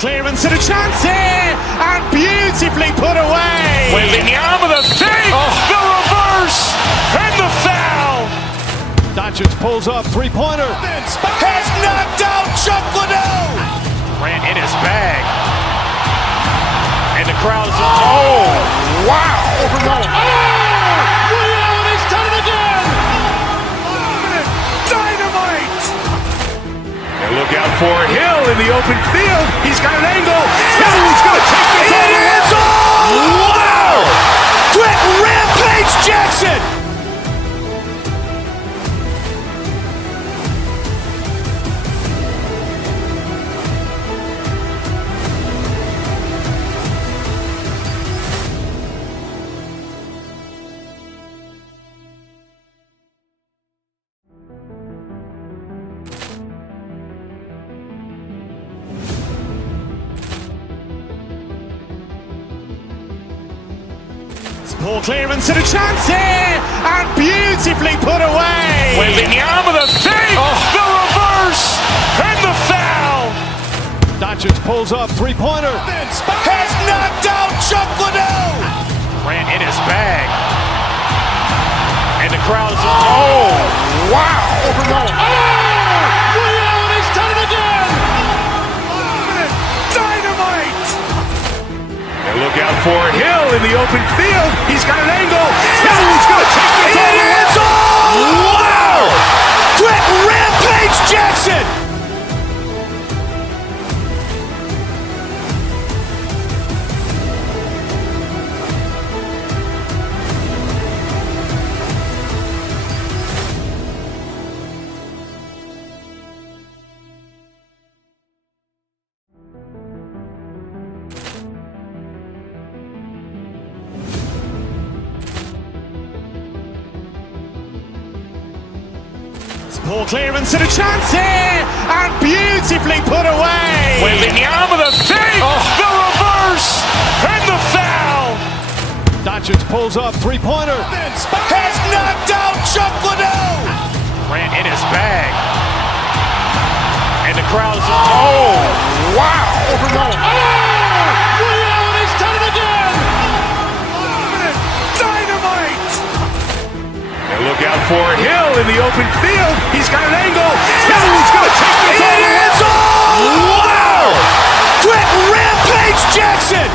clearance and a chance here, and beautifully put away. Waving the arm of the fake, the reverse, and the foul. Doncic pulls up, three-pointer. Has knocked out Chuck Liddell. Grant in his bag. And the crowd is, oh, wow. He's done it again. Dynamite. And look out for Hill in the open field. He's got an angle. He's going to take this all the way. Wow! Quick Rampage Jackson. Poor clearance and a chance here, and beautifully put away. Waving the arm of the fake, the reverse, and the foul. Doncic pulls up, three-pointer. Has knocked out Chuck Liddell. Grant in his bag. And the crowd is, oh, wow. He's done it again. Dynamite. And look out for Hill in the open field. He's got an angle. He's going to take this all the way. Wow! Quick Rampage Jackson. Poor clearance and a chance here, and beautifully put away. Waving the arm of the fake, the reverse, and the foul. Doncic pulls up, three-pointer. Has knocked out Chuck Liddell. Grant in his bag. And the crowd is, oh, wow. He's done it again. Dynamite. And look out for Hill in the open field. He's got an angle. He's going to take this all the way. Wow! Quick Rampage Jackson.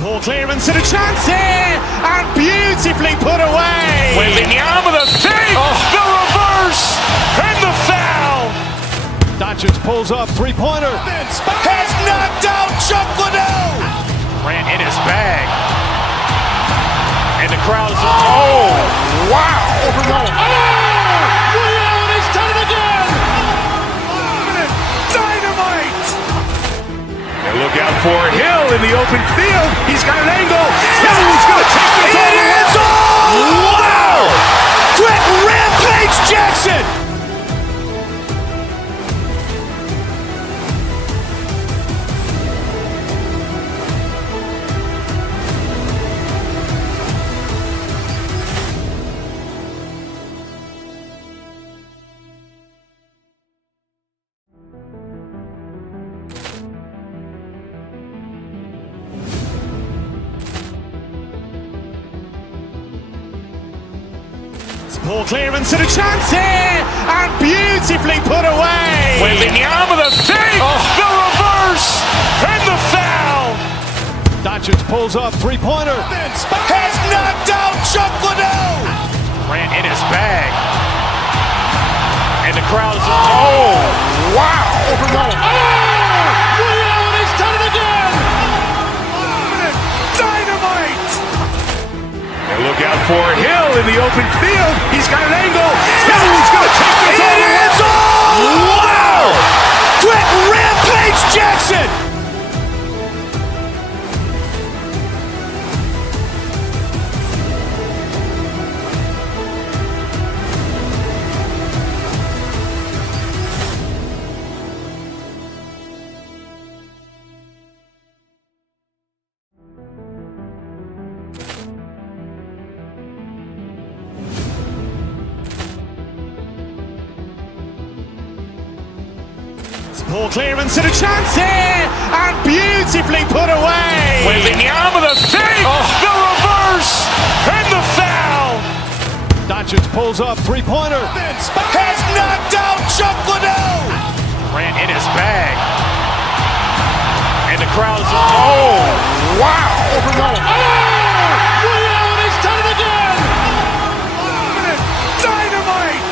Poor clearance and a chance here, and beautifully put away. Waving the arm of the fake, the reverse, and the foul. Doncic pulls up, three-pointer. Has knocked out Chuck Liddell. Grant in his bag. And the crowd is, oh, wow. He's done it again. Dynamite. And look out for Hill in the open field. He's got an angle. He's going to take this all the way. Wow! Quick Rampage Jackson. Poor clearance and a chance here, and beautifully put away. Waving the arm of the fake, the reverse, and the foul. Doncic pulls up, three-pointer. Has knocked out Chuck Liddell. Grant in his bag. And the crowd is, oh, wow. He's done it again. Dynamite. And look out for Hill in the open field. He's got an angle. He's going to take this all the way. Wow! Quick Rampage Jackson. Poor clearance and a chance here, and beautifully put away. Wembanyama the fake, the reverse, and the foul. Doncic pulls up, three-pointer. Has knocked out Chuck Liddell. Ran in his bag. And the crowd's, oh, wow. He's done it again. Dynamite.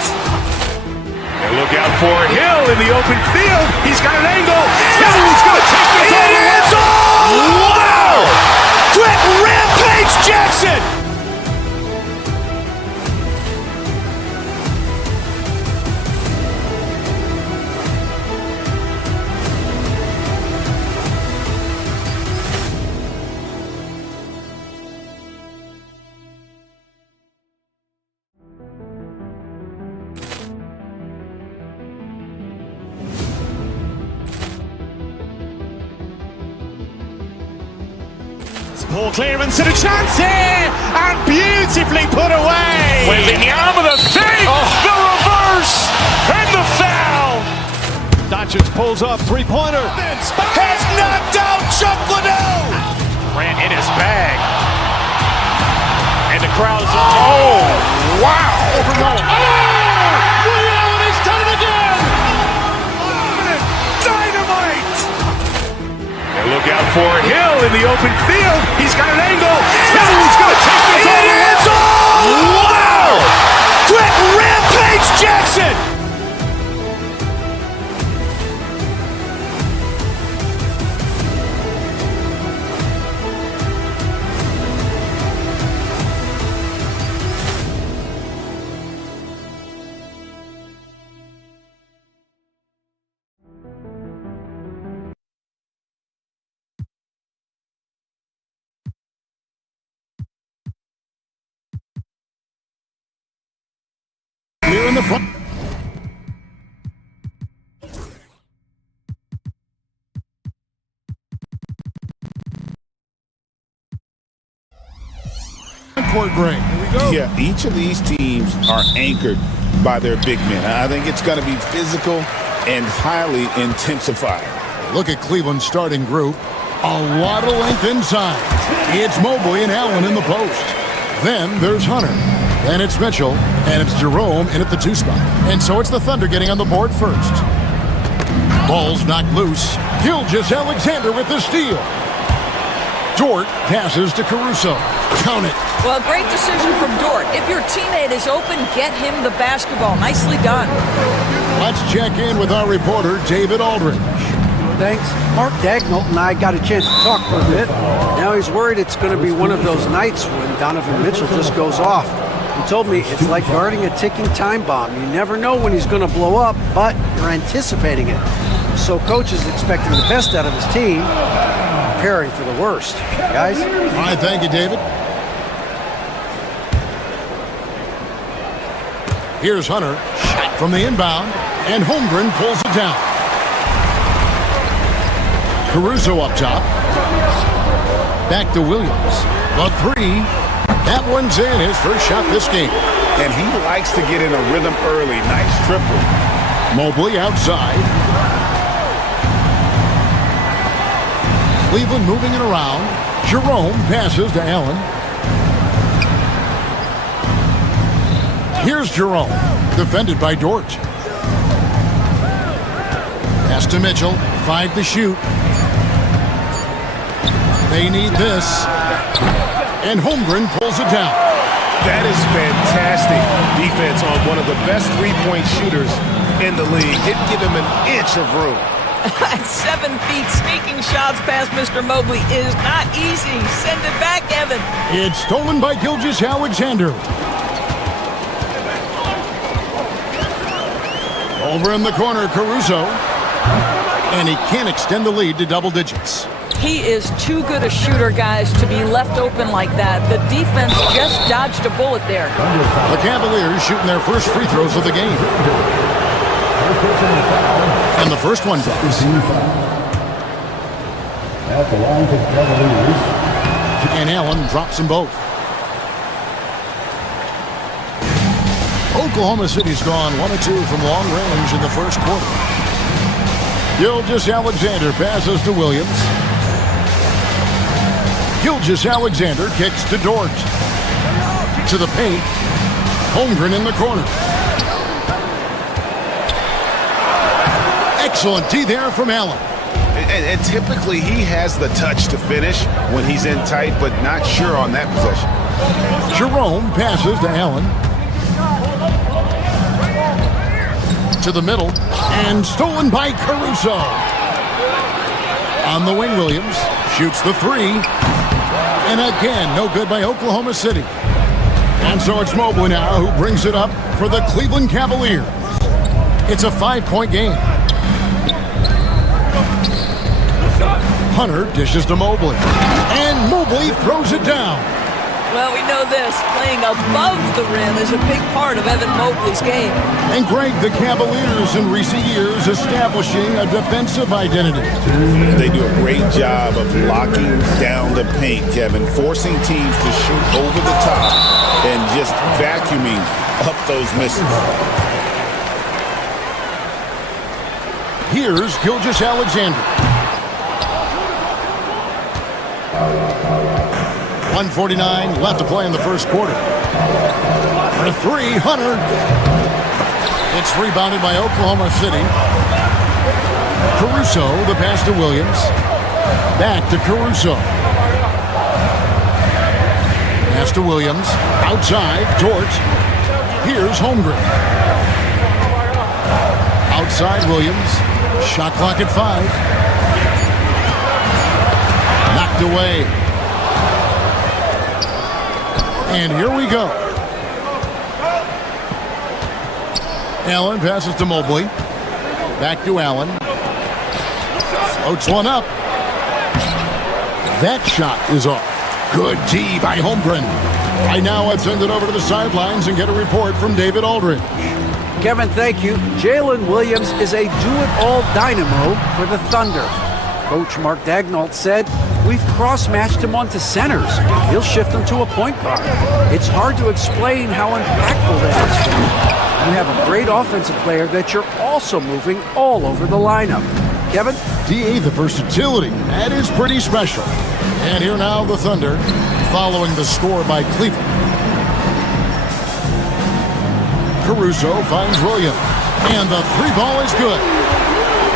And look out for Hill in the open field. He's got an angle. Hill's going to take this all the way. Wow! Quick Rampage Jackson. Poor clearance and a chance here, and beautifully put away. Wembanyama the fake, the reverse, and the foul. Doncic pulls up, three-pointer. Has knocked out Chuck Liddell. Ran in his bag. And the crowd's, oh, wow. He's done it again. Dynamite. And look out for Hill in the open field. He's got an angle. Hill's going to take this all the way. Wow! Quick Rampage Jackson. Clear in the front. Court break. Here we go. Yeah, each of these teams are anchored by their big men. I think it's going to be physical and highly intensified. Look at Cleveland's starting group. A lot of length inside. It's Mobley and Allen in the post. Then there's Hunter. Then it's Mitchell, and it's Jerome in at the 2 spot. And so it's the Thunder getting on the board first. Ball's knocked loose. Gilgeous-Alexander with the steal. Dort passes to Caruso. Count it. Well, great decision from Dort. If your teammate is open, get him the basketball. Nicely done. Let's check in with our reporter, David Aldridge. Thanks. Mark Dagnall and I got a chance to talk for a bit. Now he's worried it's going to be one of those nights when Donovan Mitchell just goes off. He told me it's like guarding a ticking time bomb. You never know when he's going to blow up, but you're anticipating it. So coach is expecting the best out of his team, preparing for the worst. Guys? All right, thank you, David. Here's Hunter from the inbound, and Holmgren pulls it down. Caruso up top. Back to Williams. The 3. That one's in, his first shot this game. And he likes to get in a rhythm early. Nice triple. Mobley outside. Cleveland moving it around. Jerome passes to Allen. Here's Jerome, defended by Dort. Pass to Mitchell, 5 to shoot. They need this. And Holmgren pulls it down. That is fantastic defense on one of the best three-point shooters in the league. Didn't give him an inch of room. At 7 feet, sneaking shots past Mr. Mobley is not easy. Send it back, Evan. It's stolen by Gilgeous-Alexander. Over in the corner, Caruso. And he can't extend the lead to double digits. He is too good a shooter, guys, to be left open like that. The defense just dodged a bullet there. The Cavaliers shooting their first free throws of the game. And the first one goes. At the line for the Cavaliers. And Allen drops them both. Oklahoma City's gone 1 of 2 from long range in the first quarter. Gilgeous-Alexander passes to Williams. Gilgeous-Alexander kicks to Dort. To the paint. Holmgren in the corner. Excellent D there from Allen. And typically he has the touch to finish when he's in tight, but not sure on that possession. Jerome passes to Allen. To the middle, and stolen by Caruso. On the wing, Williams shoots the three. And again, no good by Oklahoma City. And so it's Mobley now who brings it up for the Cleveland Cavaliers. It's a 5-point game. Hunter dishes to Mobley. And Mobley throws it down. Well, we know this. Playing above the rim is a big part of Evan Mobley's game. And Greg, the Cavaliers in recent years establishing a defensive identity. They do a great job of locking down the paint, Kevin, forcing teams to shoot over the top and just vacuuming up those misses. Here's Gilgeous-Alexander. 1:49 left to play in the first quarter. For three, Hunter. It's rebounded by Oklahoma City. Caruso, the pass to Williams. Back to Caruso. Pass to Williams. Outside, Dort. Here's Holmgren. Outside, Williams. Shot clock at 5. Knocked away. And here we go. Allen passes to Mobley. Back to Allen. Floats one up. That shot is off. Good D by Holmgren. Right now, let's send it over to the sidelines and get a report from David Aldridge. Kevin, thank you. Jalen Williams is a do-it-all dynamo for the Thunder. Coach Mark Daigneault said, "We've cross-matched him onto centers. He'll shift him to a point guard." It's hard to explain how impactful that is for you. You have a great offensive player that you're also moving all over the lineup. Kevin? DA, the versatility. That is pretty special. And here now the Thunder, following the score by Cleveland. Caruso finds Williams. And the three ball is good.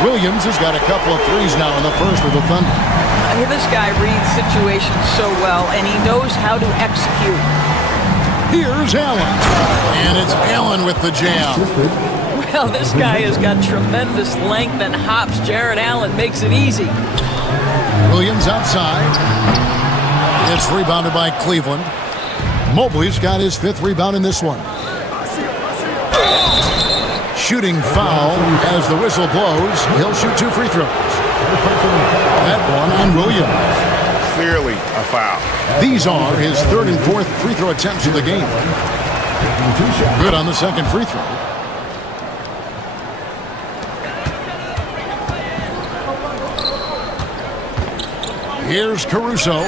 Williams has got a couple of threes now in the first with the Thunder. This guy reads situations so well, and he knows how to execute. Here's Allen. And it's Allen with the jam. Well, this guy has got tremendous length and hops. Jared Allen makes it easy. Williams outside. It's rebounded by Cleveland. Mobley's got his 5th rebound in this one. Shooting foul as the whistle blows. He'll shoot 2 free throws. That one on Williams. Clearly a foul. These are his 3rd and 4th free throw attempts of the game. Good on the 2nd free throw. Here's Caruso.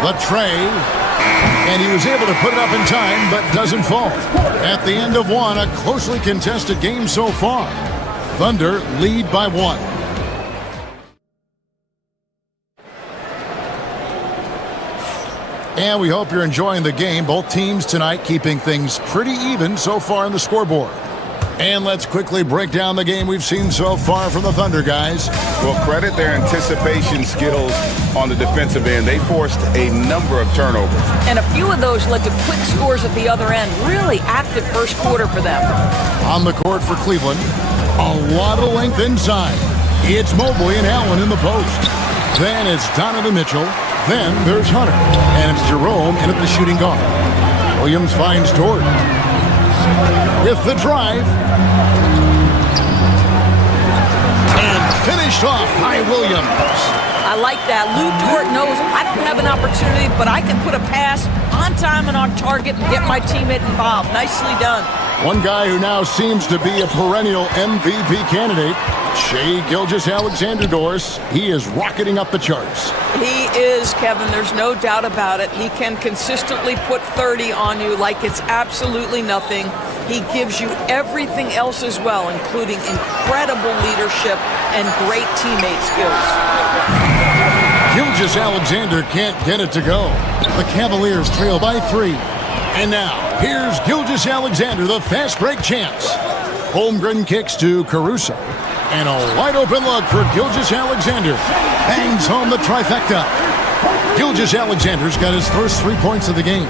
The tray. And he was able to put it up in time, but doesn't fall. At the end of one, a closely contested game so far. Thunder lead by 1. And we hope you're enjoying the game. Both teams tonight keeping things pretty even so far on the scoreboard. And let's quickly break down the game we've seen so far from the Thunder, guys. Well, credit their anticipation skills on the defensive end. They forced a number of turnovers. And a few of those led to quick scores at the other end. Really active first quarter for them. On the court for Cleveland, a lot of length inside. It's Mobley and Allen in the post. Then it's Donovan Mitchell. Then there's Hunter. And it's Jerome in at the shooting guard. Williams finds Dort. With the drive. And finished off by Williams. I like that. Lou Dort knows I don't have an opportunity, but I can put a pass on time and on target and get my teammate involved. Nicely done. One guy who now seems to be a perennial MVP candidate, Shai Gilgeous-Alexander Doris. He is rocketing up the charts. He is, Kevin. There's no doubt about it. He can consistently put 30 on you like it's absolutely nothing. he gives you everything else as well, including incredible leadership and great teammate skills. Gilgeous-Alexander can't get it to go. The Cavaliers trail by 3. And now, here's Gilgeous-Alexander, the fast break chance. Holmgren kicks to Caruso. And a wide-open look for Gilgeous-Alexander. Bangs home the trifecta. Gilgeous-Alexander's got his first 3 points of the game.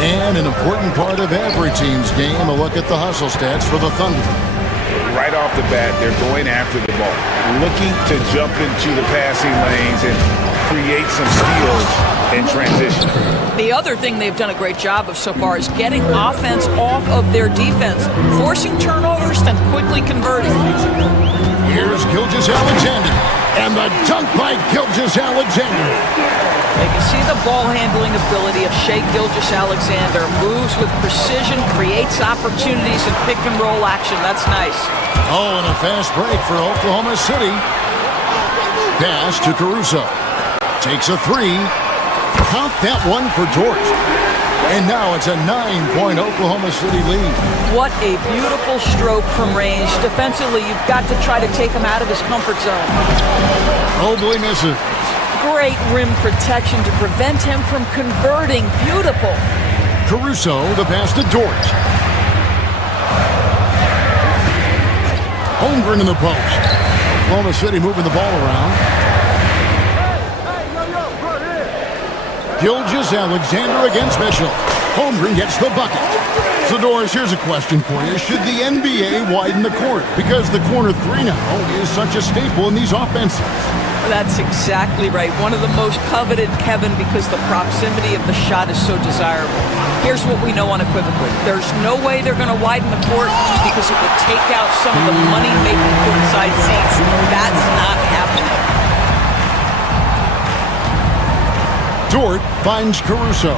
And an important part of every team's game, a look at the hustle stats for the Thunder. Right off the bat, they're going after the ball, looking to jump into the passing lanes and create some steals in transition. The other thing they've done a great job of so far is getting offense off of their defense, forcing turnovers, then quickly converting. Here's Gilgeous-Alexander, and the dunk by Gilgeous-Alexander. They can see the ball handling ability of Shai Gilgeous-Alexander. Moves with precision, creates opportunities in pick and roll action. That's nice. Oh, and a fast break for Oklahoma City. Pass to Caruso. Takes a 3. Count that one for Dort. And now it's a 9-point Oklahoma City lead. What a beautiful stroke from range. Defensively, you've got to try to take him out of his comfort zone. Mobley misses. Great rim protection to prevent him from converting. Beautiful. Caruso, the pass to Dort. Holmgren in the post. Oklahoma City moving the ball around. Gilgeous-Alexander against Mitchell. Holmgren gets the bucket. So, Doris, here's a question for you. Should the NBA widen the court? Because the corner 3 now is such a staple in these offenses. That's exactly right. One of the most coveted, Kevin, because the proximity of the shot is so desirable. Here's what we know unequivocally. There's no way they're going to widen the court because it would take out some of the money-making courtside seats. That's not happening. Dort finds Caruso.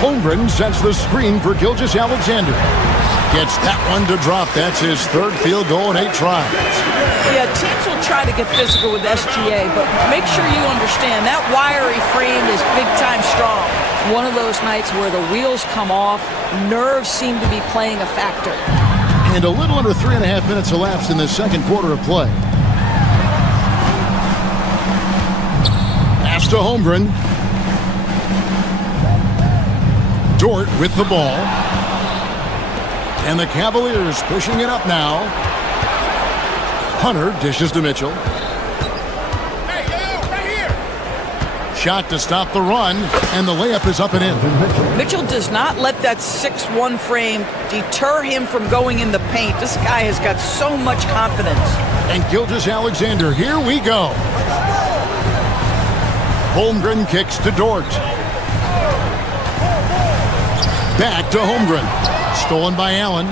Holmgren sets the screen for Gilgeous-Alexander. Gets that one to drop. That's his 3rd field goal in 8 tries. Yeah, teams will try to get physical with SGA, but make sure you understand that wiry frame is big-time strong. One of those nights where the wheels come off, nerves seem to be playing a factor. And a little under 3.5 minutes elapsed in the second quarter of play. Pass to Holmgren. Dort with the ball. And the Cavaliers pushing it up now. Hunter dishes to Mitchell. Shot to stop the run, and the layup is up and in. Mitchell does not let that 6'1" frame deter him from going in the paint. This guy has got so much confidence. And Gilgeous-Alexander, here we go. Holmgren kicks to Dort. Back to Holmgren. Stolen by Allen.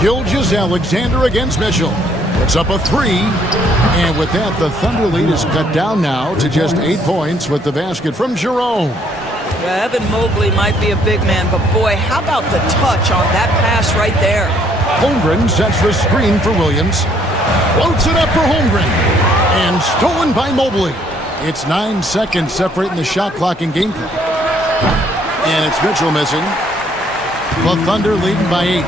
Gilgeous-Alexander against Mitchell. Puts up a 3. And with that, the Thunder lead is cut down now to just 8 points with the basket from Jerome. Yeah, Evan Mobley might be a big man, but boy, how about the touch on that pass right there? Holmgren sets the screen for Williams. Floats it up for Holmgren. And stolen by Mobley. It's 9 seconds separating the shot clock and game clock. And it's Mitchell missing. The Thunder leading by 8.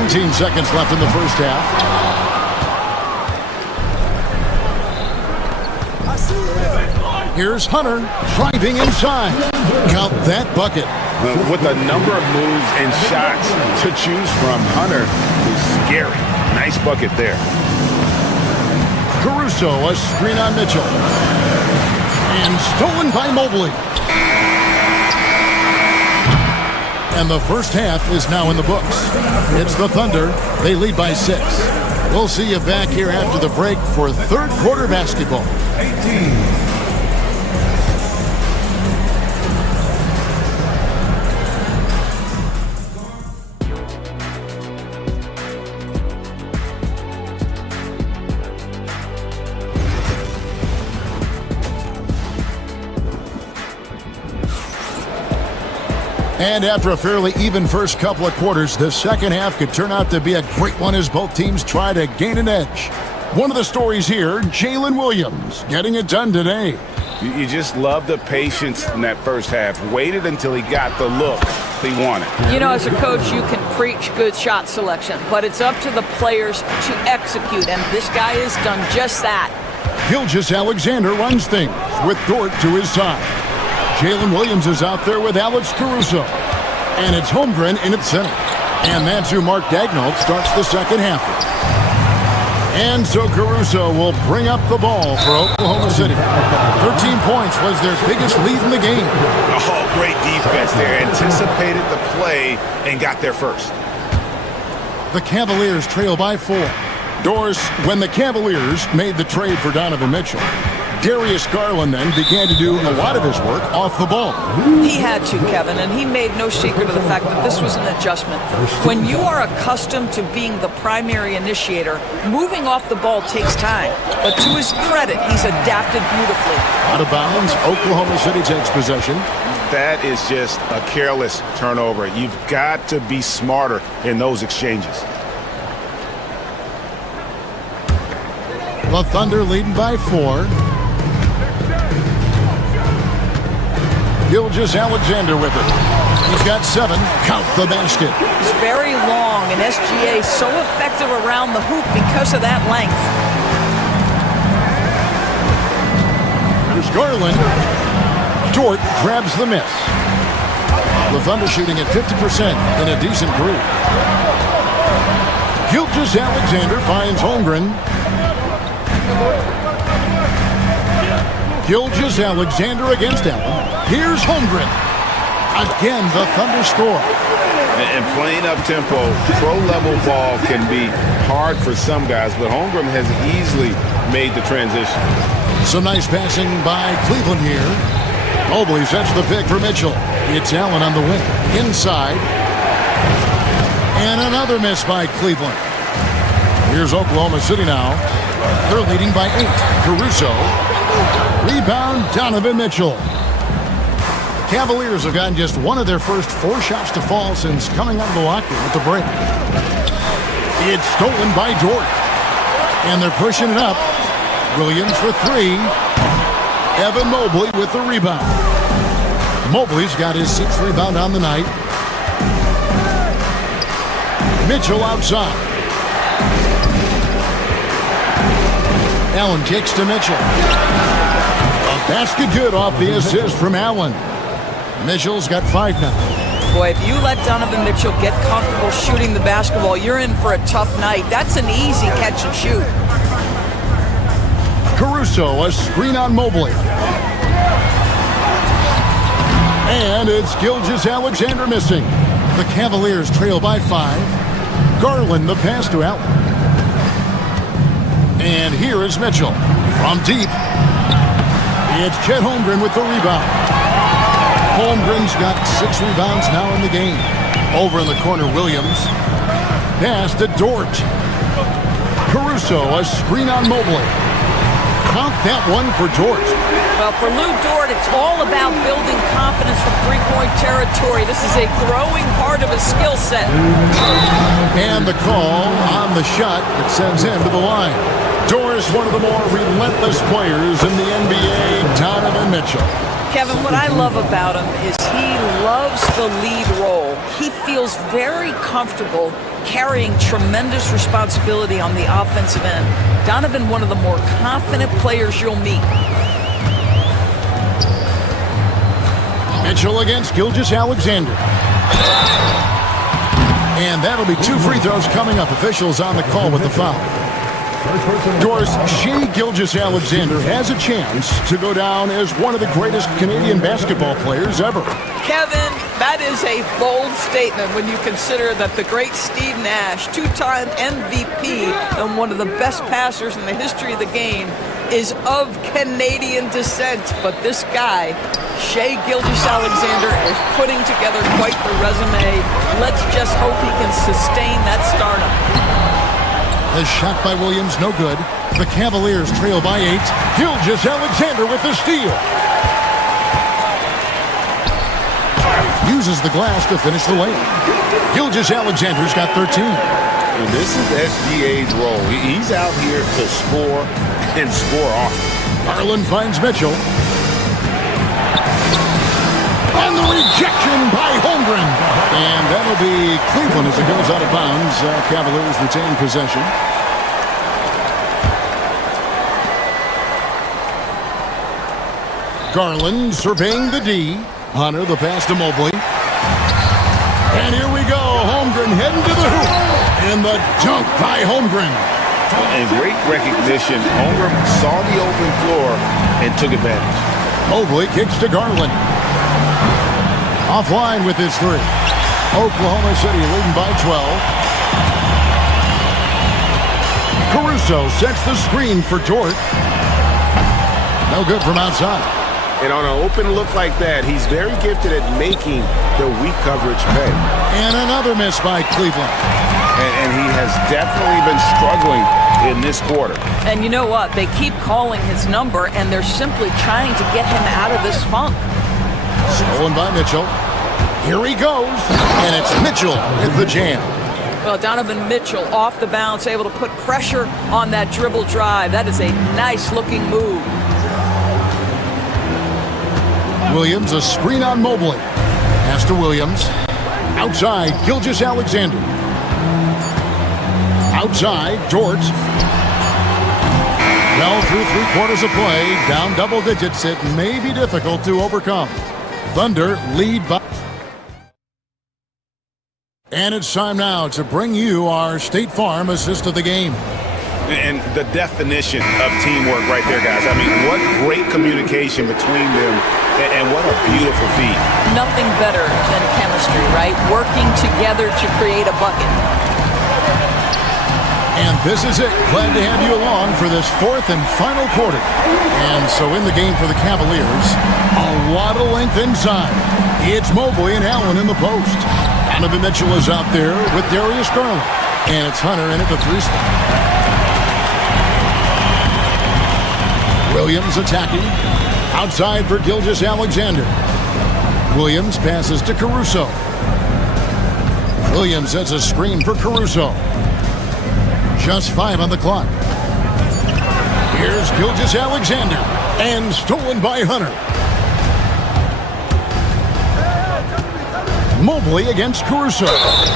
19 seconds left in the first half. Here's Hunter driving inside. Count that bucket. With a number of moves and shots to choose from, Hunter is scary. Nice bucket there. Caruso, a screen on Mitchell. And stolen by Mobley. And the first half is now in the books. It's the Thunder. They lead by 6. We'll see you back here after the break for third quarter basketball. 18. And after a fairly even first couple of quarters, the second half could turn out to be a great one as both teams try to gain an edge. One of the stories here, Jalen Williams getting it done today. You just love the patience in that first half. Waited until he got the look he wanted. You know, as a coach, you can preach good shot selection, but it's up to the players to execute, and this guy has done just that. Gilgeous-Alexander runs things with Dort to his side. Jalen Williams is out there with Alex Caruso. And it's Holmgren in at center. And that's who Mark Daigneault starts the second half with. And so Caruso will bring up the ball for Oklahoma City. 13 points was their biggest lead in the game. Oh, great defense there. Anticipated the play and got there first. The Cavaliers trail by 4. Doris, when the Cavaliers made the trade for Donovan Mitchell, Darius Garland then began to do a lot of his work off the ball. He had to, Kevin, and he made no secret of the fact that this was an adjustment. When you are accustomed to being the primary initiator, moving off the ball takes time. But to his credit, he's adapted beautifully. Out of bounds, Oklahoma City takes possession. That is just a careless turnover. You've got to be smarter in those exchanges. The Thunder leading by 4. Gilgeous-Alexander with it. He's got 7. Count the basket. He's very long, and SGA so effective around the hoop because of that length. Here's Garland. Dort grabs the miss. The Thunder shooting at 50% in a decent groove. Gilgeous-Alexander finds Holmgren. Gilgeous-Alexander against Allen. Here's Holmgren. Again, the Thunder score. And playing up-tempo, pro-level ball can be hard for some guys, but Holmgren has easily made the transition. Some nice passing by Cleveland here. Mobley sets the pick for Mitchell. It's Allen on the wing. Inside. And another miss by Cleveland. Here's Oklahoma City now. They're leading by 8. Caruso. Rebound, Donovan Mitchell. Cavaliers have gotten just one of their first 4 shots to fall since coming out of the locker room at the break. It's stolen by Dort. And they're pushing it up. Williams for 3. Evan Mobley with the rebound. Mobley's got his 6th rebound on the night. Mitchell outside. Allen kicks to Mitchell. A basket good off the assist from Allen. Mitchell's got 5 now. Boy, if you let Donovan Mitchell get comfortable shooting the basketball, you're in for a tough night. That's an easy catch and shoot. Caruso, a screen on Mobley. And it's Gilgeous-Alexander missing. The Cavaliers trail by 5. Garland the pass to Allen. And here is Mitchell from deep. It's Chet Holmgren with the rebound. Holmgren's got 6 rebounds now in the game. Over in the corner, Williams. Pass to Dort. Caruso, a screen on Mobley. Count that one for Dort. Well, for Lou Dort, it's all about building confidence from three-point territory. This is a growing part of his skill set. And the call on the shot that sends him to the line. Doris, one of the more relentless players in the NBA, Donovan Mitchell. Kevin, what I love about him is he loves the lead role. He feels very comfortable carrying tremendous responsibility on the offensive end. Donovan, one of the more confident players you'll meet. Mitchell against Gilgeous-Alexander. And that'll be 2 free throws coming up. Officials on the call with the foul. Doris, Shai Gilgeous-Alexander has a chance to go down as one of the greatest Canadian basketball players ever. Kevin, that is a bold statement when you consider that the great Steve Nash, 2-time MVP and one of the best passers in the history of the game, is of Canadian descent. But this guy, Shai Gilgeous-Alexander, is putting together quite the resume. Let's just hope he can sustain that stardom. The shot by Williams, no good. The Cavaliers trail by 8. Gilgeous-Alexander with the steal. uses the glass to finish the lane. Gilgeous-Alexander's got 13. And this is SGA's role. He's out here to score and score often. Garland finds Mitchell. And the rejection by Holmgren. And that'll be Cleveland as it goes out of bounds. Cavaliers retain possession. Garland surveying the D. Hunter, the pass to Mobley. And here we go. Holmgren heading to the hoop. And the dunk by Holmgren. And great recognition. Holmgren saw the open floor and took advantage. Mobley kicks to Garland. Offline with his three. Oklahoma City leading by 12. Caruso sets the screen for Dort. No good from outside. And on an open look like that, he's very gifted at making the weak coverage pay. And another miss by Cleveland. And he has definitely been struggling in this quarter. And you know what? They keep calling his number, and they're simply trying to get him out of this funk. Stolen by Mitchell. Here he goes. And it's Mitchell with the jam. Well, Donovan Mitchell off the bounce, able to put pressure on that dribble drive. That is a nice-looking move. Williams, a screen on Mobley. Pass to Williams. Outside, Gilgeous-Alexander. Outside, Dort. Well, through 3/4 of play, down double digits, it may be difficult to overcome. Thunder lead by... And it's time now to bring you our State Farm assist of the game. And the definition of teamwork right there, guys. I mean, what great communication between them, and what a beautiful feat. Nothing better than chemistry, right? Working together to create a bucket. And this is it. Glad to have you along for this fourth and final quarter. And so in the game for the Cavaliers, a lot of length inside. It's Mobley and Allen in the post. Donovan Mitchell is out there with Darius Garland. And it's Hunter in at the 3 spot. Williams attacking. Outside for Gilgeous-Alexander. Williams passes to Caruso. Williams sets a screen for Caruso. Just 5 on the clock. Here's Gilgeous-Alexander. And stolen by Hunter. Mobley against Caruso.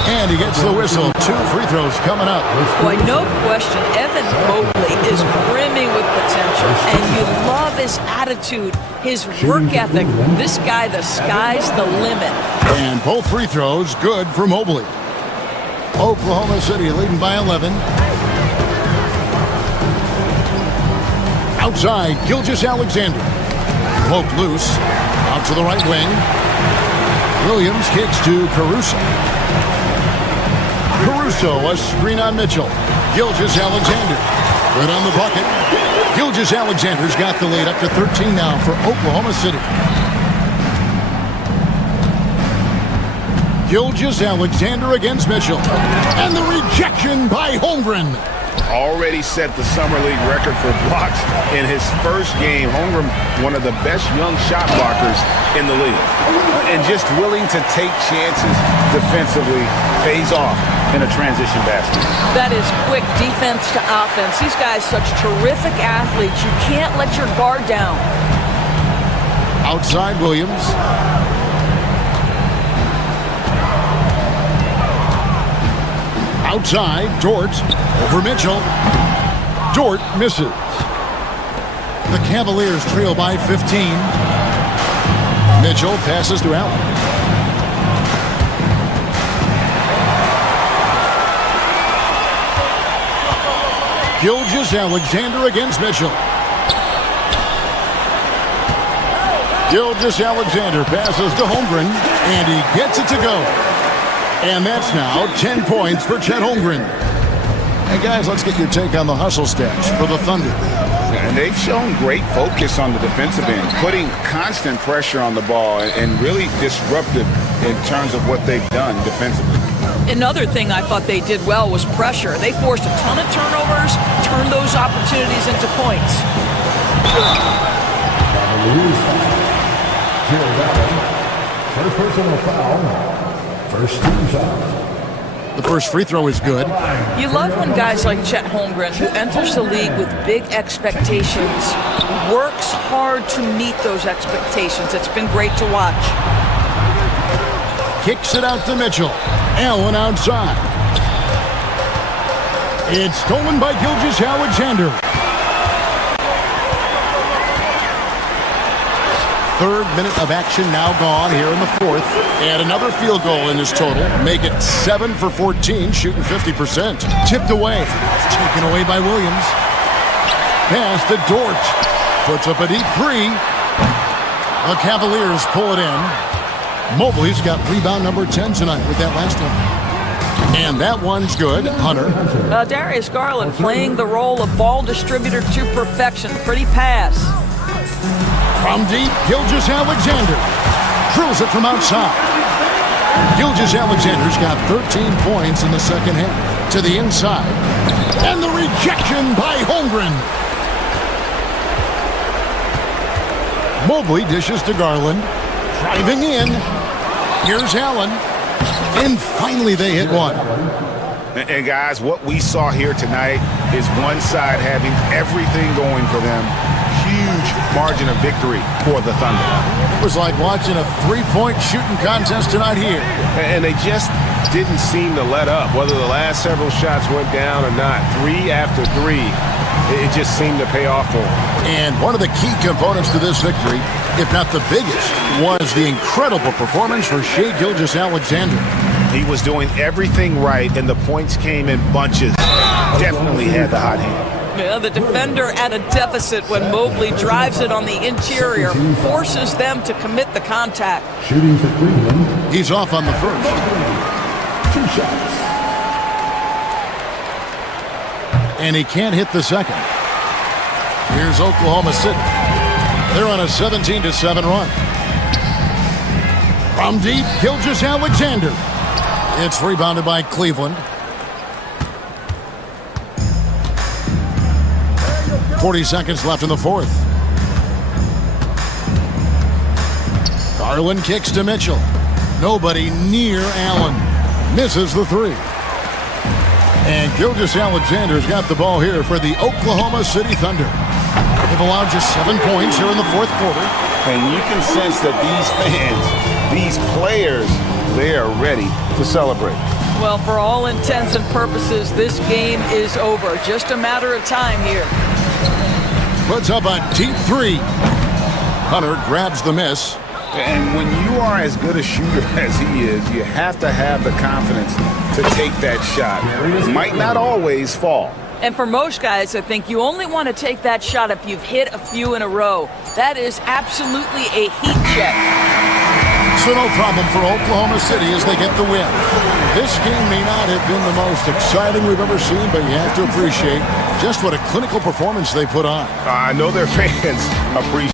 And he gets the whistle. 2 free throws coming up. Boy, no question, Evan Mobley is brimming with potential. And you love his attitude, his work ethic. This guy, the sky's the limit. And both free throws good for Mobley. Oklahoma City leading by 11. Outside, Gilgeous-Alexander. Poked loose. Out to the right wing. Williams kicks to Caruso. Caruso, a screen on Mitchell. Gilgeous-Alexander. Good on the bucket. Gilgeous-Alexander's got the lead up to 13 now for Oklahoma City. Gilgeous-Alexander against Mitchell. And the rejection by Holmgren. Already set the Summer League record for blocks in his first game. Holmgren, one of the best young shot blockers in the league. And just willing to take chances defensively pays off in a transition basket. That is quick defense to offense. These guys, such terrific athletes. You can't let your guard down. Outside Williams. Outside, Dort over Mitchell. Dort misses. The Cavaliers trail by 15. Mitchell passes to Allen. Gilgeous-Alexander against Mitchell. Gilgeous-Alexander passes to Holmgren, and he gets it to go. And that's now 10 points for Chet Holmgren. Hey, guys, let's get your take on the hustle stats for the Thunder. And they've shown great focus on the defensive end, putting constant pressure on the ball and really disruptive in terms of what they've done defensively. Another thing I thought they did well was pressure. They forced a ton of turnovers, turned those opportunities into points. First personal foul. First team foul. The first free throw is good. You love when guys like Chet Holmgren, who enters the league with big expectations, works hard to meet those expectations. It's been great to watch. Kicks it out to Mitchell. Allen outside. It's stolen by Gilgeous-Alexander. Third minute of action now gone here in the fourth. And another field goal in this total. Make it 7 for 14, shooting 50%. Tipped away. Taken away by Williams. Pass to Dort. Puts up a deep three. The Cavaliers pull it in. Mobley's got rebound number 10 tonight with that last one. And that one's good. Hunter. Darius Garland playing the role of ball distributor to perfection. Pretty pass. From deep, Gilgeous-Alexander drills it from outside. Gilgeous-Alexander's got 13 points in the second half. To the inside. And the rejection by Holmgren. Mobley dishes to Garland. Driving in. Here's Allen. And finally they hit one. And guys, what we saw here tonight is one side having everything going for them. Huge margin of victory for the Thunder. It was like watching a three-point shooting contest tonight here. And they just didn't seem to let up. Whether the last several shots went down or not, 3 after 3, it just seemed to pay off for them. And one of the key components to this victory, if not the biggest, was the incredible performance for Shai Gilgeous-Alexander. He was doing everything right, and the points came in bunches. Definitely had the hot hand. Yeah, the defender at a deficit when Mobley drives it on the interior, forces them to commit the contact. Shooting for Cleveland. He's off on the first. 2 shots. And he can't hit the second. Here's Oklahoma City. They're on a 17-7 run. From deep, Gilgeous-Alexander. It's rebounded by Cleveland. 40 seconds left in the fourth. Garland kicks to Mitchell. Nobody near Allen. Misses the three. And Gilgeous-Alexander's got the ball here for the Oklahoma City Thunder. They've allowed just 7 points here in the fourth quarter. And you can sense that these fans, these players, they are ready to celebrate. Well, for all intents and purposes, this game is over. Just a matter of time here. Puts up a deep three. Hunter grabs the miss. And when you are as good a shooter as he is, you have to have the confidence to take that shot. It might not always fall. And for most guys, I think you only want to take that shot if you've hit a few in a row. That is absolutely a heat check. So no problem for Oklahoma City as they get the win. This game may not have been the most exciting we've ever seen, but you have to appreciate just what a clinical performance they put on. I know their fans appreciate.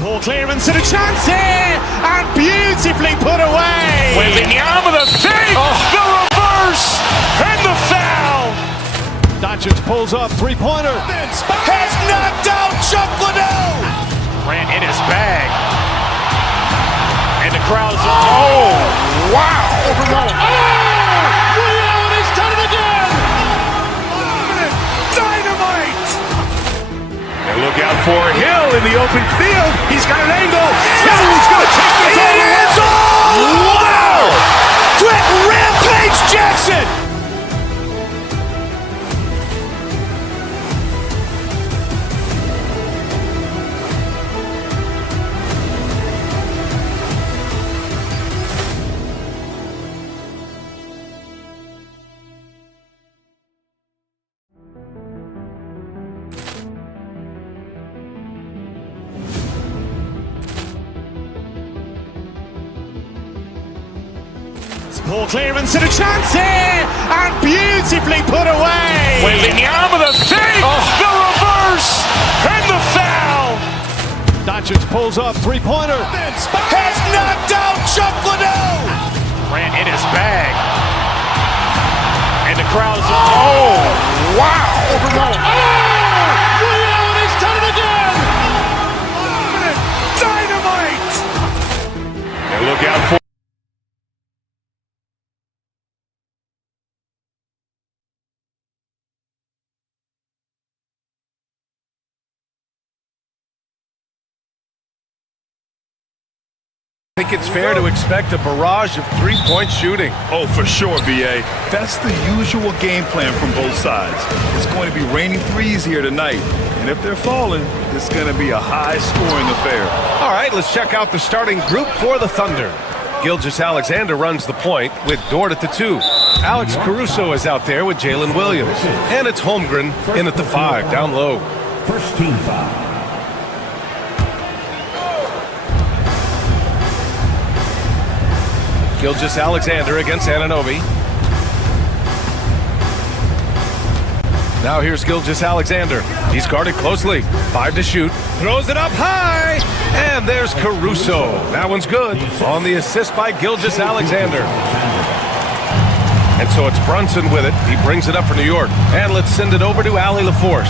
Poor clearance and a chance here, and beautifully put away. Wembanyama the fake, the reverse, and the foul. Doncic pulls up, three-pointer. Has knocked out Chuck Liddell. Ran in his bag. And the crowd's, oh, wow. Ray Allen has done it again. Dynamite. And look out for Hill in the open field. He's got an angle. He's going to take this all the way. Wow! Quick Rampage Jackson. Poor clearance and a chance here, and beautifully put away. Wembanyama the fake, the reverse, pulls up, three-pointer. Has knocked out Chuck Liddell. Grant in his bag. And the crowd is... Oh, wow. He's done it again! Dynamite. And look out for... I think it's fair to expect a barrage of three-point shooting. Oh, for sure, B.A. That's the usual game plan from both sides. It's going to be raining threes here tonight. And if they're falling, it's going to be a high-scoring affair. All right, let's check out the starting group for the Thunder. Gilgeous-Alexander runs the point with Dort at the 2. Alex Caruso is out there with Jalen Williams. And it's Holmgren in at the 5, down low. First team foul. Gilgeous-Alexander against Anunoby. Now here's Gilgeous-Alexander. He's guarded closely. 5 to shoot. Throws it up high. And there's Caruso. That one's good. On the assist by Gilgeous-Alexander. And so it's Brunson with it. He brings it up for New York. And let's send it over to Allie LaForce.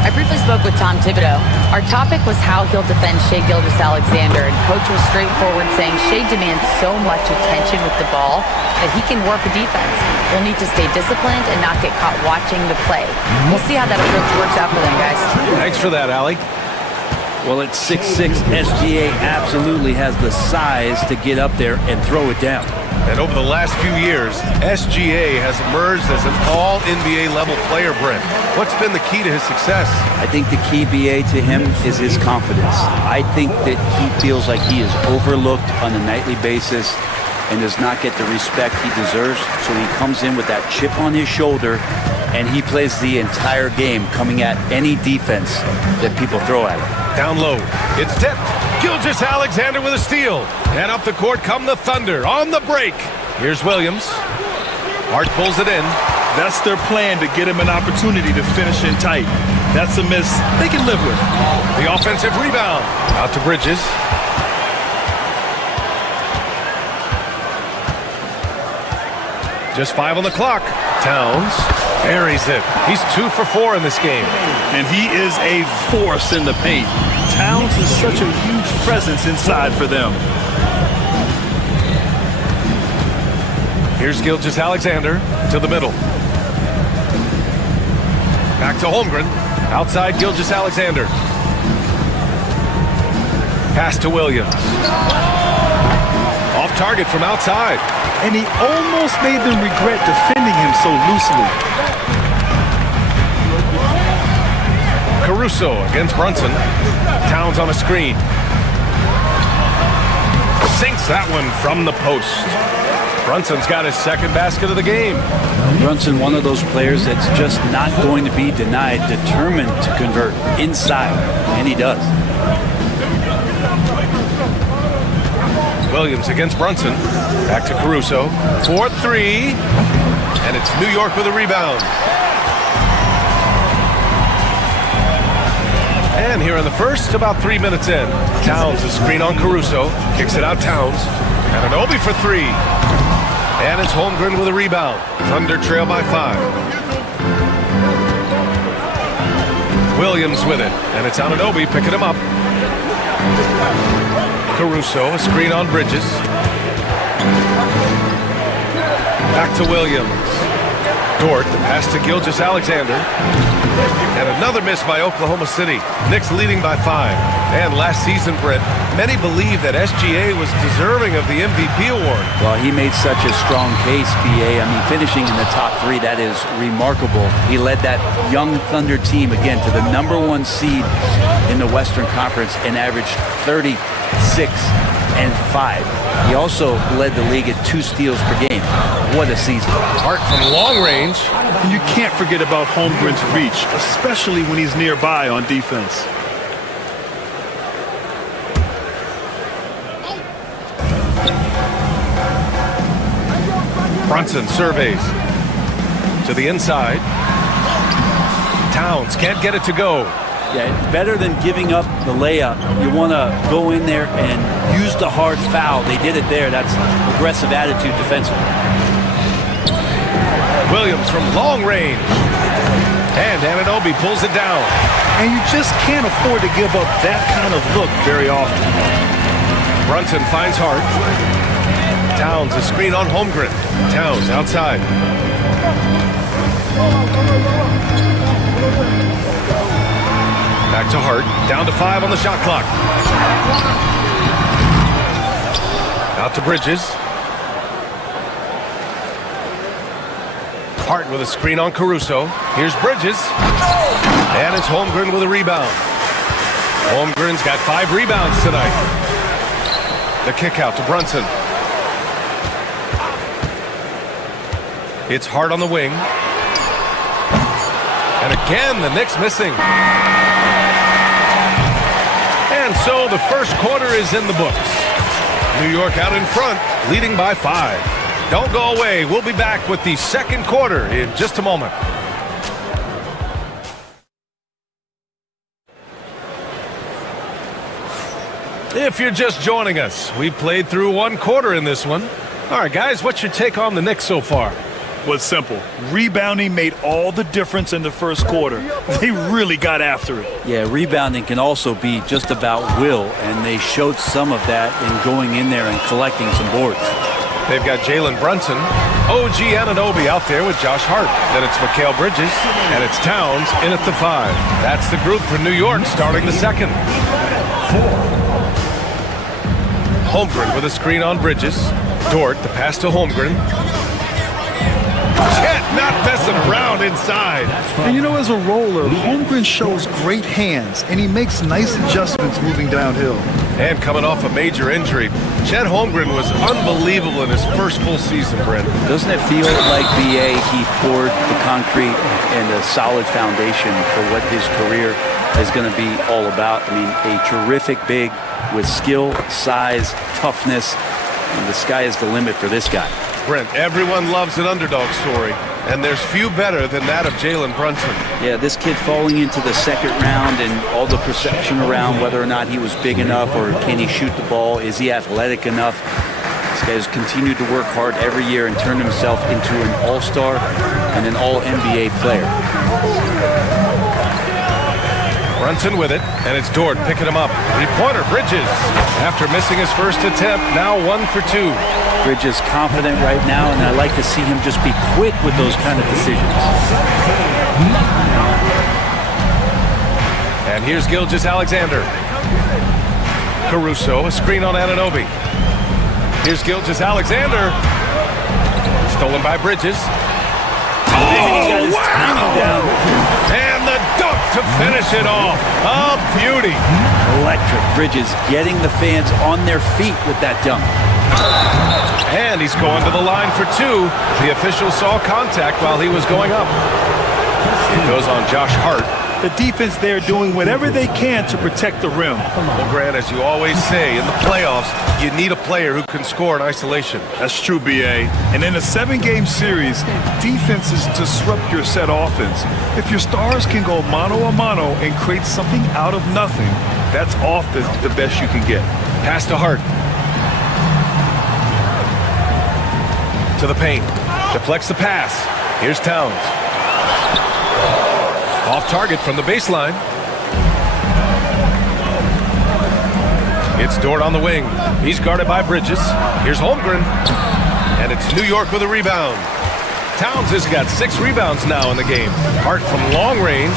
I briefly spoke with Tom Thibodeau. Our topic was how he'll defend Shai Gilgeous-Alexander, and Coach was straightforward, saying Shai demands so much attention with the ball that he can work a defense. We'll need to stay disciplined and not get caught watching the play. We'll see how that approach works out for them, guys. Thanks for that, Allie. Well, at 6'6", SGA absolutely has the size to get up there and throw it down. And over the last few years, SGA has emerged as an all-NBA level player, Brent. What's been the key to his success? I think the key, BA, to him is his confidence. I think that he feels like he is overlooked on a nightly basis and does not get the respect he deserves. So he comes in with that chip on his shoulder and he plays the entire game coming at any defense that people throw at him. Down low, it's tipped. Gilgeous-Alexander with a steal. And up the court come the Thunder on the break. Here's Williams. Hart pulls it in. That's their plan, to get him an opportunity to finish in tight. That's a miss they can live with. The offensive rebound. Out to Bridges. Just 5 on the clock. Towns buries it. He's 2 for 4 in this game. And he is a force in the paint. Towns is such a huge presence inside for them. Here's Gilgeous-Alexander to the middle. Back to Holmgren. Outside Gilgeous-Alexander. Pass to Williams. Off target from outside. And he almost made them regret defending him so loosely. Caruso against Brunson. Towns on a screen. Sinks that one from the post. Brunson's got his second basket of the game. Brunson, one of those players that's just not going to be denied, determined to convert inside, and he does. Williams against Brunson. Back to Caruso. 4-3. And it's New York with a rebound. And here in the first, about 3 minutes in. Towns, a screen on Caruso. Kicks it out Towns. Anunoby for 3. And it's Holmgren with a rebound. Thunder trail by 5. Williams with it. And it's Anunoby picking him up. Caruso, a screen on Bridges. Back to Williams. Dort, the pass to Gilgeous-Alexander. And another miss by Oklahoma City. Knicks leading by 5. And last season, Brent, many believe that SGA was deserving of the MVP award. Well, he made such a strong case, BA. I mean, finishing in the top 3, that is remarkable. He led that young Thunder team, again, to the #1 seed in the Western Conference and averaged 36-5. He also led the league at 2 steals per game. What a season. Hart from long range. And you can't forget about Holmgren's reach, especially when he's nearby on defense. Brunson surveys. To the inside. Towns can't get it to go. Yeah, better than giving up the layup. You want to go in there and use the hard foul. They did it there. That's aggressive attitude defensively. Williams from long range. And Anunoby pulls it down. And you just can't afford to give up that kind of look very often. Brunson finds Hart. Towns a screen on Holmgren. Towns outside. Back to Hart. Down to 5 on the shot clock. Out to Bridges. Hart with a screen on Caruso. Here's Bridges. And it's Holmgren with a rebound. Holmgren's got 5 rebounds tonight. The kick out to Brunson. It's Hart on the wing. And again, the Knicks missing. And so the first quarter is in the books. New York out in front, leading by 5. Don't go away. We'll be back with the second quarter in just a moment. If you're just joining us, we played through one quarter in this one. All right, guys, what's your take on the Knicks so far? Well, it's simple. Rebounding made all the difference in the first quarter. They really got after it. Yeah, rebounding can also be just about will, and they showed some of that in going in there and collecting some boards. They've got Jalen Brunson, OG Anunoby out there with Josh Hart. Then it's Mikal Bridges, and it's Towns in at the 5. That's the group for New York starting the second. Holmgren with a screen on Bridges. Dort, the pass to Holmgren. Chet not messing around inside. And you know, as a roller, Holmgren shows great hands, and he makes nice adjustments moving downhill. And coming off a major injury, Chet Holmgren was unbelievable in his first full season, Brent. Doesn't it feel like BA, he poured the concrete and a solid foundation for what his career is going to be all about? I mean, a terrific big with skill, size, toughness, and the sky is the limit for this guy. Brent, everyone loves an underdog story, and there's few better than that of Jalen Brunson. Yeah, this kid falling into the second round and all the perception around whether or not he was big enough or can he shoot the ball, is he athletic enough? This guy has continued to work hard every year and turned himself into an all-star and an all-NBA player. Brunson with it, and it's Dort picking him up. Three-pointer, Bridges. After missing his first attempt, now 1 for 2. Bridges confident right now, and I like to see him just be quick with those kind of decisions. And here's Gilgeous-Alexander. Caruso, a screen on Anunoby. Here's Gilgeous-Alexander. Stolen by Bridges. Oh, wow! And the dunk to finish it off. A beauty. Electric. Bridges getting the fans on their feet with that dunk. And he's going to the line for 2. The official saw contact while he was going up. It goes on Josh Hart. The defense there doing whatever they can to protect the rim. Well, Grant, as you always say, in the playoffs, you need a player who can score in isolation. That's true, BA. And in a 7-game series, defenses disrupt your set offense. If your stars can go mano-a-mano and create something out of nothing, that's often the best you can get. Pass to Hart. To the paint. Deflects the pass. Here's Towns. Off target from the baseline. It's Dort on the wing. He's guarded by Bridges. Here's Holmgren. And it's New York with a rebound. Towns has got 6 rebounds now in the game. Hart from long range.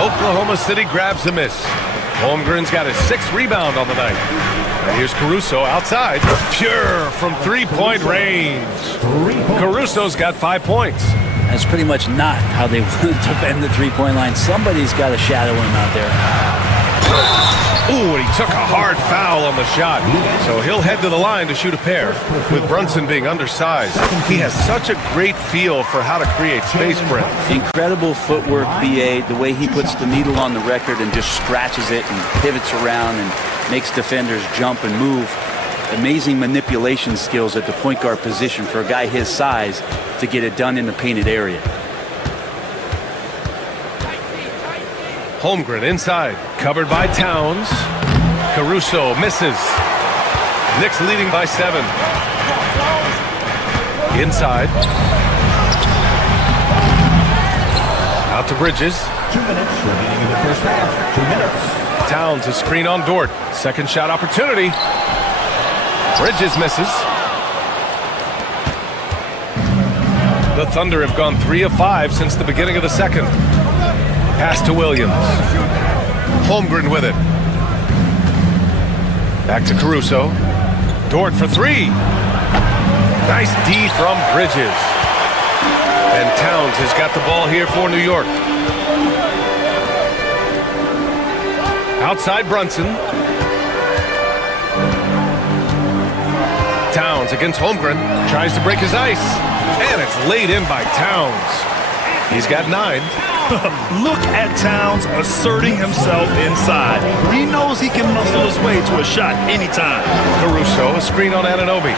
Oklahoma City grabs the miss. Holmgren's got his 6th rebound on the night. And here's Caruso outside. Pure from 3-point range. Caruso's got 5 points. That's pretty much not how they want to defend the three-point line. Somebody's got to shadow him out there. Ooh, and he took a hard foul on the shot. So he'll head to the line to shoot a pair. With Brunson being undersized, he has such a great feel for how to create space, Brent. Incredible footwork, BA. The way he puts the needle on the record and just scratches it and pivots around and makes defenders jump and move. Amazing manipulation skills at the point guard position for a guy his size to get it done in the painted area. Holmgren inside, covered by Towns. Caruso misses. Knicks leading by 7. Inside. Out to Bridges. 2 minutes remaining in the first half. 2 minutes. Towns a screen on Dort. Second shot opportunity. Bridges misses. The Thunder have gone 3 of 5 since the beginning of the second. Pass to Williams. Holmgren with it. Back to Caruso. Dort for 3. Nice D from Bridges. And Towns has got the ball here for New York. Outside Brunson. Towns against Holmgren. Tries to break his ice. And it's laid in by Towns. He's got 9. Look at Towns asserting himself inside. He knows he can muscle his way to a shot anytime. Caruso, a screen on Anunoby.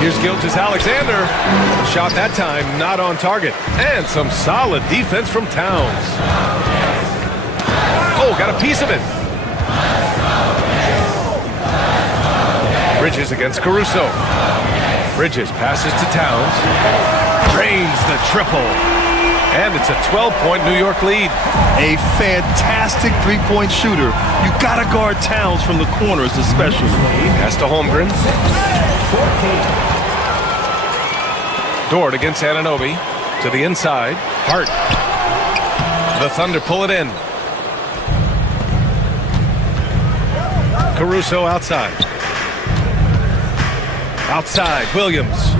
Here's Gilgeous-Alexander. Shot that time, not on target. And some solid defense from Towns. Oh, got a piece of it. Bridges against Caruso. Bridges passes to Towns. Drains the triple. And it's a 12-point New York lead. A fantastic three-point shooter. You gotta guard Towns from the corners especially. Pass to Holmgren. 14. Dort against Anunoby. To the inside. Hart. The Thunder pull it in. Caruso outside. Outside, Williams.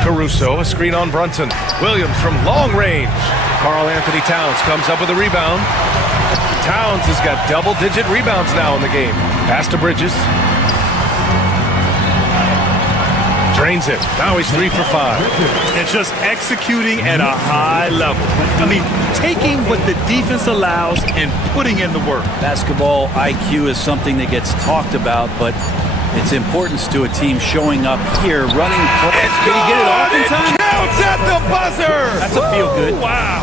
Caruso, a screen on Brunson. Williams from long range. Karl-Anthony Towns comes up with a rebound. Towns has got double-digit rebounds now in the game. Pass to Bridges. Drains it. Now he's 3 for 5. And just executing at a high level. I mean, taking what the defense allows and putting in the work. Basketball IQ is something that gets talked about, but its importance to a team showing up here, running plays. Can he get it off in time? Counts at the buzzer! That's a feel-good. Wow.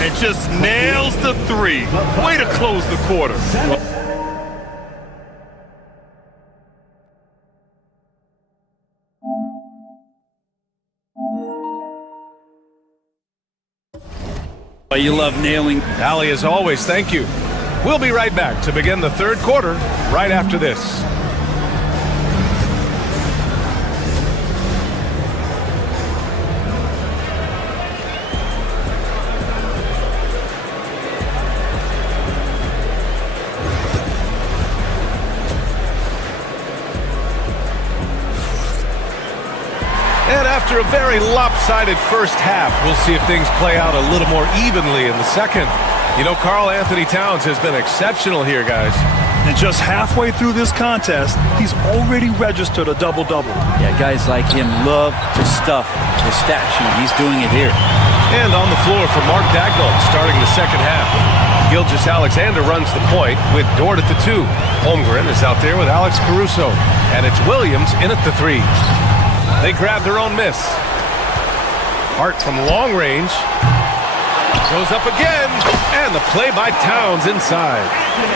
And just nails the 3. Way to close the quarter. You love nailing. Allie, as always, thank you. We'll be right back to begin the third quarter right after this. And after a very lopsided first half, we'll see if things play out a little more evenly in the second. You know, Karl-Anthony Towns has been exceptional here, guys. And just halfway through this contest, he's already registered a double-double. Yeah, guys like him love to stuff the stat sheet. He's doing it here. And on the floor for Mark Daigneault starting the second half. Gilgeous-Alexander runs the point with Dort at the 2. Holmgren is out there with Alex Caruso. And it's Williams in at the 3. They grab their own miss. Hart from long range. Goes up again. And the play by Towns inside.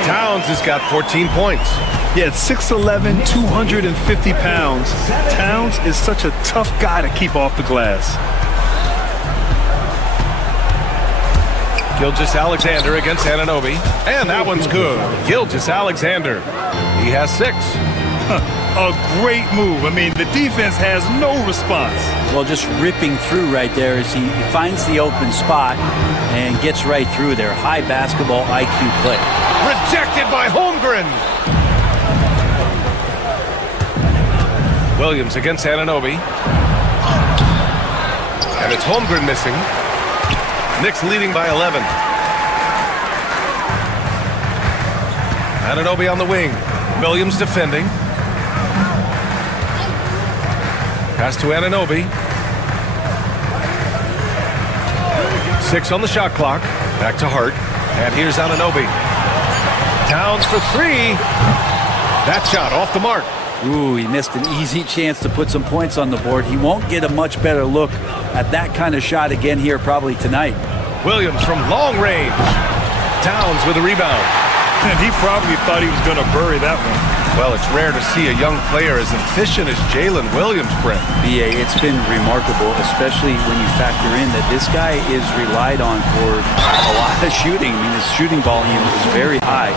Towns has got 14 points. Yeah, at 6'11", 250 pounds. Towns is such a tough guy to keep off the glass. Gilgeous-Alexander against Anunoby. And that one's good. Gilgeous-Alexander. He has 6. A great move. I mean, the defense has no response. Well, just ripping through right there as he finds the open spot and gets right through there. High basketball IQ play. Rejected by Holmgren. Williams against Anunoby. And it's Holmgren missing. Knicks leading by 11. Anunoby on the wing. Williams defending. Pass to Anunoby. 6 on the shot clock. Back to Hart. And here's Anunoby. Towns for 3. That shot off the mark. Ooh, he missed an easy chance to put some points on the board. He won't get a much better look at that kind of shot again here probably tonight. Williams from long range. Towns with a rebound. And he probably thought he was going to bury that one. Well, it's rare to see a young player as efficient as Jalen Williams, Brent. BA, it's been remarkable, especially when you factor in that this guy is relied on for a lot of shooting. I mean, his shooting volume is very high.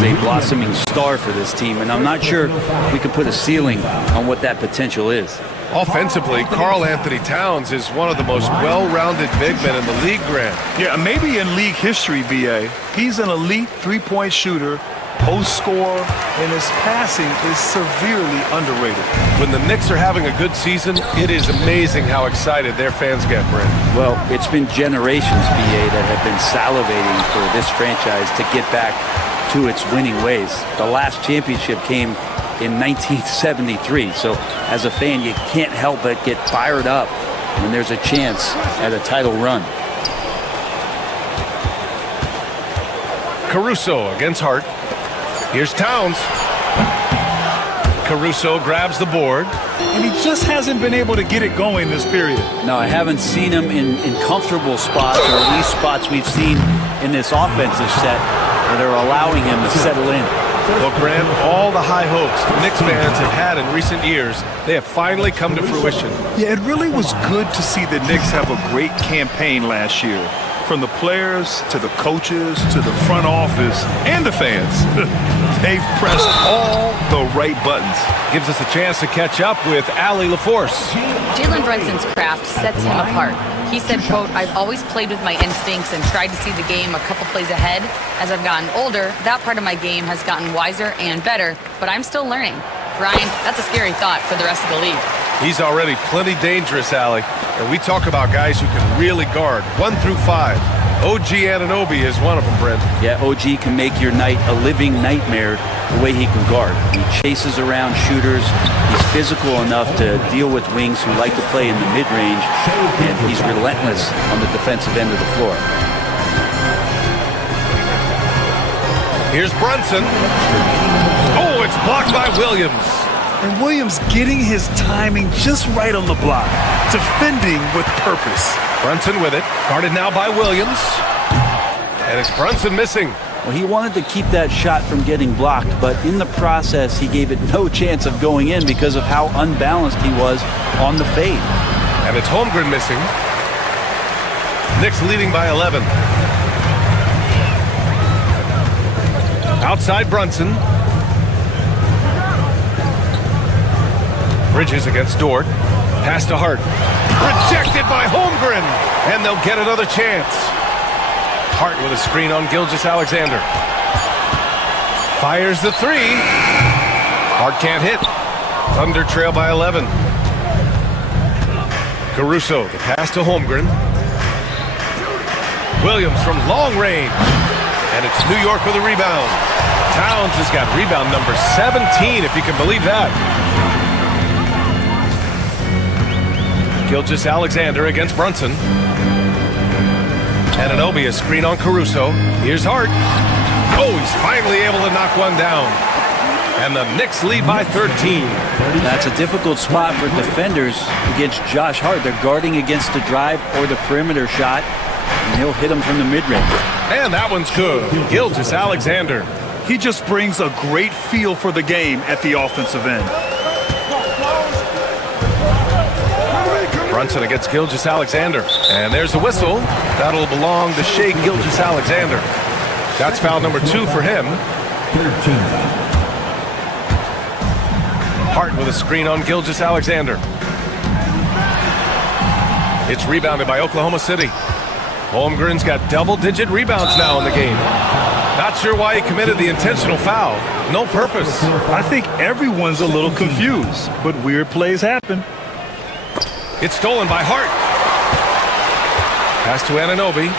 This is a blossoming star for this team, and I'm not sure we can put a ceiling on what that potential is. Offensively, Karl Anthony Towns is one of the most well-rounded big men in the league, Grant. Yeah, maybe in league history, BA. He's an elite three-point shooter, post scorer, and his passing is severely underrated. When the Knicks are having a good season, it is amazing how excited their fans get, Brent. Well, it's been generations, BA, that have been salivating for this franchise to get back to its winning ways. The last championship came in 1973. So as a fan, you can't help but get fired up when there's a chance at a title run. Caruso against Hart. Here's Towns. Caruso grabs the board. And he just hasn't been able to get it going this period. No, I haven't seen him in comfortable spots, or at least spots we've seen in this offensive set that are allowing him to settle in. Well, Grant, all the high hopes the Knicks fans have had in recent years, they have finally come to fruition. Yeah, it really was good to see the Knicks have a great campaign last year. From the players to the coaches to the front office and the fans. They've pressed all the right buttons. Gives us a chance to catch up with Allie LaForce. Jalen Brunson's craft sets him apart. He said, quote, "I've always played with my instincts and tried to see the game a couple plays ahead. As I've gotten older, that part of my game has gotten wiser and better, but I'm still learning." Ryan, that's a scary thought for the rest of the league. He's already plenty dangerous, Allie. And we talk about guys who can really guard 1 through 5. OG Anunoby is one of them, Brent. Yeah, OG can make your night a living nightmare the way he can guard. He chases around shooters. He's physical enough to deal with wings who like to play in the mid-range, and he's relentless on the defensive end of the floor. Here's Brunson. Oh, it's blocked by Williams. And Williams getting his timing just right on the block. Defending with purpose. Brunson with it. Guarded now by Williams. And it's Brunson missing. Well, he wanted to keep that shot from getting blocked, but in the process, he gave it no chance of going in because of how unbalanced he was on the fade. And it's Holmgren missing. Knicks leading by 11. Outside Brunson. Bridges against Dort. Pass to Hart. Rejected by Holmgren. And they'll get another chance. Hart with a screen on Gilgeous-Alexander. Fires the three. Hart can't hit. Thunder trail by 11. Caruso, the pass to Holmgren. Williams from long range. And it's New York with a rebound. Towns has got rebound number 17, if you can believe that. Gilgeous-Alexander against Brunson. Anunoby, a screen on Caruso. Here's Hart. Oh, he's finally able to knock one down. And the Knicks lead by 13. That's a difficult spot for defenders against Josh Hart. They're guarding against the drive or the perimeter shot, and he'll hit them from the mid-range. And that one's good. Gilgeous-Alexander. He just brings a great feel for the game at the offensive end. Brunson against Gilgeous-Alexander. And there's a whistle. That'll belong to Shai Gilgeous-Alexander. That's foul number 2 for him. 13. Hart with a screen on Gilgeous-Alexander. It's rebounded by Oklahoma City. Holmgren's got double-digit rebounds now in the game. Not sure why he committed the intentional foul. No purpose. I think everyone's a little confused, but weird plays happen. It's stolen by Hart. Pass to Anunoby.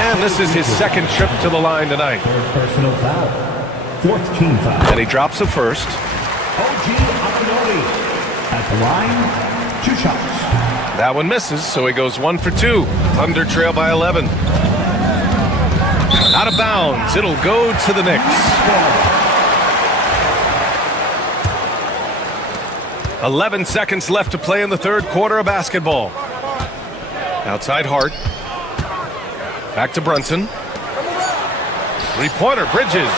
And this is his second trip to the line tonight. Third personal foul. 4th team foul. And he drops the first. OG Anunoby at the line. 2 shots. That one misses, so he goes 1 for 2. Thunder trail by 11. Out of bounds. It'll go to the Knicks. 11 seconds left to play in the third quarter of basketball. Outside Hart. Back to Brunson. Three-pointer, Bridges.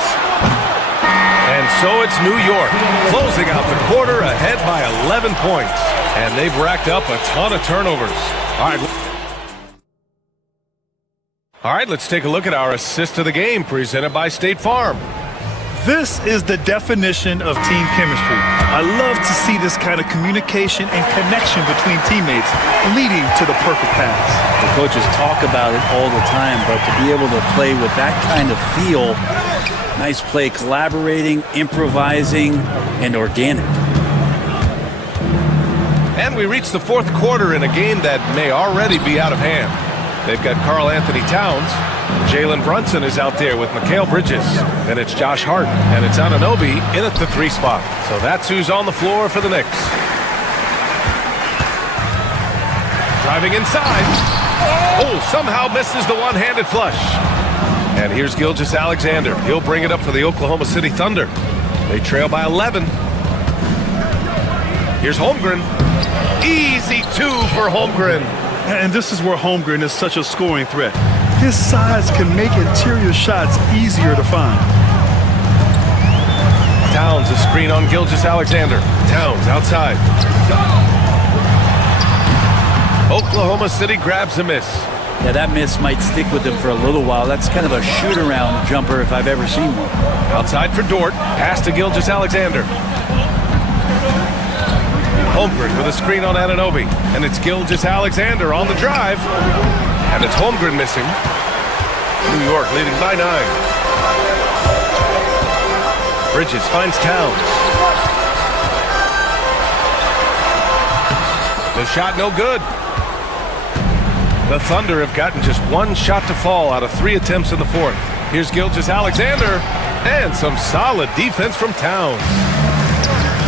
And so it's New York, closing out the quarter ahead by 11 points. And they've racked up a ton of turnovers. All right, let's take a look at our assist of the game presented by State Farm. This is the definition of team chemistry. I love to see this kind of communication and connection between teammates leading to the perfect pass. The coaches talk about it all the time, but to be able to play with that kind of feel, nice play, collaborating, improvising, and organic. And we reach the fourth quarter in a game that may already be out of hand. They've got Karl Anthony Towns. Jalen Brunson is out there with Mikal Bridges. Then it's Josh Hart, and it's Anunoby in at the 3 spot. So that's who's on the floor for the Knicks. Driving inside. Oh, somehow misses the one-handed flush. And here's Gilgeous-Alexander. He'll bring it up for the Oklahoma City Thunder. They trail by 11. Here's Holmgren. Easy 2 for Holmgren. And this is where Holmgren is such a scoring threat. His size can make interior shots easier to find. Towns, a screen on Gilgeous-Alexander. Towns outside. Oklahoma City grabs a miss. Yeah, that miss might stick with him for a little while. That's kind of a shoot-around jumper if I've ever seen one. Outside for Dort. Pass to Gilgeous-Alexander. Holmgren with a screen on Anunoby. And it's Gilgeous-Alexander on the drive. And it's Holmgren missing. New York leading by 9. Bridges finds Towns. The shot no good. The Thunder have gotten just one shot to fall out of 3 attempts in the fourth. Here's Gilgeous-Alexander. And some solid defense from Towns.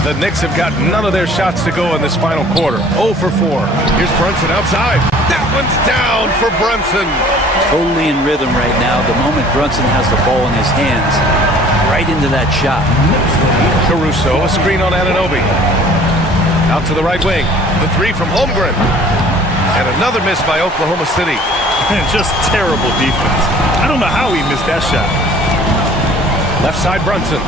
The Knicks have got none of their shots to go in this final quarter. 0 for 4. Here's Brunson outside. That one's down for Brunson. Totally in rhythm right now. The moment Brunson has the ball in his hands, right into that shot. Caruso, a screen on Anunoby. Out to the right wing. The 3 from Holmgren. And another miss by Oklahoma City. And just terrible defense. I don't know how he missed that shot. Left side Brunson.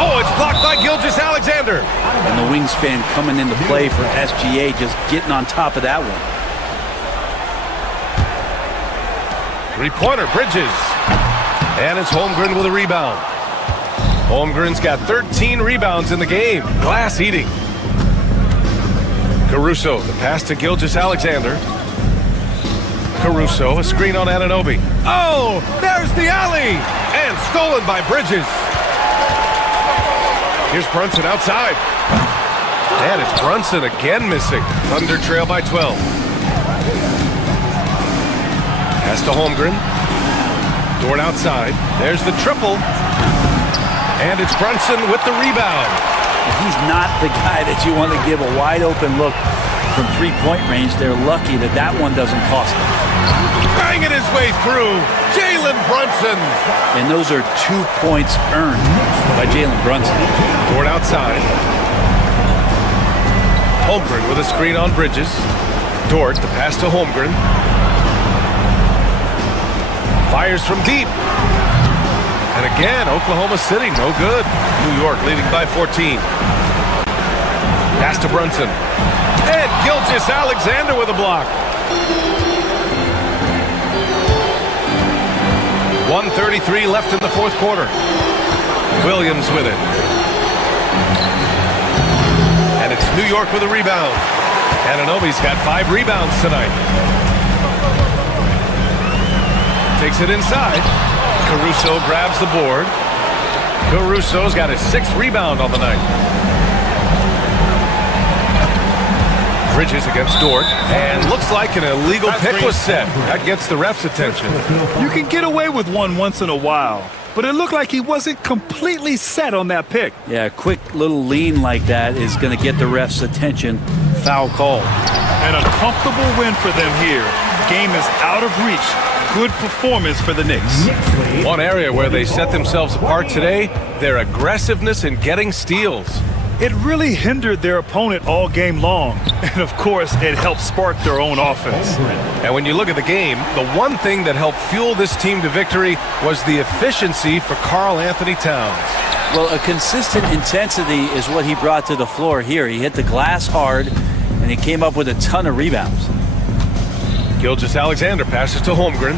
Oh, it's blocked by Gilgeous-Alexander. And the wingspan coming into play for SGA, just getting on top of that one. 3-pointer, Bridges. And it's Holmgren with a rebound. Holmgren's got 13 rebounds in the game. Glass eating. Caruso, the pass to Gilgeous-Alexander. Caruso, a screen on Anunoby. Oh, there's the alley. And stolen by Bridges. Here's Brunson outside. And it's Brunson again missing. Thunder trail by 12. Pass to Holmgren. Dort outside. There's the triple. And it's Brunson with the rebound. He's not the guy that you want to give a wide open look from 3-point range. They're lucky that that one doesn't cost them. Banging his way through. Jalen Brunson. And those are 2 points earned by Jalen Brunson. Dort outside. Holmgren with a screen on Bridges. Dort, the pass to Holmgren. Fires from deep. And again, Oklahoma City, no good. New York leading by 14. Pass to Brunson. And Gilgeous-Alexander with a block. 1:33 left in the fourth quarter. Williams with it. And it's New York with a rebound. Anunoby's got 5 rebounds tonight. Takes it inside. Caruso grabs the board. Caruso's got his 6th rebound on the night. Bridges against Dort. And looks like an illegal pick was set. That gets the ref's attention. You can get away with one once in a while, but it looked like he wasn't completely set on that pick. Yeah, a quick little lean like that is going to get the ref's attention. Foul call. And a comfortable win for them here. Game is out of reach. Good performance for the Knicks. One area where they set themselves apart today, their aggressiveness in getting steals. It really hindered their opponent all game long. And of course, it helped spark their own offense. And when you look at the game, the one thing that helped fuel this team to victory was the efficiency for Karl Anthony Towns. Well, a consistent intensity is what he brought to the floor here. He hit the glass hard, and he came up with a ton of rebounds. Gilgeous-Alexander passes to Holmgren.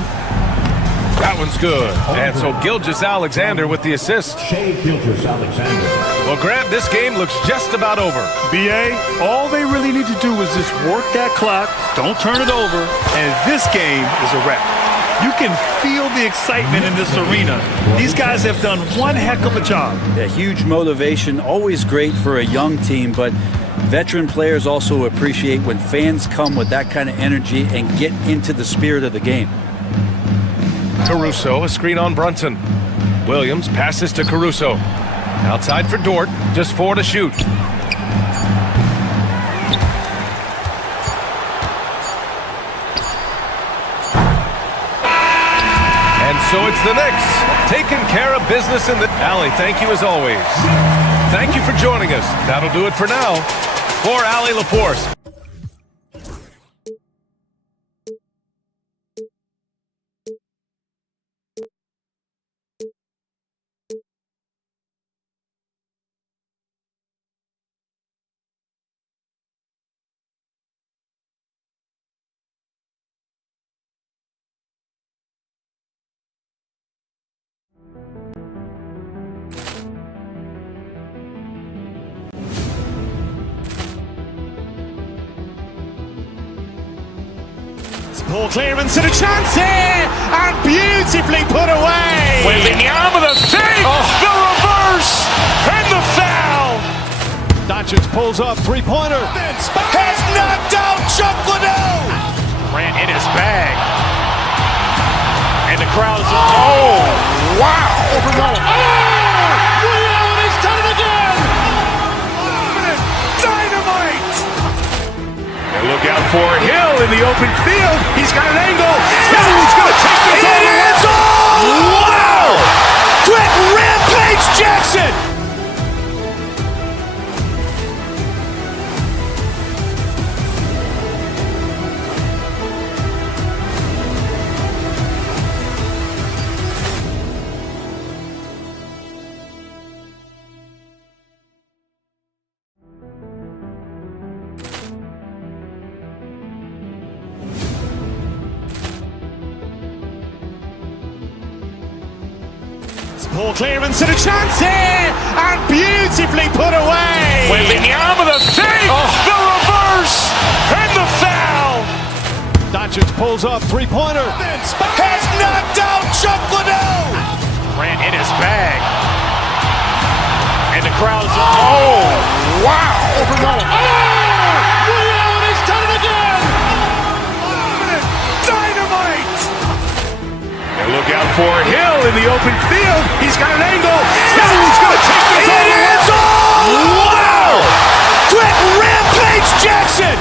That one's good. And so Gilgeous-Alexander with the assist. Shai Gilgeous-Alexander. Well, Grant, this game looks just about over. BA, all they really need to do is just work that clock, don't turn it over, and this game is a wrap. You can feel the excitement in this arena. These guys have done one heck of a job. A huge motivation, always great for a young team, but veteran players also appreciate when fans come with that kind of energy and get into the spirit of the game. Caruso, a screen on Brunson. Williams passes to Caruso. Outside for Dort, just 4 to shoot. And so it's the Knicks, taking care of business in the... Allie, thank you as always. Thank you for joining us. That'll do it for now. For Allie LaForce. Ball clearance and a chance here, and beautifully put away. Wembanyama the save, the reverse, and the foul. Doncic pulls up, three-pointer. Has knocked out Chuck Liddell. Ran in his bag. And the crowd is... Oh, wow. Ray Allen has done it again. Dynamite. And look out for Hill in the open field. He's got an angle. He's going to take this all the way. Wow! Quick Rampage Jackson. Ball clearance and a chance here, and beautifully put away. Wembanyama the save, the reverse, and the foul. Doncic pulls up, three-pointer. Has knocked out Chuck Liddell. Ran in his bag. And the crowd is... Oh, wow. Ray Allen has done it again. Dynamite. And look out for Hill in the open field. He's got an angle. He's going to take this all the way. Wow. Quick Rampage Jackson.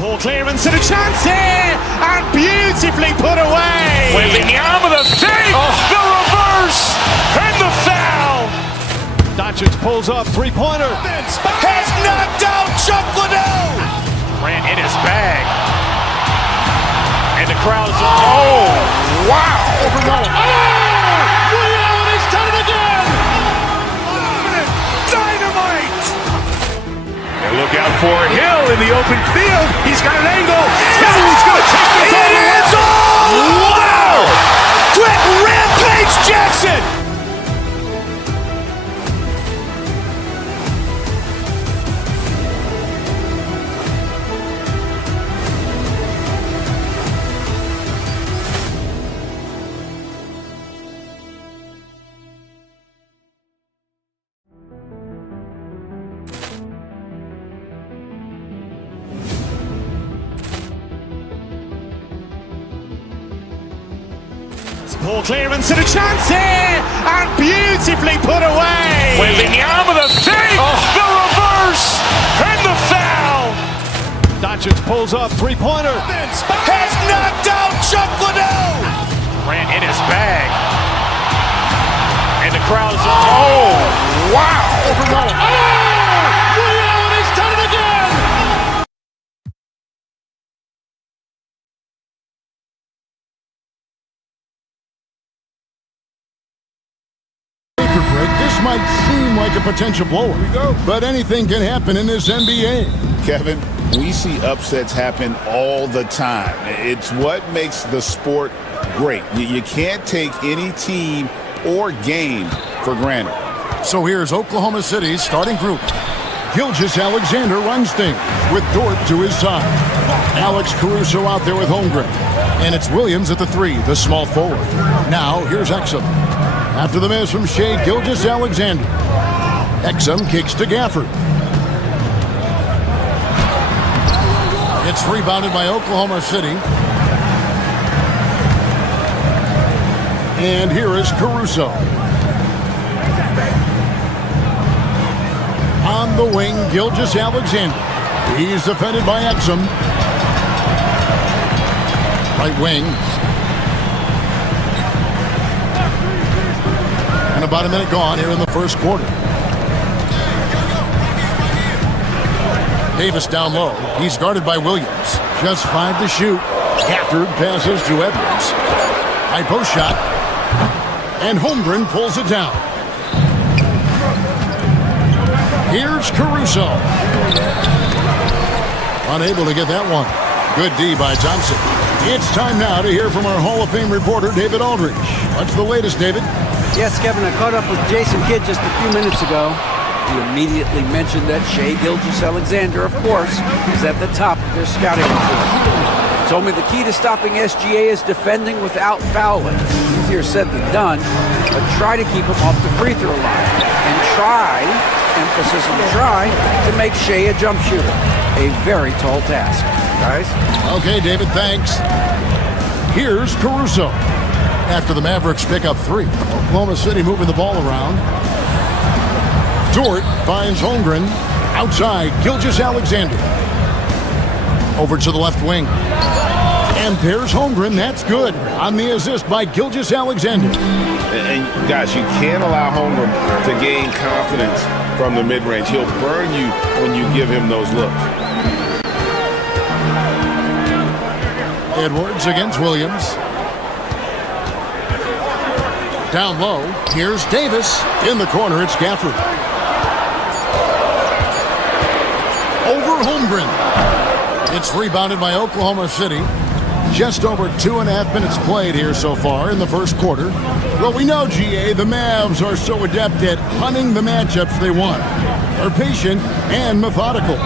Ball clearance and a chance here, and beautifully put away. Wembanyama the save, the reverse, and the foul. Doncic pulls up, three-pointer. Has knocked out Chuck Liddell. Ran in his bag. And the crowd is... Oh, wow. Ray Allen has done it again. Dynamite. And look out for Hill in the open field. He's got an angle. He's going to take this all the way. Wow. Quick Rampage Jackson. Poor clearance and a chance here, and beautifully put away. Wembanyama the save, the reverse, and the foul. Doncic pulls up, three-pointer. Has knocked out Chuck Liddell. Ran in his bag. And the crowd is, oh, wow. Ray Allen has done it again. Break. This might seem like a potential blower, but anything can happen in this NBA. Kevin, we see upsets happen all the time. It's what makes the sport great. You can't take any team or game for granted. So here's Oklahoma City's starting group. Gilgeous-Alexander runs things with Dort to his side. Alex Caruso out there with Holmgren. And it's Williams at the 3, the small forward. Now here's Exum. After the miss from Shai Gilgeous-Alexander. Exum kicks to Gafford. It's rebounded by Oklahoma City. And here is Caruso. On the wing, Gilgeous-Alexander. He's defended by Exum. Right wing. And about a minute gone here in the first quarter. Davis down low. He's guarded by Williams. Just 5 to shoot. Gafford passes to Edwards. High post shot. And Holmgren pulls it down. Here's Caruso. Unable to get that one. Good D by Thompson. It's time now to hear from our Hall of Fame reporter, David Aldridge. What's the latest, David? Yes, Kevin, I caught up with Jason Kidd just a few minutes ago. He immediately mentioned that Shai Gilgeous-Alexander, of course, is at the top of their scouting report. He told me the key to stopping SGA is defending without fouling. Easier said than done, but try to keep him off the free throw line. And try, emphasis on try, to make Shai a jump shooter. A very tall task, guys. Okay, David, thanks. Here's Caruso. After the Mavericks pick up 3. Oklahoma City moving the ball around. Dort finds Holmgren. Outside, Gilgeous-Alexander. Over to the left wing. And there's Holmgren. That's good. On the assist by Gilgeous-Alexander. And guys, you can't allow Holmgren to gain confidence from the mid-range. He'll burn you when you give him those looks. Edwards against Williams. Down low, here's Davis. In the corner, it's Gafford. Over Holmgren. It's rebounded by Oklahoma City. Just over 2.5 minutes played here so far in the first quarter. Well, we know, GA, the Mavs are so adept at hunting the matchups they want. They're patient and methodical.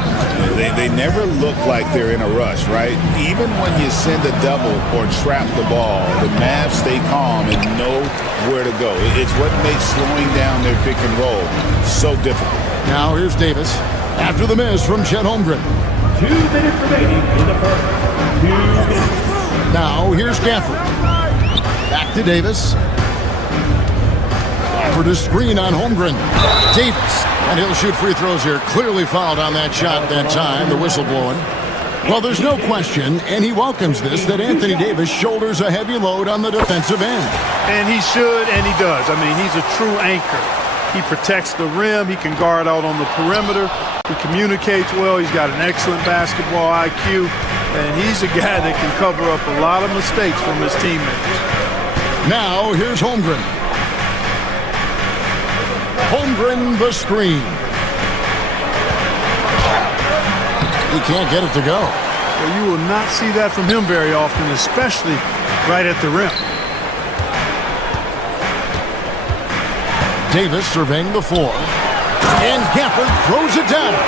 They never look like they're in a rush, right? Even when you send a double or trap the ball, the Mavs stay calm and know where to go. It's what makes slowing down their pick and roll so difficult. Now here's Davis. After the miss from Chet Holmgren. 2 minutes remaining in the first. 2 minutes. Now here's Gafford. Back to Davis. Gafford is screen on Holmgren. Davis. And he'll shoot free throws here. Clearly fouled on that shot that time. The whistle blowing. Well, there's no question, and he welcomes this, that Anthony Davis shoulders a heavy load on the defensive end. And he should, and he does. I mean, he's a true anchor. He protects the rim. He can guard out on the perimeter. He communicates well. He's got an excellent basketball IQ. And he's a guy that can cover up a lot of mistakes from his teammates. Now, here's Holmgren. Holmgren the screen. He can't get it to go. Well, you will not see that from him very often, especially right at the rim. Davis surveying the floor. And Gafford throws it down.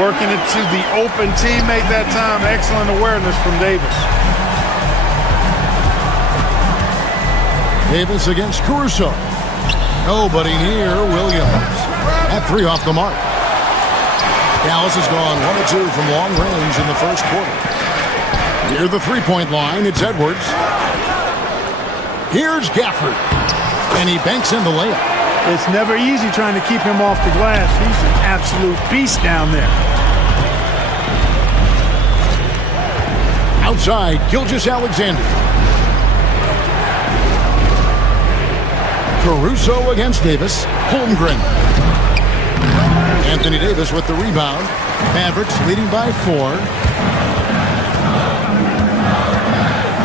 Working it to the open teammate that time. Excellent awareness from Davis. Davis against Caruso. Nobody near Williams. That 3 off the mark. Dallas has gone 1 of 2 from long range in the first quarter. Near the 3-point line, it's Edwards. Here's Gafford. And he banks in the layup. It's never easy trying to keep him off the glass. He's an absolute beast down there. Outside, Gilgeous-Alexander. Caruso against Davis. Holmgren. Anthony Davis with the rebound. Mavericks leading by 4.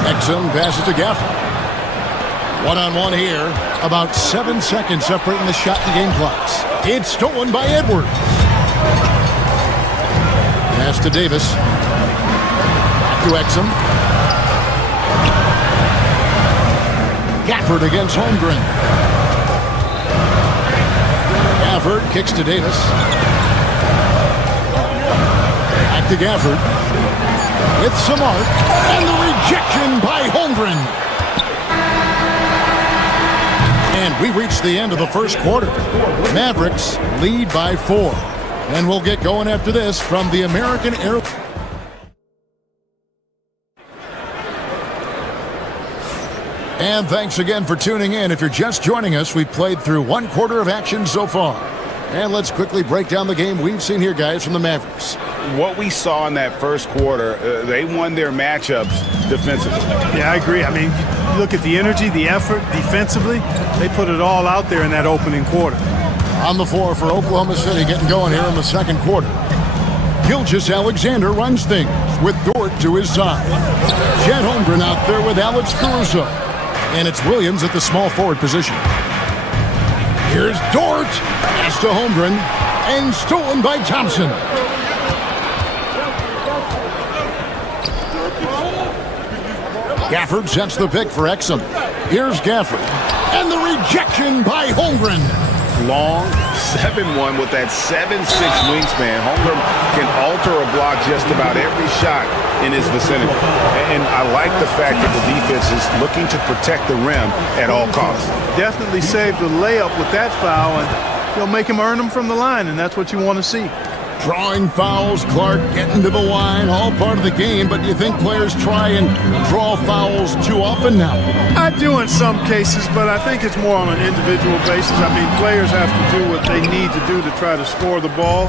Exum passes to Gafford. One-on-one here. About 7 seconds separating the shot and game clocks. It's stolen by Edwards. Pass to Davis. Back to Exum. Gafford against Holmgren. Gafford kicks to Davis. Back to Gafford. With some arc. And the rejection by Holmgren. And we reached the end of the first quarter. Mavericks lead by 4. And we'll get going after this from the American Air. And thanks again for tuning in. If you're just joining us, we've played through 1 quarter of action so far. And let's quickly break down the game we've seen here, guys, from the Mavericks. What we saw in that first quarter, they won their matchups defensively. Yeah, I agree. I mean, you look at the energy, the effort defensively, they put it all out there in that opening quarter. On the floor for Oklahoma City, getting going here in the second quarter. Gilgeous-Alexander runs things with Dort to his side. Chet Holmgren out there with Alex Caruso. And it's Williams at the small forward position. Here's Dort. Pass to Holmgren. And stolen by Thompson. Gafford sets the pick for Exum. Here's Gafford. And the rejection by Holmgren. Long 7-1 with that 7'6" wingspan. Holmgren can alter a block just about every shot in his vicinity. And I like the fact that the defense is looking to protect the rim at all costs. Definitely saved the layup with that foul, and he'll make him earn them from the line, and that's what you want to see. Drawing fouls, Clark getting to the line, all part of the game, but you think players try and draw fouls too often now? I do in some cases, but I think it's more on an individual basis. I mean, players have to do what they need to do to try to score the ball,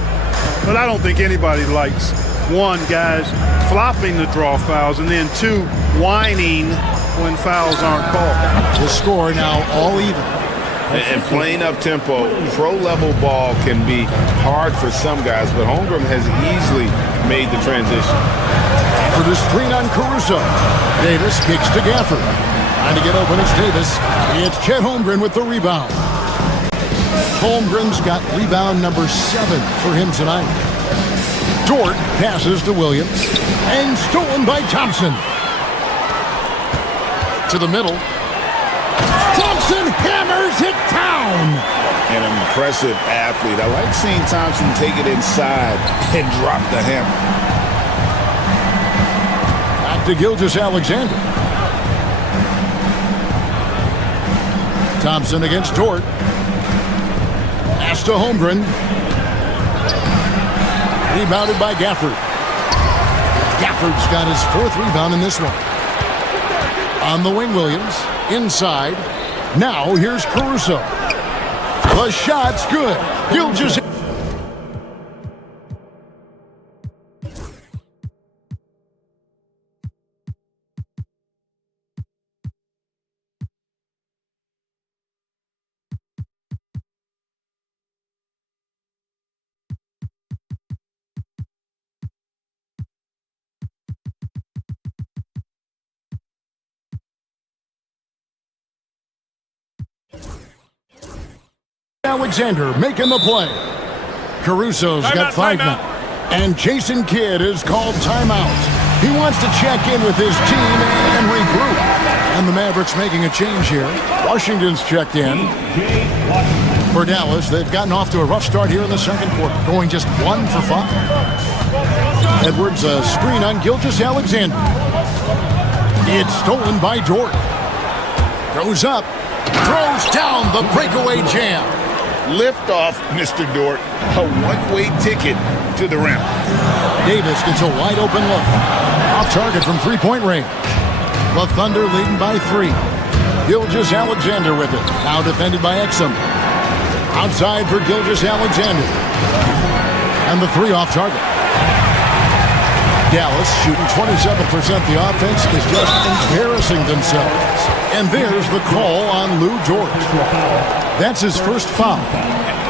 but I don't think anybody likes, 1, guys flopping to draw fouls, and then 2, whining when fouls aren't called. The score now all even. And playing up-tempo, pro-level ball can be hard for some guys, but Holmgren has easily made the transition. For the screen on Caruso. Davis kicks to Gafford. Trying to get open, it's Davis. It's Chet Holmgren with the rebound. Holmgren's got rebound number 7 for him tonight. Dort passes to Williams. And stolen by Thompson. To the middle. Thompson hammers it down. An impressive athlete. I like seeing Thompson take it inside and drop the hammer. Back to Gilgeous-Alexander. Thompson against Dort. Pass to Holmgren. Rebounded by Gafford. Gafford's got his 4th rebound in this one. On the wing, Williams. Inside. Now here's Caruso. The shot's good. Gilgeous. Alexander making the play. Caruso's got 5 now. And Jason Kidd is called timeout. He wants to check in with his team and regroup. And the Mavericks making a change here. Washington's checked in. For Dallas, they've gotten off to a rough start here in the second quarter, going just 1 for 5. Edwards, a screen on Gilgeous-Alexander. It's stolen by Dort. Goes up. Throws down the breakaway jam. Lift off, Mr. Dort. A one-way ticket to the rim. Davis gets a wide-open look. Off target from three-point range. The Thunder leading by 3. Gilgeous-Alexander with it. Now defended by Exum. Outside for Gilgeous-Alexander. And the three off target. Dallas shooting 27%. The offense is just embarrassing themselves. And there's the call on Lou George. That's his first foul.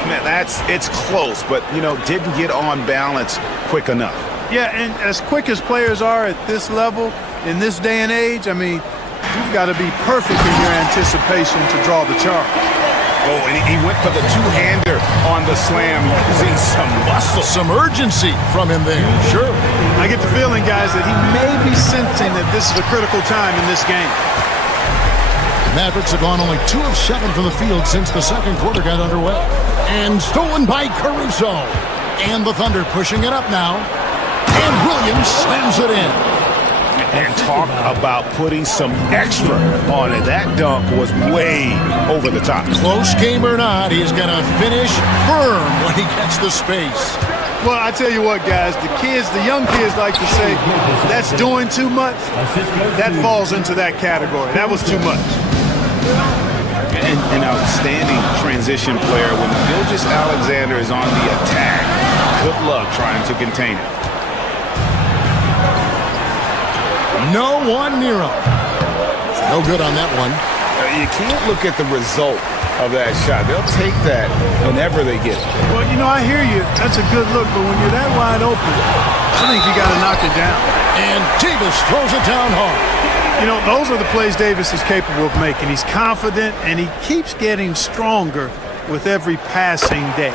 Man, it's close, but, didn't get on balance quick enough. Yeah, and as quick as players are at this level, in this day and age, I mean, you've got to be perfect in your anticipation to draw the charge. Oh, and he went for the two-hander on the slam, using some muscle. Some urgency from him there, sure. I get the feeling, guys, that he may be sensing that this is a critical time in this game. Mavericks have gone only 2 of 7 from the field since the second quarter got underway. And stolen by Caruso. And the Thunder pushing it up now. And Williams slams it in. And talk about putting some extra on it. That dunk was way over the top. Close game or not, he's going to finish firm when he gets the space. Well, I tell you what, guys, the young kids like to say, that's doing too much. That falls into that category. That was too much. An outstanding transition player. When Gilgeous-Alexander is on the attack, good luck trying to contain it. No one near him. No good on that one. You can't look at the result of that shot. They'll take that whenever they get it. Well, I hear you. That's a good look, but when you're that wide open, I think you got to knock it down. And Davis throws it down hard. Those are the plays Davis is capable of making. He's confident, and he keeps getting stronger with every passing day.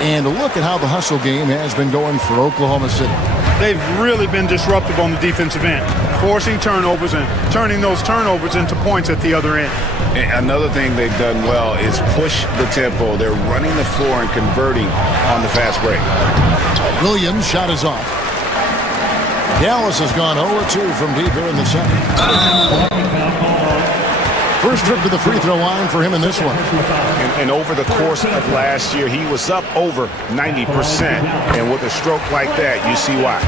And look at how the hustle game has been going for Oklahoma City. They've really been disruptive on the defensive end, forcing turnovers and turning those turnovers into points at the other end. And another thing they've done well is push the tempo. They're running the floor and converting on the fast break. Williams' shot is off. Dallas has gone 0-2 from deep here in the second. First trip to the free throw line for him in this one. And over the course of last year, he was up over 90%. And with a stroke like that, you see why.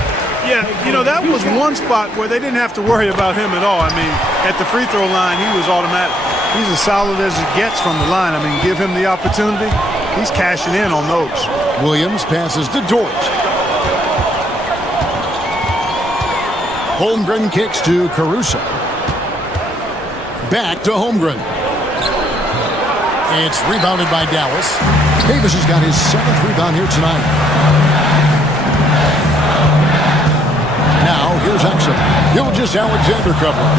Yeah, that was one spot where they didn't have to worry about him at all. I mean, at the free throw line, he was automatic. He's as solid as it gets from the line. I mean, give him the opportunity. He's cashing in on those. Williams passes to Dort. Holmgren kicks to Caruso. Back to Holmgren. It's rebounded by Dallas. Davis has got his 7th rebound here tonight. Now, here's Exum. Gilgeous-Alexander covering.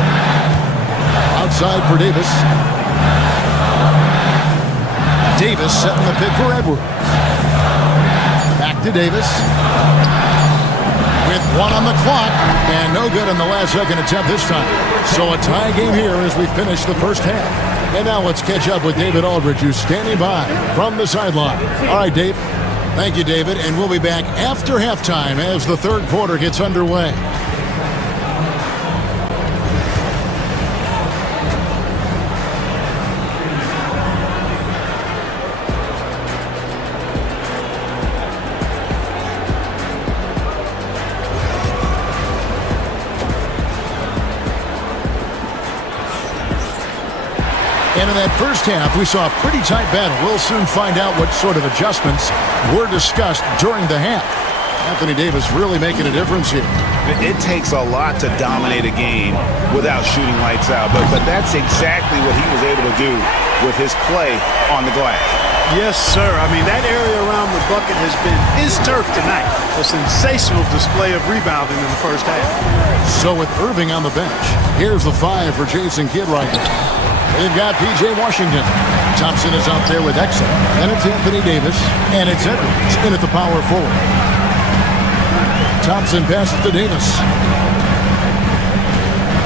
Outside for Davis. Davis setting the pick for Edwards. Back to Davis. With 1 on the clock, and no good on the last second attempt this time. So a tie game here as we finish the first half. And now let's catch up with David Aldridge, who's standing by from the sideline. All right, Dave. Thank you, David. And we'll be back after halftime as the third quarter gets underway. And in that first half, we saw a pretty tight battle. We'll soon find out what sort of adjustments were discussed during the half. Anthony Davis really making a difference here. It takes a lot to dominate a game without shooting lights out, but that's exactly what he was able to do with his play on the glass. Yes, sir. I mean, that area around the bucket has been his turf tonight. A sensational display of rebounding in the first half. So with Irving on the bench, here's the 5 for Jason Kidd right now. They've got P.J. Washington. Thompson is out there with Exum. And it's Anthony Davis. And it's Edwards in at the power forward. Thompson passes to Davis.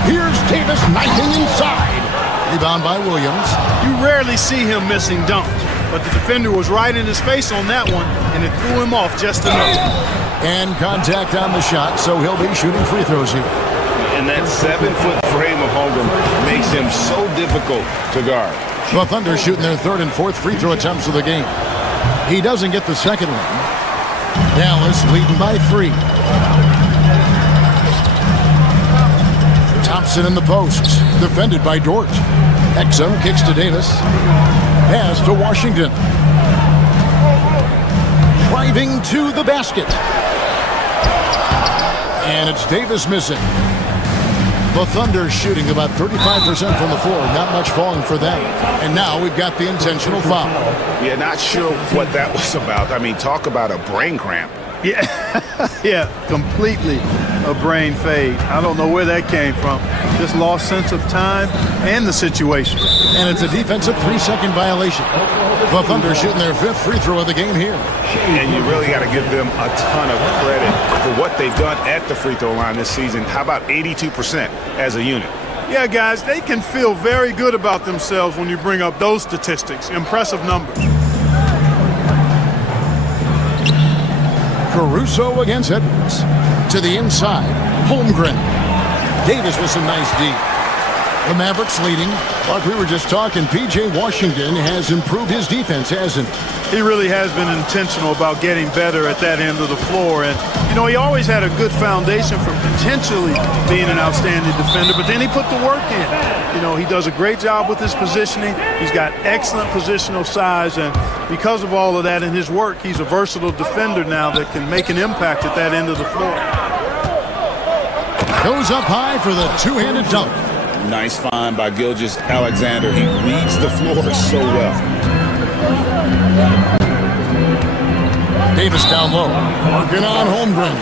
Here's Davis knifing inside. Rebound by Williams. You rarely see him missing dunks, but the defender was right in his face on that one, and it threw him off just enough. And contact on the shot, so he'll be shooting free throws here. And that 7-foot frame of Holmgren makes him so difficult to guard. The Thunder shooting their 3rd and 4th free throw attempts of the game. He doesn't get the second one. Dallas leading by 3. Thompson in the post, defended by Dort. Exum kicks to Davis. Pass to Washington. Driving to the basket. And it's Davis missing. The Thunder shooting about 35% from the floor. Not much falling for them. And now we've got the intentional foul. Yeah, not sure what that was about. I mean, talk about a brain cramp. Yeah, completely a brain fade. I don't know where that came from. Just lost sense of time and the situation. And it's a defensive 3-second violation. The Thunder shooting their 5th free throw of the game here. And you really got to give them a ton of credit for what they've done at the free throw line this season. How about 82% as a unit? Yeah, guys, they can feel very good about themselves when you bring up those statistics. Impressive numbers. Caruso against Edwards. To the inside. Holmgren. Davis with some nice D. The Mavericks leading. Like we were just talking, P.J. Washington has improved his defense, hasn't he? He really has been intentional about getting better at that end of the floor. And, you know, he always had a good foundation for potentially being an outstanding defender, but then he put the work in. You know, he does a great job with his positioning. He's got excellent positional size, and because of all of that in his work, he's a versatile defender now that can make an impact at that end of the floor. Goes up high for the two-handed dunk. Nice find by Gilgeous-Alexander. He reads the floor so well. Davis down low. Working on Holmgren.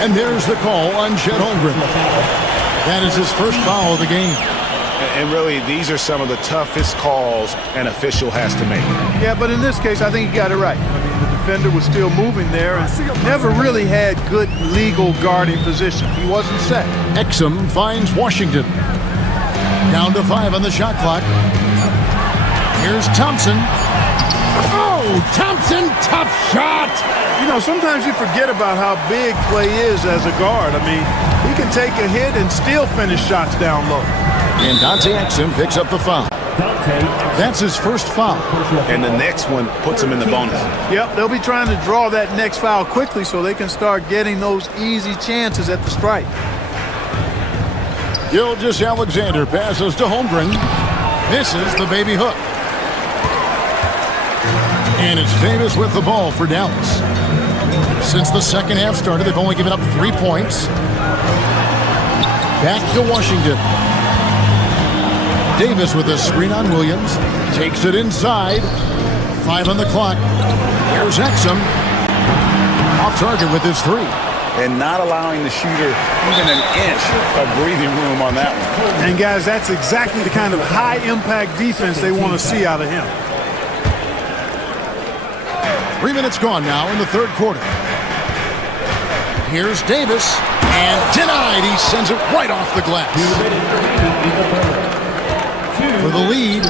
And there's the call on Chet Holmgren. That is his first foul of the game. And really, these are some of the toughest calls an official has to make. Yeah, but in this case, I think he got it right. I mean, the defender was still moving there and never really had good legal guarding position. He wasn't set. Exum finds Washington. Down to 5 on the shot clock. Here's Thompson. Oh, Thompson, tough shot. You know, sometimes you forget about how big Clay is as a guard. I mean, he can take a hit and still finish shots down low. And Dante Exum picks up the foul. That's his first foul. And the next one puts him in the bonus. Yep, they'll be trying to draw that next foul quickly so they can start getting those easy chances at the stripe. Gilgeous-Alexander passes to Holmgren. Misses the baby hook. And it's Davis with the ball for Dallas. Since the second half started, they've only given up 3 points. Back to Washington. Davis with a screen on Williams. Takes it inside. 5 on the clock. Here's Exum. Off target with his 3. And not allowing the shooter even an inch of breathing room on that one. And guys, that's exactly the kind of high-impact defense they want to see out of him. 3 minutes gone now in the third quarter. Here's Davis. And denied. He sends it right off the glass. For the lead.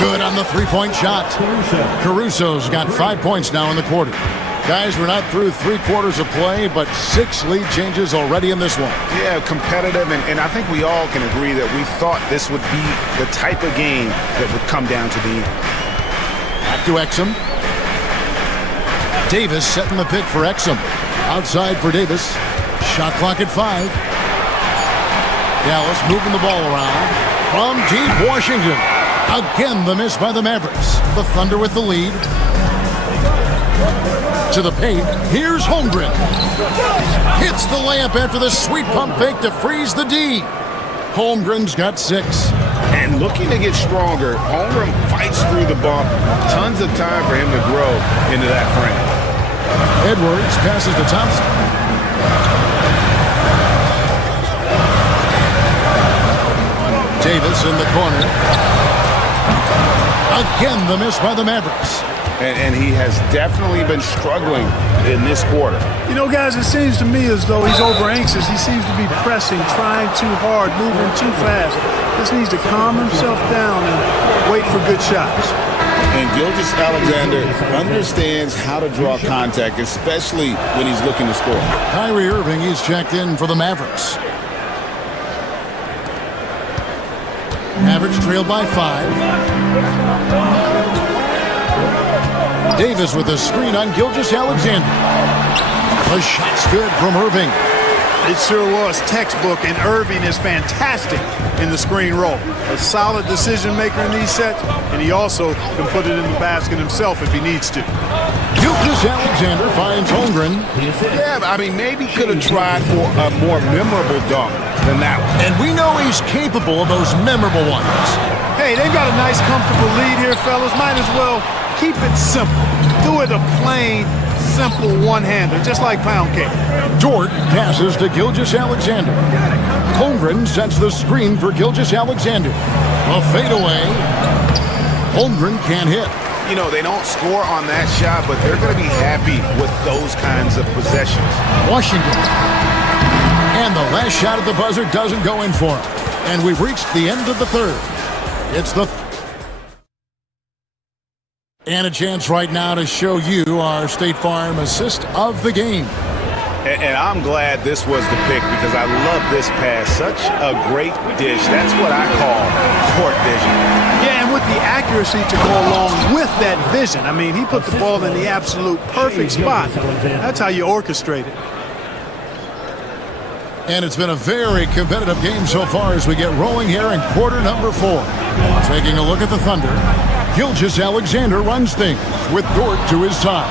Good on the three-point shot. Caruso's got 5 points now in the quarter. Guys, we're not through 3 quarters of play, but 6 lead changes already in this one. Yeah, competitive, and I think we all can agree that we thought this would be the type of game that would come down to the end. Back to Exum. Davis setting the pick for Exum. Outside for Davis. Shot clock at 5. Dallas moving the ball around. From deep Washington. Again, the miss by the Mavericks. The Thunder with the lead. To the paint. Here's Holmgren. Hits the layup after the sweet pump fake to freeze the D. Holmgren's got 6. And looking to get stronger, Holmgren fights through the bump. Tons of time for him to grow into that frame. Edwards passes to Thompson. Davis in the corner. Again, the miss by the Mavericks. And he has definitely been struggling in this quarter. You know, guys, it seems to me as though he's over anxious. He seems to be pressing, trying too hard, moving too fast. Just needs to calm himself down and wait for good shots. And Gilgeous-Alexander understands how to draw contact, especially when he's looking to score. Kyrie Irving, he's checked in for the Mavericks. Mavericks trailed by 5. Davis with a screen on Gilgeous-Alexander. The shot's good from Irving. It sure was textbook, and Irving is fantastic in the screen roll. A solid decision maker in these sets, and he also can put it in the basket himself if he needs to. Gilgeous Alexander finds Holmgren. Yeah, I mean, maybe could have tried for a more memorable dunk than that one. And we know he's capable of those memorable ones. Hey, they've got a nice, comfortable lead here, fellas. Might as well keep it simple. Do it a plain, simple one-hander, just like pound cake. Dort passes to Gilgeous Alexander. Holmgren sets the screen for Gilgeous Alexander. A fadeaway. Holmgren can't hit. You know, they don't score on that shot, but they're going to be happy with those kinds of possessions. Washington. And the last shot at the buzzer doesn't go in for him. And we've reached the end of the third. It's the... And a chance right now to show you our State Farm assist of the game. And I'm glad this was the pick because I love this pass. Such a great dish. That's what I call court vision. Yeah, and with the accuracy to go along with that vision. I mean, he put the ball in the absolute perfect spot. That's how you orchestrate it. And it's been a very competitive game so far as we get rolling here in quarter number 4. Taking a look at the Thunder. Gilgeous Alexander runs things with Dort to his side.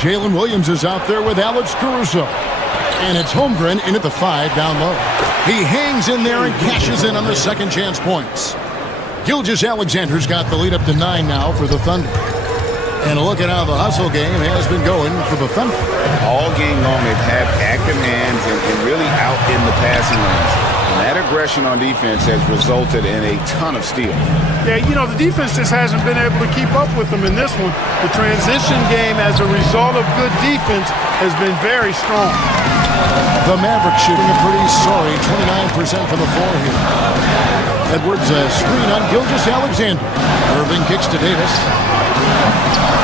Jalen Williams is out there with Alex Caruso. And it's Holmgren in at the 5 down low. He hangs in there and cashes in on the second chance points. Gilgeous Alexander's got the lead up to 9 now for the Thunder. And a look at how the hustle game has been going for the Thunder. All game long, they've had active hands and really out in the passing lanes. And that aggression on defense has resulted in a ton of steals. Yeah, you know, the defense just hasn't been able to keep up with them in this one. The transition game as a result of good defense has been very strong. The Mavericks shooting a pretty sorry 29% from the floor here. Edwards a screen on Gilgeous Alexander. Irving kicks to Davis.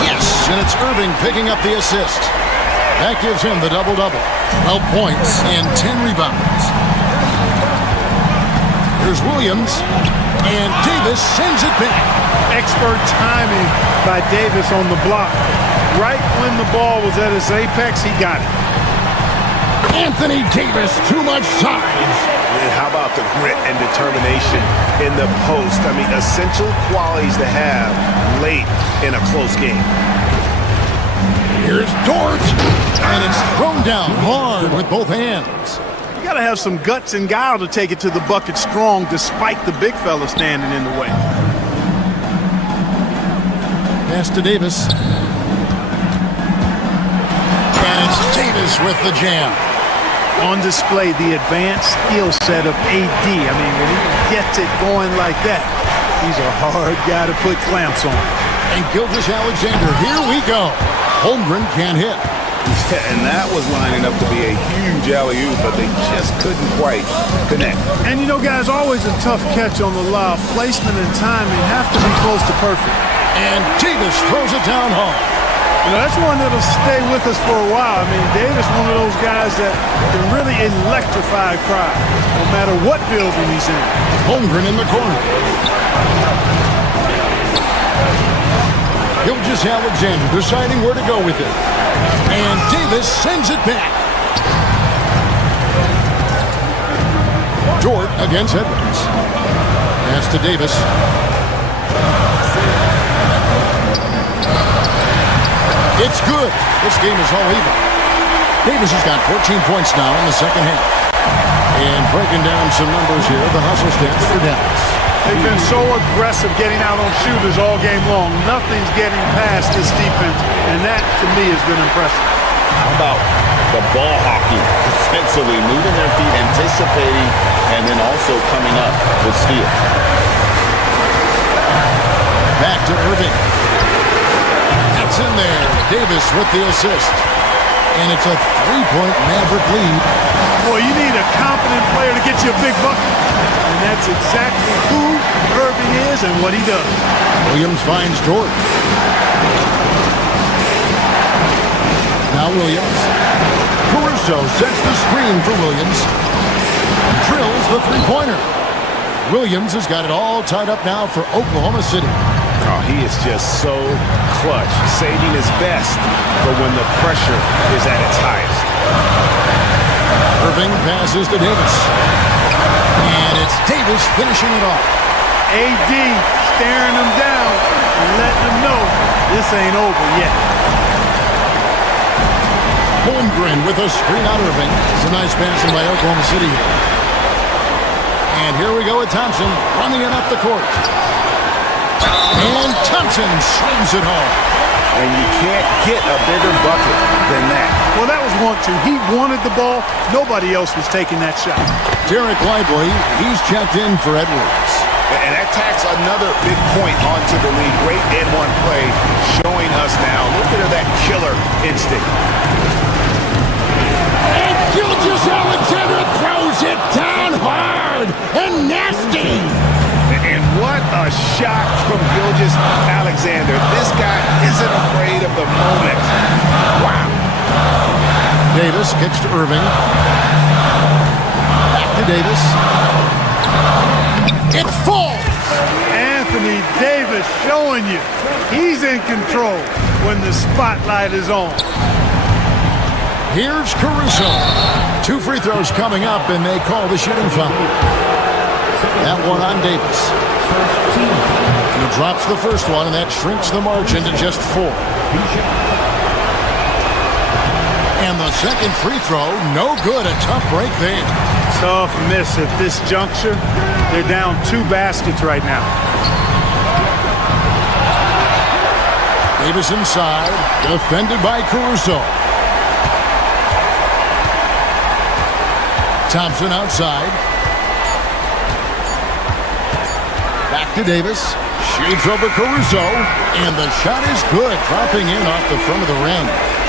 Yes, and it's Irving picking up the assist. That gives him the double-double. 12 points and 10 rebounds. Here's Williams, and Davis sends it back. Expert timing by Davis on the block. Right when the ball was at its apex, he got it. Anthony Davis, too much size. And how about the grit and determination in the post? I mean, essential qualities to have late in a close game. Here's Dort, and it's thrown down hard with both hands. You got to have some guts and guile to take it to the bucket strong despite the big fella standing in the way. Pass to Davis. And it's Davis with the jam. On display, the advanced skill set of AD. I mean, when he gets it going like that, he's a hard guy to put clamps on. And Gilgeous Alexander, here we go. Holmgren can't hit. And that was lining up to be a huge alley-oop, but they just couldn't quite connect. And you know, guys, always a tough catch on the lob. Placement and timing have to be close to perfect. And Davis throws it down hard. You know, that's one that'll stay with us for a while. I mean, Davis, one of those guys that can really electrify a crowd, no matter what building he's in. Holmgren in the corner. Gilgeous Alexander deciding where to go with it. And Davis sends it back. Dort against Edwards. Pass to Davis. It's good. This game is all even. Davis has got 14 points now in the second half. And breaking down some numbers here, the hustle stats for Dallas. They've been so aggressive getting out on shooters all game long. Nothing's getting past this defense, and that, to me, has been impressive. How about the ball hockey defensively, moving their feet, anticipating, and then also coming up with steal. Back to Irving. That's in there. Davis with the assist. And it's a three-point Maverick lead. Boy, you need a confident player to get you a big bucket. And that's exactly who Irving is and what he does. Williams finds Dort. Now Williams. Caruso sets the screen for Williams. Drills the three-pointer. Williams has got it all tied up now for Oklahoma City. Oh, he is just so clutch, saving his best for when the pressure is at its highest. Irving passes to Davis. And it's Davis finishing it off. AD staring him down and letting him know this ain't over yet. Holmgren with a screen out Irving. It's a nice passing by Oklahoma City here. And here we go with Thompson running it up the court. And Thompson swings it home. And you can't get a bigger bucket than that. Well, that was 1-2. He wanted the ball. Nobody else was taking that shot. Derek Lively, he's checked in for Edwards. And that tacks another big point onto the lead. Great N1 play showing us now a little bit of that killer instinct. And Gilgeous Alexander throws it down hard and nasty. And what a shot from Gilgeous Alexander. This guy isn't afraid of the moment. Wow. Davis kicks to Irving. Back to Davis. It falls. Anthony Davis showing you he's in control when the spotlight is on. Here's Caruso. 2 free throws coming up, and they call the shooting foul. That one on Davis. And he drops the first one, and that shrinks the margin to just 4. And the second free throw, no good. A tough break there. Tough miss at this juncture. They're down 2 baskets right now. Davis inside, defended by Caruso. Thompson outside. Back to Davis. Shoots over Caruso. And the shot is good, dropping in off the front of the rim.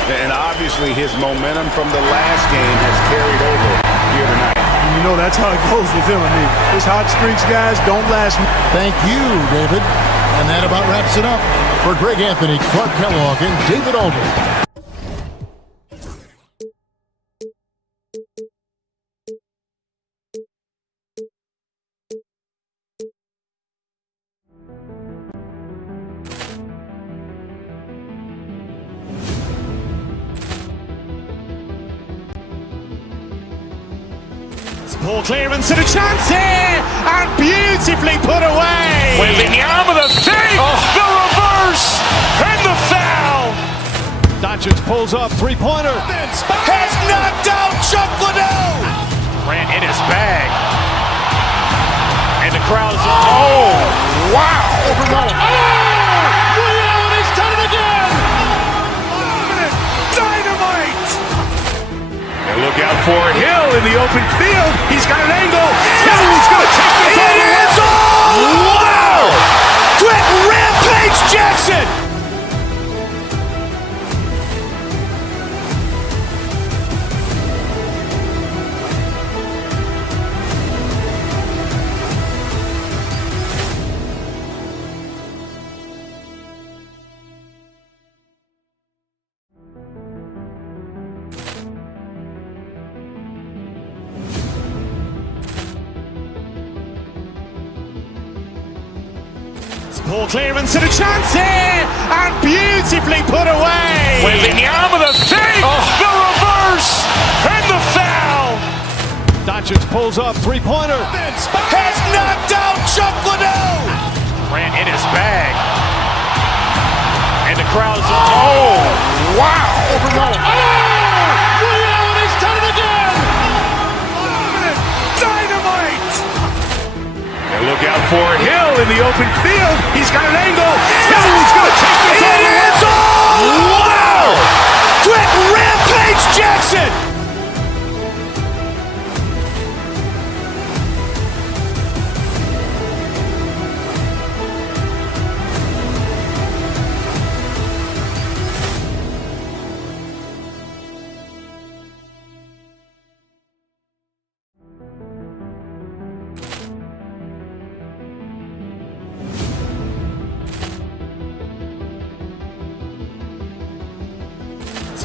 And obviously his momentum from the last game has carried over here tonight. And you know that's how it goes with him. I mean, his hot streaks, guys, don't last. Thank you, David. And that about wraps it up. For Greg Anthony, Clark Kellogg, and David Aldridge. Ball clearance and a chance here, and beautifully put away. Wembanyama the save, the reverse, and the foul. Doncic pulls up, three-pointer. Has knocked out Chuck Liddell. Ran in his bag, and the crowd is. Oh, wow! He's done it again. Dynamite. And look out for Hill in the open field. He's got an angle. He's going to take this all the way. Wow! Quit Rampage Jackson. Ball clearance and a chance here, and beautifully put away. Wembanyama the save, the reverse, and the foul. Doncic pulls up, three-pointer. Has knocked out Chuck Liddell. Ran in his bag, and the crowd is. Oh, wow! He's done it again. Dynamite. And look out for Hill in the open field. He's got an angle. He's going to take this all the way. Wow! Quit Rampage Jackson.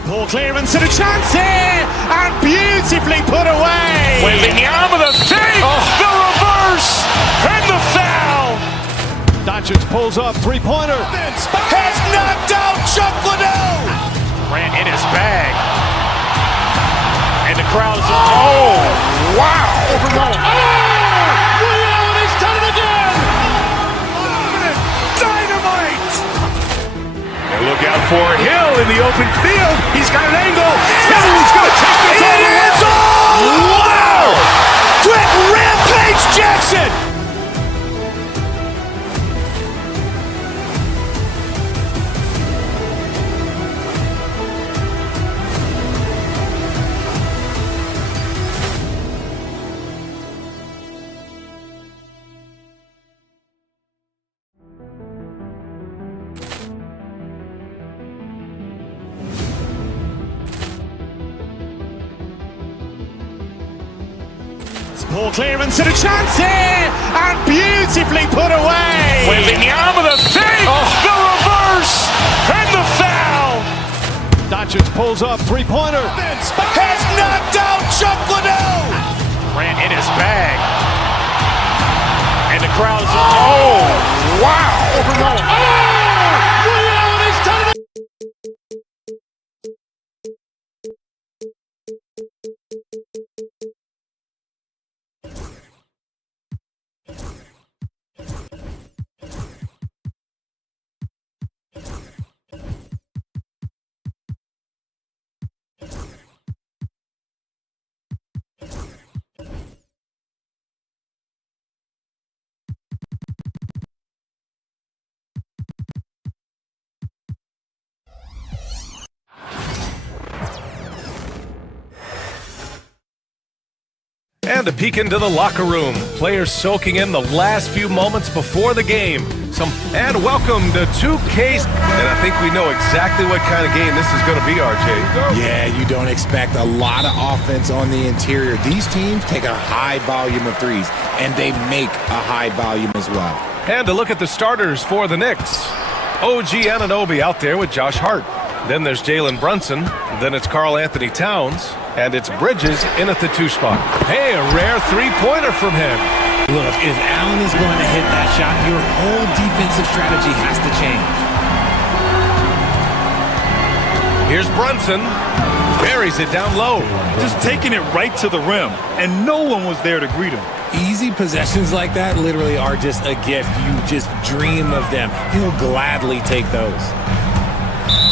Ball clearance and a chance here, and beautifully put away. Wembanyama the save, the reverse, and the foul. Doncic pulls up, three-pointer. Has knocked out Chuck Liddell. Ran in his bag, and And the crowd is, oh, wow. Overruled. Oh, Ray Allen has done it again. Dynamite! And look out for Hill in the open field. He's got an angle. He's going to take this all the way. It's all. Wow. Quick Rampage Jackson. Poor clearance and a chance here, and beautifully put away. Wembanyama the fake, the reverse, and the foul. Doncic pulls up, three-pointer. Has knocked out Chuck Liddell. Ran in his bag. And the crowd is, oh, wow. Overruled. Oh, Ray Allen has done it. And a peek into the locker room. Players soaking in the last few moments before the game. And welcome to 2K. And I think we know exactly what kind of game this is going to be, RJ. Yeah, you don't expect a lot of offense on the interior. These teams take a high volume of threes, and they make a high volume as well. And to look at the starters for the Knicks. OG Anunoby out there with Josh Hart. Then there's Jalen Brunson. Then it's Karl Anthony Towns. And it's Bridges in at the 2 spot. Hey, a rare three-pointer from him. Look, if Allen is going to hit that shot, your whole defensive strategy has to change. Here's Brunson. Buries it down low. Just taking it right to the rim, and no one was there to greet him. Easy possessions like that literally are just a gift. You just dream of them. He'll gladly take those.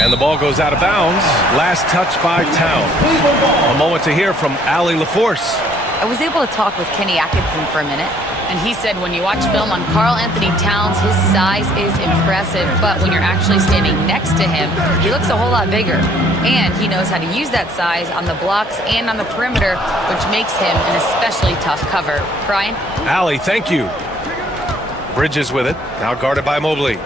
And the ball goes out of bounds. Last touch by Towns. A moment to hear from Allie LaForce. I was able to talk with Kenny Atkinson for a minute, and he said when you watch film on Karl Anthony Towns, his size is impressive, but when you're actually standing next to him, he looks a whole lot bigger. And he knows how to use that size on the blocks and on the perimeter, which makes him an especially tough cover. Brian? Allie, thank you. Bridges with it, now guarded by Mobley.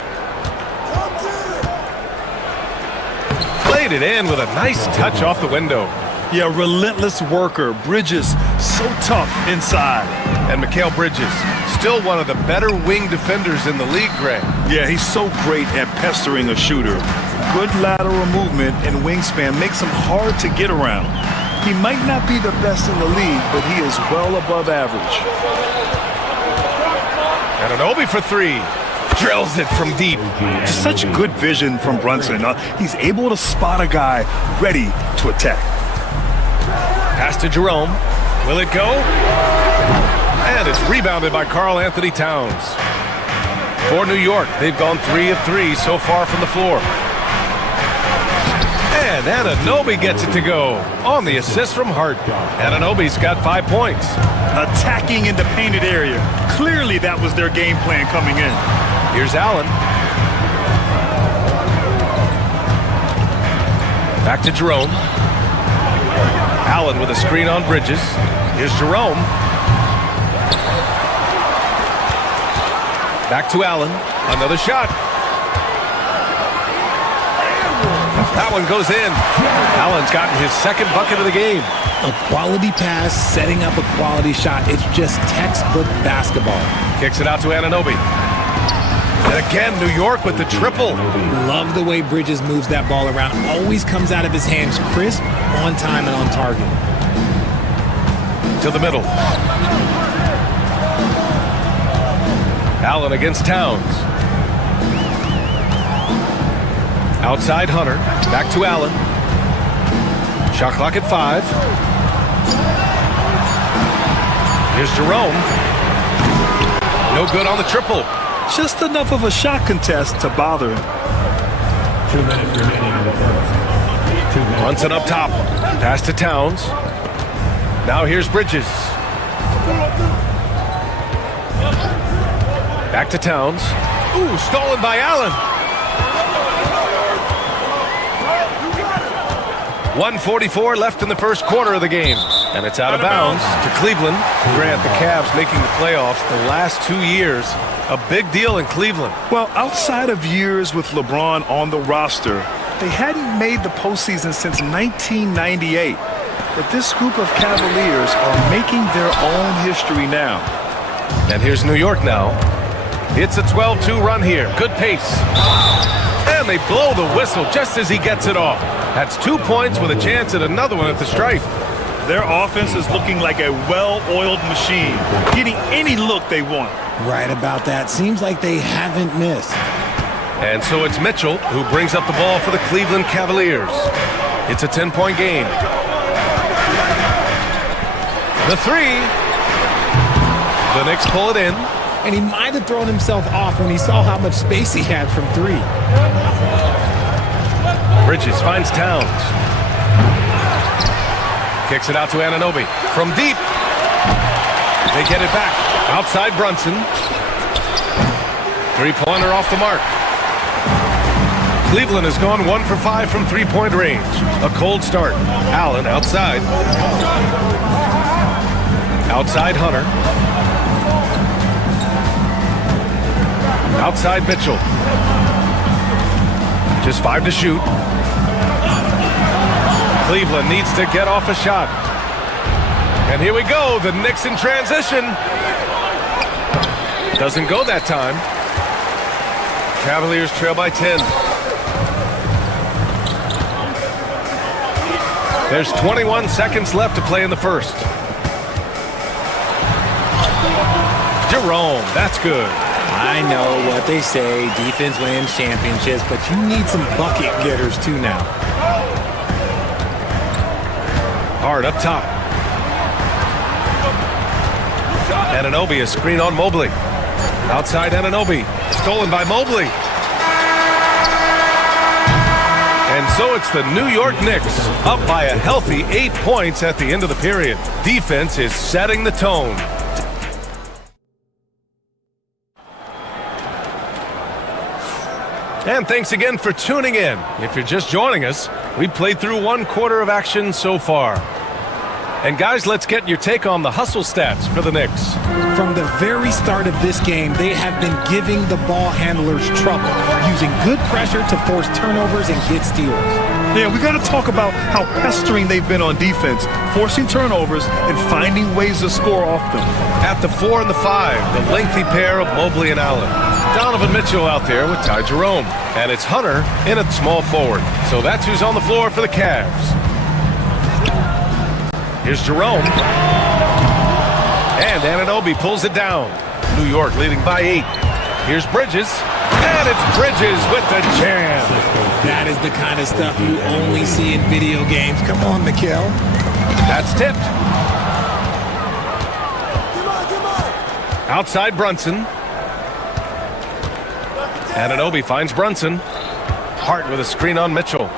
Played it in with a nice touch off the window. Yeah, relentless worker. Bridges, so tough inside. And Mikal Bridges, still one of the better wing defenders in the league, Greg. Yeah, he's so great at pestering a shooter. Good lateral movement and wingspan makes him hard to get around. He might not be the best in the league, but he is well above average. Anunoby for 3. Drills it from deep. Just such good vision from Brunson. He's able to spot a guy ready to attack. Pass to Jerome. Will it go? And it's rebounded by Karl Anthony Towns. For New York, they've gone 3 of 3 so far from the floor. And Anunoby gets it to go on the assist from Hart. Anunoby's got 5 points. Attacking in the painted area. Clearly that was their game plan coming in. Here's Allen. Back to Jerome. Allen with a screen on Bridges. Here's Jerome. Back to Allen. Another shot. That one goes in. Allen's gotten his second bucket of the game. A quality pass, setting up a quality shot. It's just textbook basketball. Kicks it out to Anunoby. And again, New York with the triple. Love the way Bridges moves that ball around. Always comes out of his hands crisp, on time, and on target. To the middle. Allen against Towns. Outside Hunter. Back to Allen. Shot clock at 5. Here's Jerome. No good on the triple. Just enough of a shot contest to bother him. 2 minutes remaining in the first. 2 minutes. Brunson up top. Pass to Towns. Now here's Bridges. Back to Towns. Ooh, stolen by Allen. 1:44 left in the first quarter of the game. And it's out of bounds to Cleveland. Grant, the Cavs making the playoffs the last 2 years. A big deal in Cleveland. Well, outside of years with LeBron on the roster, they hadn't made the postseason since 1998. But this group of Cavaliers are making their own history now. And here's New York now. It's a 12-2 run here. Good pace. And they blow the whistle just as he gets it off. That's 2 points with a chance at another one at the stripe. Their offense is looking like a well-oiled machine, getting any look they want. Right about that. Seems like they haven't missed. And so it's Mitchell who brings up the ball for the Cleveland Cavaliers. It's a 10-point game. The three. The Knicks pull it in. And he might have thrown himself off when he saw how much space he had from three. Bridges finds Towns. Kicks it out to Anunoby. From deep. They get it back. Outside Brunson. Three-pointer off the mark. Cleveland has gone 1 for 5 from three-point range. A cold start. Allen outside. Outside Hunter. Outside Mitchell. Just 5 to shoot. Cleveland needs to get off a shot. And here we go. The Knicks in transition. Doesn't go that time. Cavaliers trail by 10. There's 21 seconds left to play in the first. Jerome, that's good. I know what they say, defense wins championships, but you need some bucket getters too now. Hard up top. Anunoby, a screen on Mobley. Outside Anunoby, stolen by Mobley. And so it's the New York Knicks, up by a healthy 8 points at the end of the period. Defense is setting the tone. And thanks again for tuning in. If you're just joining us, we played through 1 quarter of action so far. And guys, let's get your take on the hustle stats for the Knicks. From the very start of this game, they have been giving the ball handlers trouble, using good pressure to force turnovers and get steals. Yeah, we got to talk about how pestering they've been on defense, forcing turnovers and finding ways to score off them. At the 4 and the 5, the lengthy pair of Mobley and Allen. Donovan Mitchell out there with Ty Jerome. And it's Hunter in at small forward. So that's who's on the floor for the Cavs. Here's Jerome. And Anunoby pulls it down. New York leading by 8. Here's Bridges. And it's Bridges with the jam. That is the kind of stuff you only see in video games. Come on, Mikal. That's tipped. Outside Brunson. Anunoby finds Brunson. Hart with a screen on Mitchell.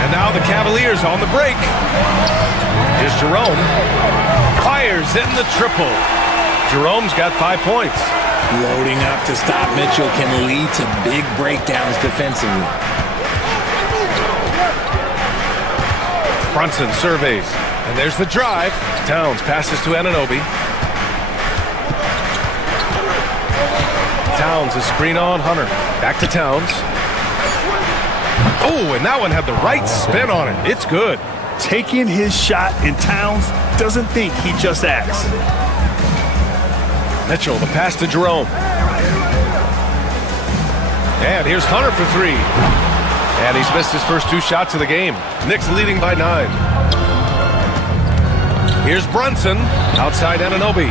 And now the Cavaliers on the break. Here's Jerome. Fires in the triple. Jerome's got 5 points. Loading up to stop Mitchell can lead to big breakdowns defensively. Brunson surveys. And there's the drive. Towns passes to Anunoby. Towns is screen on Hunter. Back to Towns. Oh, and that one had the right spin on it. It's good. Taking his shot, and Towns doesn't think, he just acts. Mitchell, the pass to Jerome. And here's Hunter for 3. And he's missed his first 2 shots of the game. Knicks leading by 9. Here's Brunson. Outside Anunoby.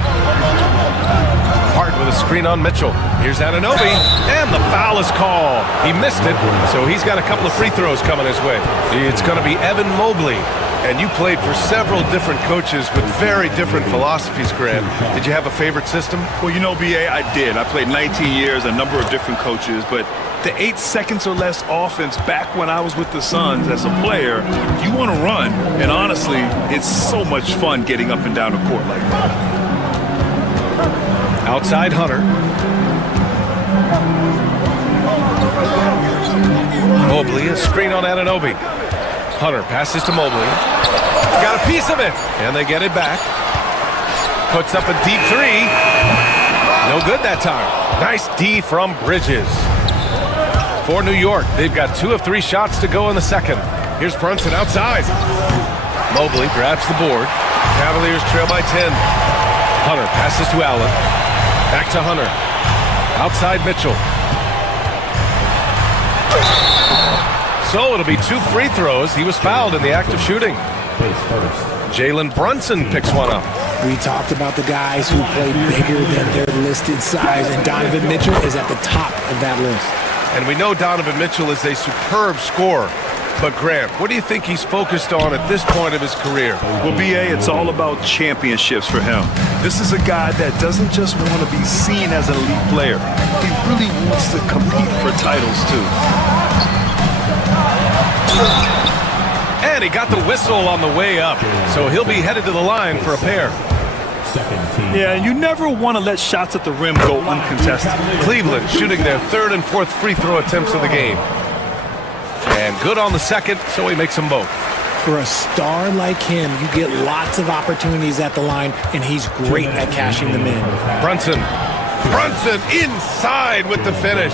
Hart with a screen on Mitchell. Here's Anunoby, and the foul is called. He missed it, so he's got a couple of free throws coming his way. It's going to be Evan Mobley. And you played for several different coaches with very different philosophies, Grant. Did you have a favorite system? Well, you know, BA, I did. I played 19 years, a number of different coaches, but the 8 seconds or less offense back when I was with the Suns as a player, you want to run. And honestly, it's so much fun getting up and down the court like that. Outside Hunter. Mobley, a screen on Anunoby. Hunter passes to Mobley. Got a piece of it, and they get it back. Puts up a deep three. No good that time. Nice D from Bridges. For New York, they've got 2 of 3 shots to go in the second. Here's Brunson outside. Mobley grabs the board. Cavaliers trail by 10. Hunter passes to Allen. Back to Hunter. Outside Mitchell. So it'll be 2 free throws. He was fouled in the act of shooting. Jalen Brunson picks one up. We talked about the guys who play bigger than their listed size, and Donovan Mitchell is at the top of that list. And we know Donovan Mitchell is a superb scorer. But Grant, what do you think he's focused on at this point of his career? Well, BA, it's all about championships for him. This is a guy that doesn't just want to be seen as an elite player. He really wants to compete for titles, too. And he got the whistle on the way up, so he'll be headed to the line for a pair. Yeah, and you never want to let shots at the rim go uncontested. Cleveland shooting their 3rd and 4th free throw attempts of the game. And good on the second, so he makes them both. For a star like him, you get lots of opportunities at the line, and he's great at cashing them in. Brunson inside with the finish.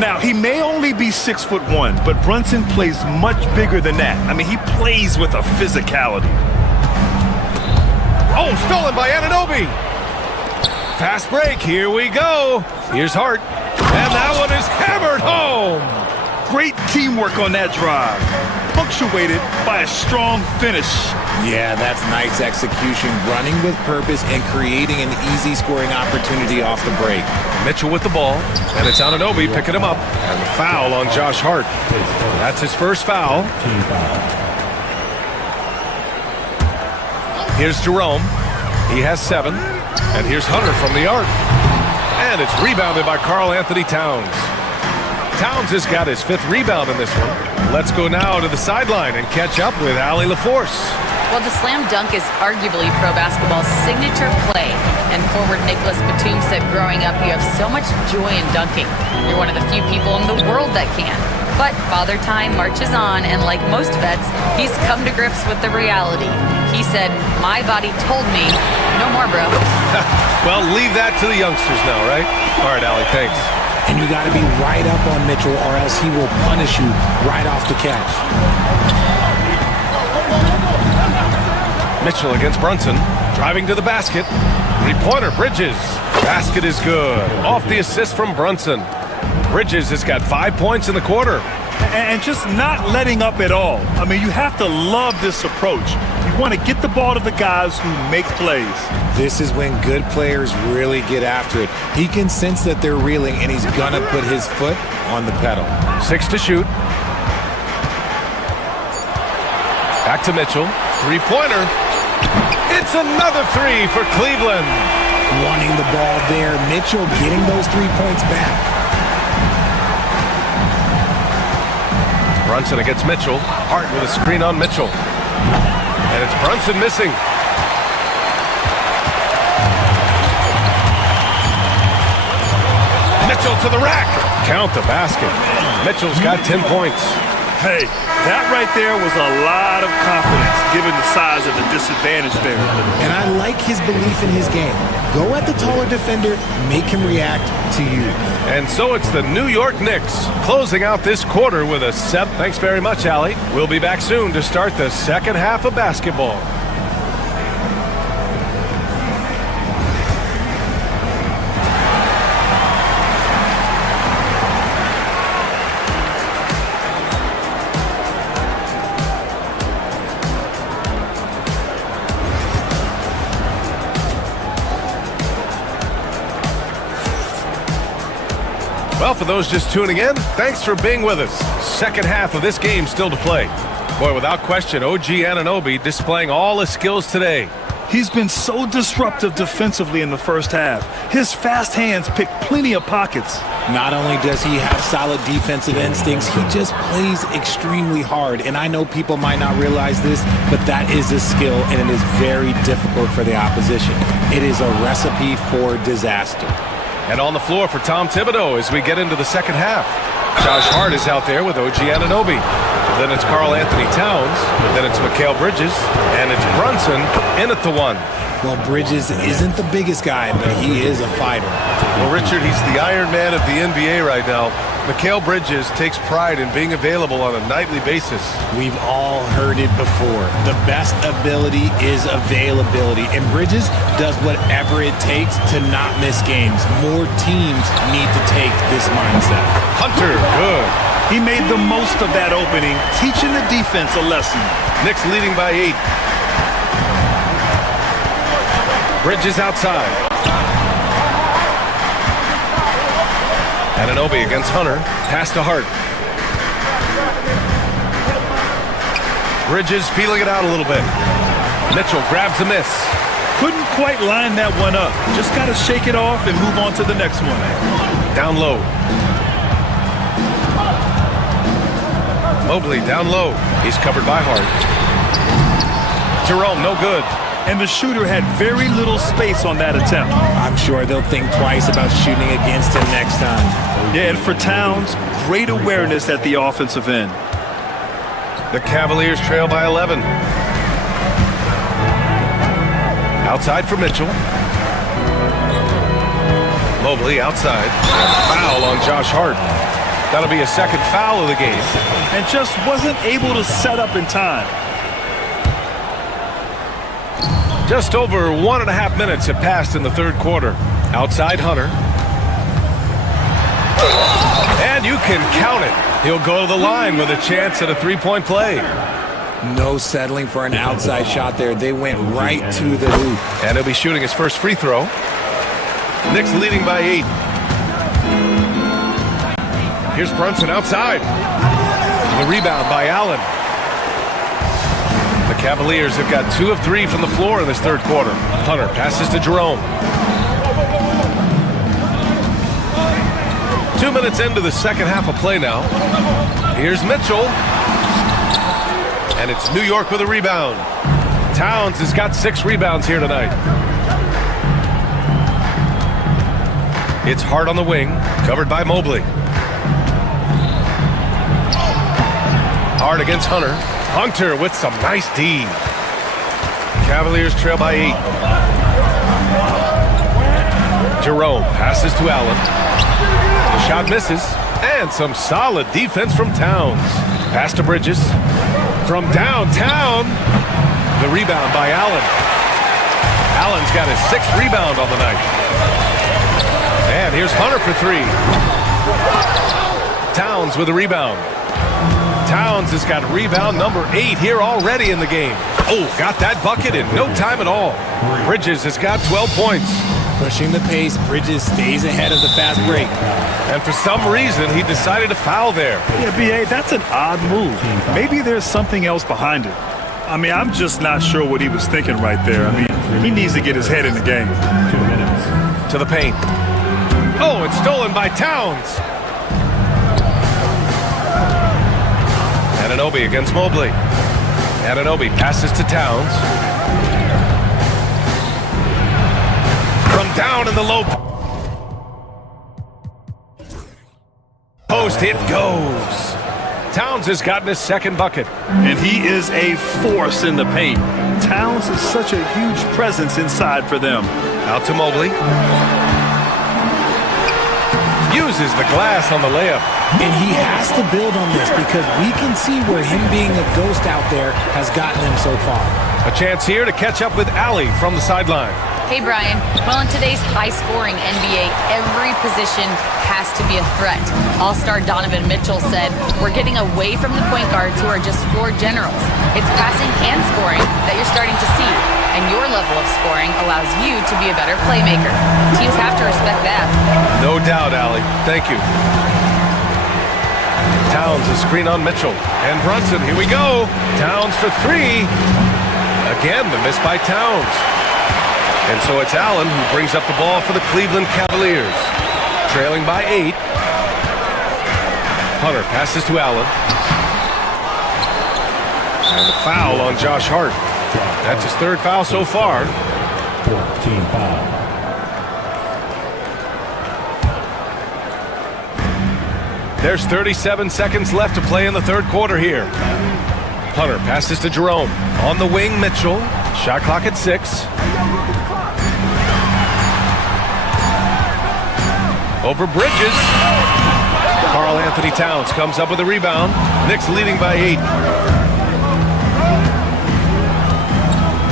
Now, he may only be 6'1", but Brunson plays much bigger than that. I mean, he plays with a physicality. Oh, stolen by Anunoby. Fast break, here we go. Here's Hart, and that one is hammered home. Great teamwork on that drive, punctuated by a strong finish. Yeah, that's nice execution, running with purpose and creating an easy scoring opportunity off the break. Mitchell with the ball, and it's Anunoby picking him up. And the foul on Josh Hart. That's his first foul. Here's Jerome. He has 7. And here's Hunter from the arc. And it's rebounded by Karl Anthony Towns. Towns has got his 5th rebound in this one. Let's go now to the sideline and catch up with Allie LaForce. Well, the slam dunk is arguably pro basketball's signature play. And forward Nicholas Batum said growing up, you have so much joy in dunking. You're one of the few people in the world that can. But Father Time marches on, and like most vets, he's come to grips with the reality. He said, my body told me, no more, bro. Well, leave that to the youngsters now, right? All right, Allie, thanks. And you got to be right up on Mitchell, or else he will punish you right off the catch. Mitchell against Brunson, driving to the basket. 3-pointer, Bridges. Basket is good. Off the assist from Brunson. Bridges has got 5 points in the quarter. And just not letting up at all. I mean, you have to love this approach. You want to get the ball to the guys who make plays. This is when good players really get after it. He can sense that they're reeling, and he's going to put his foot on the pedal. 6 to shoot. Back to Mitchell. 3-pointer. It's another 3 for Cleveland. Wanting the ball there. Mitchell getting those 3 points back. Brunson against Mitchell. Hart with a screen on Mitchell. And it's Brunson missing. Mitchell to the rack. Count the basket. Mitchell's got 10 points. Hey, that right there was a lot of confidence given the size of the disadvantage there. And I like his belief in his game. Go at the taller defender, make him react to you. And so it's the New York Knicks closing out this quarter with a 7. Thanks very much, Allie. We'll be back soon to start the second half of basketball. Well, for those just tuning in, thanks for being with us. Second half of this game still to play. Boy, without question, OG Anunoby displaying all his skills today. He's been so disruptive defensively in the first half. His fast hands pick plenty of pockets. Not only does he have solid defensive instincts, he just plays extremely hard. And I know people might not realize this, but that is a skill, and it is very difficult for the opposition. It is a recipe for disaster. And on the floor for Tom Thibodeau as we get into the second half. Josh Hart is out there with OG Anunoby. Then it's Karl Anthony Towns. Then it's Mikal Bridges. And it's Brunson in at the 1. Well, Bridges isn't the biggest guy, but he is a fighter. Well, Richard, he's the Iron Man of the NBA right now. Mikal Bridges takes pride in being available on a nightly basis. We've all heard it before. The best ability is availability, and Bridges does whatever it takes to not miss games. More teams need to take this mindset. Hunter, good. He made the most of that opening, teaching the defense a lesson. Knicks leading by 8. Bridges outside. Anunoby against Hunter. Pass to Hart. Bridges feeling it out a little bit. Mitchell grabs the miss. Couldn't quite line that one up. Just got to shake it off and move on to the next one. Down low. Mobley down low. He's covered by Hart. Jerome, no good. And the shooter had very little space on that attempt. I'm sure they'll think twice about shooting against him next time. Yeah, and for Towns, great awareness at the offensive end. The Cavaliers trail by 11. Outside for Mitchell. Mobley outside. Foul on Josh Hart. That'll be a second foul of the game. And just wasn't able to set up in time. Just over 1.5 minutes have passed in the third quarter. Outside Hunter. And you can count it. He'll go to the line with a chance at a three-point play. No settling for an outside shot there. They went right to the hoop. And he'll be shooting his first free throw. Knicks leading by 8. Here's Brunson outside. The rebound by Allen. The Cavaliers have got 2 of 3 from the floor in this third quarter. Hunter passes to Jerome. 2 minutes into the second half of play now. Here's Mitchell. And it's New York with a rebound. Towns has got 6 rebounds here tonight. It's Hart on the wing, covered by Mobley. Hart against Hunter. Hunter with some nice D. Cavaliers trail by 8. Jerome passes to Allen. The shot misses. And some solid defense from Towns. Pass to Bridges. From downtown. The rebound by Allen. Allen's got his 6th rebound on the night. And here's Hunter for 3. Towns with a rebound. Towns has got rebound number 8 here already in the game. Oh, got that bucket in no time at all. Bridges has got 12 points. Pushing the pace, Bridges stays ahead of the fast break. And for some reason, he decided to foul there. Yeah, B.A., that's an odd move. Maybe there's something else behind it. I mean, I'm just not sure what he was thinking right there. I mean, he needs to get his head in the game. 2 minutes. To the paint. Oh, it's stolen by Towns. Anunoby against Mobley. Anunoby passes to Towns. From down in the low post, it goes. Towns has gotten his 2nd bucket. And he is a force in the paint. Towns is such a huge presence inside for them. Out to Mobley. Uses the glass on the layup. And he has to build on this because we can see where him being a ghost out there has gotten him so far. A chance here to catch up with Allie from the sideline. Hey, Brian. Well, in today's high-scoring NBA, every position has to be a threat. All-star Donovan Mitchell said, "We're getting away from the point guards who are just floor generals. It's passing and scoring that you're starting to see, and your level of scoring allows you to be a better playmaker. Teams have to respect that." No No doubt, Allie. Thank you. Towns, a screen on Mitchell. And Brunson, here we go. Towns for three. Again, the miss by Towns. And so it's Allen who brings up the ball for the Cleveland Cavaliers. Trailing by 8. Hunter passes to Allen. And the foul on Josh Hart. That's his third foul so far. 14 foul. There's 37 seconds left to play in the third quarter here. Hunter passes to Jerome. On the wing, Mitchell. Shot clock at 6. Over Bridges. Karl Anthony Towns comes up with a rebound. Knicks leading by 8.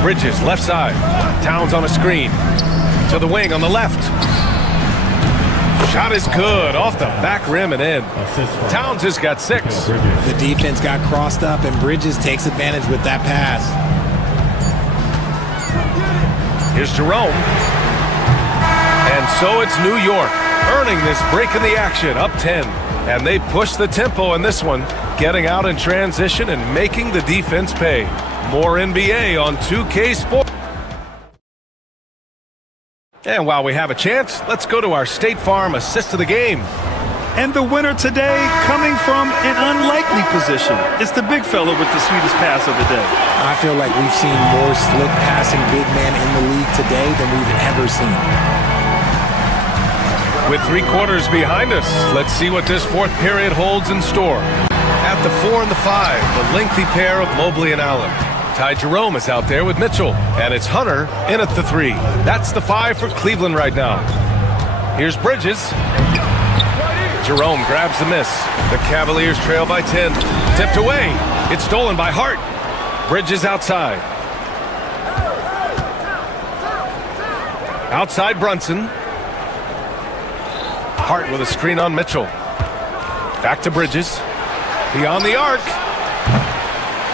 Bridges, left side. Towns on a screen. To the wing on the left. Shot is good. Off the back rim and in. Towns has got 6. The defense got crossed up, and Bridges takes advantage with that pass. Here's Jerome. And so it's New York earning this break in the action, up 10. And they push the tempo in this one, getting out in transition and making the defense pay. More NBA on 2K Sports. And while we have a chance, let's go to our State Farm assist of the game. And the winner today coming from an unlikely position. It's the big fella with the sweetest pass of the day. I feel like we've seen more slick passing big man in the league today than we've ever seen. With 3 quarters behind us, let's see what this fourth period holds in store. At the 4 and the 5, the lengthy pair of Mobley and Allen. Ty Jerome is out there with Mitchell, and it's Hunter in at the 3. That's the 5 for Cleveland right now. Here's Bridges. Jerome grabs the miss. The Cavaliers trail by 10. Tipped away. It's stolen by Hart. Bridges outside. Outside Brunson. Hart with a screen on Mitchell. Back to Bridges. Beyond the arc.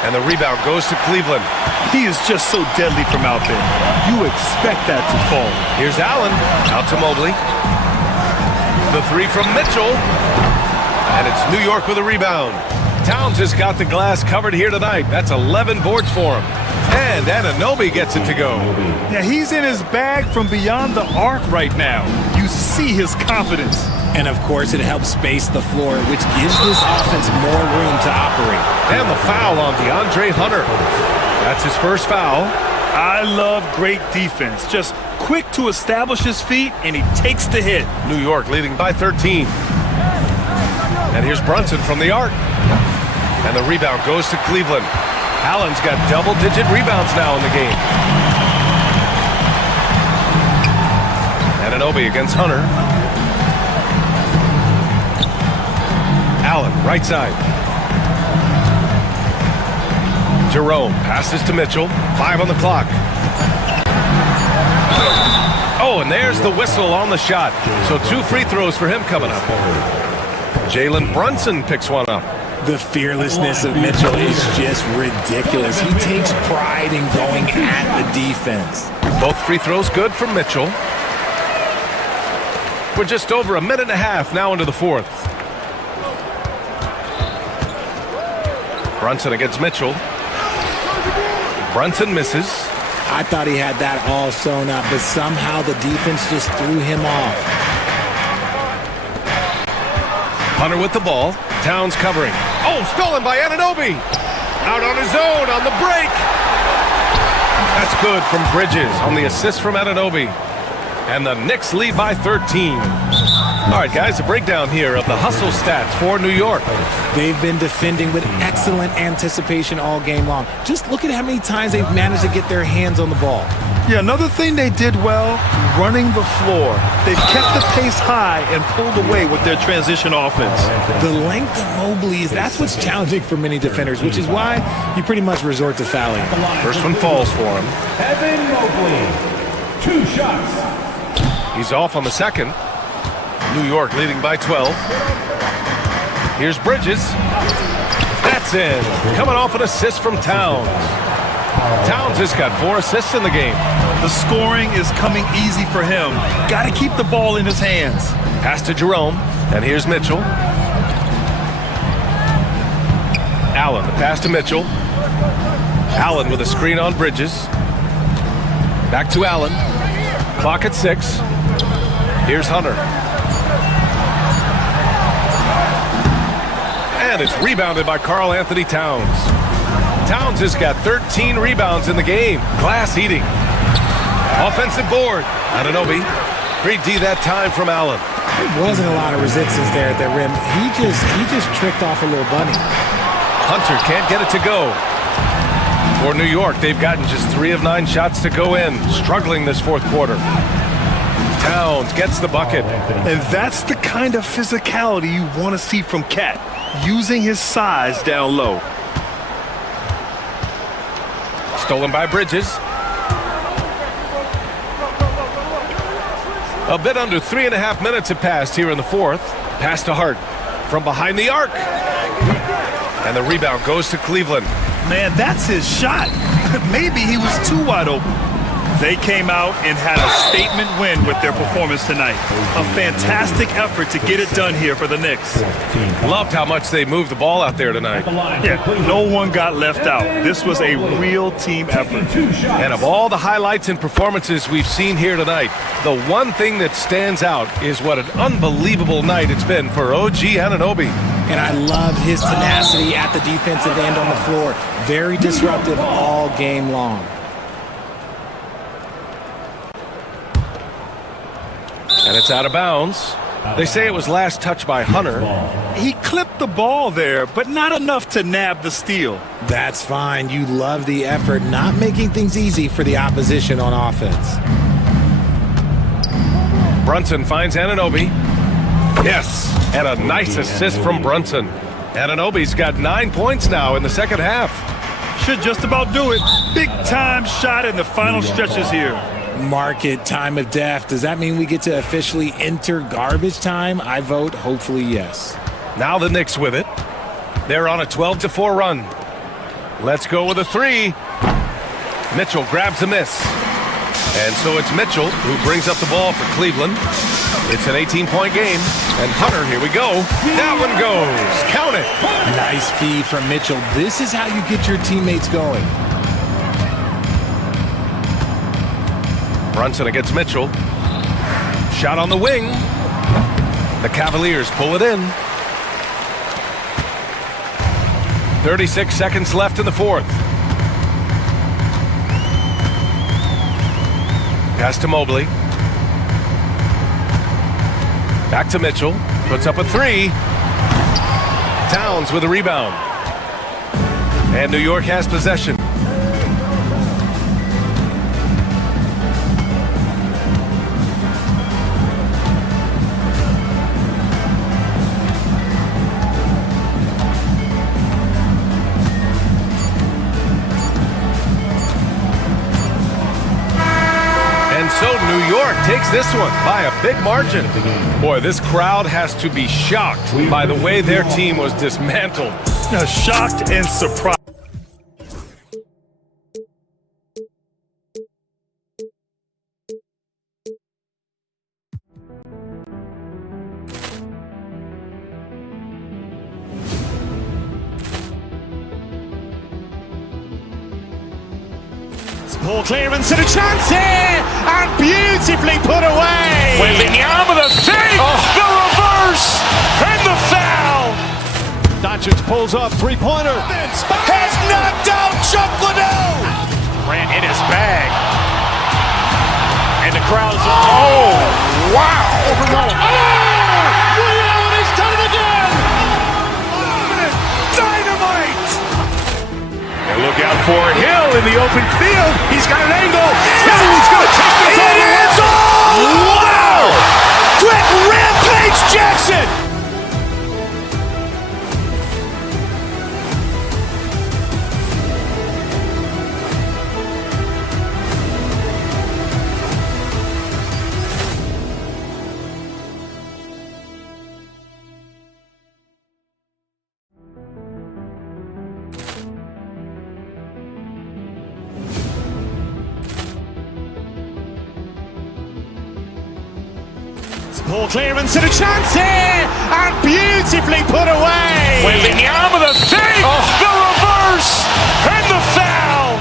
And the rebound goes to Cleveland. He is just so deadly from out there. You expect that to fall. Here's Allen. Out to Mobley. The 3 from Mitchell. And it's New York with a rebound. Towns has got the glass covered here tonight. That's 11 boards for him. And Anunoby gets it to go. Yeah, he's in his bag from beyond the arc right now. You see his confidence. And of course, it helps space the floor, which gives this offense more room to operate. And the foul on DeAndre Hunter. That's his first foul. I love great defense. Just quick to establish his feet, and he takes the hit. New York leading by 13. And here's Brunson from the arc. And the rebound goes to Cleveland. Allen's got double-digit rebounds now in the game. Anunoby against Hunter. Allen, right side. Jerome passes to Mitchell. 5 on the clock. Oh, and there's the whistle on the shot. So 2 free throws for him coming up. Jalen Brunson picks one up. The fearlessness of Mitchell is just ridiculous. He takes pride in going at the defense. Both free throws good from Mitchell. We're just over a minute and a half now into the fourth. Brunson against Mitchell. Brunson misses. I thought he had that all sewn up, but somehow the defense just threw him off. Hunter with the ball. Towns covering. Oh, stolen by Anunoby. Out on his own on the break. That's good from Bridges on the assist from Anunoby. And the Knicks lead by 13. All right, guys, a breakdown here of the hustle stats for New York. They've been defending with excellent anticipation all game long. Just look at how many times they've managed to get their hands on the ball. Yeah, another thing they did well, running the floor. They've kept the pace high and pulled away with their transition offense. The length of Mobley, that's what's challenging for many defenders, which is why you pretty much resort to fouling. First one falls for him. Evan Mobley, 2 shots. He's off on the second. New York leading by 12. Here's Bridges. That's in. Coming off an assist from Towns. Towns has got 4 assists in the game. The scoring is coming easy for him. Got to keep the ball in his hands. Pass to Jerome, and here's Mitchell. Allen, the pass to Mitchell. Allen with a screen on Bridges. Back to Allen. Clock at 6. Here's Hunter. And it's rebounded by Karl Anthony Towns. Towns has got 13 rebounds in the game. Glass heating. Offensive board. Anunoby. Great D that time from Allen. There wasn't a lot of resistance there at the rim. He just tricked off a little bunny. Hunter can't get it to go. For New York, they've gotten just 3 of 9 shots to go in. Struggling this fourth quarter. Towns gets the bucket. And that's the kind of physicality you want to see from Cat, using his size down low. Stolen by Bridges. A bit under 3.5 minutes have passed here in the fourth. Pass to Hart from behind the arc. And the rebound goes to Cleveland. Man, that's his shot. Maybe he was too wide open. They came out and had a statement win with their performance tonight. A fantastic effort to get it done here for the Knicks. Loved how much they moved the ball out there tonight. Yeah, no one got left out. This was a real team effort. And of all the highlights and performances we've seen here tonight, the one thing that stands out is what an unbelievable night it's been for OG Anunoby. And I love his tenacity at the defensive end on the floor. Very disruptive all game long. And it's out of bounds. They say it was last touched by Hunter. He clipped the ball there, but not enough to nab the steal. That's fine. You love the effort, not making things easy for the opposition on offense. Brunson finds Anunoby. Yes, and a nice assist from Brunson. Anunoby's got 9 points now in the second half. Should just about do it. Big time shot in the final stretches here. Market time of death. Does that mean we get to officially enter garbage time? I vote hopefully yes. Now the Knicks with it. They're on a 12-4 run. Let's go with a 3. Mitchell grabs a miss. And so it's Mitchell who brings up the ball for Cleveland. It's an 18-point game. And Hunter, here we go. That one goes. Count it. Nice feed from Mitchell. This is how you get your teammates going. Brunson against Mitchell. Shot on the wing. The Cavaliers pull it in. 36 seconds left in the fourth. Pass to Mobley. Back to Mitchell. Puts up a 3. Towns with a rebound. And New York has possession. So New York takes this one by a big margin. Boy, this crowd has to be shocked by the way their team was dismantled. Shocked and surprised. Ball clearance and a chance here, and beautifully put away. Wembanyama the save, the reverse, and the foul. Doncic pulls up, three-pointer. Has knocked out Chuck Liddell. Ran in his bag, and the crowd is. Oh, wow! Allen has done it again. Dynamite! And look out for Hill in the open field. He's got an angle. He's going to take this all. It is all! Wow! Quick Rampage Jackson! Poor clearance and a chance here, and beautifully put away. Wembanyama the save, the reverse, and the foul.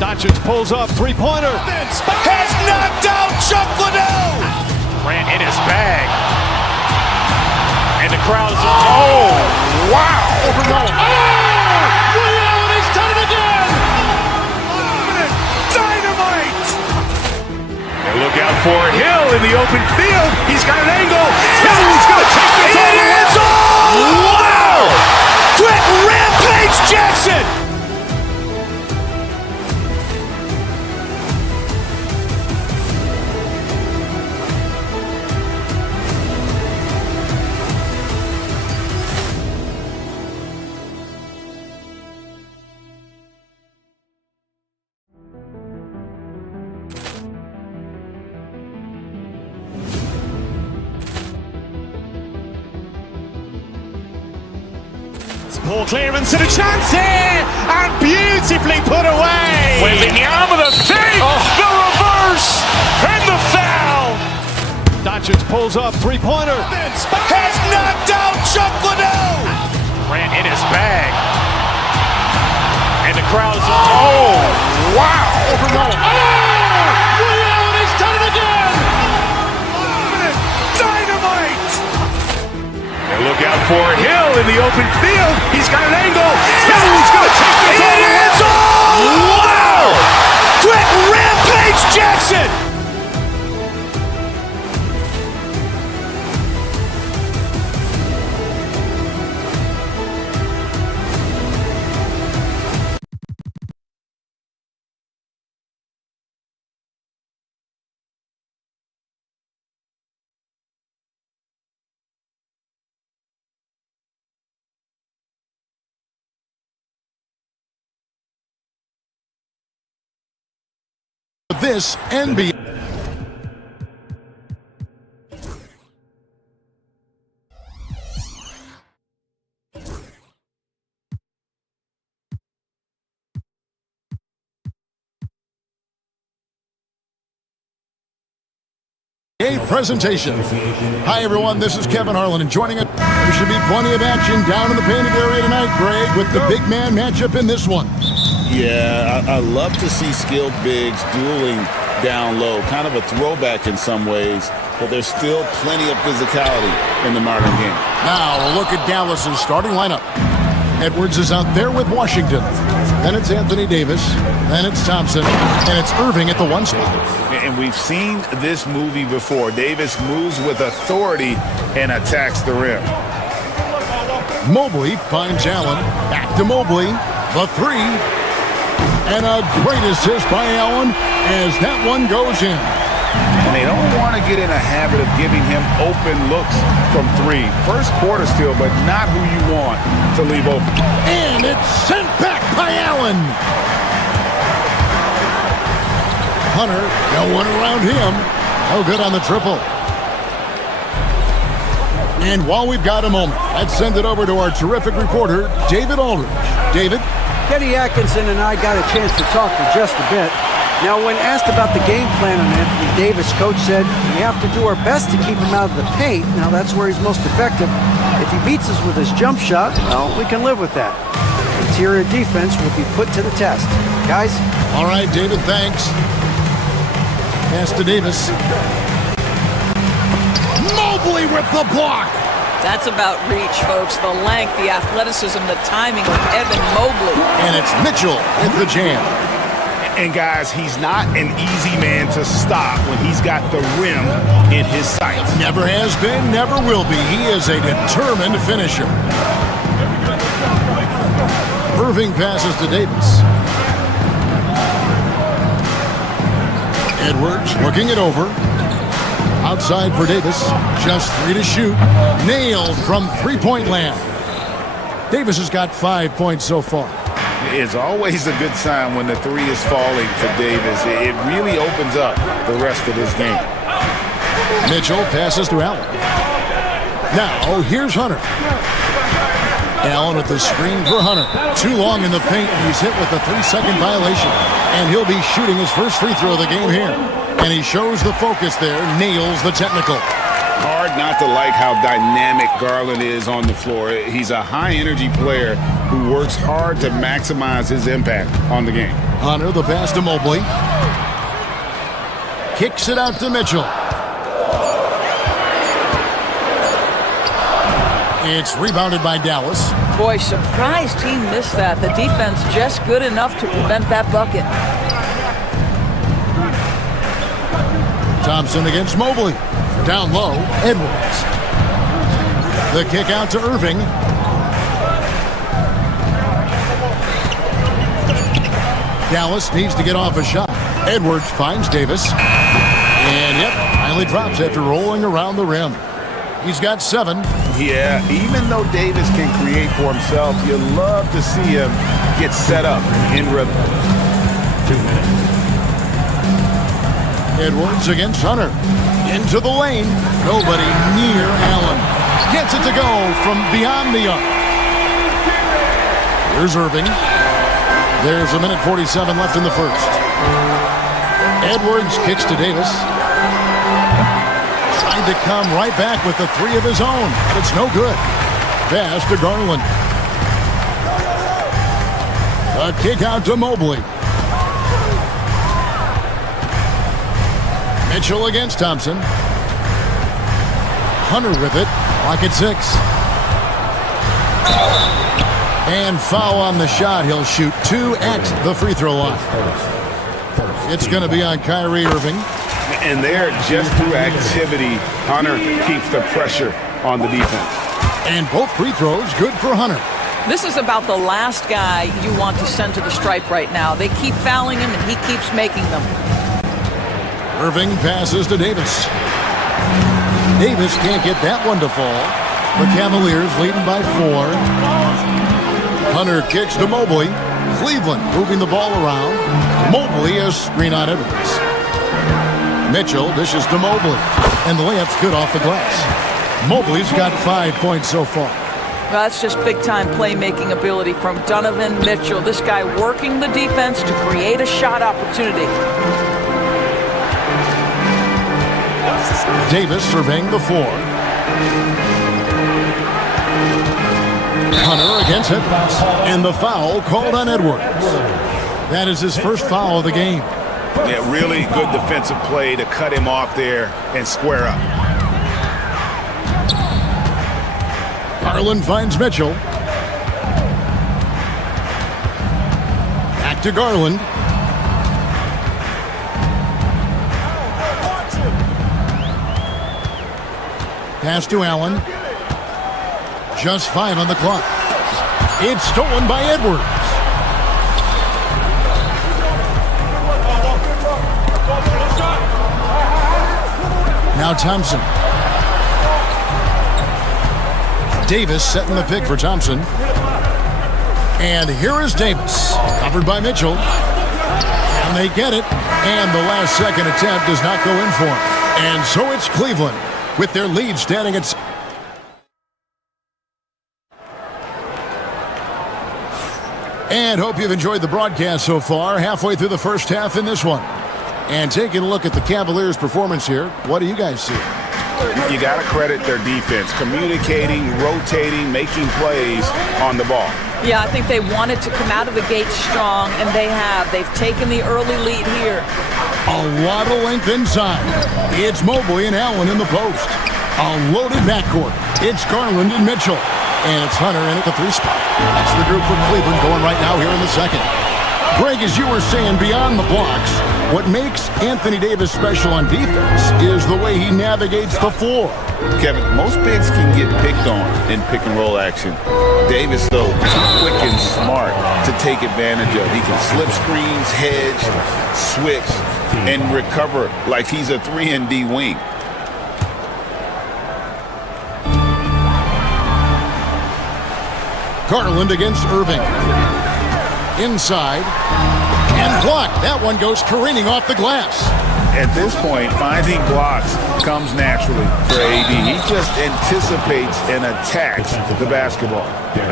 Doncic pulls up, three-pointer. Has knocked out Chuck Liddell. Grant in his bag. And the crowd is, oh, wow. Ray Allen has done it again. Dynamite. And look out for Hill in the open field. He's got an angle. Hill's going to take this all the way. Wow. Quick Rampage Jackson. Poor clearance and a chance here, and beautifully put away. Wembanyama the save, the reverse, and the foul. Doncic pulls up, three-pointer. Has knocked out Chuck Liddell. Grant in his bag. And the crowd is, oh, wow. Ray Allen has done it again. Dynamite. And look out for Hill in the open field. He's got an angle. Hill's going to take this all the way. Wow. Quick Rampage Jackson. This NBA. Presentation. Hi everyone, this is Kevin Harlan, and joining us, there should be plenty of action down in the painted area tonight, Greg, with the big man matchup in this one. Yeah, I love to see skilled bigs dueling down low. Kind of a throwback in some ways, but there's still plenty of physicality in the modern game. Now, a look at Dallas's starting lineup. Edwards is out there with Washington. Then it's Anthony Davis. Then it's Thompson. And it's Irving at the one spot. And we've seen this movie before. Davis moves with authority and attacks the rim. Mobley finds Allen. Back to Mobley. The three. And a great assist by Allen as that one goes in. And they don't want to get in a habit of giving him open looks from three. First quarter still, but not who you want to leave open. And it's sent back by Allen. Hunter, no one around him. No good on the triple. And while we've got a moment, let's send it over to our terrific reporter, David Aldridge. David? Kenny Atkinson and I got a chance to talk for just a bit. Now, when asked about the game plan on Anthony Davis, Coach said, we have to do our best to keep him out of the paint. Now, that's where he's most effective. If he beats us with his jump shot, well, we can live with that. Interior defense will be put to the test. Guys? All right, David, thanks. Pass to Davis. Mobley with the block. That's about reach, folks. The length, the athleticism, the timing of Evan Mobley. And it's Mitchell with the jam. And guys, he's not an easy man to stop when he's got the rim in his sights. Never has been, never will be. He is a determined finisher. Irving passes to Davis. Edwards looking it over. Outside for Davis. Just 3 to shoot. Nailed from three-point land. Davis has got 5 points so far. It's always a good sign when the three is falling for Davis. It really opens up the rest of his game. Mitchell passes to Allen. Now, here's Hunter. Allen with the screen for Hunter. Too long in the paint, and he's hit with a 3-second violation. And he'll be shooting his first free throw of the game here. And he shows the focus there, nails the technical. hard not to like how dynamic Garland is on the floor. He's a high-energy player who works hard to maximize his impact on the game. Hunter, the pass to Mobley. Kicks it out to Mitchell. It's rebounded by Dallas. Boy, surprised he missed that. The defense just good enough to prevent that bucket. Thompson against Mobley. Down low, Edwards. The kick out to Irving. Dallas needs to get off a shot. Edwards finds Davis. And yep, finally drops after rolling around the rim. He's got 7. Yeah, even though Davis can create for himself, you love to see him get set up in rhythm. 2 minutes. Edwards against Hunter. Into the lane. Nobody near Allen. Gets it to go from beyond the arc. Here's Irving. There's 1:47 left in the first. Edwards kicks to Davis. Trying to come right back with the 3 of his own. But it's no good. Pass to Garland. A kick out to Mobley. Mitchell against Thompson. Hunter with it. Lock at 6. And foul on the shot. He'll shoot 2 at the free throw line. It's going to be on Kyrie Irving. And there, just through activity, Hunter keeps the pressure on the defense. And both free throws good for Hunter. This is about the last guy you want to send to the stripe right now. They keep fouling him, and he keeps making them. Irving passes to Davis. Davis can't get that one to fall. The Cavaliers leading by 4. Hunter kicks to Mobley. Cleveland moving the ball around. Mobley a screen on Edwards. Mitchell dishes to Mobley. And the layup's good off the glass. Mobley's got 5 points so far. That's just big-time playmaking ability from Donovan Mitchell. This guy working the defense to create a shot opportunity. Davis surveying the 4. Hunter against it. And the foul called on Edwards. That is his first foul of the game. Yeah, really good defensive play to cut him off there and square up. Garland finds Mitchell. Back to Garland. Pass to Allen. Just 5 on the clock. It's stolen by Edwards. Now Thompson. Davis setting the pick for Thompson. And here is Davis. Covered by Mitchell. And they get it. And the last second attempt does not go in for him. And so it's Cleveland with their lead standing at... And hope you've enjoyed the broadcast so far. Halfway through the first half in this one. And taking a look at the Cavaliers' performance here, what do you guys see? You got to credit their defense, communicating, rotating, making plays on the ball. Yeah, I think they wanted to come out of the gate strong, and they have. They've taken the early lead here. A lot of length inside. It's Mobley and Allen in the post. A loaded backcourt. It's Garland and Mitchell. And it's Hunter in at the 3 spot. That's the group for Cleveland going right now here in the second. Greg, as you were saying, beyond the blocks, what makes Anthony Davis special on defense is the way he navigates the floor. Kevin, most bigs can get picked on in pick-and-roll action. Davis, though, too quick and smart to take advantage of. He can slip screens, hedge, switch, and recover like he's a 3-and-D wing. Garland against Irving. Inside. And blocked. That one goes careening off the glass. At this point, finding blocks comes naturally for AD. He just anticipates and attacks the basketball.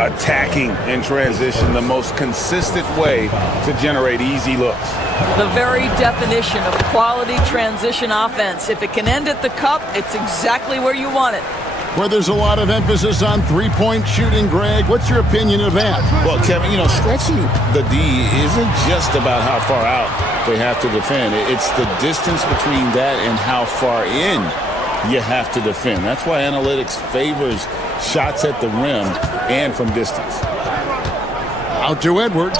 Attacking in transition, the most consistent way to generate easy looks. The very definition of quality transition offense. If it can end at the cup, it's exactly where you want it. Where there's a lot of emphasis on three-point shooting, Greg. What's your opinion of that? Well, Kevin, stretching the D isn't just about how far out they have to defend. It's the distance between that and how far in you have to defend. That's why analytics favors shots at the rim and from distance. Out to Edwards.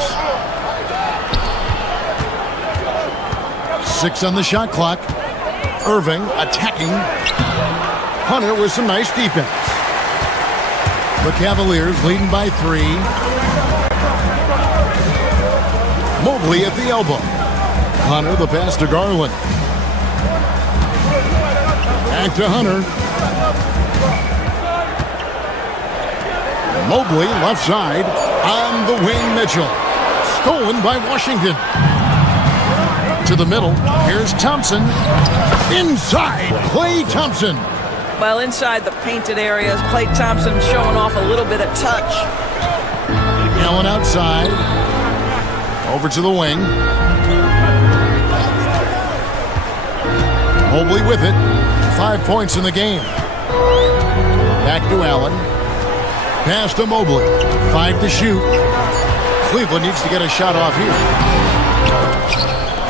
6 on the shot clock. Irving attacking. Hunter with some nice defense. The Cavaliers leading by 3. Mobley at the elbow. Hunter the pass to Garland. Back to Hunter. Mobley left side. On the wing, Mitchell. Stolen by Washington. To the middle. Here's Thompson. Inside. Klay Thompson. Well, inside the painted areas, Klay Thompson showing off a little bit of touch. Allen outside. Over to the wing. Mobley with it. 5 points in the game. Back to Allen. Pass to Mobley. 5 to shoot. Cleveland needs to get a shot off here.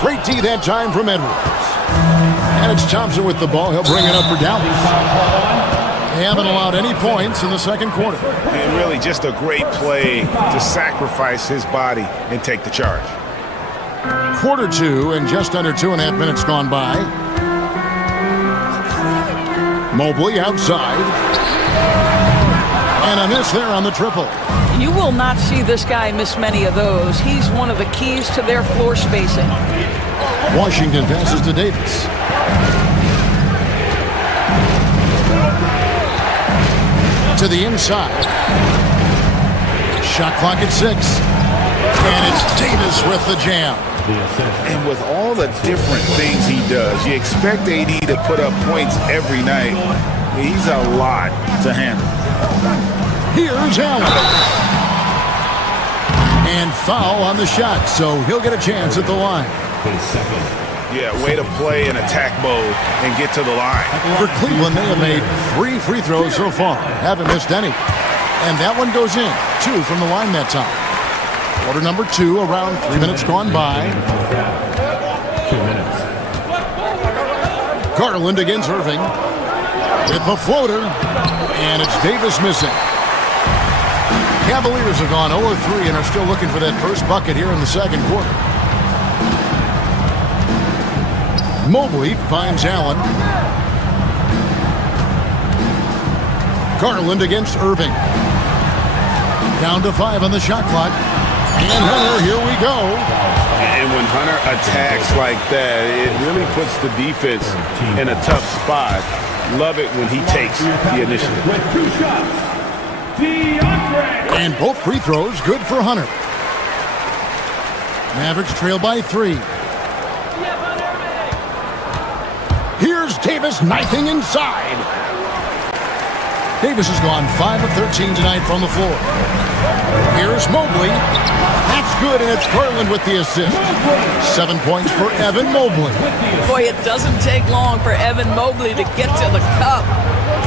Great D that time from Edwards. And it's Thompson with the ball. He'll bring it up for Dallas. They haven't allowed any points in the second quarter. And really just a great play to sacrifice his body and take the charge. Quarter 2 and just under 2.5 minutes gone by. Mobley outside. And a miss there on the triple. You will not see this guy miss many of those. He's one of the keys to their floor spacing. Washington passes to Davis. To the inside. Shot clock at 6. And it's Davis with the jam. And with all the different things he does, you expect AD to put up points every night. He's a lot to handle. Here's Allen. And foul on the shot, so he'll get a chance at the line. Yeah, way to play in attack mode and get to the line. For Cleveland, they have made 3 free throws so far. Haven't missed any. And that one goes in. 2 from the line that time. Quarter number 2, around 3 minutes gone by. 2 minutes. Garland against Irving. With the floater. And it's Davis missing. Cavaliers have gone 0-3 and are still looking for that first bucket here in the second quarter. Mobley finds Allen. Garland against Irving. Down to 5 on the shot clock. And Hunter, here we go. And when Hunter attacks like that, it really puts the defense in a tough spot. Love it when he takes the initiative. With 2 shots, DeAndre. And both free throws good for Hunter. Mavericks trail by 3. Here's Davis knifing inside. Davis has gone 5 of 13 tonight from the floor. Here's Mobley. That's good, and it's Garland with the assist. 7 points for Evan Mobley. Boy, it doesn't take long for Evan Mobley to get to the cup.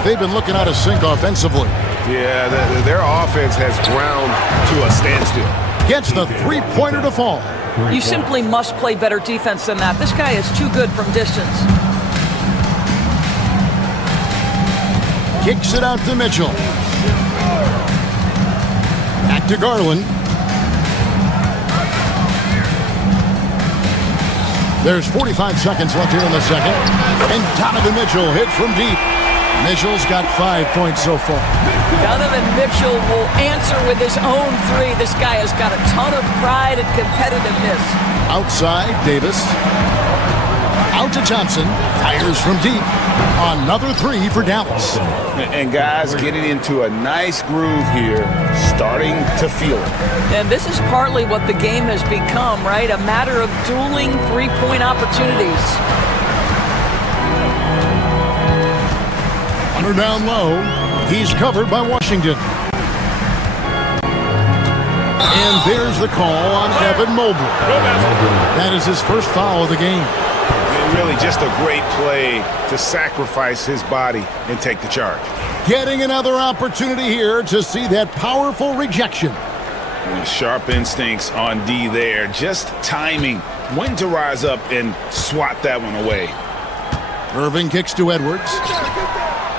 They've been looking out of sync offensively. Yeah, their offense has ground to a standstill. Gets the three-pointer to fall. You simply must play better defense than that. This guy is too good from distance. Kicks it out to Mitchell. Back to Garland. There's 45 seconds left here in the second. And Donovan Mitchell hits from deep. Mitchell's got 5 points so far. Donovan Mitchell will answer with his own 3. This guy has got a ton of pride and competitiveness. Outside, Davis. Out to Thompson. Fires from deep. Another 3 for Dallas. And guys getting into a nice groove here, starting to feel it. And this is partly what the game has become, right? A matter of dueling 3-point opportunities. Hunter down low. He's covered by Washington. And there's the call on Evan Mobley. That is his first foul of the game. And really just a great play to sacrifice his body and take the charge. Getting another opportunity here to see that powerful rejection. Sharp instincts on D there. Just timing when to rise up and swat that one away. Irving kicks to Edwards.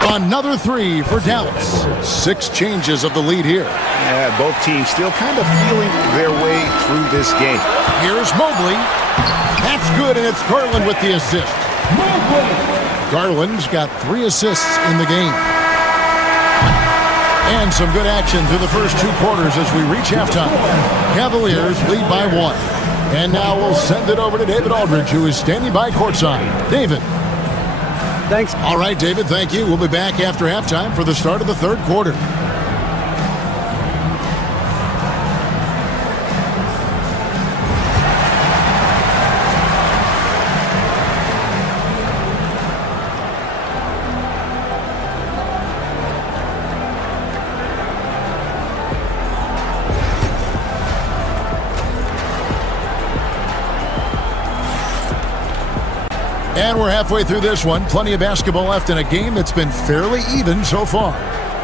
Another three for Dallas. 6 changes of the lead here. Yeah, both teams still kind of feeling their way through this game. Here's Mobley. That's good, and it's Garland with the assist. Garland's got 3 assists in the game. And some good action through the first 2 quarters as we reach halftime. Cavaliers lead by 1. And now we'll send it over to David Aldridge, who is standing by courtside. David. Thanks. All right, David, thank you. We'll be back after halftime for the start of the third quarter. And we're halfway through this one. Plenty of basketball left in a game that's been fairly even so far.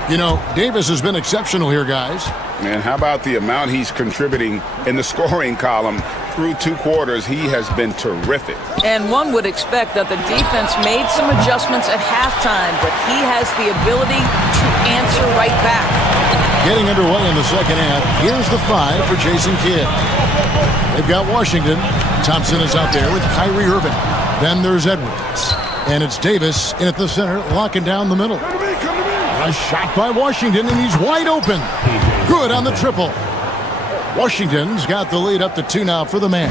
You know, Davis has been exceptional here, guys. And how about the amount he's contributing in the scoring column? Through 2 quarters, he has been terrific. And one would expect that the defense made some adjustments at halftime, but he has the ability to answer right back. Getting underway in the second half. Here's the 5 for Jason Kidd. They've got Washington. Thompson is out there with Kyrie Irving. Then there's Edwards. And it's Davis in at the center, locking down the middle. A shot by Washington, and he's wide open. Good on the triple. Washington's got the lead up to 2 now for the Mavs.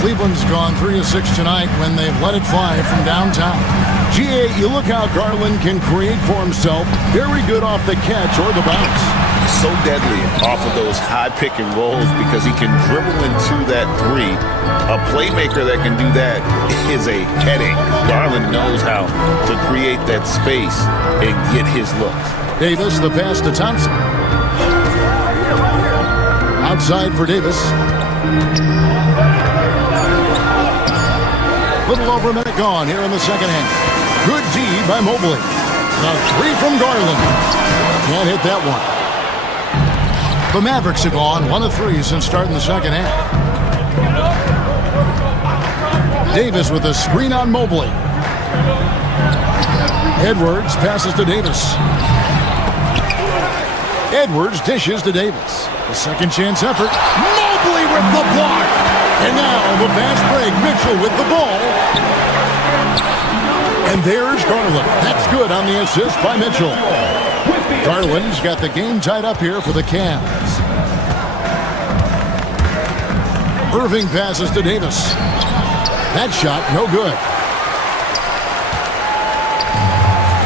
Cleveland's gone 3 of 6 tonight when they've let it fly from downtown. GA, you look how Garland can create for himself. Very good off the catch or the bounce. So deadly off of those high pick and rolls because he can dribble into that 3. A playmaker that can do that is a headache. Garland knows how to create that space and get his looks. Davis, the pass to Thompson. Outside for Davis. Little over a minute gone here in the second half. Good D by Mobley. A 3 from Garland. Can't hit that one. The Mavericks have gone 1 of 3 since starting the second half. Davis with a screen on Mobley. Edwards passes to Davis. Edwards dishes to Davis. A second chance effort. Mobley with the block. And now the fast break. Mitchell with the ball. And there's Garland. That's good on the assist by Mitchell. Garland's got the game tied up here for the Cavs. Irving passes to Davis. That shot, no good.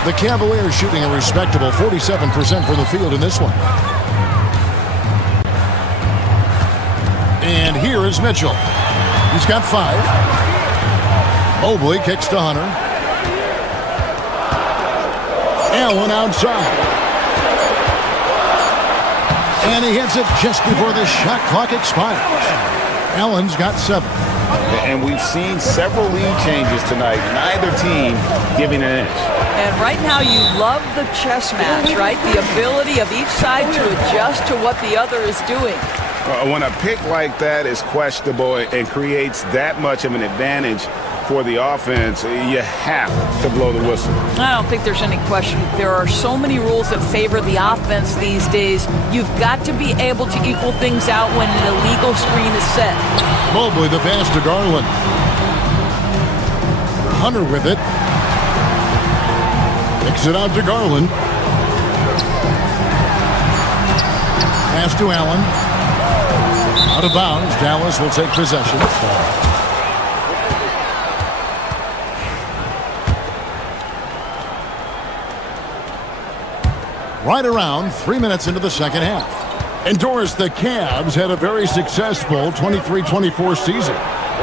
The Cavaliers shooting a respectable 47% from the field in this one. And here is Mitchell. He's got 5. Mobley kicks to Hunter. Allen outside. And he hits it just before the shot clock expires. Allen's got 7. And we've seen several lead changes tonight. Neither team giving an inch. And right now you love the chess match, right? The ability of each side to adjust to what the other is doing. When a pick like that is questionable and creates that much of an advantage for the offense, you have to blow the whistle. I don't think there's any question. There are so many rules that favor the offense these days. You've got to be able to equal things out when an illegal screen is set. Mobley the pass to Garland. Hunter with it. Kicks it out to Garland. Pass to Allen. Out of bounds. Dallas will take possession. Right around 3 minutes into the second half. And Doris, the Cavs had a very successful 23-24 season.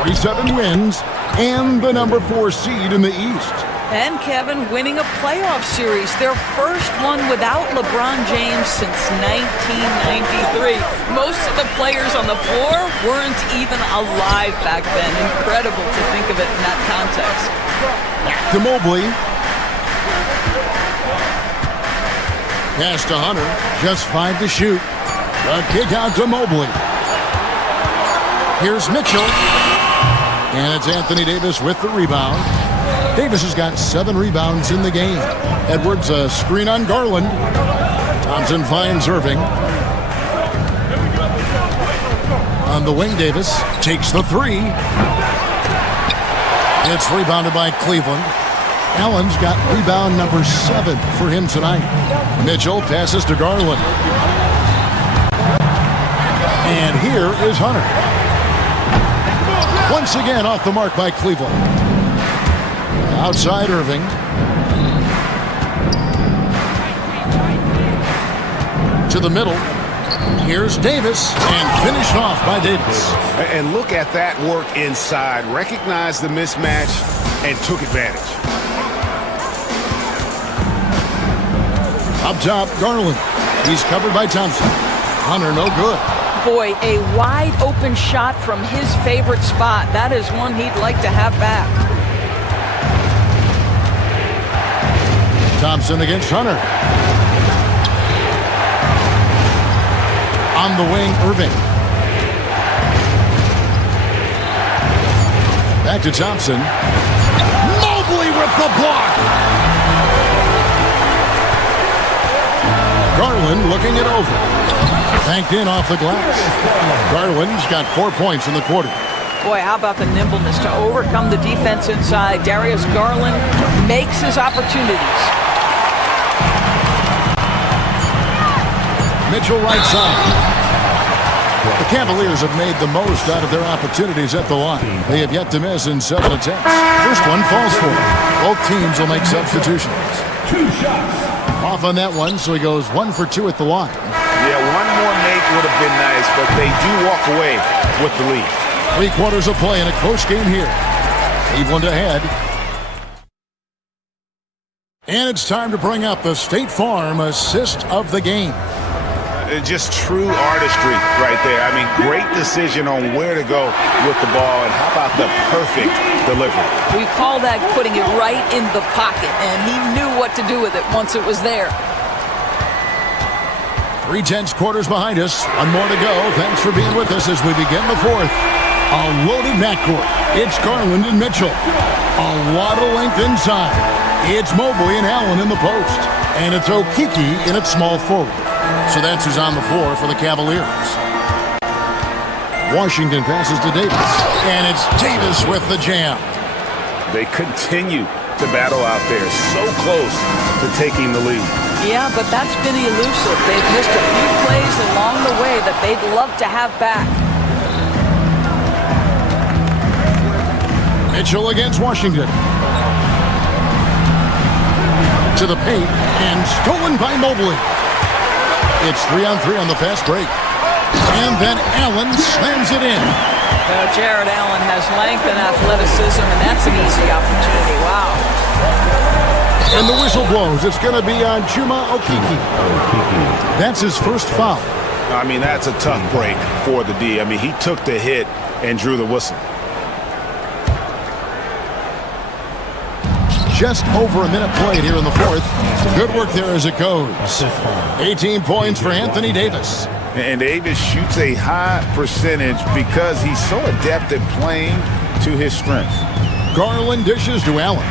47 wins and the number 4 seed in the East. And Kevin winning a playoff series, their first one without LeBron James since 1993. Most of the players on the floor weren't even alive back then. Incredible to think of it in that context. Back to Mobley. Pass to Hunter, just 5 to shoot. The kick out to Mobley. Here's Mitchell. And it's Anthony Davis with the rebound. Davis has got 7 rebounds in the game. Edwards a screen on Garland. Thompson finds Irving. On the wing, Davis takes the 3. It's rebounded by Cleveland. Allen's got rebound number 7 for him tonight. Mitchell passes to Garland. And here is Hunter. Once again off the mark by Cleveland. Outside Irving. To the middle. Here's Davis, and finished off by Davis. And look at that work inside. Recognized the mismatch and took advantage. Up top, Garland. He's covered by Thompson. Hunter, no good. Boy, a wide open shot from his favorite spot. That is one he'd like to have back. Thompson against Hunter. On the wing, Irving. Back to Thompson. Mobley with the block. Garland looking it over. Banked in off the glass. Garland's got 4 points in the quarter. Boy, how about the nimbleness to overcome the defense inside. Darius Garland makes his opportunities. Mitchell right side. The Cavaliers have made the most out of their opportunities at the line. They have yet to miss in 7 attempts. First one falls for them. Both teams will make substitutions. 2 shots. Off on that one, so he goes 1 for 2 at the line. Yeah, one more make would have been nice, but they do walk away with the lead. 3 quarters of play in a close game here. Cleveland ahead. And it's time to bring up the State Farm assist of the game. Just true artistry right there. I mean, great decision on where to go with the ball, and how about the perfect delivery? We call that putting it right in the pocket, and he knew what to do with it once it was there. 3 tense quarters behind us. 1 more to go. Thanks for being with us as we begin the 4th. A loaded backcourt. It's Garland and Mitchell. A lot of length inside. It's Mobley and Allen in the post. And it's Okeke in its small forward. So that's who's on the floor for the Cavaliers. Washington passes to Davis. And it's Davis with the jam. They continue to battle out there. So close to taking the lead. Yeah, but that's been elusive. They've missed a few plays along the way that they'd love to have back. Mitchell against Washington. To the paint, and stolen by Mobley. It's 3-on-3 on the fast break. And then Allen slams it in. Jared Allen has length and athleticism, and that's an easy opportunity. Wow. And the whistle blows. It's going to be on Chuma Okeke. That's his first foul. I mean, that's a tough break for the D. I mean, he took the hit and drew the whistle. Just over a minute played here in the 4th. Good work there as it goes. 18 points for Anthony Davis. And Davis shoots a high percentage because he's so adept at playing to his strengths. Garland dishes to Allen.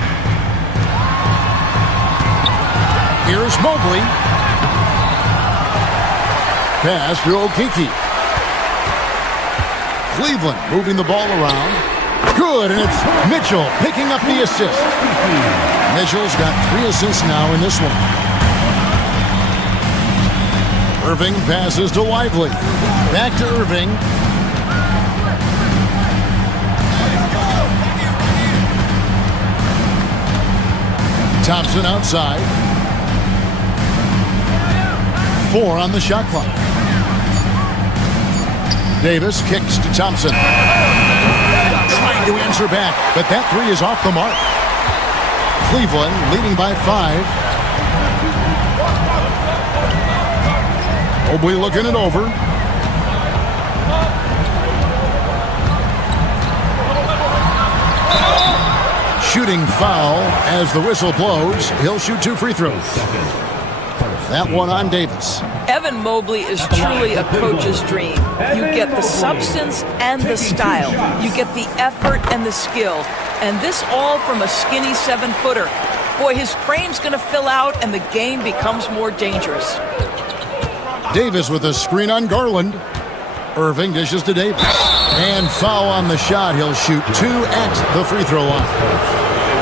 Here's Mobley. Pass to Okeke. Cleveland moving the ball around. Good, and it's Mitchell picking up the assist. Mitchell's got 3 assists now in this one. Irving passes to Lively. Back to Irving. Thompson outside. 4 on the shot clock. Davis kicks to Thompson. Trying to answer back, but that 3 is off the mark. Cleveland leading by 5. Mobley looking it over. Shooting foul as the whistle blows. He'll shoot 2 free throws. That one on Davis. Evan Mobley is truly a coach's dream. You get the substance and the style. You get the effort and the skill. And this all from a skinny 7-footer. Boy, his frame's going to fill out and the game becomes more dangerous. Davis with a screen on Garland. Irving dishes to Davis. And foul on the shot. He'll shoot 2 at the free throw line.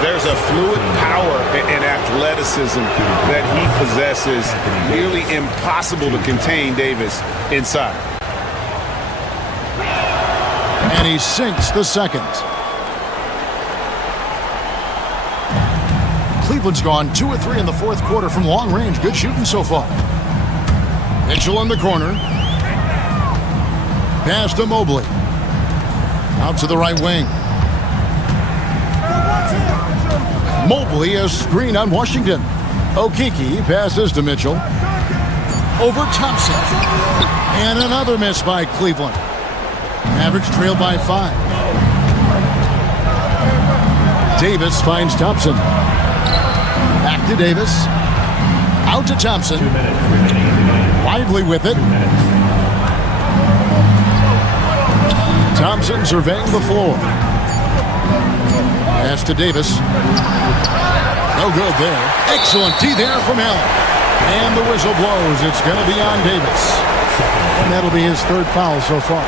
There's a fluid power and athleticism that he possesses. Nearly impossible to contain Davis inside. And he sinks the second. Cleveland's gone 2 of 3 in the fourth quarter from long range. Good shooting so far. Mitchell in the corner. Pass to Mobley. Out to the right wing. Mobley a screen on Washington. Okeke passes to Mitchell. Over Thompson. And another miss by Cleveland. Mavericks trail by 5. Davis finds Thompson. Back to Davis. Out to Thompson. Lively with it. Thompson surveying the floor. Pass to Davis. No good there. Excellent D there from Allen. And the whistle blows. It's going to be on Davis. And that'll be his 3rd foul so far.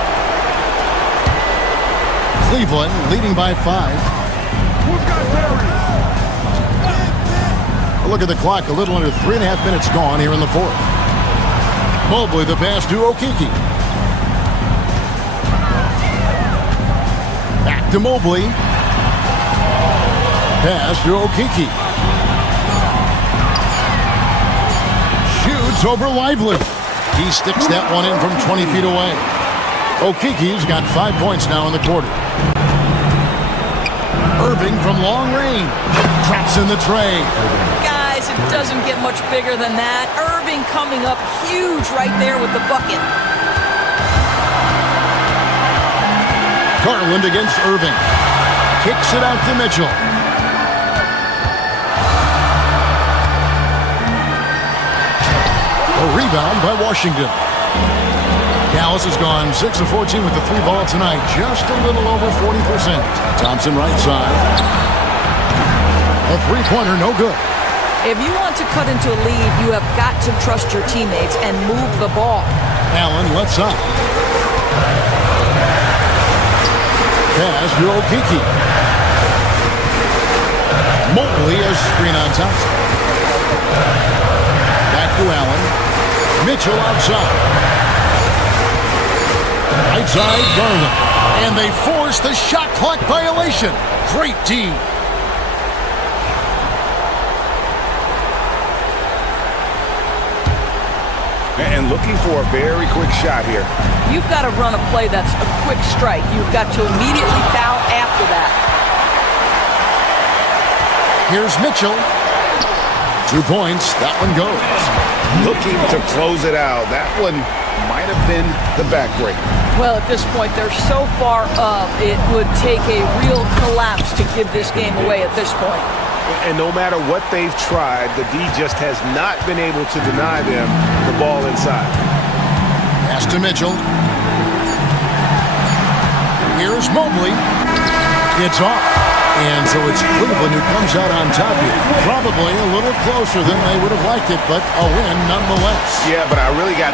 Cleveland leading by 5. Look at the clock. A little under 3.5 minutes gone here in the 4th. Mobley the pass to Okeke. Back to Mobley. Pass to Okeke. Shoots over Lively. He sticks that one in from 20 feet away. Okeke's got 5 points now in the quarter. Irving from long range. Traps in the tray. Guys, it doesn't get much bigger than that. Irving coming up huge right there with the bucket. Garland against Irving. Kicks it out to Mitchell. A rebound by Washington. Dallas has gone 6 of 14 with the 3 ball tonight. Just a little over 40%. Thompson right side. A 3-pointer, no good. If you want to cut into a lead, you have got to trust your teammates and move the ball. Allen left side. Pass to Okeke. Mobley a screen on Thompson. Back to Allen. Mitchell outside. Right side, Garland. And they force the shot clock violation. Great D. And looking for a very quick shot here. You've got to run a play that's a quick strike. You've got to immediately foul after that. Here's Mitchell. 2 points. That one goes. Looking to close it out. That one might have been the backbreaker. Well, at this point, they're so far up, it would take a real collapse to give this game away at this point. And no matter what they've tried, the D just has not been able to deny them the ball inside. Pass to Mitchell. Here's Mobley. It's off. And so it's Cleveland who comes out on top here. Probably a little closer than they would have liked it, but a win nonetheless. Yeah, but I really got...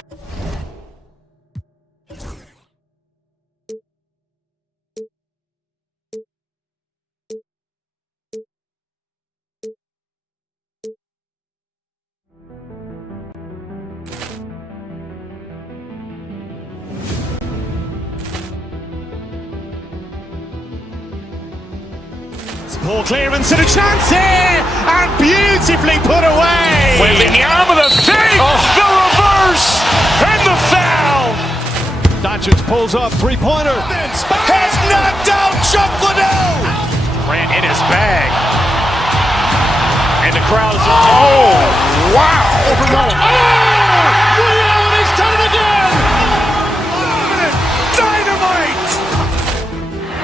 Ball clearance and a chance here, and beautifully put away. Wembanyama the save, the reverse, and the foul. Doncic pulls up, 3-pointer. Has knocked out Chuck Liddell. Grant in his bag. And the crowd is, oh, wow. Overruled. Ray Allen has done it again. Dynamite.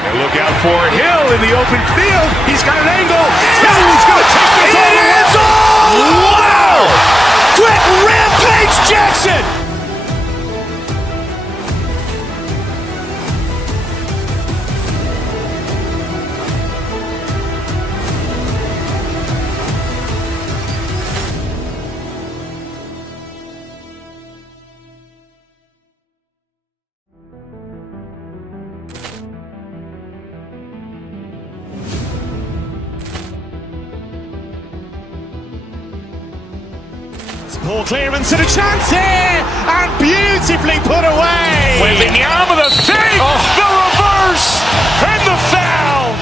And look out for Hill in the open field. He's got an angle. Hill is going to take this all the way. Wow. Quit Rampage Jackson. Poor clearance and a chance here, and beautifully put away. Wembanyama the fake, the reverse, and the foul.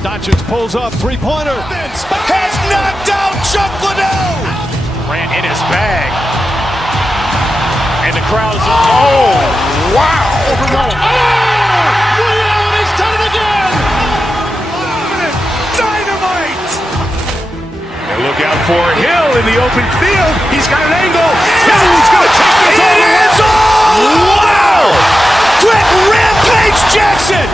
Doncic pulls up, three-pointer. Has knocked out Chuck Liddell. Ran in his bag. And the crowd is, oh, wow. Overruled. Ray Allen has done it again. Dynamite. And look out for Hill in the open field. He's got an angle. Hill is going to take this all the way. Wow. Quit Rampage Jackson.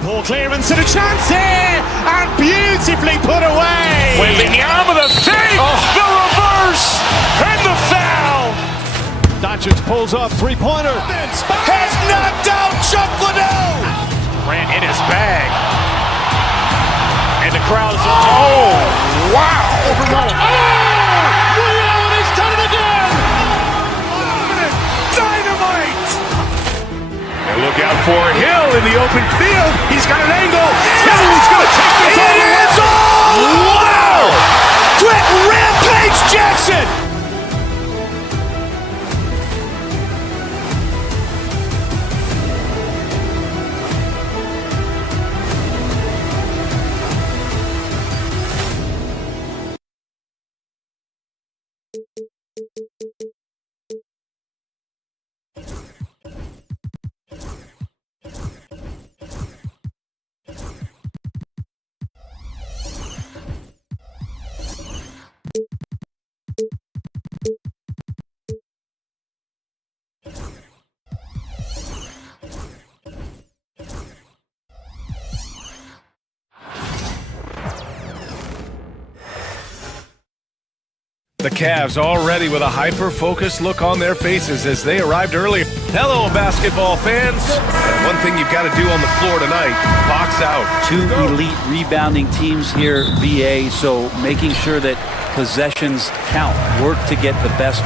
Poor clearance and a chance here, and beautifully put away. Wembanyama the fake, the reverse, and the foul. Doncic pulls up, three-pointer. Has knocked out Chuck Liddell. Ran in his bag. And the crowd is, oh, wow. Overruled. Ray Allen has done it again. Dynamite. And look out for Hill in the open field. He's got an angle. Hill is going to take this all the way. Wow. Quit Rampage Jackson. The Cavs already with a hyper-focused look on their faces as they arrived early. Hello, basketball fans. And one thing you've got to do on the floor tonight, box out. Two elite rebounding teams here, BA, so making sure that possessions count. Work to get the best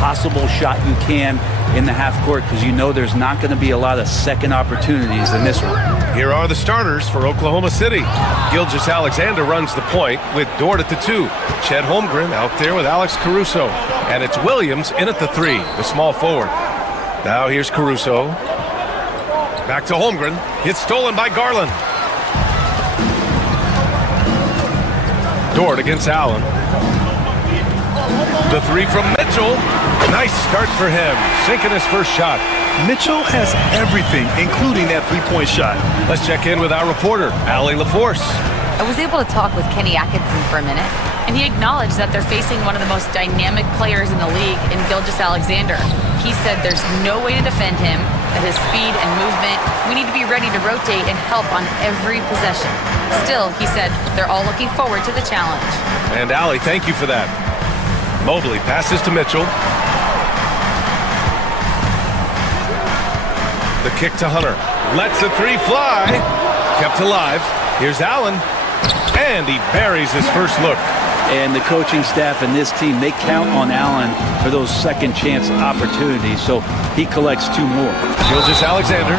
possible shot you can in the half court, because you know there's not going to be a lot of second opportunities in this one. Here are the starters for Oklahoma City. Gilgeous-Alexander runs the point with Dort at the 2. Chet Holmgren out there with Alex Caruso. And it's Williams in at the 3, the small forward. Now here's Caruso. Back to Holmgren. It's stolen by Garland. Dort against Allen. The 3 from Mitchell. Nice start for him, sinking his first shot. Mitchell has everything, including that three-point shot. Let's check in with our reporter, Allie LaForce. I was able to talk with Kenny Atkinson for a minute, and he acknowledged that they're facing one of the most dynamic players in the league in Gilgeous-Alexander. He said there's no way to defend him, that his speed and movement, we need to be ready to rotate and help on every possession. Still, he said, they're all looking forward to the challenge. And Allie, thank you for that. Mobley passes to Mitchell. The kick to Hunter. Lets the 3 fly. Kept alive. Here's Allen. And he buries his first look. And the coaching staff and this team, they count on Allen for those second chance opportunities, so he collects 2 more. Gilgeous-Alexander.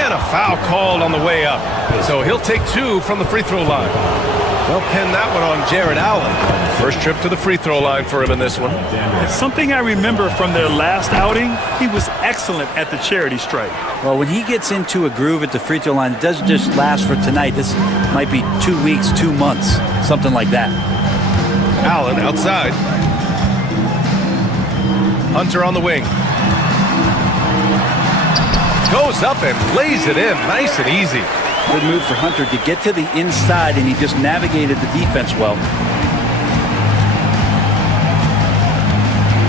And a foul called on the way up. So he'll take 2 from the free throw line. They'll pin that one on Jared Allen. First trip to the free throw line for him in this one. It's something I remember from their last outing. He was excellent at the charity stripe. Well, when he gets into a groove at the free throw line, it doesn't just last for tonight. This might be 2 weeks, 2 months, something like that. Allen outside. Hunter on the wing. Goes up and lays it in, nice and easy. Good move for Hunter to get to the inside, and he just navigated the defense well.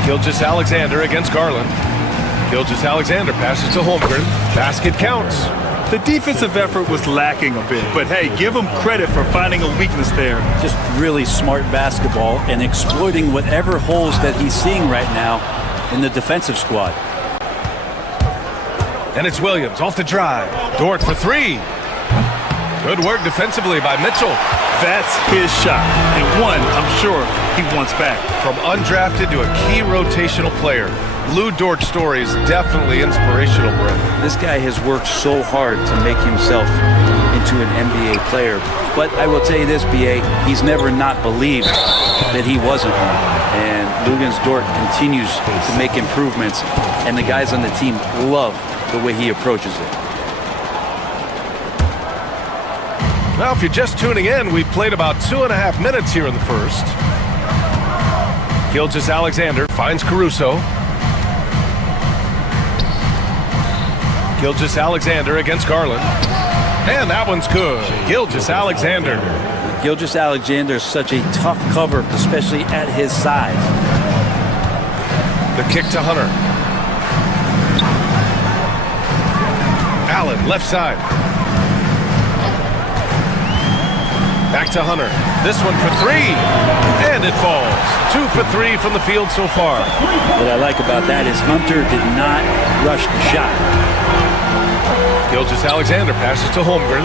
Gilgeous-Alexander against Garland. Gilgeous-Alexander passes to Holmgren. Basket counts. The defensive effort was lacking a bit, but hey, give him credit for finding a weakness there. Just really smart basketball and exploiting whatever holes that he's seeing right now in the defensive squad. And it's Williams off the drive. Dort for three. Good work defensively by Mitchell. That's his shot, and one I'm sure he wants back. From undrafted to a key rotational player, Lou Dort's story is definitely inspirational, Brent. This guy has worked so hard to make himself into an NBA player. But I will tell you this, B.A., he's never not believed that he wasn't one. And Luguentz Dort continues to make improvements, and the guys on the team love the way he approaches it. Well, if you're just tuning in, we've played about 2.5 minutes here in the first. Gilgeous-Alexander finds Caruso. Gilgeous-Alexander against Garland. And that one's good. Gilgeous-Alexander. Gilgeous-Alexander is such a tough cover, especially at his size. The kick to Hunter. Allen, left side. Back to Hunter. This one for three. And it falls. 2 for 3 from the field so far. What I like about that is Hunter did not rush the shot. Gilgeous-Alexander passes to Holmgren.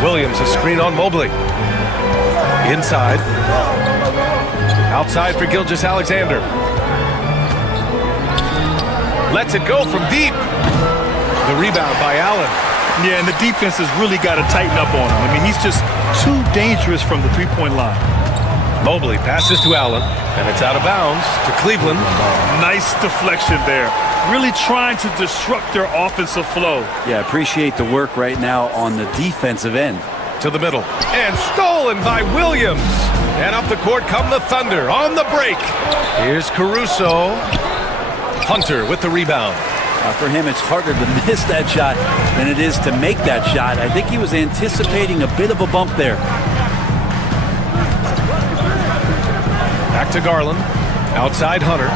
Williams a screen on Mobley. Inside. Outside for Gilgeous-Alexander. Lets it go from deep. The rebound by Allen. Yeah, and the defense has really got to tighten up on him. I mean, he's just too dangerous from the three-point line. Mobley passes to Allen, and it's out of bounds to Cleveland. Nice deflection there. Really trying to disrupt their offensive flow. Yeah, appreciate the work right now on the defensive end. To the middle. And stolen by Williams. And up the court come the Thunder on the break. Here's Caruso. Hunter with the rebound. For him, it's harder to miss that shot than it is to make that shot. I think he was anticipating a bit of a bump there. Back to Garland. Outside Hunter.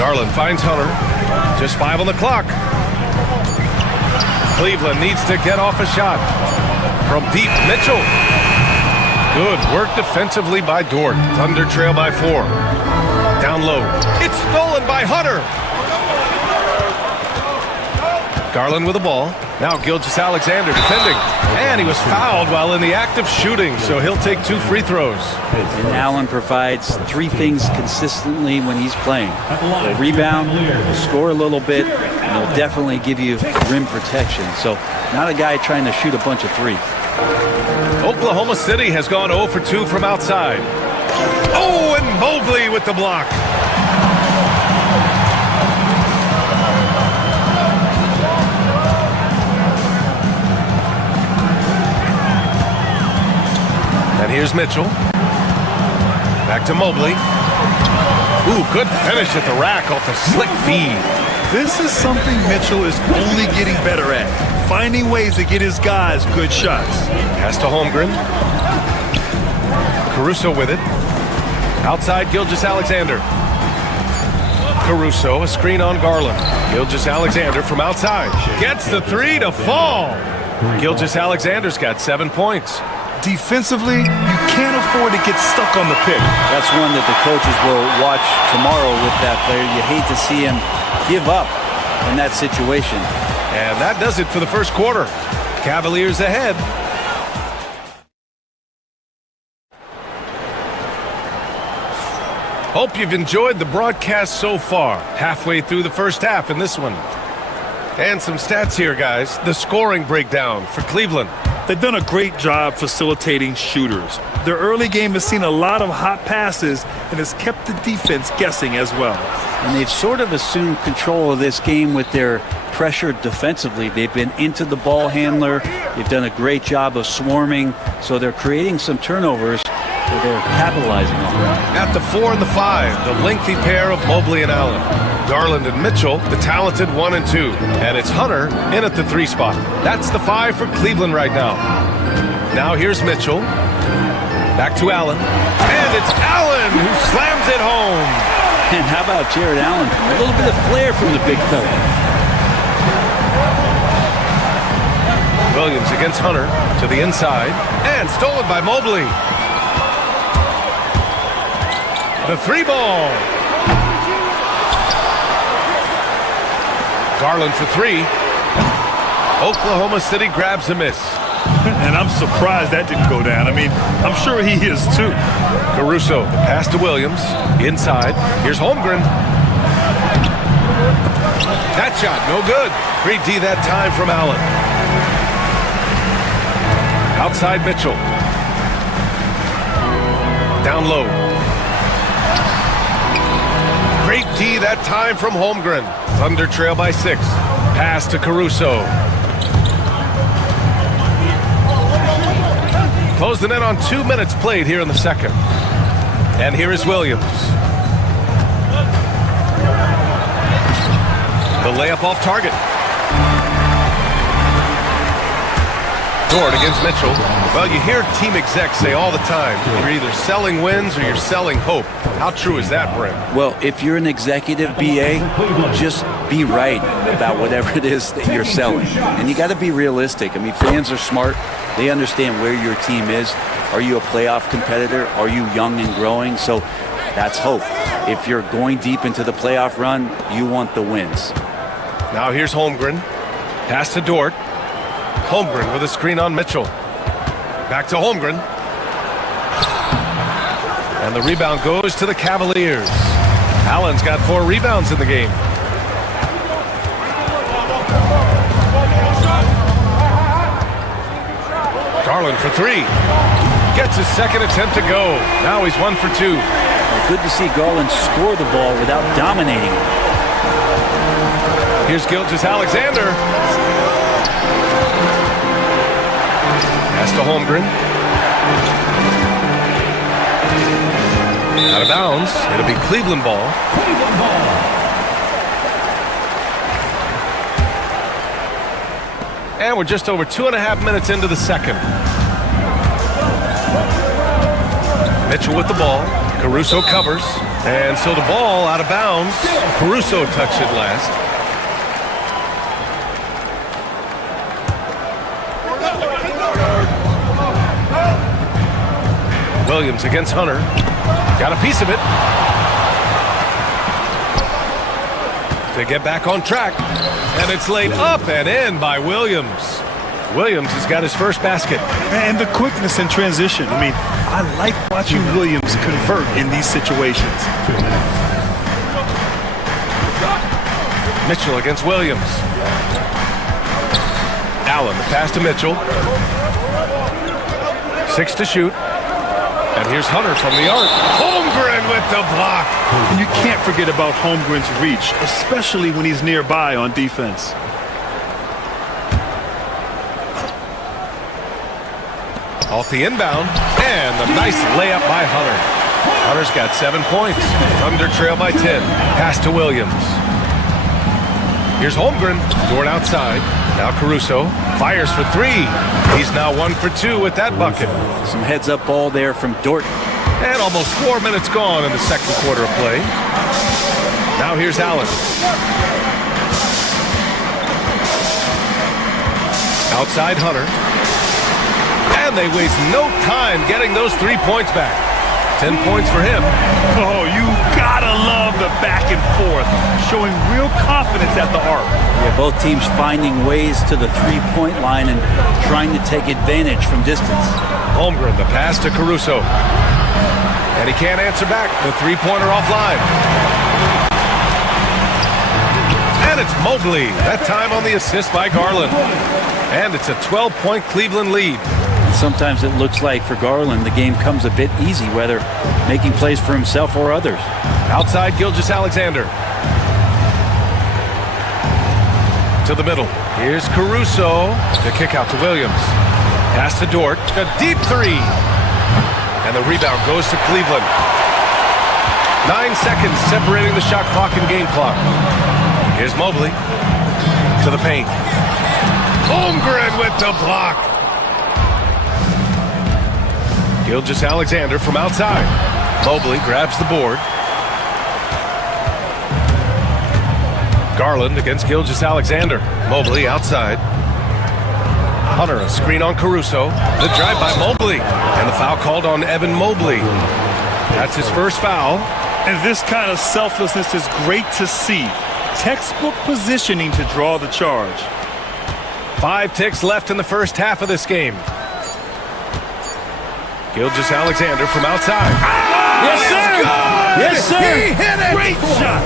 Garland finds Hunter. Just 5 on the clock. Cleveland needs to get off a shot. From deep, Mitchell. Good work defensively by Dort. Thunder trail by 4. Down low. It's stolen by Hunter. Garland with the ball. Now Gilgeous-Alexander defending. And he was fouled while in the act of shooting, so he'll take 2 free throws. And Allen provides 3 things consistently when he's playing. He'll rebound, he'll score a little bit, and he'll definitely give you rim protection. So not a guy trying to shoot a bunch of 3. Oklahoma City has gone 0 for 2 from outside. Oh, and Mobley with the block. And here's Mitchell. Back to Mobley. Ooh, good finish at the rack off the slick feed. This is something Mitchell is only getting better at. Finding ways to get his guys good shots. Pass to Holmgren. Caruso with it. Outside Gilgeous-Alexander. Caruso, a screen on Garland. Gilgeous-Alexander from outside. Gets the 3 to fall. Gilgeous-Alexander's got 7 points. Defensively, you can't afford to get stuck on the pick. That's one that the coaches will watch tomorrow with that player. You hate to see him give up in that situation. And that does it for the first quarter. Cavaliers ahead. Hope you've enjoyed the broadcast so far. Halfway through the first half in this one. And some stats here, guys. The scoring breakdown for Cleveland. They've done a great job facilitating shooters. Their early game has seen a lot of hot passes and has kept the defense guessing as well. And they've sort of assumed control of this game with their pressure defensively. They've been into the ball handler. They've done a great job of swarming. So they're creating some turnovers that they're capitalizing on. At the 4 and the 5, the lengthy pair of Mobley and Allen. Garland and Mitchell, the talented 1 and 2. And it's Hunter in at the 3 spot. That's the 5 for Cleveland right now. Now here's Mitchell. Back to Allen. And it's Allen who slams it home. And how about Jared Allen? A little bit of flair from the big fella. Williams against Hunter to the inside. And stolen by Mobley. The 3 ball. Garland for 3. Oklahoma City grabs a miss. And I'm surprised that didn't go down. I mean, I'm sure he is too. Caruso, the pass to Williams. Inside. Here's Holmgren. That shot, no good. Great D that time from Allen. Outside Mitchell. Down low. Great D that time from Holmgren. Thunder trail by 6. Pass to Caruso. Close the net on 2 minutes played here in the second. And here is Williams. The layup off target. Dort against Mitchell. Well, you hear team execs say all the time, you're either selling wins or you're selling hope. How true is that, Brent? Well, if you're an executive BA, just be right about whatever it is that you're selling. And you got to be realistic. I mean, fans are smart. They understand where your team is. Are you a playoff competitor? Are you young and growing? So that's hope. If you're going deep into the playoff run, you want the wins. Now here's Holmgren. Pass to Dort. Holmgren with a screen on Mitchell. Back to Holmgren. And the rebound goes to the Cavaliers. Allen's got 4 rebounds in the game. Garland for 3. Gets his second attempt to go. Now he's 1 for 2. Well, good to see Garland score the ball without dominating it. Here's Gilgeous-Alexander. Pass to Holmgren. Out of bounds. It'll be Cleveland ball. And we're just over 2.5 minutes into the second. Mitchell with the ball. Caruso covers. And so the ball out of bounds. Caruso touched it last. Williams against Hunter. Got a piece of it. To get back on track. And it's laid up and in by Williams. Williams has got his first basket. And the quickness in transition. I mean, I like watching Williams convert in these situations. Mitchell against Williams. Allen, the pass to Mitchell. 6 to shoot. And here's Hunter from the arc. Holmgren with the block. And you can't forget about Holmgren's reach, especially when he's nearby on defense. Off the inbound. And a nice layup by Hunter. Hunter's got 7 points. Thunder trail by 10. Pass to Williams. Here's Holmgren. Dort outside. Now Caruso fires for 3. He's now 1 for 2 with that bucket. Some heads-up ball there from Dort. And almost 4 minutes gone in the second quarter of play. Now here's Allen. Outside Hunter. And they waste no time getting those 3 points back. 10 points for him. Oh, you gotta love the back and forth, showing real confidence at the arc. Yeah, both teams finding ways to the three-point line and trying to take advantage from distance. Holmgren, the pass to Caruso. And he can't answer back. The three-pointer offline. And it's Mobley. That time on the assist by Garland. And it's a 12-point Cleveland lead. Sometimes it looks like for Garland, the game comes a bit easy, whether making plays for himself or others. Outside Gilgeous-Alexander. To the middle. Here's Caruso. The kick out to Williams. Pass to Dort. A deep three. And the rebound goes to Cleveland. 9 seconds separating the shot clock and game clock. Here's Mobley. To the paint. Holmgren with the block. Gilgeous-Alexander from outside. Mobley grabs the board. Garland against Gilgeous-Alexander. Mobley outside. Hunter, a screen on Caruso. The drive by Mobley. And the foul called on Evan Mobley. That's his first foul. And this kind of selflessness is great to see. Textbook positioning to draw the charge. 5 ticks left in the first half of this game. Gilgeous-Alexander from outside. Yes, sir! Yes, sir! He hit it! Great shot!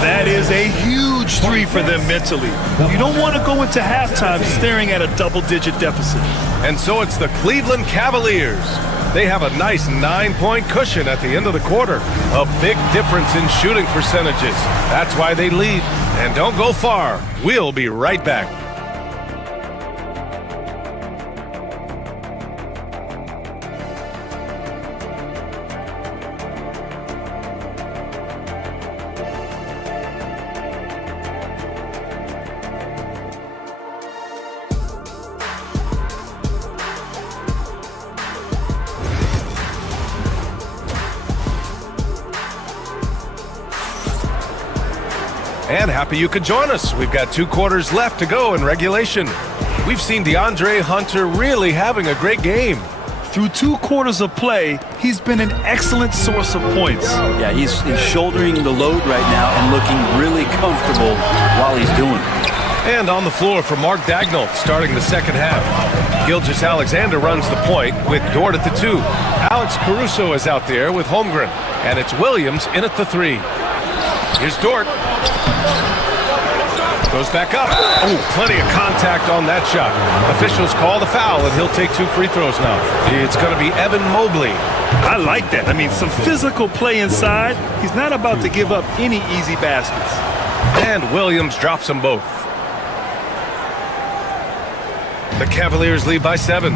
That is a huge three for them mentally. You don't want to go into halftime staring at a double-digit deficit. And so it's the Cleveland Cavaliers. They have a nice 9-point cushion at the end of the quarter. A big difference in shooting percentages. That's why they lead. And don't go far. We'll be right back. And happy you could join us. We've got 2 quarters left to go in regulation. We've seen DeAndre Hunter really having a great game. Through 2 quarters of play, he's been an excellent source of points. Yeah, he's shouldering the load right now and looking really comfortable while he's doing it. And on the floor for Mark Daigneault starting the second half. Gilgeous-Alexander runs the point with Dort at the 2. Alex Caruso is out there with Holmgren. And it's Williams in at the 3. Here's Dort. Goes back up. Oh, plenty of contact on that shot. Officials call the foul, and he'll take 2 free throws now. It's going to be Evan Mobley. I like that. I mean, some physical play inside. He's not about to give up any easy baskets. And Williams drops them both. The Cavaliers lead by 7.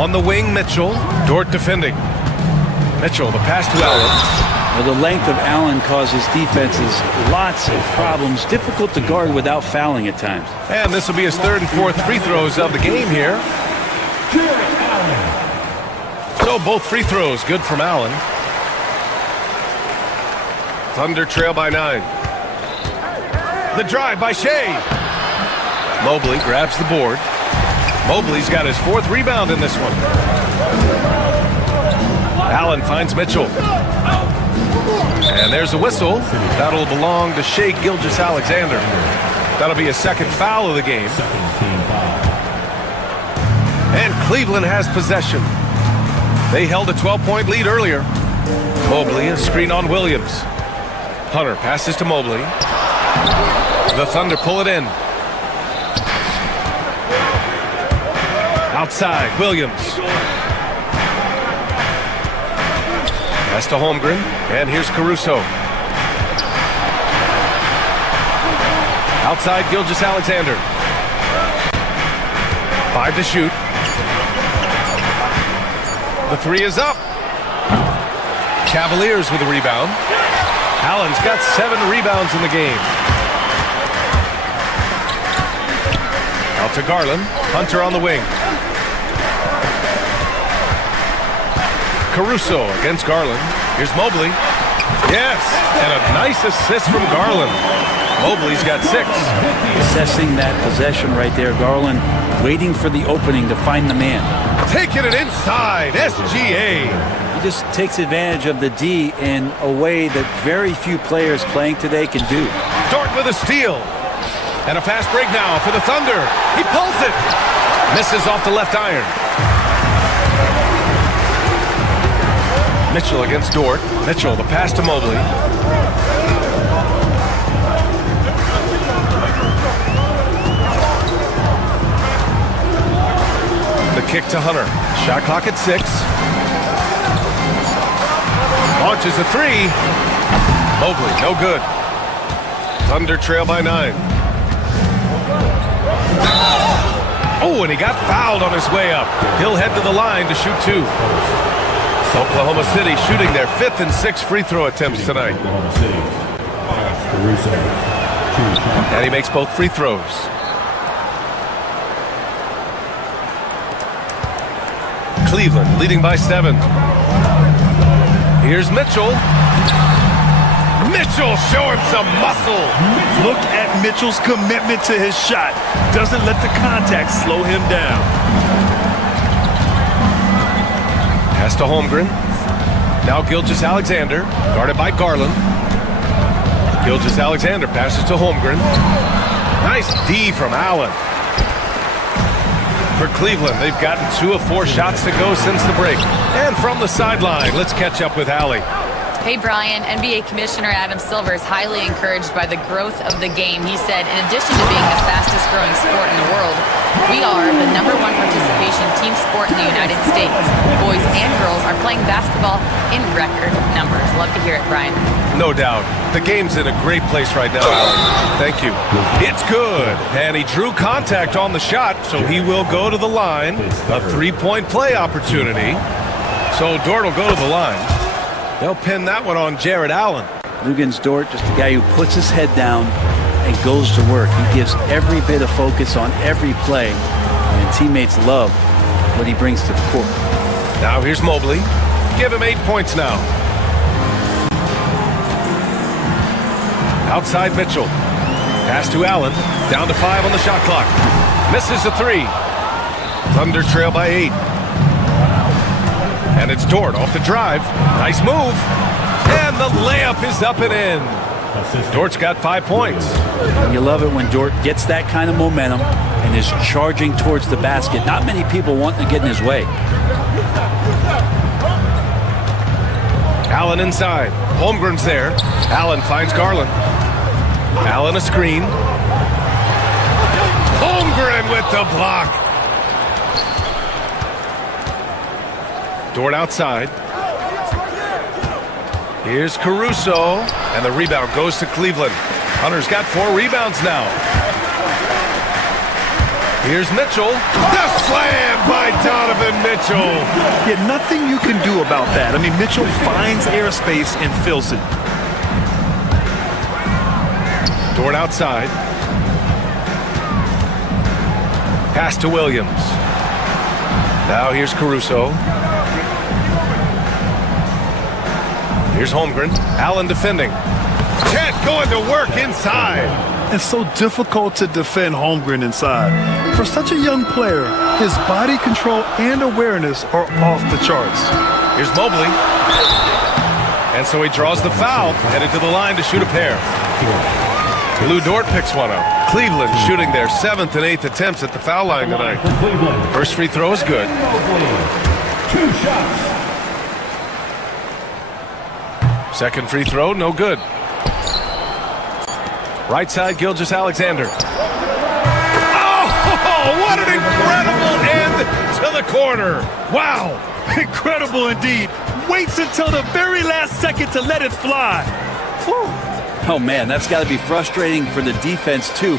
On the wing, Mitchell. Dort defending. Mitchell, the pass to Allen. Well, the length of Allen causes defenses lots of problems. Difficult to guard without fouling at times. And this will be his 3rd and 4th free throws of the game here. So both free throws good from Allen. Thunder trail by 9. The drive by Shea. Mobley grabs the board. Mobley's got his 4th rebound in this one. Allen finds Mitchell. And there's a whistle. That'll belong to Shea Gilgeous-Alexander. That'll be a 2nd foul of the game. And Cleveland has possession. They held a 12-point lead earlier. Mobley, a screen on Williams. Hunter passes to Mobley. The Thunder pull it in. Outside, Williams. Pass to Holmgren, and here's Caruso. Outside, Gilgeous-Alexander. 5 to shoot. The 3 is up. Cavaliers with a rebound. Allen's got 7 rebounds in the game. Out to Garland. Hunter on the wing. Caruso against Garland. Here's Mobley. Yes, and a nice assist from Garland. Mobley's got 6. Assessing that possession right there, Garland waiting for the opening to find the man. Taking it inside, SGA. He just takes advantage of the D in a way that very few players playing today can do. Dort with a steal. And a fast break now for the Thunder. He pulls it. Misses off the left iron. Mitchell against Dort. Mitchell, the pass to Mobley. The kick to Hunter. Shot clock at 6. Launches a 3. Mobley, no good. Thunder trail by 9. Oh, and he got fouled on his way up. He'll head to the line to shoot 2. Oklahoma City shooting their 5th and 6th free throw attempts tonight. And he makes both free throws. Cleveland leading by 7. Here's Mitchell. Mitchell showing some muscle. Look at Mitchell's commitment to his shot. Doesn't let the contact slow him down. Pass to Holmgren. Now Gilgeous-Alexander, guarded by Garland. Gilgeous-Alexander passes to Holmgren. Nice D from Allen. For Cleveland, they've gotten 2 of 4 shots to go since the break. And from the sideline, let's catch up with Allie. Hey, Brian, NBA Commissioner Adam Silver is highly encouraged by the growth of the game. He said, in addition to being the fastest growing sport in the world, we are the #1 participation team sport in the United States. Boys and girls are playing basketball in record numbers. Love to hear it, Brian. No doubt. The game's in a great place right now, Allie. Thank you. It's good. And he drew contact on the shot, so he will go to the line. A 3-point play opportunity. So Dort will go to the line. They'll pin that one on Jared Allen. Luguentz Dort, just a guy who puts his head down and goes to work. He gives every bit of focus on every play, and teammates love what he brings to the court. Now here's Mobley. Give him 8 points now. Outside Mitchell. Pass to Allen. Down to 5 on the shot clock. Misses the 3. Thunder trail by 8. And it's Dort off the drive. Nice move. And the layup is up and in. Dort's got 5 points. You love it when Dort gets that kind of momentum and is charging towards the basket. Not many people want to get in his way. Allen inside. Holmgren's there. Allen finds Garland. Allen a screen. Holmgren with the block. Dort outside. Here's Caruso. And the rebound goes to Cleveland. Hunter's got 4 rebounds now. Here's Mitchell. The slam by Donovan Mitchell. Yeah, nothing you can do about that. I mean, Mitchell finds airspace and fills it. Dort outside. Pass to Williams. Now here's Caruso. Here's Holmgren. Allen defending. Chet going to work inside. It's so difficult to defend Holmgren inside. For such a young player, his body control and awareness are off the charts. Here's Mobley. And so he draws the foul, headed to the line to shoot a pair. Lou Dort picks one up. Cleveland shooting their 7th and 8th attempts at the foul line tonight. First free throw is good. 2 shots. Second free throw, no good. Right side, Gilgeous-Alexander. Oh, what an incredible end to the corner. Wow, incredible indeed. Waits until the very last second to let it fly. Whew. Oh, man, that's got to be frustrating for the defense, too.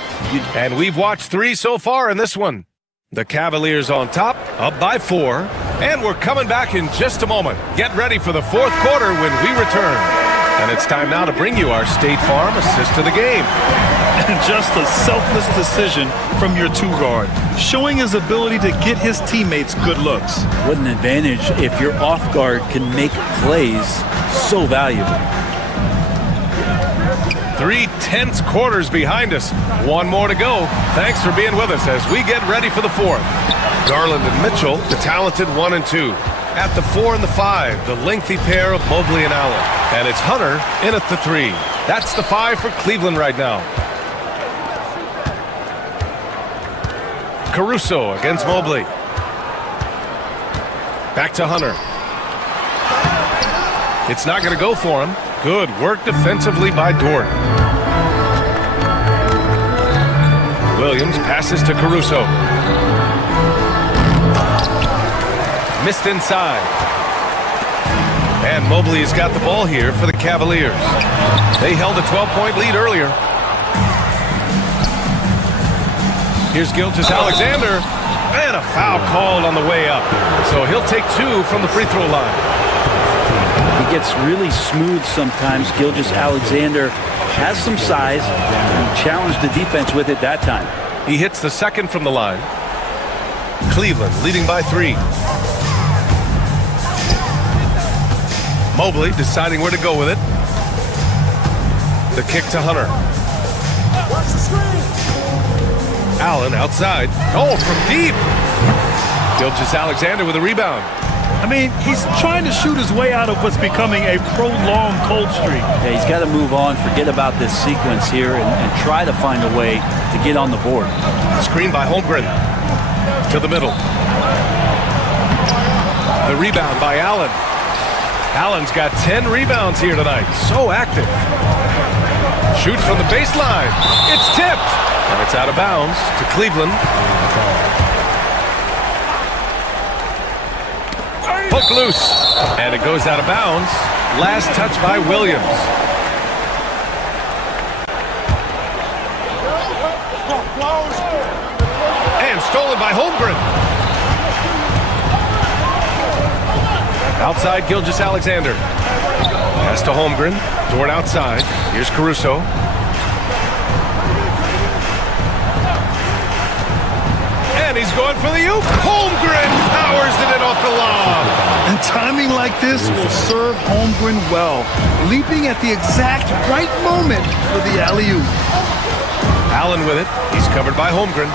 And we've watched 3 so far in this one. The Cavaliers on top, up by 4. And we're coming back in just a moment. Get ready for the 4th quarter when we return. And it's time now to bring you our State Farm assist to the game. And just a selfless decision from your 2-guard, showing his ability to get his teammates good looks. What an advantage if your off guard can make plays so valuable. 3 tense quarters behind us. 1 more to go. Thanks for being with us as we get ready for the 4th. Garland and Mitchell, the talented 1 and 2. At the 4 and the 5, the lengthy pair of Mobley and Allen. And it's Hunter in at the 3. That's the 5 for Cleveland right now. Caruso against Mobley. Back to Hunter. It's not going to go for him. Good work defensively by Dort. Williams passes to Caruso. Missed inside. And Mobley has got the ball here for the Cavaliers. They held a 12-point lead earlier. Here's Gilgeous-Alexander. And a foul called on the way up. So he'll take 2 from the free throw line. He gets really smooth sometimes. Gilgeous-Alexander has some size. He challenged the defense with it that time. He hits the second from the line. Cleveland leading by 3. Mobley deciding where to go with it. The kick to Hunter. Allen outside. Oh, from deep. Gilgeous-Alexander with a rebound. I mean, he's trying to shoot his way out of what's becoming a prolonged cold streak. Yeah, he's got to move on, forget about this sequence here, and try to find a way to get on the board. Screen by Holmgren. To the middle. The rebound by Allen. Allen's got 10 rebounds here tonight. So active. Shoots from the baseline. It's tipped. And it's out of bounds to Cleveland. Hook loose. And it goes out of bounds. Last touch by Williams. And stolen by Holmgren. Outside Gilgeous-Alexander. Pass to Holmgren. Dort outside. Here's Caruso. And he's going for the oop. Holmgren powers it in off the lob. And timing like this will serve Holmgren well. Leaping at the exact right moment for the alley-oop. Allen with it. He's covered by Holmgren.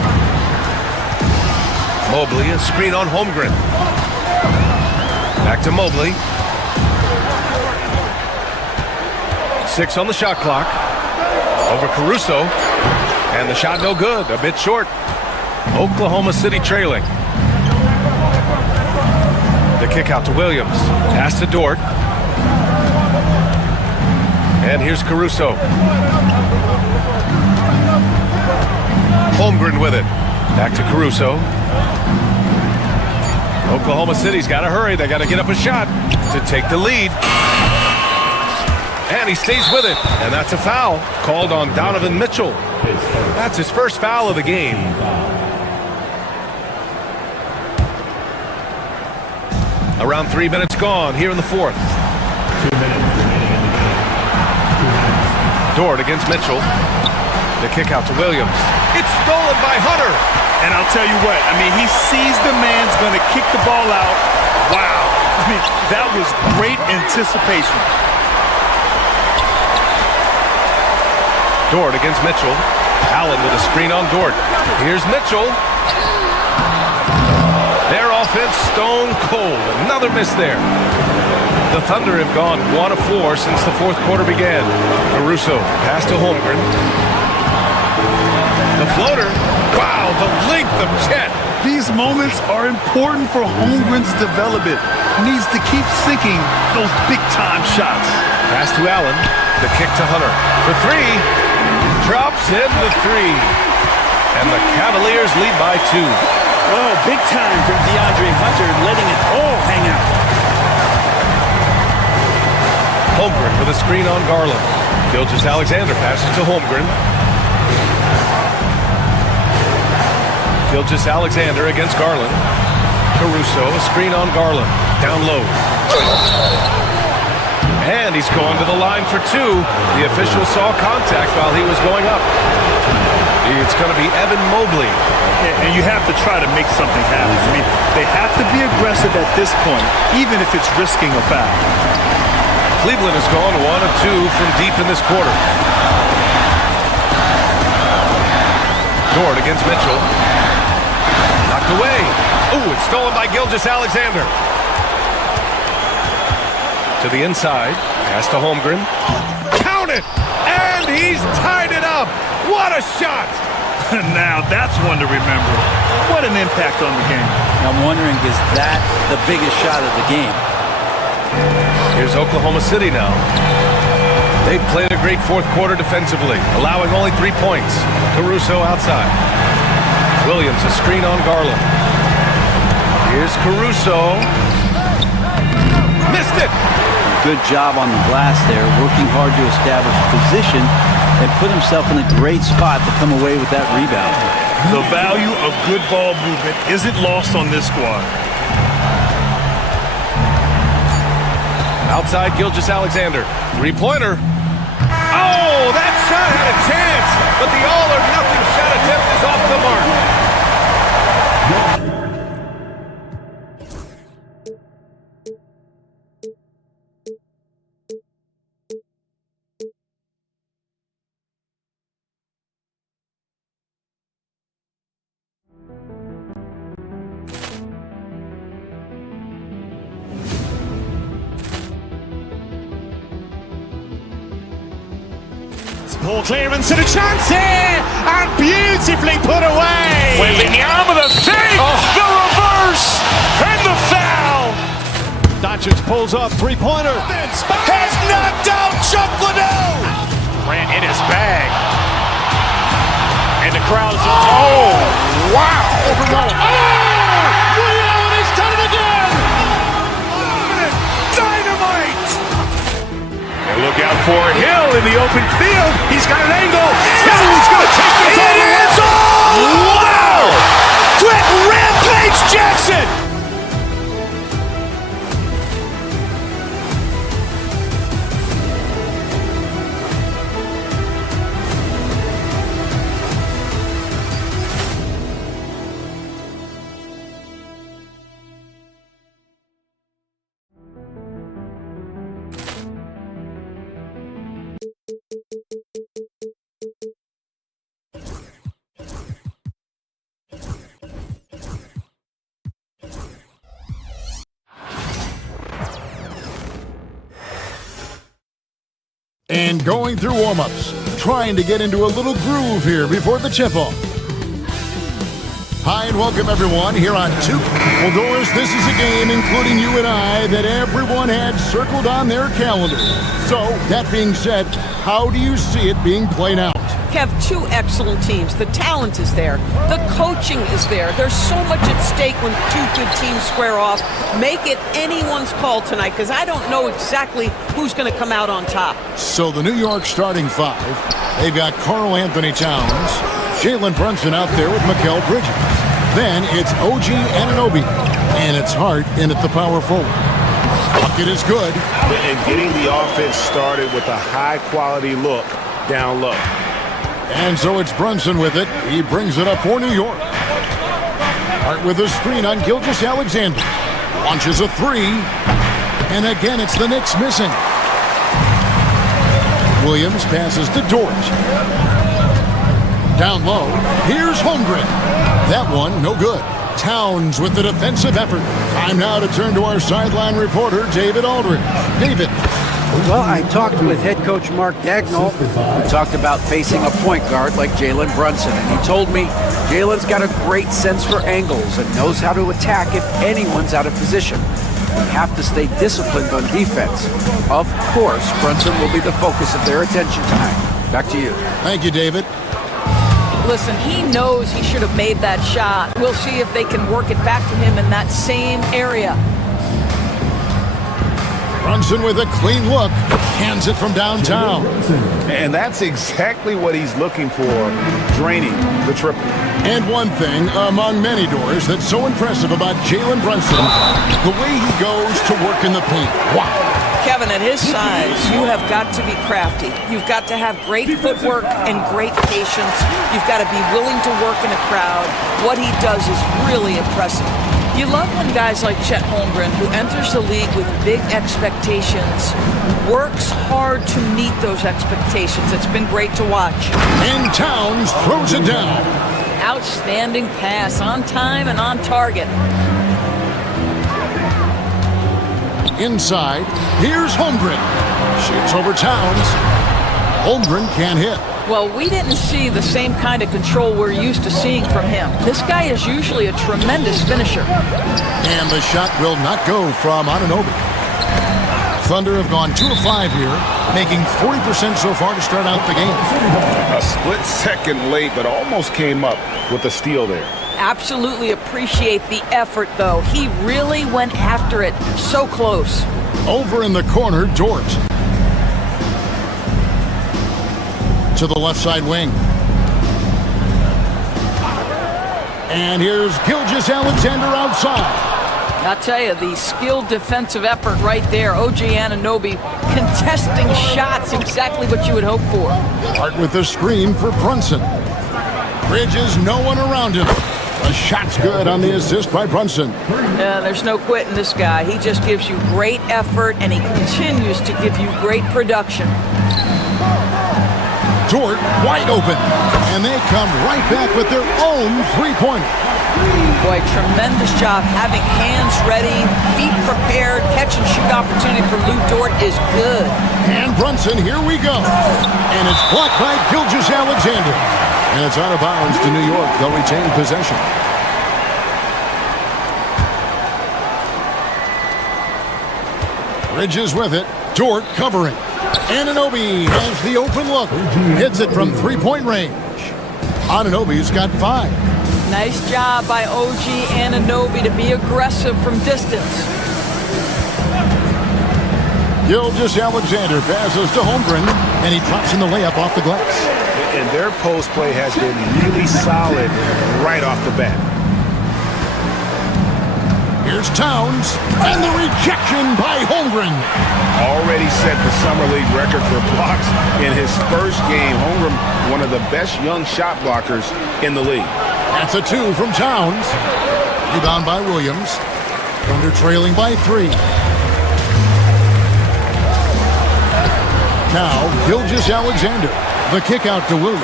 Mobley, a screen on Holmgren. Back to Mobley. 6 on the shot clock. Over Caruso. And the shot no good. A bit short. Oklahoma City trailing. The kick out to Williams. Pass to Dort. And here's Caruso. Holmgren with it. Back to Caruso. Oklahoma City's got to hurry. They got to get up a shot to take the lead. And he stays with it. And that's a foul called on Donovan Mitchell. That's his first foul of the game. Around 3 minutes gone here in the fourth. 2 minutes remaining in the game. Dort against Mitchell. The kick out to Williams. It's stolen by Hunter. And I'll tell you what, I mean, he sees the man's going to kick the ball out. Wow. I mean, that was great anticipation. Dort against Mitchell. Allen with a screen on Dort. Here's Mitchell. Their offense stone cold. Another miss there. The Thunder have gone 1 of 4 since the fourth quarter began. Caruso pass to Holmgren. The floater. Wow, the length of Chet. These moments are important for Holmgren's development. He needs to keep sinking those big-time shots. Pass to Allen. The kick to Hunter. For 3. Drops in the 3. And the Cavaliers lead by 2. Oh, big time from DeAndre Hunter, letting it all hang out. Holmgren with a screen on Garland. Gilgeous-Alexander passes to Holmgren. Gilgeous-Alexander against Garland. Caruso, a screen on Garland. Down low. And he's going to the line for 2. The official saw contact while he was going up. It's going to be Evan Mobley. And you have to try to make something happen. I mean, they have to be aggressive at this point, even if it's risking a foul. Cleveland has gone 1 of 2 from deep in this quarter. Dort against Mitchell. Knocked away. Ooh, it's stolen by Gilgeous-Alexander. To the inside. Pass to Holmgren. Count it! And he's tied it up! What a shot! Now that's one to remember. What an impact on the game. I'm wondering, is that the biggest shot of the game? Here's Oklahoma City now. They've played a great fourth quarter defensively, allowing only 3 points. Caruso outside. Williams, a screen on Garland. Here's Caruso. Missed it! Good job on the glass there, working hard to establish position and put himself in a great spot to come away with that rebound. The value of good ball movement isn't lost on this squad. Outside Gilgeous-Alexander. Three-pointer. Oh, that shot had a chance, but the all-or-nothing shot attempt is off the mark. Poor clearance and a chance here, and beautifully put away. Wembanyama the fake, the reverse, and the foul. Doncic pulls up, three-pointer. Has knocked out Chuck Liddell. Ran in his bag. And the crowd is, oh, wow. Oh, Liddell, and he's done it again. Dynamite. And look out for Hill in the open field. He's got an angle. He's going to take this all the way. Wow! Quit Rampage Jackson! And going through warm-ups, trying to get into a little groove here before the tip-off. Hi and welcome everyone here on Two. Well, Doris, this is a game, including you and I, that everyone had circled on their calendar. So, that being said, how do you see it being played out? Kev, two excellent teams. The talent is there. The coaching is there. There's so much at stake when two good teams square off. Make it anyone's call tonight, because I don't know exactly who's going to come out on top. So the New York starting five, they've got Karl Anthony Towns, Jalen Brunson out there with Mikal Bridges. Then it's OG Anunoby, and it's Hart in at the power forward. Bucket is good. And getting the offense started with a high-quality look down low. And so it's Brunson with it. He brings it up for New York. Hart with a screen on Gilgeous-Alexander. Launches a three. And again, it's the Knicks missing. Williams passes to Dort. Down low. Here's Holmgren. That one, no good. Towns with the defensive effort. Time now to turn to our sideline reporter, David Aldridge. David. Well, I talked with head coach Mark Dagnall, who talked about facing a point guard like Jalen Brunson, and he told me Jalen's got a great sense for angles and knows how to attack if anyone's out of position. We have to stay disciplined on defense. Of course, Brunson will be the focus of their attention tonight. Back to you. Thank you, David. Listen, he knows he should have made that shot. We'll see if they can work it back to him in that same area. Brunson with a clean look. Hands it from downtown. And that's exactly what he's looking for, draining the triple. And one thing, among many, Doors, that's so impressive about Jalen Brunson, the way he goes to work in the paint. Wow. Kevin, at his size, you have got to be crafty. You've got to have great footwork and great patience. You've got to be willing to work in a crowd. What he does is really impressive. You love when guys like Chet Holmgren, who enters the league with big expectations, works hard to meet those expectations. It's been great to watch. And Towns throws it down. Outstanding pass, on time and on target. Inside, here's Holmgren. Shoots over Towns. Holmgren can't hit. Well, we didn't see the same kind of control we're used to seeing from him. This guy is usually a tremendous finisher. And the shot will not go from Anunoby. Thunder have gone 2 of 5 here, making 40% so far to start out the game. A split second late, but almost came up with a steal there. Absolutely appreciate the effort, though. He really went after it. So close. Over in the corner, Dort. To the left side wing. And here's Gilgeous-Alexander outside. I'll tell you, the skilled defensive effort right there. OG Anunoby contesting shots, exactly what you would hope for. Hart with the screen for Brunson. Bridges, no one around him. The shot's good on the assist by Brunson. There's no quitting this guy. He just gives you great effort, and he continues to give you great production. Dort wide open, and they come right back with their own three-pointer. Boy, tremendous job having hands ready, feet prepared, catch and shoot opportunity for Lou Dort is good. And Brunson, here we go. And it's blocked by Gilgeous-Alexander. And it's out of bounds to New York. They'll retain possession. Bridges with it. Dort covering. Anunoby has the open look. Hits it from three-point range. Anunoby's got 5. Nice job by OG Anunoby to be aggressive from distance. Gilgeous-Alexander passes to Holmgren, and he drops in the layup off the glass. And their post play has been really solid right off the bat. Here's Towns, and the rejection by Holmgren. Already set the Summer League record for blocks in his first game. Holmgren, one of the best young shot blockers in the league. That's a 2 from Towns. Rebound by Williams. Thunder trailing by 3. Now, Gilgeous-Alexander. The kick out to Williams.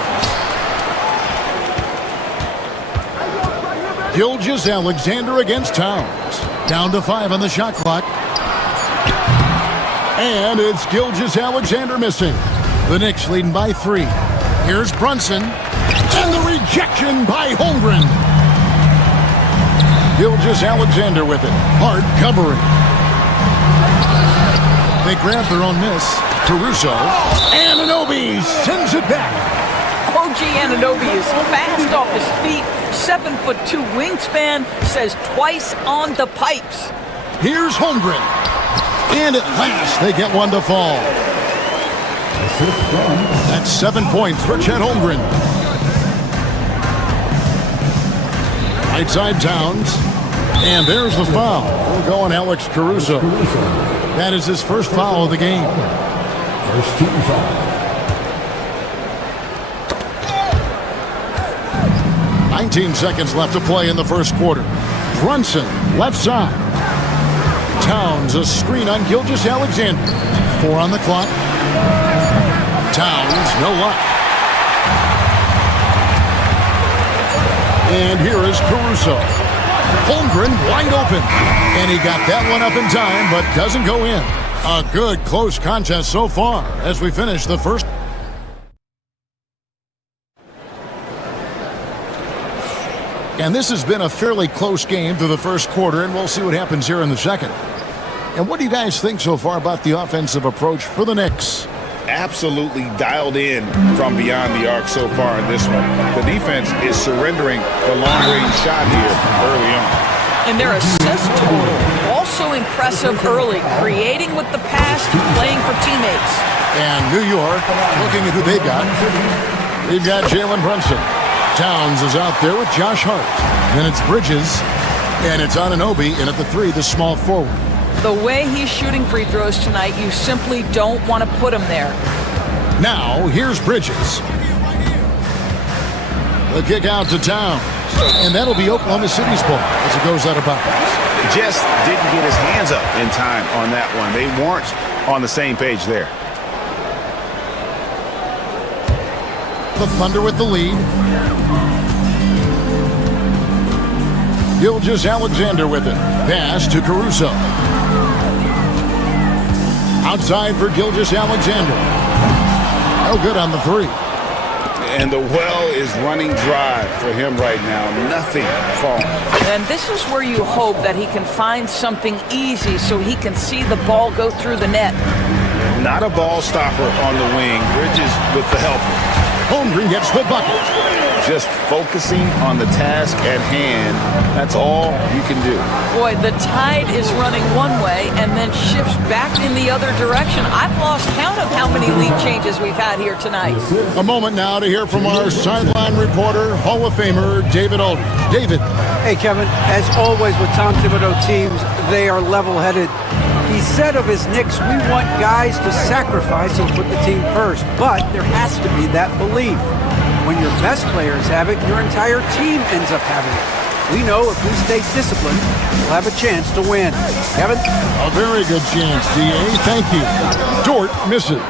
Gilgeous-Alexander against Towns. Down to 5 on the shot clock. And it's Gilgeous-Alexander missing. The Knicks leading by 3. Here's Brunson. And the rejection by Holmgren. Gilgeous-Alexander with it. Hart covering. They grab their own miss. Caruso. Anunoby sends it back. OG Anunoby is fast off his feet. 7'2" wingspan. Says twice on the pipes. Here's Holmgren. And at last they get one to fall. That's 7 points for Chet Holmgren. Right side Towns. And there's the foul. We're going Alex Caruso. That is his first foul of the game. First team foul. 19 seconds left to play in the first quarter. Brunson, left side. Towns, a screen on Gilgeous-Alexander. 4 on the clock. Towns, no luck. And here is Caruso. Holmgren wide open. And he got that one up in time, but doesn't go in. A good close contest so far as we finish the first. And this has been a fairly close game through the first quarter, and we'll see what happens here in the second. And what do you guys think so far about the offensive approach for the Knicks? Absolutely dialed in from beyond the arc so far in this one. The defense is surrendering the long-range shot here early on. And their assist total also impressive early, creating with the pass, playing for teammates. And New York, looking at who they've got. They've got Jalen Brunson. Towns is out there with Josh Hart. Then it's Bridges, and it's Anunoby in at the 3, the small forward. The way he's shooting free throws tonight, you simply don't want to put him there. Now, here's Bridges. The kick out to Towns. And that'll be Oklahoma City's ball as it goes out of bounds. Just didn't get his hands up in time on that one. They weren't on the same page there. The Thunder with the lead. Gilgeous-Alexander with it. Pass to Caruso. Outside for Gilgeous-Alexander. No good on the 3. And the well is running dry for him right now. Nothing falling. And this is where you hope that he can find something easy so he can see the ball go through the net. Not a ball stopper on the wing. Bridges with the helper. Holmgren gets the bucket. Just focusing on the task at hand. That's all you can do. Boy, the tide is running one way and then shifts back in the other direction. I've lost count of how many lead changes we've had here tonight. A moment now to hear from our sideline reporter, Hall of Famer David Aldridge. David. Hey, Kevin, as always with Tom Thibodeau teams, they are level-headed. He said of his Knicks, we want guys to sacrifice and put the team first, but there has to be that belief. When your best players have it, your entire team ends up having it. We know if we stay disciplined, we'll have a chance to win. Kevin? A very good chance, D.A. Thank you. Dort misses.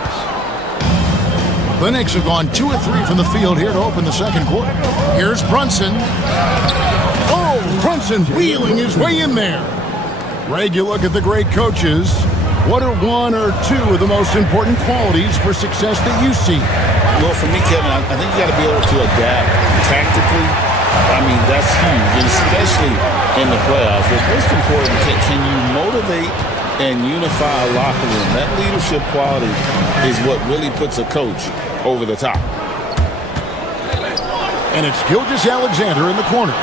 The Knicks have gone 2 of 3 from the field here to open the second quarter. Here's Brunson. Oh, Brunson's wheeling his way in there. Greg, you look at the great coaches. What are 1 or 2 of the most important qualities for success that you see? Well, for me, Kevin, I think you got to be able to adapt tactically. I mean, that's huge, and especially in the playoffs. What's most important, can you motivate and unify a locker room? That leadership quality is what really puts a coach over the top. And it's Gilgeous-Alexander in the corner.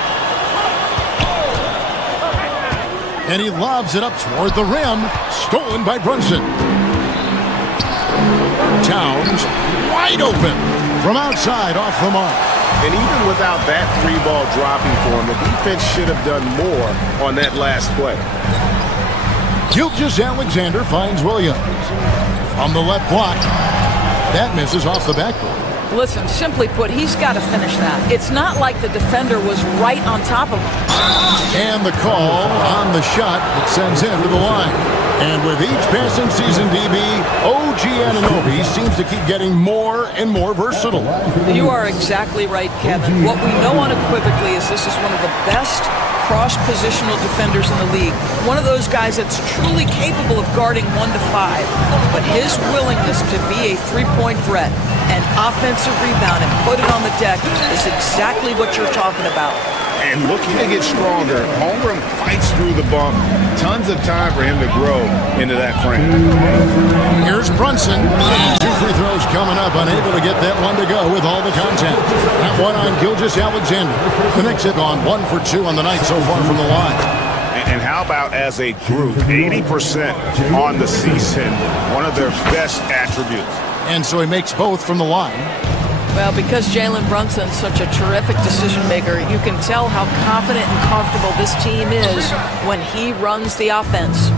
And he lobs it up toward the rim. Stolen by Brunson. Towns wide open from outside off the mark. And even without that 3-ball dropping for him, the defense should have done more on that last play. Gilgeous-Alexander finds Williams. From the left block. That misses off the backboard. Listen, simply put, he's got to finish that. It's not like the defender was right on top of him. And the call on the shot that sends him to the line. And with each passing season, DB, OG Anunoby seems to keep getting more and more versatile. You are exactly right, Kevin. What we know unequivocally is this is one of the best cross-positional defenders in the league. One of those guys that's truly capable of guarding 1 to 5. But his willingness to be a three-point threat and offensive rebound and put it on the deck is exactly what you're talking about. And looking to get stronger, Holmgren fights through the bump. Tons of time for him to grow into that frame. Here's Brunson. 2 free throws coming up, unable to get that one to go with all the contact. That one on Gilgeous-Alexander. The Knicks have gone 1 for 2 on the night so far from the line. And how about as a group, 80% on the season, one of their best attributes. And so he makes both from the line. Well, because Jalen Brunson's such a terrific decision maker, you can tell how confident and comfortable this team is when he runs the offense.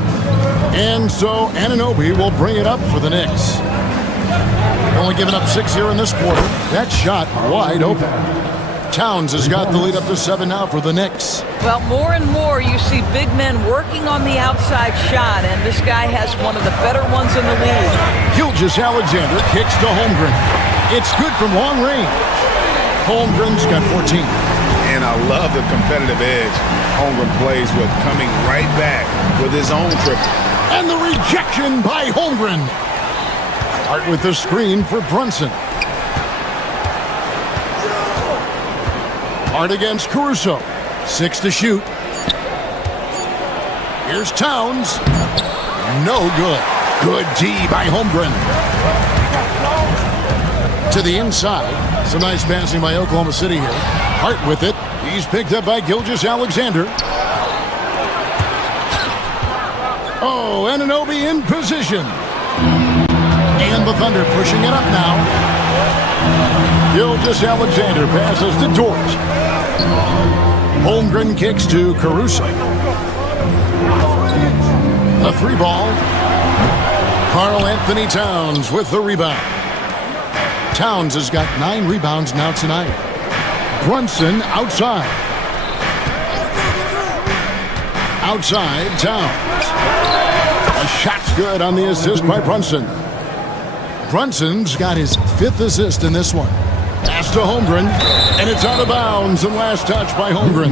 And so Anunoby will bring it up for the Knicks. Only giving up 6 here in this quarter. That shot wide open. Towns has got the lead up to 7 now for the Knicks. Well, more and more you see big men working on the outside shot, and this guy has one of the better ones in the league. Gilgeous-Alexander kicks to Holmgren. It's good from long range. Holmgren's got 14. And I love the competitive edge Holmgren plays with, coming right back with his own triple. And the rejection by Holmgren. Hart with the screen for Brunson. Hart against Caruso. 6 to shoot. Here's Towns. No good. Good D by Holmgren. To the inside. Some nice passing by Oklahoma City here. Hart with it. He's picked up by Gilgeous-Alexander. Oh, Anunoby in position. And the Thunder pushing it up now. Gilgeous-Alexander passes to Dort. Holmgren kicks to Caruso. A 3-ball. Karl Anthony Towns with the rebound. Towns has got 9 rebounds now tonight. Brunson outside. Outside, Towns. A shot's good on the assist by Brunson. Brunson's got his 5th assist in this one. Pass to Holmgren, and it's out of bounds, and last touch by Holmgren.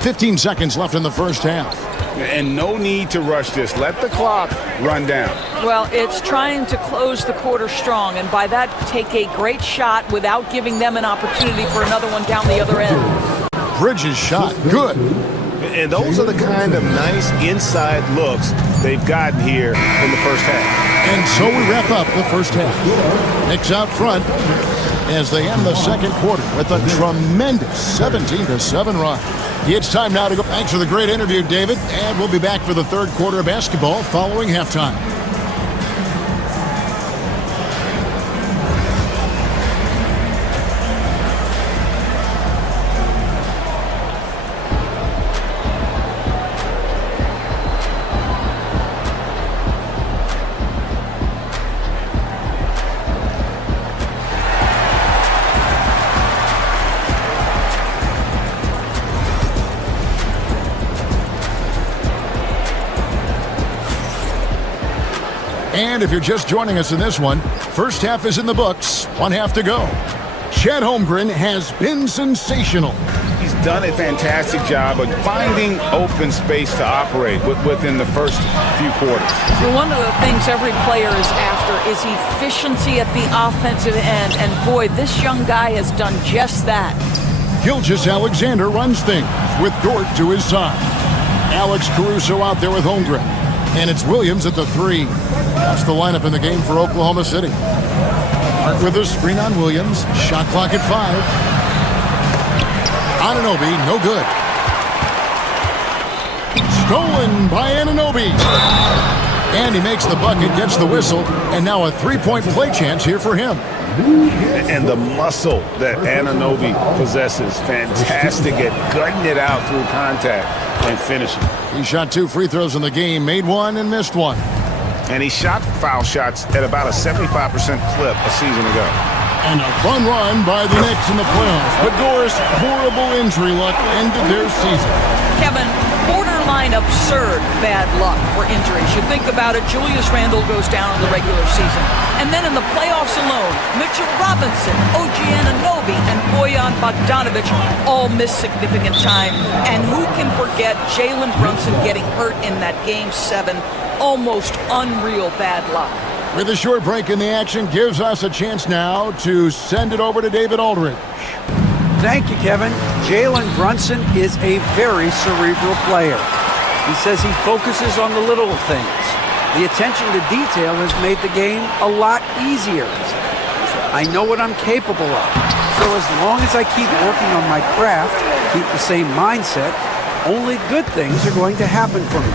.15 seconds left in the first half. And no need to rush this. Let the clock run down. Well, it's trying to close the quarter strong, and by that, take a great shot without giving them an opportunity for another one down the other end. Bridges shot. Good. And those are the kind of nice inside looks they've gotten here in the first half. And so we wrap up the first half. Knicks out front as they end the second quarter with a tremendous 17-7 run. It's time now to go. Thanks for the great interview, David. And we'll be back for the third quarter of basketball following halftime. And if you're just joining us in this one, first half is in the books, one half to go. Chet Holmgren has been sensational. He's done a fantastic job of finding open space to operate within the first few quarters. Well, one of the things every player is after is efficiency at the offensive end, and boy, this young guy has done just that. Gilgeous-Alexander runs things with Dort to his side. Alex Caruso out there with Holmgren. And it's Williams at the 3. That's the lineup in the game for Oklahoma City. Hart with a screen on Williams. Shot clock at 5. Anunoby, no good. Stolen by Anunoby. And he makes the bucket, gets the whistle, and now a three-point play chance here for him. And the muscle that Anunoby possesses, fantastic at gutting it out through contact and finishing. He shot 2 free throws in the game, made 1 and missed 1. And he shot foul shots at about a 75% clip a season ago. And a fun run by the Knicks in the playoffs. But Doris, horrible injury luck ended their season. Kevin, borderline absurd bad luck for injuries. You think about it, Julius Randle goes down in the regular season. And then in the playoffs alone, Mitchell Robinson, OG Anunoby, and Bojan Bogdanovic all miss significant time. And who can forget Jalen Brunson getting hurt in that Game 7? Almost unreal bad luck. With a short break in the action, gives us a chance now to send it over to David Aldridge. Thank you, Kevin. Jalen Brunson is a very cerebral player. He says he focuses on the little things. The attention to detail has made the game a lot easier. I know what I'm capable of. So as long as I keep working on my craft, keep the same mindset, only good things are going to happen for me.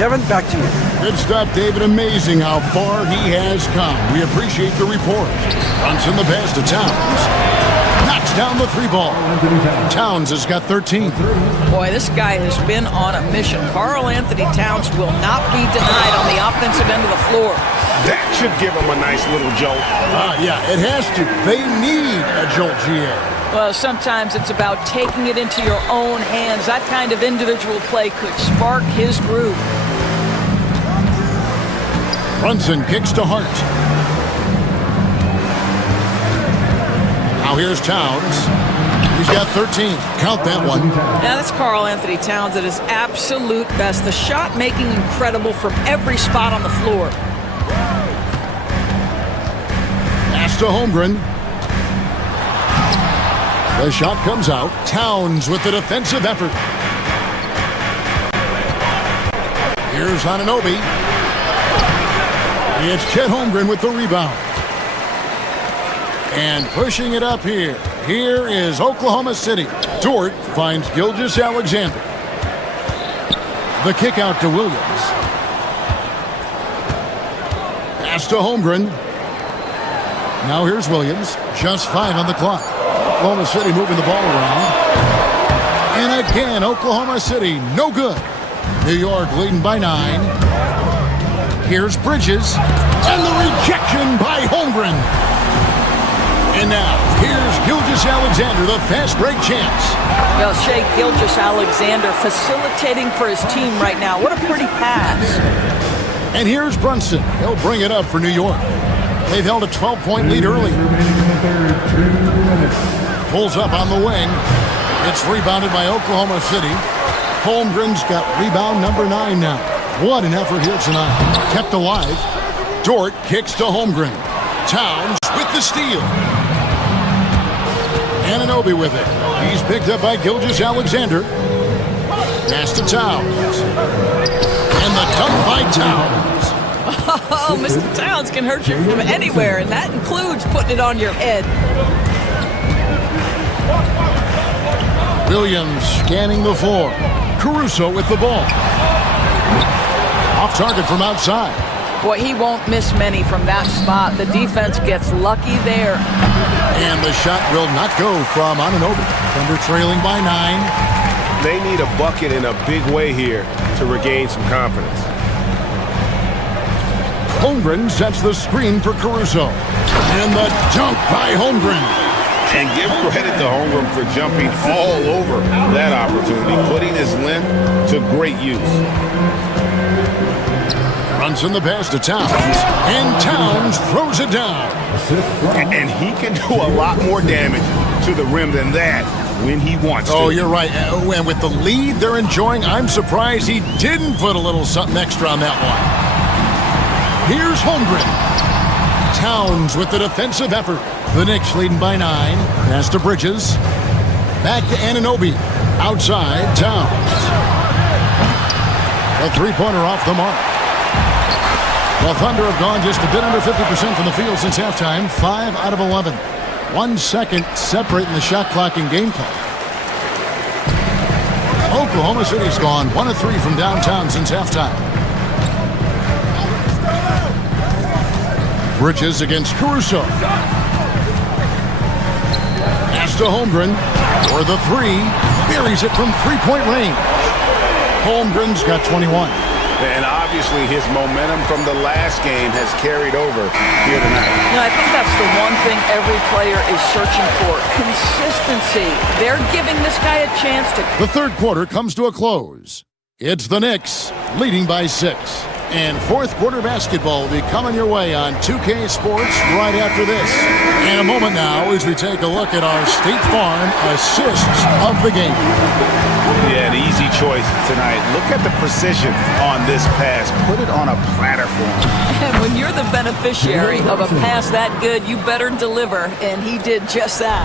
Kevin, back to you. Good stuff, David. Amazing how far he has come. We appreciate the report. Brunson the pass to Towns. Knocks down the 3 ball. Towns has got 13. Boy, this guy has been on a mission. Karl Anthony Towns will not be denied on the offensive end of the floor. That should give him a nice little jolt. Yeah, it has to. They need a jolt, GA. Well, sometimes it's about taking it into your own hands. That kind of individual play could spark his groove. Brunson kicks to Hart. Now here's Towns. He's got 13. Count that one. Now that's Karl Anthony Towns at his absolute best. The shot making incredible from every spot on the floor. Pass to Holmgren. The shot comes out. Towns with the defensive effort. Here's Anunoby. It's Chet Holmgren with the rebound. And pushing it up here. Here is Oklahoma City. Dort finds Gilgeous-Alexander. The kick out to Williams. Pass to Holmgren. Now here's Williams. Just 5 on the clock. Oklahoma City moving the ball around. And again, Oklahoma City, no good. New York leading by 9. Here's Bridges. And the rejection by Holmgren. And now, here's Gilgeous-Alexander, the fast break chance. Well, Shai Gilgeous-Alexander facilitating for his team right now. What a pretty pass. And here's Brunson. He'll bring it up for New York. They've held a 12-point lead early. Pulls up on the wing. It's rebounded by Oklahoma City. Holmgren's got rebound number 9 now. What an effort here tonight. Kept alive. Dort kicks to Holmgren. Towns with the steal. Anunoby with it. He's picked up by Gilgeous-Alexander. Pass to Towns. And the dunk by Towns. Oh, Mr. Towns can hurt you from anywhere, and that includes putting it on your head. Williams scanning the floor. Caruso with the ball. Off target from outside. Boy, he won't miss many from that spot. The defense gets lucky there. And the shot will not go from Anunoby. Thunder trailing by 9. They need a bucket in a big way here to regain some confidence. Holmgren sets the screen for Caruso. And the dunk by Holmgren. And give credit to Holmgren for jumping all over that opportunity, putting his length to great use. Brunson the pass to Towns. And Towns throws it down. And he can do a lot more damage to the rim than that when he wants to. Oh, you're right. And with the lead they're enjoying, I'm surprised he didn't put a little something extra on that one. Here's Holmgren. Towns with the defensive effort. The Knicks leading by 9. Pass to Bridges. Back to Anunoby. Outside, Towns. A three-pointer off the mark. The Thunder have gone just a bit under 50% from the field since halftime. 5 out of 11. 1 second separating the shot clock and game clock. Oklahoma City's gone 1 of 3 from downtown since halftime. Bridges against Caruso. Pass to Holmgren for the 3. Buries it from three-point range. Holmgren's got 21. And obviously his momentum from the last game has carried over here tonight. You know, I think that's the one thing every player is searching for. Consistency. They're giving this guy a chance to... The third quarter comes to a close. It's the Knicks leading by 6. And fourth quarter basketball will be coming your way on 2K Sports right after this. In a moment now as we take a look at our State Farm assists of the game. Yeah, an easy choice tonight. Look at the precision on this pass. Put it on a platter for him. And when you're the beneficiary of a pass that good, you better deliver. And he did just that.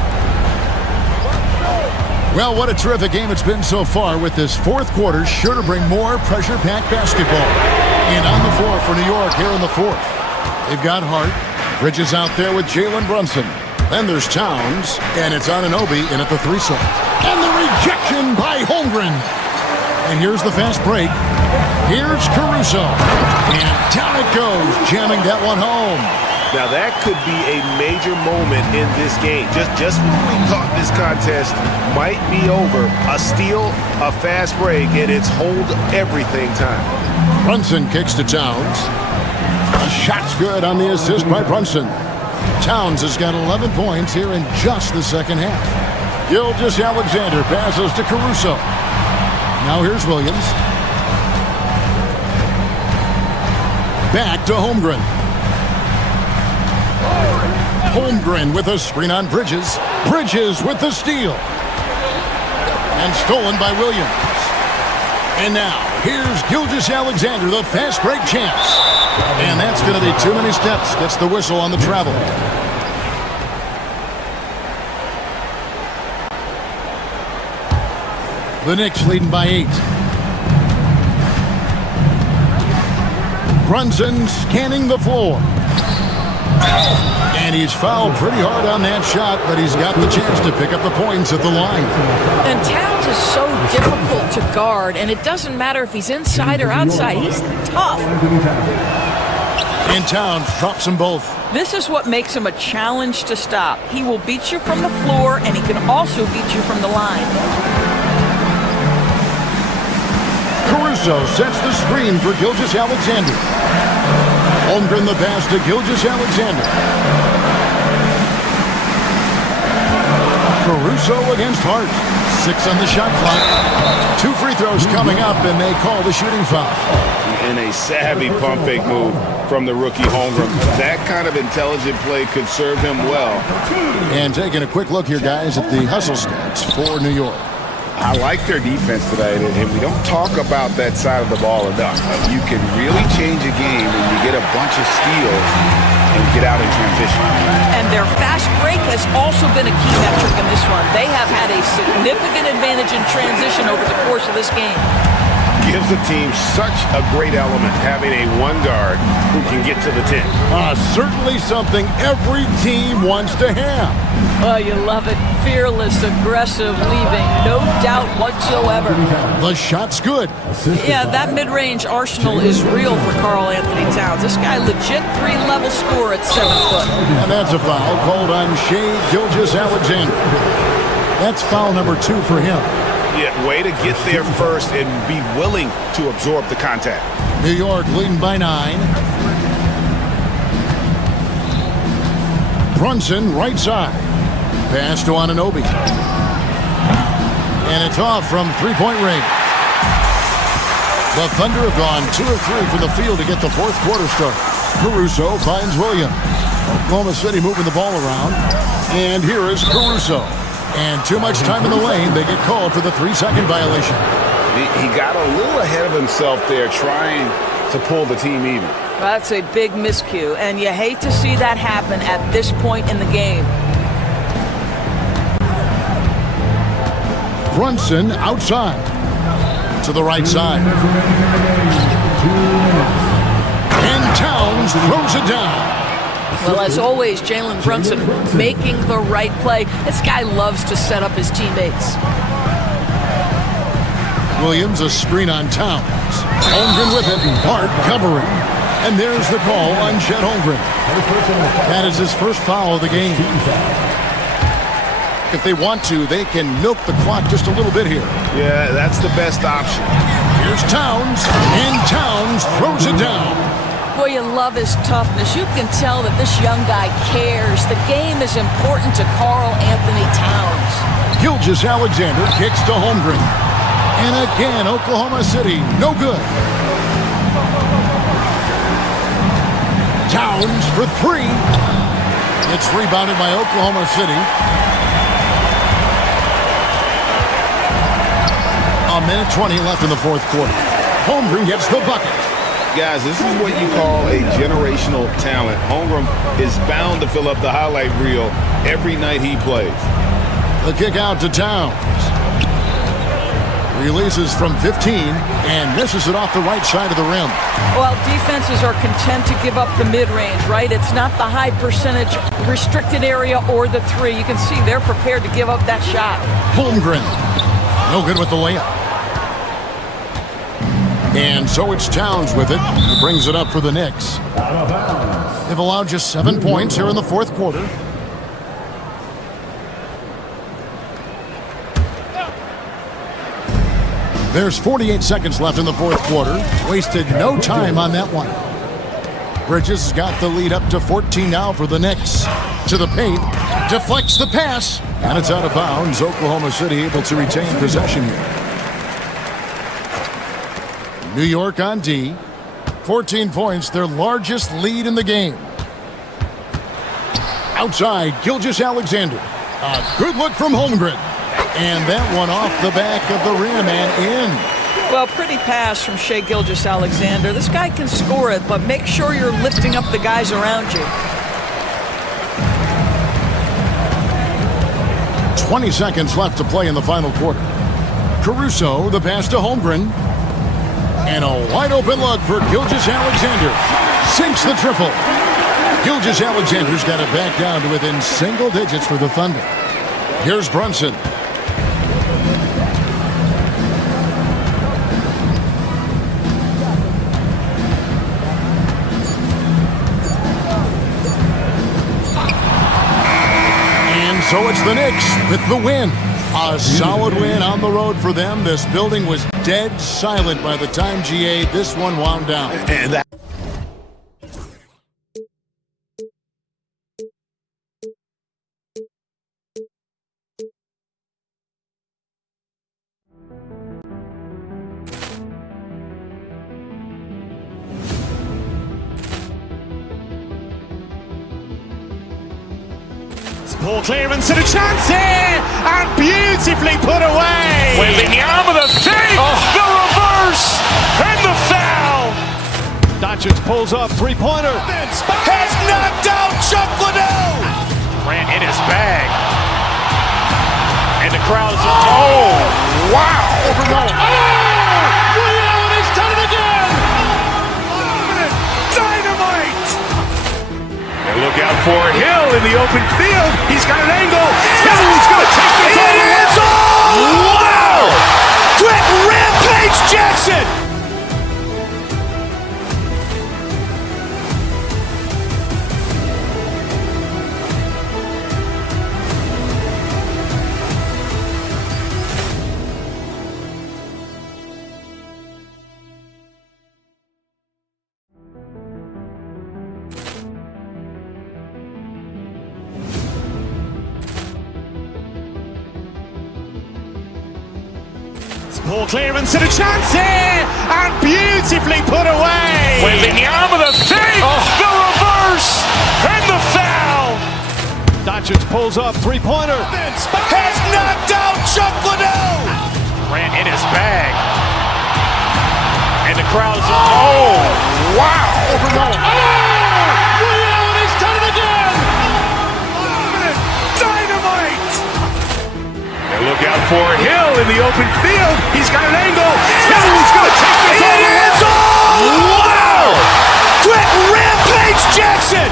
Well, what a terrific game it's been so far, with this fourth quarter sure to bring more pressure-packed basketball. And on the floor for New York here in the fourth. They've got Hart. Bridges out there with Jalen Brunson. Then there's Towns, and it's Anunoby in at the 3 slot. And the rejection by Holmgren. And here's the fast break. Here's Caruso. And down it goes, jamming that one home. Now that could be a major moment in this game. Just when we thought this contest might be over, a steal, a fast break, and it's hold everything time. Brunson kicks to Towns. A shot's good on the assist by Brunson. Towns has got 11 points here in just the second half. Gilgeous-Alexander passes to Caruso. Now here's Williams. Back to Holmgren. Holmgren with a screen on Bridges. Bridges with the steal. And stolen by Williams. And now, here's Gilgeous-Alexander, the fast break chance. And that's going to be too many steps. Gets the whistle on the travel. The Knicks leading by 8. Brunson scanning the floor. And he's fouled pretty hard on that shot, but he's got the chance to pick up the points at the line. And Towns is so difficult to guard, and it doesn't matter if he's inside or outside. He's tough. And Towns drops them both. This is what makes him a challenge to stop. He will beat you from the floor, and he can also beat you from the line. Caruso sets the screen for Gilgeous-Alexander. Holmgren the pass to Gilgeous-Alexander. Caruso against Hart. 6 on the shot clock. 2 free throws coming up, and they call the shooting foul. And a savvy pump fake move from the rookie Holmgren. That kind of intelligent play could serve him well. And taking a quick look here, guys, at the hustle stats for New York. I like their defense today, and we don't talk about that side of the ball enough. You can really change a game when you get a bunch of steals and get out in transition. And their fast break has also been a key metric in this one. They have had a significant advantage in transition over the course of this game. Gives the team such a great element having a one guard who can get to the 10. Certainly something every team wants to have. Oh, you love it. Fearless, aggressive, leaving. No doubt whatsoever. The shot's good. Yeah, that mid-range arsenal is real for Karl Anthony Towns. This guy legit 3-level scorer at 7 foot. And that's a foul called on Shai Gilgeous-Alexander. That's foul number 2 for him. Yeah, way to get there first and be willing to absorb the contact. New York leading by 9. Brunson right side. Pass to Anunoby. And it's off from three-point range. The Thunder have gone 2 of 3 from the field to get the fourth quarter start. Caruso finds Williams. Oklahoma City moving the ball around. And here is Caruso. And too much time in the lane, they get called for the 3-second violation. He got a little ahead of himself there trying to pull the team even. That's a big miscue, and you hate to see that happen at this point in the game. Brunson outside. To the right side. And Towns throws it down. Well, as always, Jalen Brunson making the right play. This guy loves to set up his teammates. Williams, a screen on Towns. Holmgren with it. Hart covering. And there's the call on Chet Holmgren. That is his first foul of the game. If they want to, they can milk the clock just a little bit here. Yeah, that's the best option. Here's Towns, and Towns throws it down. Boy, you love his toughness. You can tell that this young guy cares. The game is important to Karl Anthony Towns. Gilgeous-Alexander kicks to Holmgren. And again, Oklahoma City, no good. Towns for 3. It's rebounded by Oklahoma City. A minute 20 left in the fourth quarter. Holmgren gets the bucket. Guys, this is what you call a generational talent. Holmgren is bound to fill up the highlight reel every night he plays. The kick out to Towns. Releases from 15 and misses it off the right side of the rim. Well, defenses are content to give up the mid-range, right? It's not the high percentage restricted area or the 3. You can see they're prepared to give up that shot. Holmgren, no good with the layup. And so it's Towns with it. He brings it up for the Knicks. They've allowed just 7 points here in the fourth quarter. There's 48 seconds left in the fourth quarter. Wasted no time on that one. Bridges has got the lead up to 14 now for the Knicks. To the paint. Deflects the pass. And it's out of bounds. Oklahoma City able to retain possession here. New York on D. 14 points, their largest lead in the game. Outside, Gilgeous-Alexander. A good look from Holmgren. And that one off the back of the rim and in. Well, pretty pass from Shai Gilgeous-Alexander. This guy can score it, but make sure you're lifting up the guys around you. 20 seconds left to play in the final quarter. Caruso, the pass to Holmgren. And a wide-open look for Gilgeous-Alexander. Sinks the triple. Gilgeous-Alexander's got it back down to within single digits for the Thunder. Here's Brunson. And so it's the Knicks with the win. A solid win on the road for them. This building was dead silent by the time GA this one wound down. And that Poor clearance and a chance here, and beautifully put away. Wembanyama the save, the reverse, and the foul. Doncic pulls up, three-pointer. Has knocked out Chuck Liddell. Grant in his bag. And the crowd is, oh, wow. Ray Allen has done it again. Dynamite. And look out for Hill in the open field. He's got an angle. Hill's going to take this all the way. Wow. Quick Rampage Jackson. Poor clearance and a chance here, and beautifully put away. Wembanyama the save, the reverse, and the foul. Doncic pulls up, three-pointer. Has knocked out Chuck Liddell. Grant in his bag. And the crowd is, oh, wow. Ray Allen has done it again. Dynamite. And look out for Hill in the open field. He's got an angle. Hill's going to take this all the way. Wow. Quick Rampage Jackson.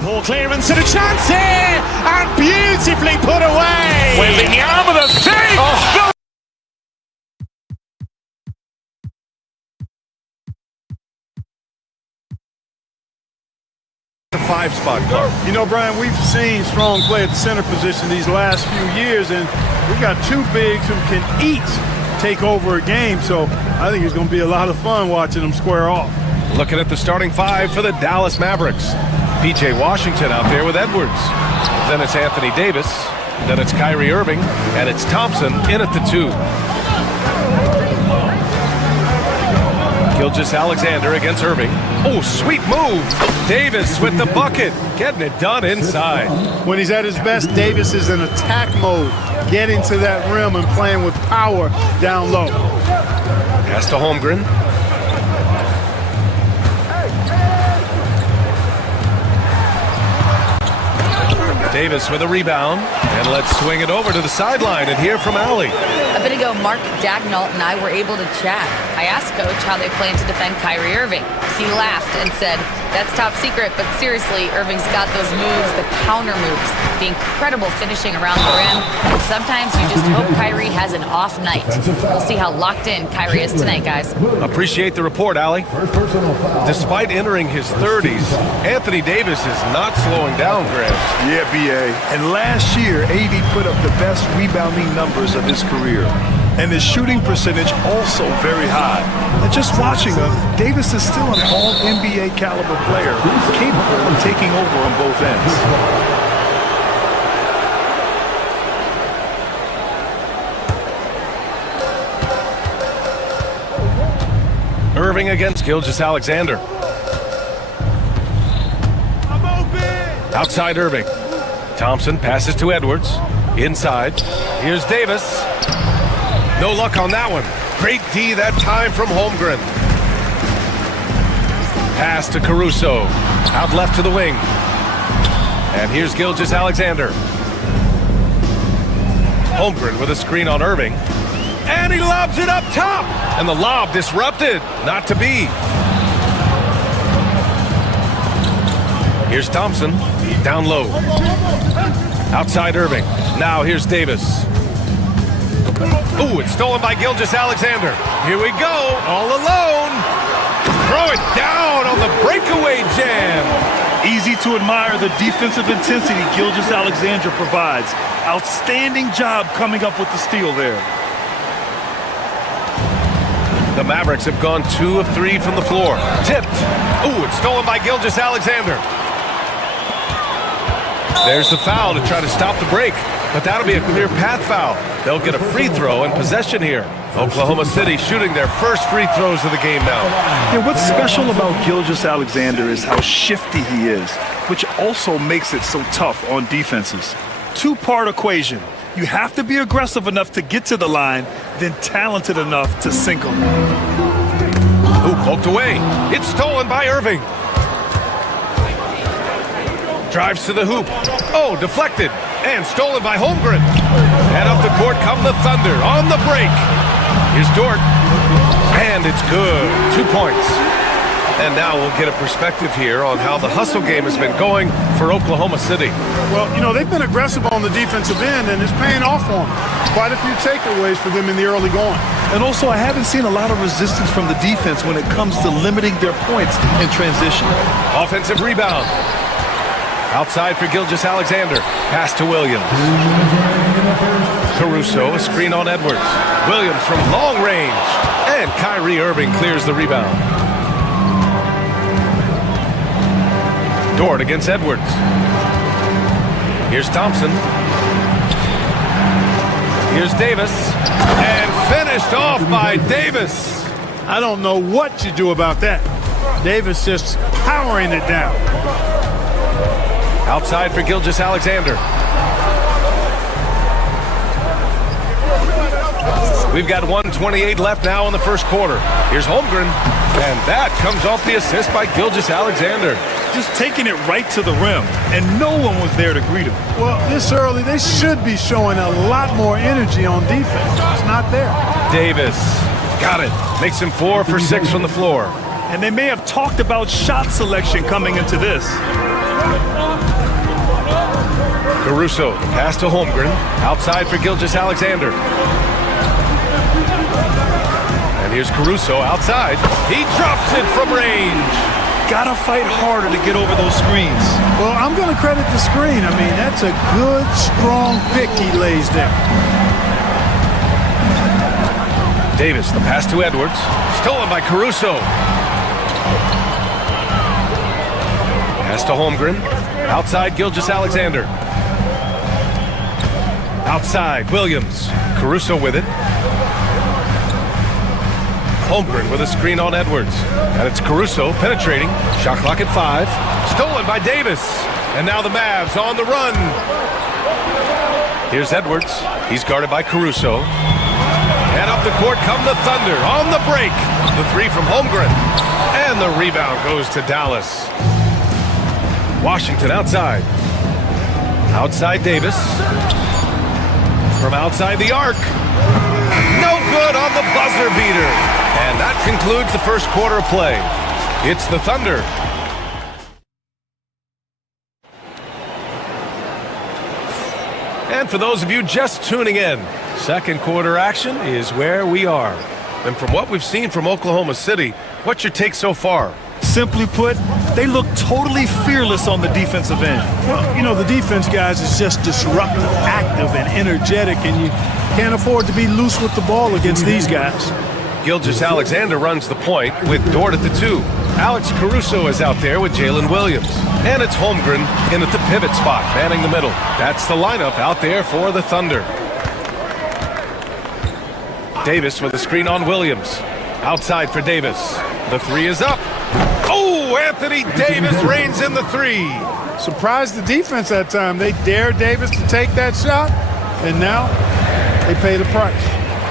Poor clearance and a chance here, and beautifully put away. Wembanyama the save, The 5-spot, Clark. You know, Brian, we've seen strong play at the center position these last few years, and we got two bigs who can each take over a game, so I think it's going to be a lot of fun watching them square off. Looking at the starting 5 for the Dallas Mavericks. P.J. Washington out there with Edwards. Then it's Anthony Davis. Then it's Kyrie Irving. And it's Thompson in at the 2. Gilgeous-Alexander against Irving. Oh, sweet move. Davis with the bucket. Getting it done inside. When he's at his best, Davis is in attack mode, getting to that rim and playing with power down low. Pass to Holmgren. Davis with a rebound, and let's swing it over to the sideline and hear from Allie. A bit ago, Mark Daigneault and I were able to chat. I asked Coach how they plan to defend Kyrie Irving. He laughed and said, "That's top secret, but seriously, Irving's got those moves, the counter moves, the incredible finishing around the rim. And sometimes you just hope Kyrie has an off night." We'll see how locked in Kyrie is tonight, guys. Appreciate the report, Allie. Despite entering his 30s, Anthony Davis is not slowing down, Grant. Yeah, BA. And last year, AD put up the best rebounding numbers of his career. And his shooting percentage also very high. And just watching him, Davis is still an all-NBA caliber player, capable of taking over on both ends. Irving against Gilgeous-Alexander. Outside Irving. Thompson passes to Edwards. Inside. Here's Davis. No luck on that one. Great D that time from Holmgren. Pass to Caruso. Out left to the wing. And here's Gilgeous-Alexander. Holmgren with a screen on Irving. And he lobs it up top. And the lob disrupted. Not to be. Here's Thompson. Down low. Outside Irving. Now here's Davis. Ooh, it's stolen by Gilgeous-Alexander. Here we go. All alone. Throw it down on the breakaway jam. Easy to admire the defensive intensity Gilgeous-Alexander provides. Outstanding job coming up with the steal there. The Mavericks have gone 2 of 3 from the floor. Tipped. Ooh, it's stolen by Gilgeous-Alexander. There's the foul to try to stop the break, but that'll be a clear path foul. They'll get a free throw and possession here. Oklahoma City shooting their first free throws of the game now. Yeah, what's special about Gilgeous-Alexander is how shifty he is, which also makes it so tough on defenses. Two-part equation. You have to be aggressive enough to get to the line, then talented enough to sink them. Ooh, poked away. It's stolen by Irving. Drives to the hoop. Oh, deflected. And stolen by Holmgren. And up the court come the Thunder on the break. Here's Dort. And it's good. 2 points. And now we'll get a perspective here on how the hustle game has been going for Oklahoma City. Well, you know, they've been aggressive on the defensive end, and it's paying off for them. Quite a few takeaways for them in the early going. And also, I haven't seen a lot of resistance from the defense when it comes to limiting their points in transition. Offensive rebound. Outside for Gilgeous-Alexander. Pass to Williams. Caruso, a screen on Edwards. Williams from long range. And Kyrie Irving clears the rebound. Dort against Edwards. Here's Thompson. Here's Davis. And finished off by Davis. I don't know what you do about that. Davis just powering it down. Outside for Gilgeous-Alexander. We've got 1:28 left now in the first quarter. Here's Holmgren. And that comes off the assist by Gilgeous-Alexander. Just taking it right to the rim, and no one was there to greet him. Well, this early, they should be showing a lot more energy on defense. It's not there. Davis. Got it. Makes him 4 for 6 from the floor. And they may have talked about shot selection coming into this. Caruso, pass to Holmgren. Outside for Gilgeous-Alexander. And here's Caruso outside. He drops it from range. Gotta fight harder to get over those screens. Well, I'm going to credit the screen. I mean, that's a good, strong pick he lays there. Davis, the pass to Edwards. Stolen by Caruso. Pass to Holmgren. Outside, Gilgeous-Alexander. Outside, Williams. Caruso with it. Holmgren with a screen on Edwards. And it's Caruso penetrating. Shot clock at 5. Stolen by Davis. And now the Mavs on the run. Here's Edwards. He's guarded by Caruso. And up the court come the Thunder on the break. The 3 from Holmgren. And the rebound goes to Dallas. Washington outside. Outside Davis. From outside the arc. No good on the buzzer beater. And that concludes the first quarter of play. It's the Thunder. And for those of you just tuning in, second quarter action is where we are. And from what we've seen from Oklahoma City, what's your take so far? Simply put, they look totally fearless on the defensive end. Well, you know, the defense, guys, is just disruptive, active, and energetic, and you can't afford to be loose with the ball against these guys. Gilgeous-Alexander runs the point with Dort at the 2. Alex Caruso is out there with Jalen Williams. And it's Holmgren in at the pivot spot, manning the middle. That's the lineup out there for the Thunder. Davis with a screen on Williams. Outside for Davis. The 3 is up. Oh, Anthony Davis reigns in the 3. Surprised the defense that time. They dared Davis to take that shot, and now they pay the price.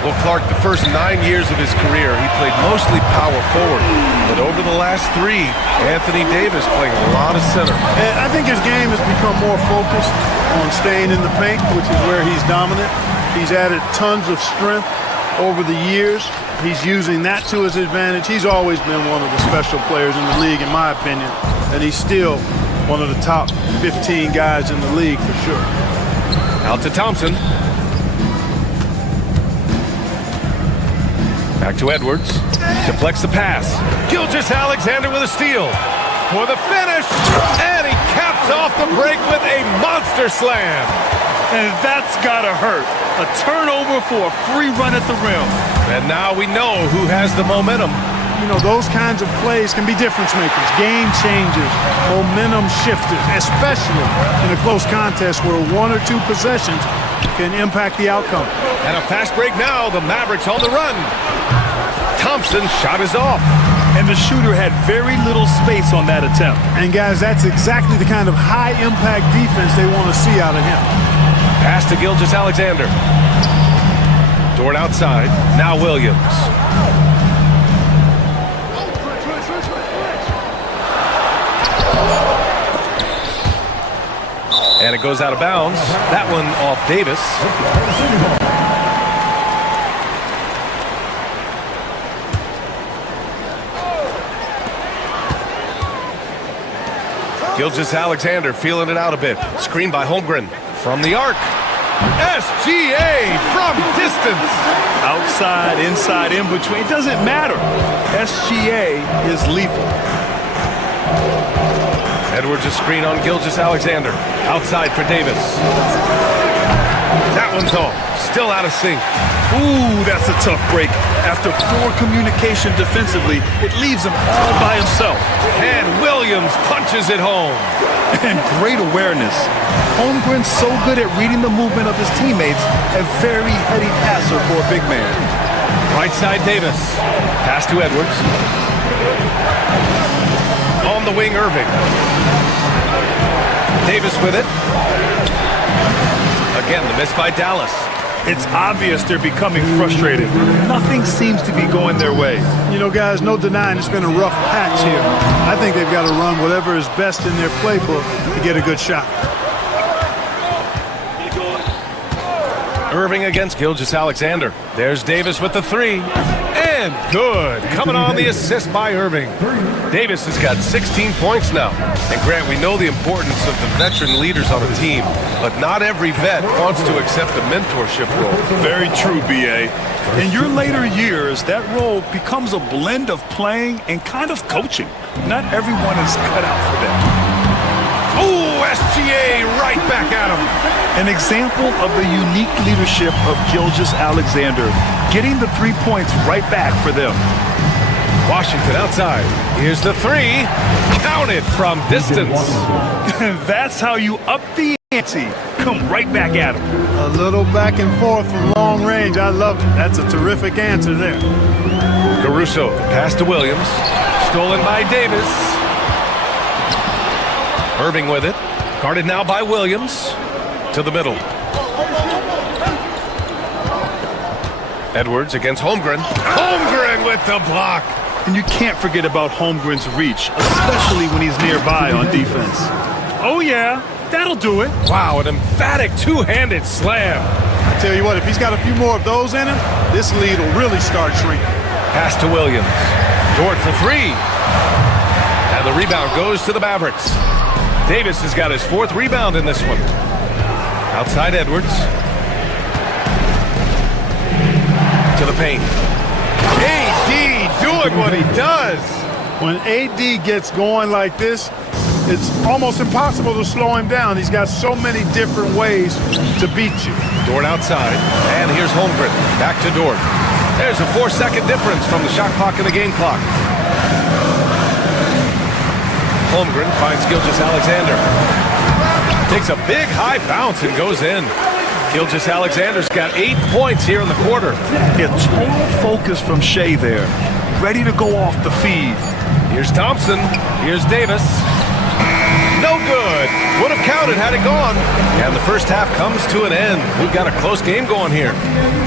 Well, Clark, the first 9 years of his career, he played mostly power forward. But over the last 3, Anthony Davis playing a lot of center. And I think his game has become more focused on staying in the paint, which is where he's dominant. He's added tons of strength over the years. He's using that to his advantage. He's always been one of the special players in the league, in my opinion. And he's still one of the top 15 guys in the league for sure. Out to Thompson. Back to Edwards. Deflects the pass. Gilgeous-Alexander with a steal. for the finish, and he caps off the break with a monster slam. And that's gotta hurt. A turnover for a free run at the rim. And now we know who has the momentum. You know, those kinds of plays can be difference makers, game changers, momentum shifters, especially in a close contest where 1 or 2 possessions can impact the outcome. And a fast break now, the Mavericks on the run. Thompson's shot is off. And the shooter had very little space on that attempt. And guys, that's exactly the kind of high-impact defense they want to see out of him. Pass to Gilgeous-Alexander. Dort outside, now Williams. And it goes out of bounds. That one off Davis. Gilgeous-Alexander feeling it out a bit. Screen by Holmgren from the arc. SGA from distance. Outside, inside, in between. It doesn't matter. SGA is lethal. Edwards a screen on Gilgeous-Alexander. Outside for Davis. That one's off. Still out of sync. Ooh, that's a tough break. After poor communication defensively, it leaves him all by himself. And Williams punches it home. And great awareness. Holmgren's so good at reading the movement of his teammates. A very heady passer for a big man. Right side Davis. Pass to Edwards. On the wing, Irving. Davis with it. Again, the miss by Dallas. It's obvious they're becoming frustrated. Nothing seems to be going their way. You know, guys, no denying it's been a rough patch here. I think they've got to run whatever is best in their playbook to get a good shot. Irving against Gilgeous-Alexander. There's Davis with the 3. And good. Coming on the assist by Irving. Davis has got 16 points now. And Grant, we know the importance of the veteran leaders on a team, but not every vet wants to accept a mentorship role. Very true, B.A. In your later years, that role becomes a blend of playing and kind of coaching. Not everyone is cut out for that. Ooh, SGA right back at him. An example of the unique leadership of Gilgeous-Alexander, getting the 3 points right back for them. Washington outside. Here's the 3. Counted from distance. That's how you up the ante. Come right back at him. A little back and forth from long range. I love it. That's a terrific answer there. Caruso, pass to Williams. Stolen by Davis. Irving with it. Guarded now by Williams. To the middle. Edwards against Holmgren. Holmgren with the block. And you can't forget about Holmgren's reach, especially when he's nearby on defense. Oh, yeah. That'll do it. Wow, an emphatic two-handed slam. I tell you what, if he's got a few more of those in him, this lead will really start shrinking. Pass to Williams. Dort for 3. And the rebound goes to the Mavericks. Davis has got his 4th rebound in this one. Outside Edwards. To the paint. AD doing what he does. When AD gets going like this, it's almost impossible to slow him down. He's got so many different ways to beat you. Dort outside. And here's Holmgren. Back to Dort. There's a 4-second difference from the shot clock and the game clock. Holmgren finds Gilgeous-Alexander. Takes a big high bounce and goes in. Gilgeous-Alexander's got 8 points here in the quarter. Yeah, total focus from Shea there. Ready to go off the feed. Here's Thompson. Here's Davis. No good. Would have counted had it gone. And the first half comes to an end. We've got a close game going here.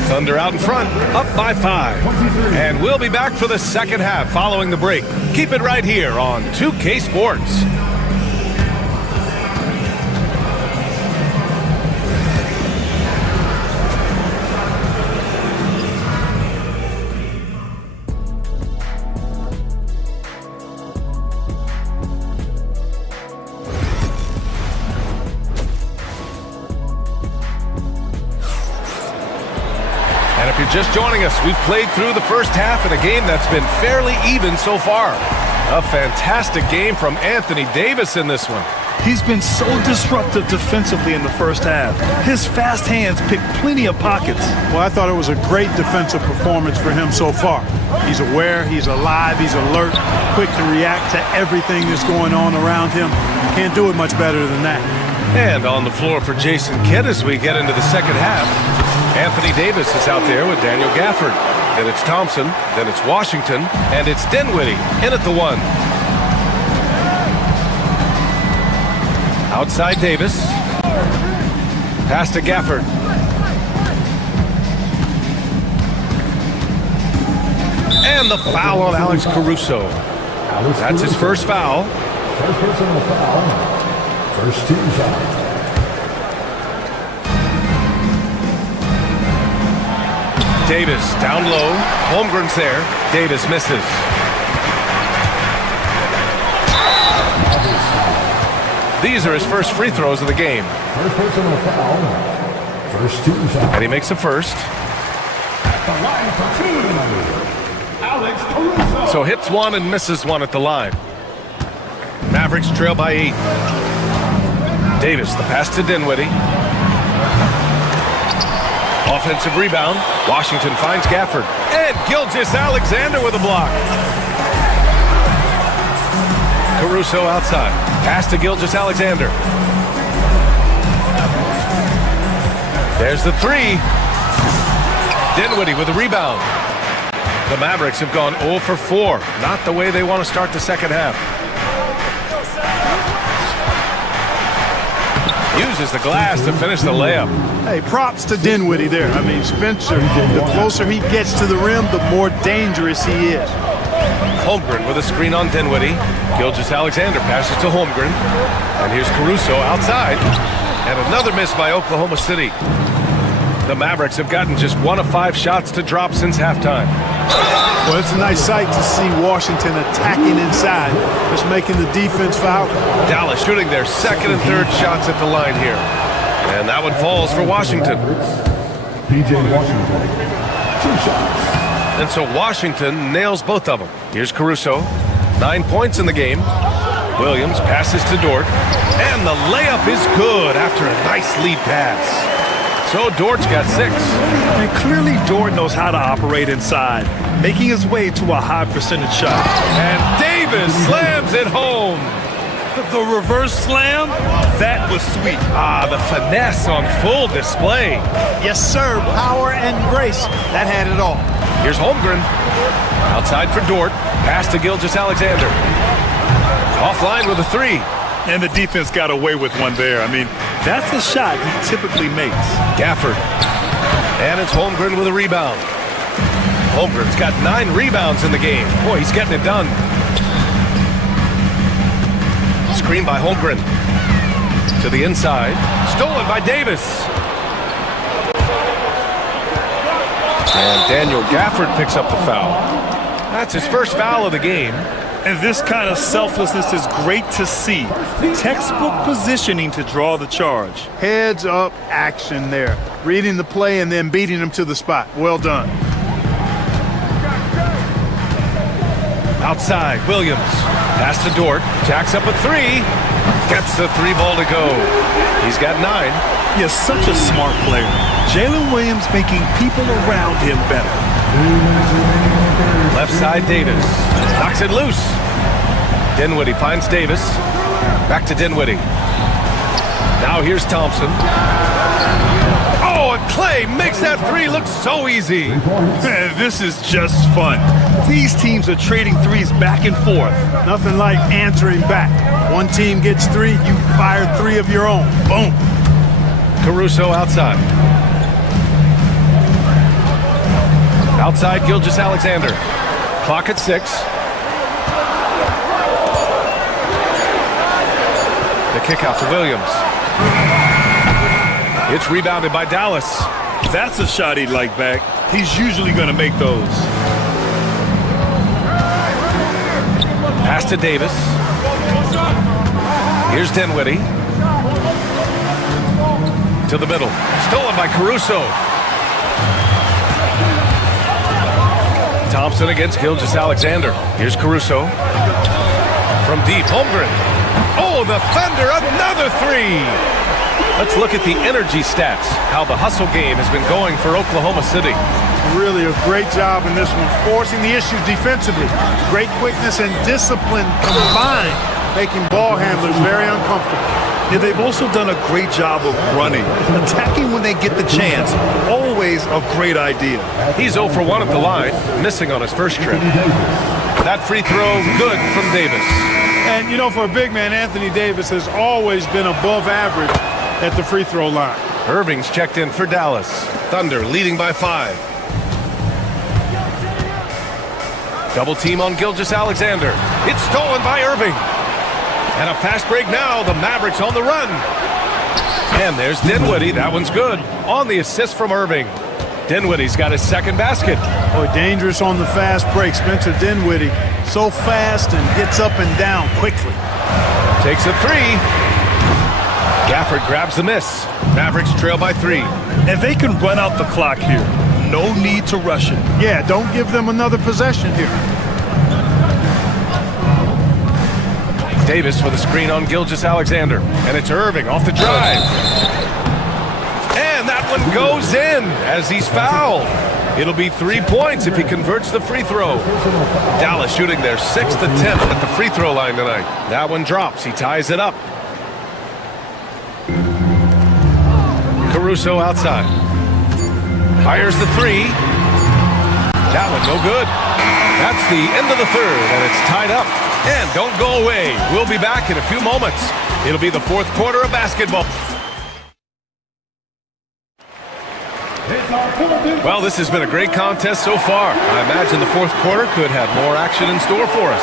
Thunder out in front, up by 5. And we'll be back for the second half following the break. Keep it right here on 2K Sports. If you're just joining us, we've played through the first half in a game that's been fairly even so far. A fantastic game from Anthony Davis in this one. He's been so disruptive defensively in the first half. His fast hands pick plenty of pockets. Well, I thought it was a great defensive performance for him so far. He's aware, he's alive, he's alert, quick to react to everything that's going on around him. Can't do it much better than that. And on the floor for Jason Kidd as we get into the second half. Anthony Davis is out there with Daniel Gafford. Then it's Thompson, then it's Washington, and it's Dinwiddie in at the 1. Outside Davis. Pass to Gafford. And the foul on Alex Caruso. That's his first foul. First personal foul. First team foul. Davis down low. Holmgren's there. Davis misses. These are his first free throws of the game. First personal foul. First team foul. And he makes the first. At the line for 2. Alex Caruso. So hits 1 and misses 1 at the line. Mavericks trail by 8. Davis, the pass to Dinwiddie. Offensive rebound. Washington finds Gafford. And Gilgeous-Alexander with a block. Caruso outside. Pass to Gilgeous-Alexander. There's the 3. Dinwiddie with a rebound. The Mavericks have gone 0 for 4. Not the way they want to start the second half. Uses the glass to finish the layup. Hey, props to Dinwiddie there. I mean, Spencer, the closer he gets to the rim, the more dangerous he is. Holmgren with a screen on Dinwiddie. Gilgeous-Alexander passes to Holmgren. And here's Caruso outside. And another miss by Oklahoma City. The Mavericks have gotten just 1 of 5 shots to drop since halftime. Well, it's a nice sight to see Washington attacking inside, just making the defense foul. Dallas shooting their second and third shots at the line here. And that one falls for Washington. PJ Washington. 2 shots. And so Washington nails both of them. Here's Caruso. 9 points in the game. Williams passes to Dort. And the layup is good after a nice lead pass. So Dort's got 6. And clearly Dort knows how to operate inside, making his way to a high percentage shot. And Davis slams it home. The reverse slam, that was sweet. Ah, the finesse on full display. Yes, sir. Power and grace. That had it all. Here's Holmgren. Outside for Dort. Pass to Gilgeous-Alexander. Offline with a 3. And the defense got away with one there. I mean, that's a shot he typically makes. Gafford. And it's Holmgren with a rebound. Holmgren's got 9 rebounds in the game. Boy, he's getting it done. Screen by Holmgren. To the inside. Stolen by Davis. And Daniel Gafford picks up the foul. That's his first foul of the game. And this kind of selflessness is great to see. Textbook positioning to draw the charge. Heads up action there. Reading the play and then beating him to the spot. Well done. Outside, Williams. Pass to Dort. Jacks up a 3. Gets the 3 ball to go. He's got 9. He is such a smart player. Jalen Williams making people around him better. Left side, Davis. Knocks it loose. Dinwiddie finds Davis. Back to Dinwiddie. Now here's Thompson. Oh, and Clay makes that 3 look so easy. Man, this is just fun. These teams are trading threes back and forth. Nothing like answering back. One team gets 3, you fire 3 of your own. Boom. Caruso outside. Outside, Gilgeous-Alexander. Clock at 6. The kick out to Williams. It's rebounded by Dallas. That's a shot he'd like back. He's usually going to make those. Pass to Davis. Here's Dinwiddie. To the middle. Stolen by Caruso. Thompson against Gilgeous-Alexander. Here's Caruso. From deep, Holmgren. Oh, the Thunder, another three. Let's look at the energy stats, how the hustle game has been going for Oklahoma City. Really a great job in this one, forcing the issue defensively. Great quickness and discipline combined, making ball handlers very uncomfortable. Yeah, they've also done a great job of running. Attacking when they get the chance, always a great idea. He's 0 for 1 at the line, missing on his first trip. That free throw, good from Davis. And, you know, for a big man, Anthony Davis has always been above average at the free throw line. Irving's checked in for Dallas. Thunder leading by 5. Double team on Gilgeous-Alexander. It's stolen by Irving. And a fast break now. The Mavericks on the run. And there's Dinwiddie. That one's good. On the assist from Irving. Dinwiddie's got his second basket. Boy, dangerous on the fast break. Spencer Dinwiddie, so fast and gets up and down quickly. Takes a three. Gafford grabs the miss. Mavericks trail by 3. And they can run out the clock here. No need to rush it. Yeah, don't give them another possession here. Davis with a screen on Gilgeous-Alexander. And it's Irving off the drive. And that one goes in as he's fouled. It'll be 3 points if he converts the free throw. Dallas shooting their 6th attempt at the free throw line tonight. That one drops. He ties it up. Caruso outside. Fires the 3. That one no good. That's the end of the third, and it's tied up. And don't go away. We'll be back in a few moments. It'll be the 4th quarter of basketball. Well, this has been a great contest so far. I imagine the 4th quarter could have more action in store for us.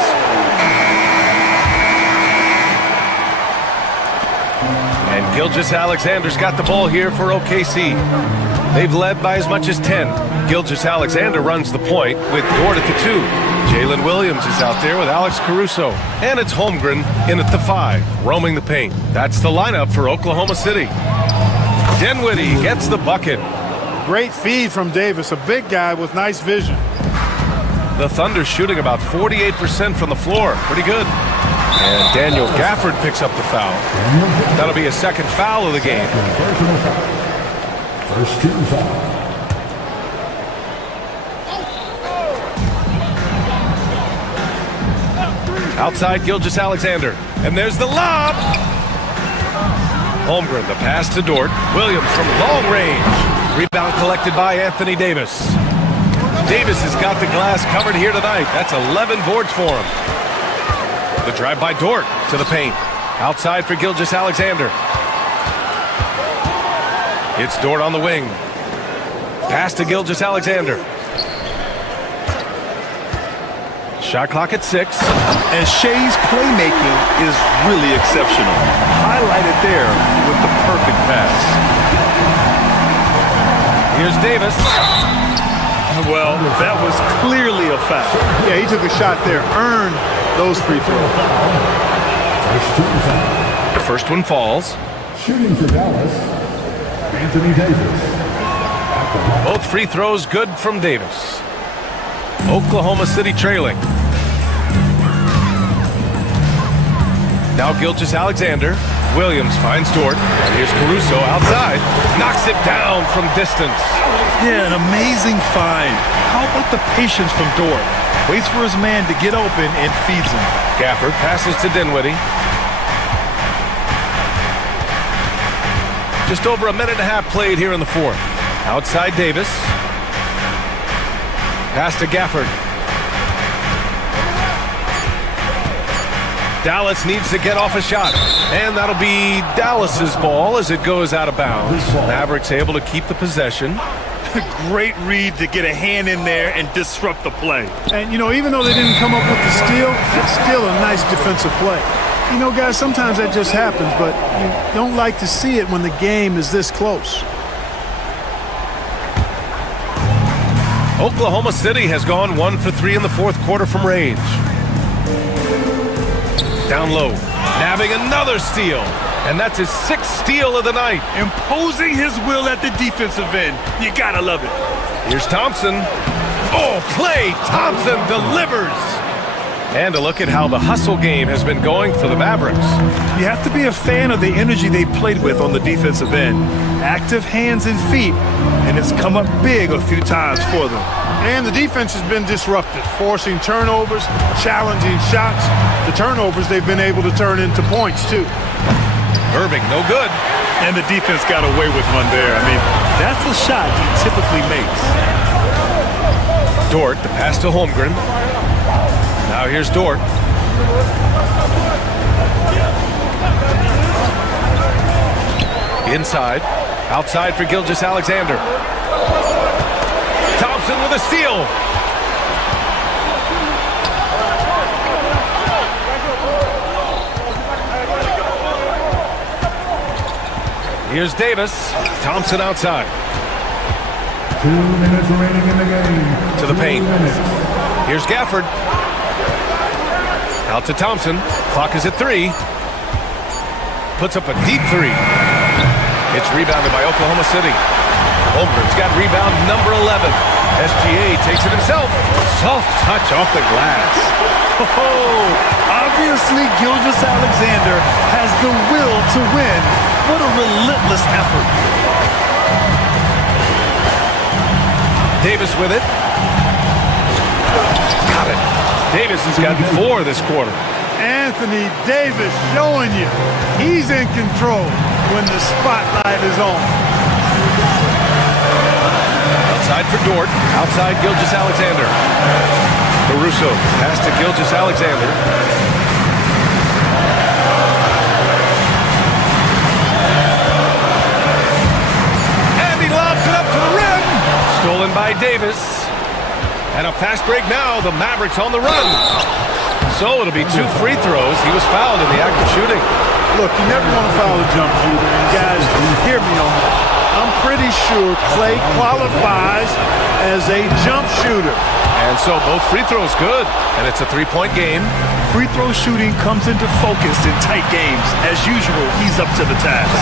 And Gilgeous-Alexander's got the ball here for OKC. They've led by as much as 10. Gilgeous-Alexander runs the point with Dort at the 2. Jalen Williams is out there with Alex Caruso. And it's Holmgren in at the 5, roaming the paint. That's the lineup for Oklahoma City. Dinwiddie gets the bucket. Great feed from Davis, a big guy with nice vision. The Thunder shooting about 48% from the floor. Pretty good. And Daniel Gafford picks up the foul. That'll be a second foul of the game. First team foul. Outside Gilgeous-Alexander. And there's the lob. Holmgren, the pass to Dort. Williams from long range. Rebound collected by Anthony Davis. Davis has got the glass covered here tonight. That's 11 boards for him. The drive by Dort to the paint. Outside for Gilgeous-Alexander. It's Dort on the wing. Pass to Gilgeous-Alexander. Shot clock at 6. And Shea's playmaking is really exceptional. Highlighted there with the perfect pass. Here's Davis. Well, that was clearly a foul. Yeah, he took a shot there. Earned those free throws. First team foul. The first one falls. Shooting for Dallas, Anthony Davis. Both free throws good from Davis. Oklahoma City trailing. Now Gilgeous-Alexander. Williams finds Dort. And here's Caruso outside. Knocks it down from distance. Yeah, an amazing find. How about the patience from Dort? Waits for his man to get open and feeds him. Gafford passes to Dinwiddie. Just over a minute and a half played here in the 4th. Outside Davis. Pass to Gafford. Dallas needs to get off a shot. And that'll be Dallas's ball as it goes out of bounds. Mavericks able to keep the possession. Great read to get a hand in there and disrupt the play. And, you know, even though they didn't come up with the steal, it's still a nice defensive play. You know, guys, sometimes that just happens, but you don't like to see it when the game is this close. Oklahoma City has gone 1 for 3 in the 4th quarter from range. Down low, nabbing another steal. And that's his 6th steal of the night. Imposing his will at the defensive end. You gotta love it. Here's Thompson. Oh, Klay Thompson delivers. And a look at how the hustle game has been going for the Mavericks. You have to be a fan of the energy they've played with on the defensive end. Active hands and feet, and it's come up big a few times for them. And the defense has been disruptive, forcing turnovers, challenging shots. The turnovers they've been able to turn into points, too. Irving, no good. And the defense got away with one there. I mean, that's the shot he typically makes. Dort, the pass to Holmgren. Now here's Dort. Inside. Outside for Gilgeous-Alexander. Thompson with a steal. Here's Davis. Thompson outside. 2 minutes remaining in the game. To the paint. Here's Gafford. Out to Thompson. Clock is at 3. Puts up a deep 3. It's rebounded by Oklahoma City. Holmgren's got rebound number 11. SGA takes it himself. Soft touch off the glass. Oh, obviously Gilgeous-Alexander has the will to win. What a relentless effort. Davis with it. Got it. Davis has gotten 4 this quarter. Anthony Davis showing you he's in control when the spotlight is on. Outside for Dort. Outside Gilgeous-Alexander. Caruso pass to Gilgeous-Alexander. And he lobs it up to the rim. Stolen by Davis. And a fast break now. The Mavericks on the run. So it'll be 2 free throws. He was fouled in the act of shooting. Look, you never want to foul a jump shooter. And guys, hear me on this. I'm pretty sure Clay qualifies as a jump shooter. And so both free throws good. And it's a 3-point game. Free throw shooting comes into focus in tight games. As usual, he's up to the task.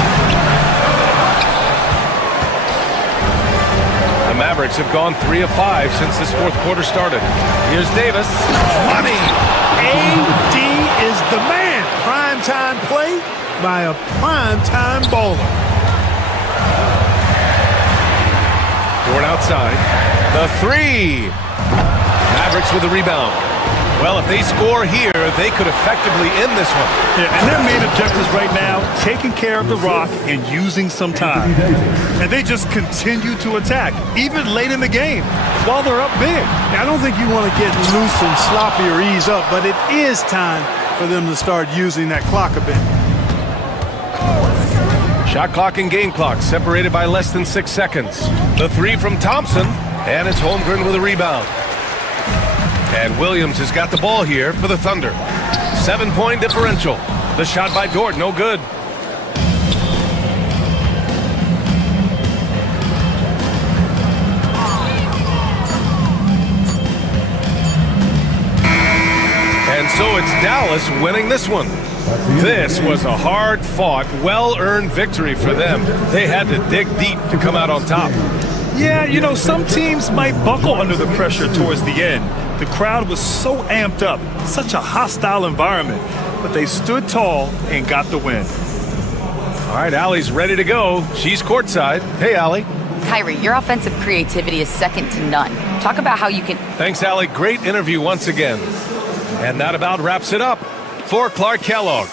The Mavericks have gone 3 of 5 since this fourth quarter started. Here's Davis. Money! AD is the man. Primetime play by a primetime baller. Dort outside. The 3. Mavericks with the rebound. Well, if they score here, they could effectively end this one. Yeah, and their main objectives right now, taking care of the rock and using some time. And they just continue to attack, even late in the game, while they're up big. I don't think you want to get loose and sloppy or ease up, but it is time for them to start using that clock a bit. Shot clock and game clock separated by less than 6 seconds. The 3 from Thompson, and it's Holmgren with a rebound. And Williams has got the ball here for the Thunder. 7-point differential. The shot by Dort, no good. And so it's Dallas winning this one. This was a hard-fought, well-earned victory for them. They had to dig deep to come out on top. Yeah, you know, some teams might buckle under the pressure towards the end. The crowd was so amped up, such a hostile environment, but they stood tall and got the win. All right, Allie's ready to go. She's courtside. Hey, Allie. Kyrie, your offensive creativity is second to none. Talk about how you can... Thanks, Allie. Great interview once again. And that about wraps it up. For Clark Kellogg.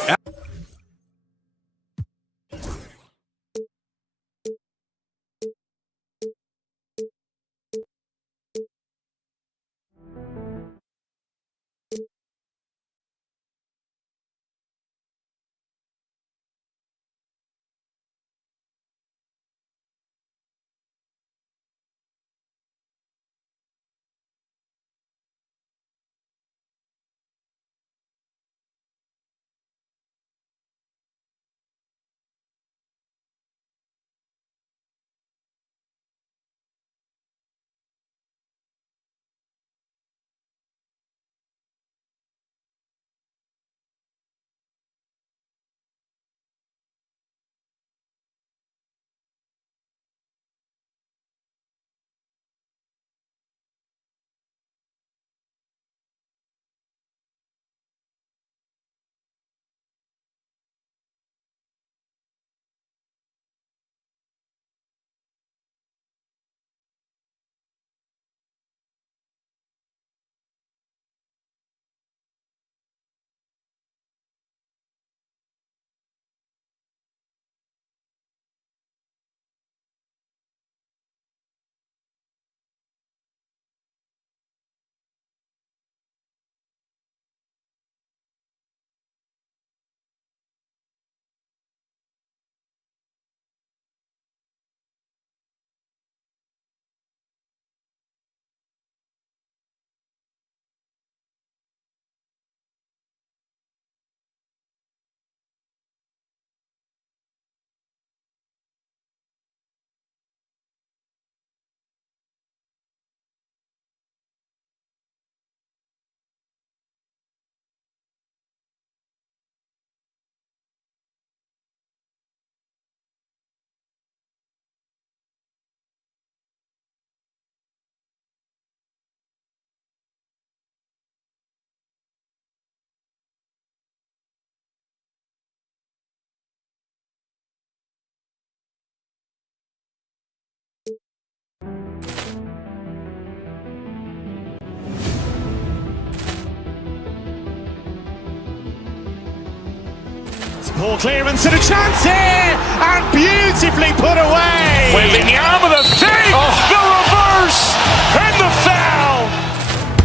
Poor clearance and a chance here, and beautifully put away. Wembanyama the fake, the reverse, and the foul.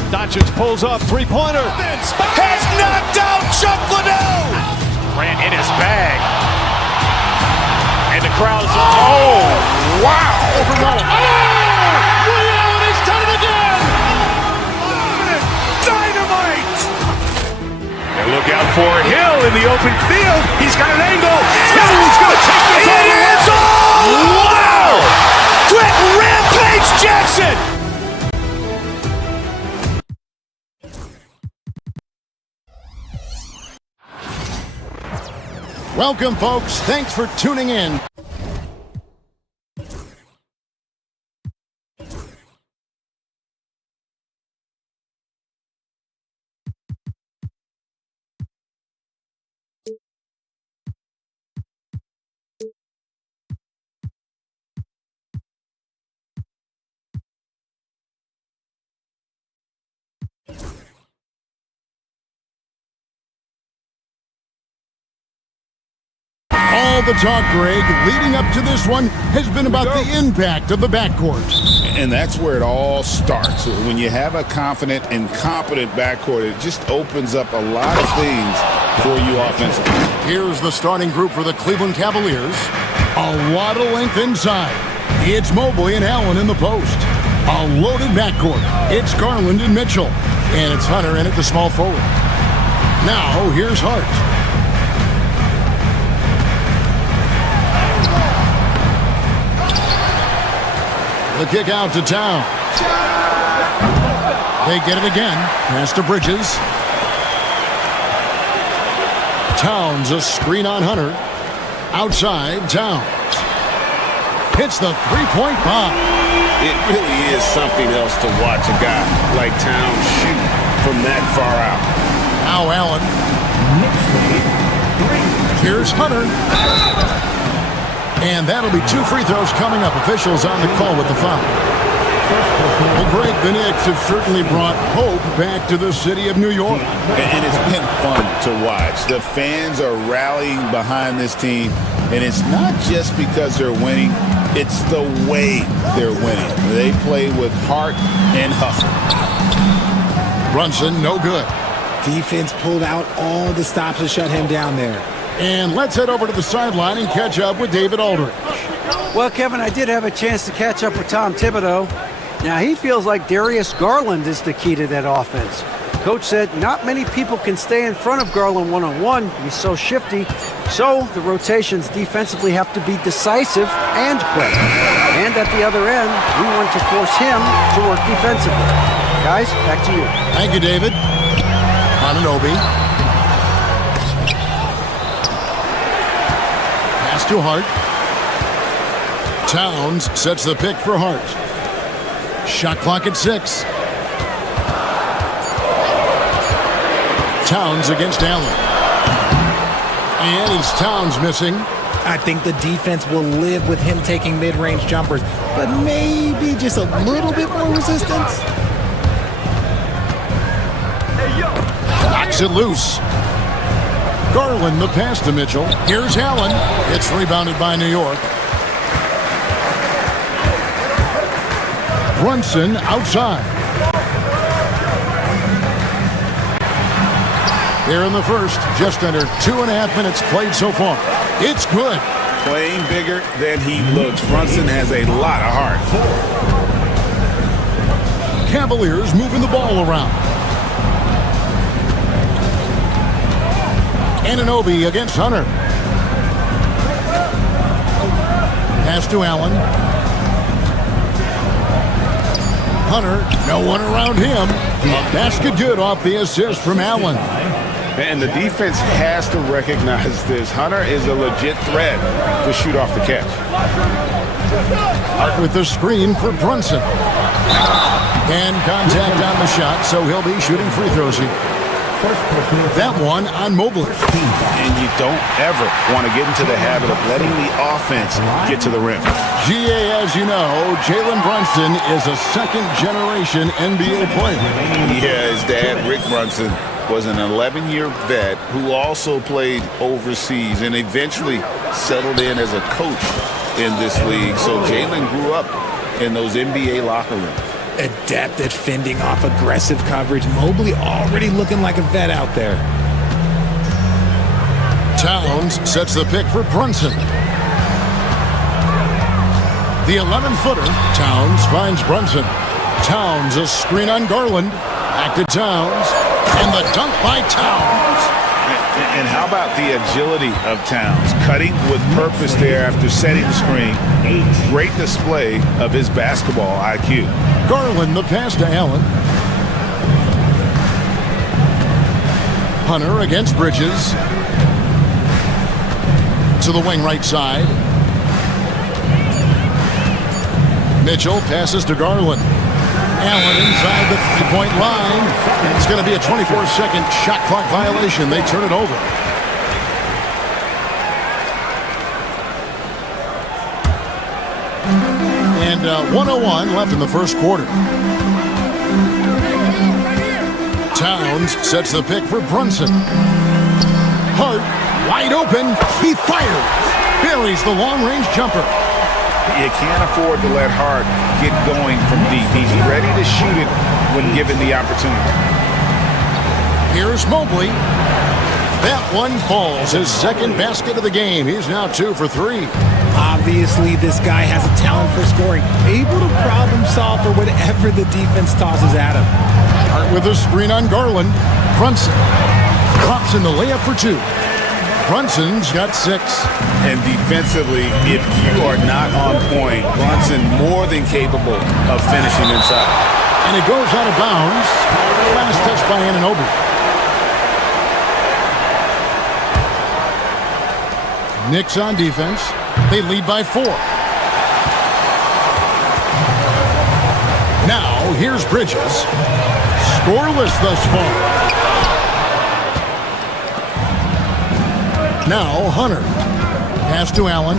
Doncic pulls up, three-pointer. Has knocked out Chuck Liddell. Grant in his bag. And the crowd is, oh, wow. Ray Allen has done it again. Dynamite. And look out for Hill in the open field. He's got an angle. Hill's going to take this all the way. Wow. Quick Rampage Jackson. Welcome, folks. Thanks for tuning in. All the talk, Greg, leading up to this one has been about the impact of the backcourt. And that's where it all starts. When you have a confident and competent backcourt, it just opens up a lot of things for you offensively. Here's the starting group for the Cleveland Cavaliers. A lot of length inside. It's Mobley and Allen in the post. A loaded backcourt. It's Garland and Mitchell. And it's Hunter in at the small forward. Now, here's Hart. The kick out to Town. They get it again. Pass to Bridges. Towns a screen on Hunter. Outside, Towns. Hits the three-point bomb. It really is something else to watch a guy like Towns shoot from that far out. Now Allen. Here's Hunter. And that'll be 2 free throws coming up. Officials on the call with the foul. Well, Greg, the Knicks have certainly brought hope back to the city of New York. And it's been fun to watch. The fans are rallying behind this team. And it's not just because they're winning. It's the way they're winning. They play with heart and hustle. Brunson, no good. Defense pulled out all the stops to shut him down there. And let's head over to the sideline and catch up with David Aldridge. Well, Kevin, I did have a chance to catch up with Tom Thibodeau. Now, he feels like Darius Garland is the key to that offense. Coach said not many people can stay in front of Garland one-on-one. He's so shifty. So the rotations defensively have to be decisive and quick. And at the other end, we want to force him to work defensively. Guys, back to you. Thank you, David. Anunoby. Pass to Hart. Towns sets the pick for Hart. Shot clock at 6. Towns against Allen. And it's Towns missing. I think the defense will live with him taking mid-range jumpers, but maybe just a little bit more resistance. Knocks it loose. Garland the pass to Mitchell. Here's Allen. It's rebounded by New York. Brunson outside. Here in the first, just under 2.5 minutes played so far. It's good. Playing bigger than he looks. Brunson has a lot of heart. Cavaliers moving the ball around. Anunoby against Hunter. Pass to Allen. Hunter, no one around him. A basket good off the assist from Allen. And the defense has to recognize this. Hunter is a legit threat to shoot off the catch. Hart with the screen for Brunson. And contact on the shot, so he'll be shooting free throws here. That one on Mobley. And you don't ever want to get into the habit of letting the offense get to the rim. GA, as you know, Jalen Brunson is a second-generation NBA player. Yeah, his dad, Rick Brunson, was an 11-year vet who also played overseas and eventually settled in as a coach in this league. So Jalen grew up in those NBA locker rooms. Adept at fending off aggressive coverage. Mobley already looking like a vet out there. Towns sets the pick for Brunson. The 11-footer. Towns finds Brunson. Towns a screen on Garland. Back to Towns. And the dunk by Towns. And how about the agility of Towns? Cutting with purpose there after setting the screen. Great display of his basketball IQ. Garland the pass to Allen. Hunter against Bridges. To the wing right side. Mitchell passes to Garland. Allen inside the three-point line. It's going to be a 24-second shot clock violation. They turn it over. And 1:01 left in the first quarter. Towns sets the pick for Brunson. Hart wide open. He fires. Buries the long-range jumper. You can't afford to let Hart get going from deep. He's ready to shoot it when given the opportunity. Here's Mobley. That one falls. His second basket of the game. He's now 2 for 3. Obviously, this guy has a talent for scoring. Able to problem solve for whatever the defense tosses at him. Hart with a screen on Garland. Brunson drops in the layup for 2. Brunson's got 6. And defensively, if you are not on point, Brunson more than capable of finishing inside. And it goes out of bounds. Last touch by Anunoby. Knicks on defense. They lead by 4. Now, here's Bridges. Scoreless thus far. Now, Hunter. Pass to Allen.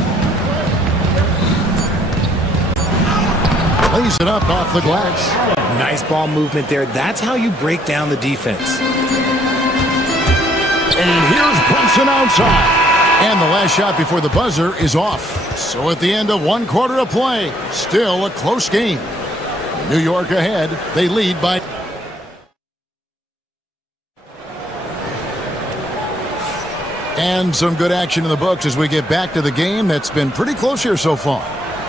Lays it up off the glass. Nice ball movement there. That's how you break down the defense. And here's Brunson outside. And the last shot before the buzzer is off. So at the end of 1 quarter of play, still a close game. New York ahead. They lead by... And some good action in the books as we get back to the game that's been pretty close here so far.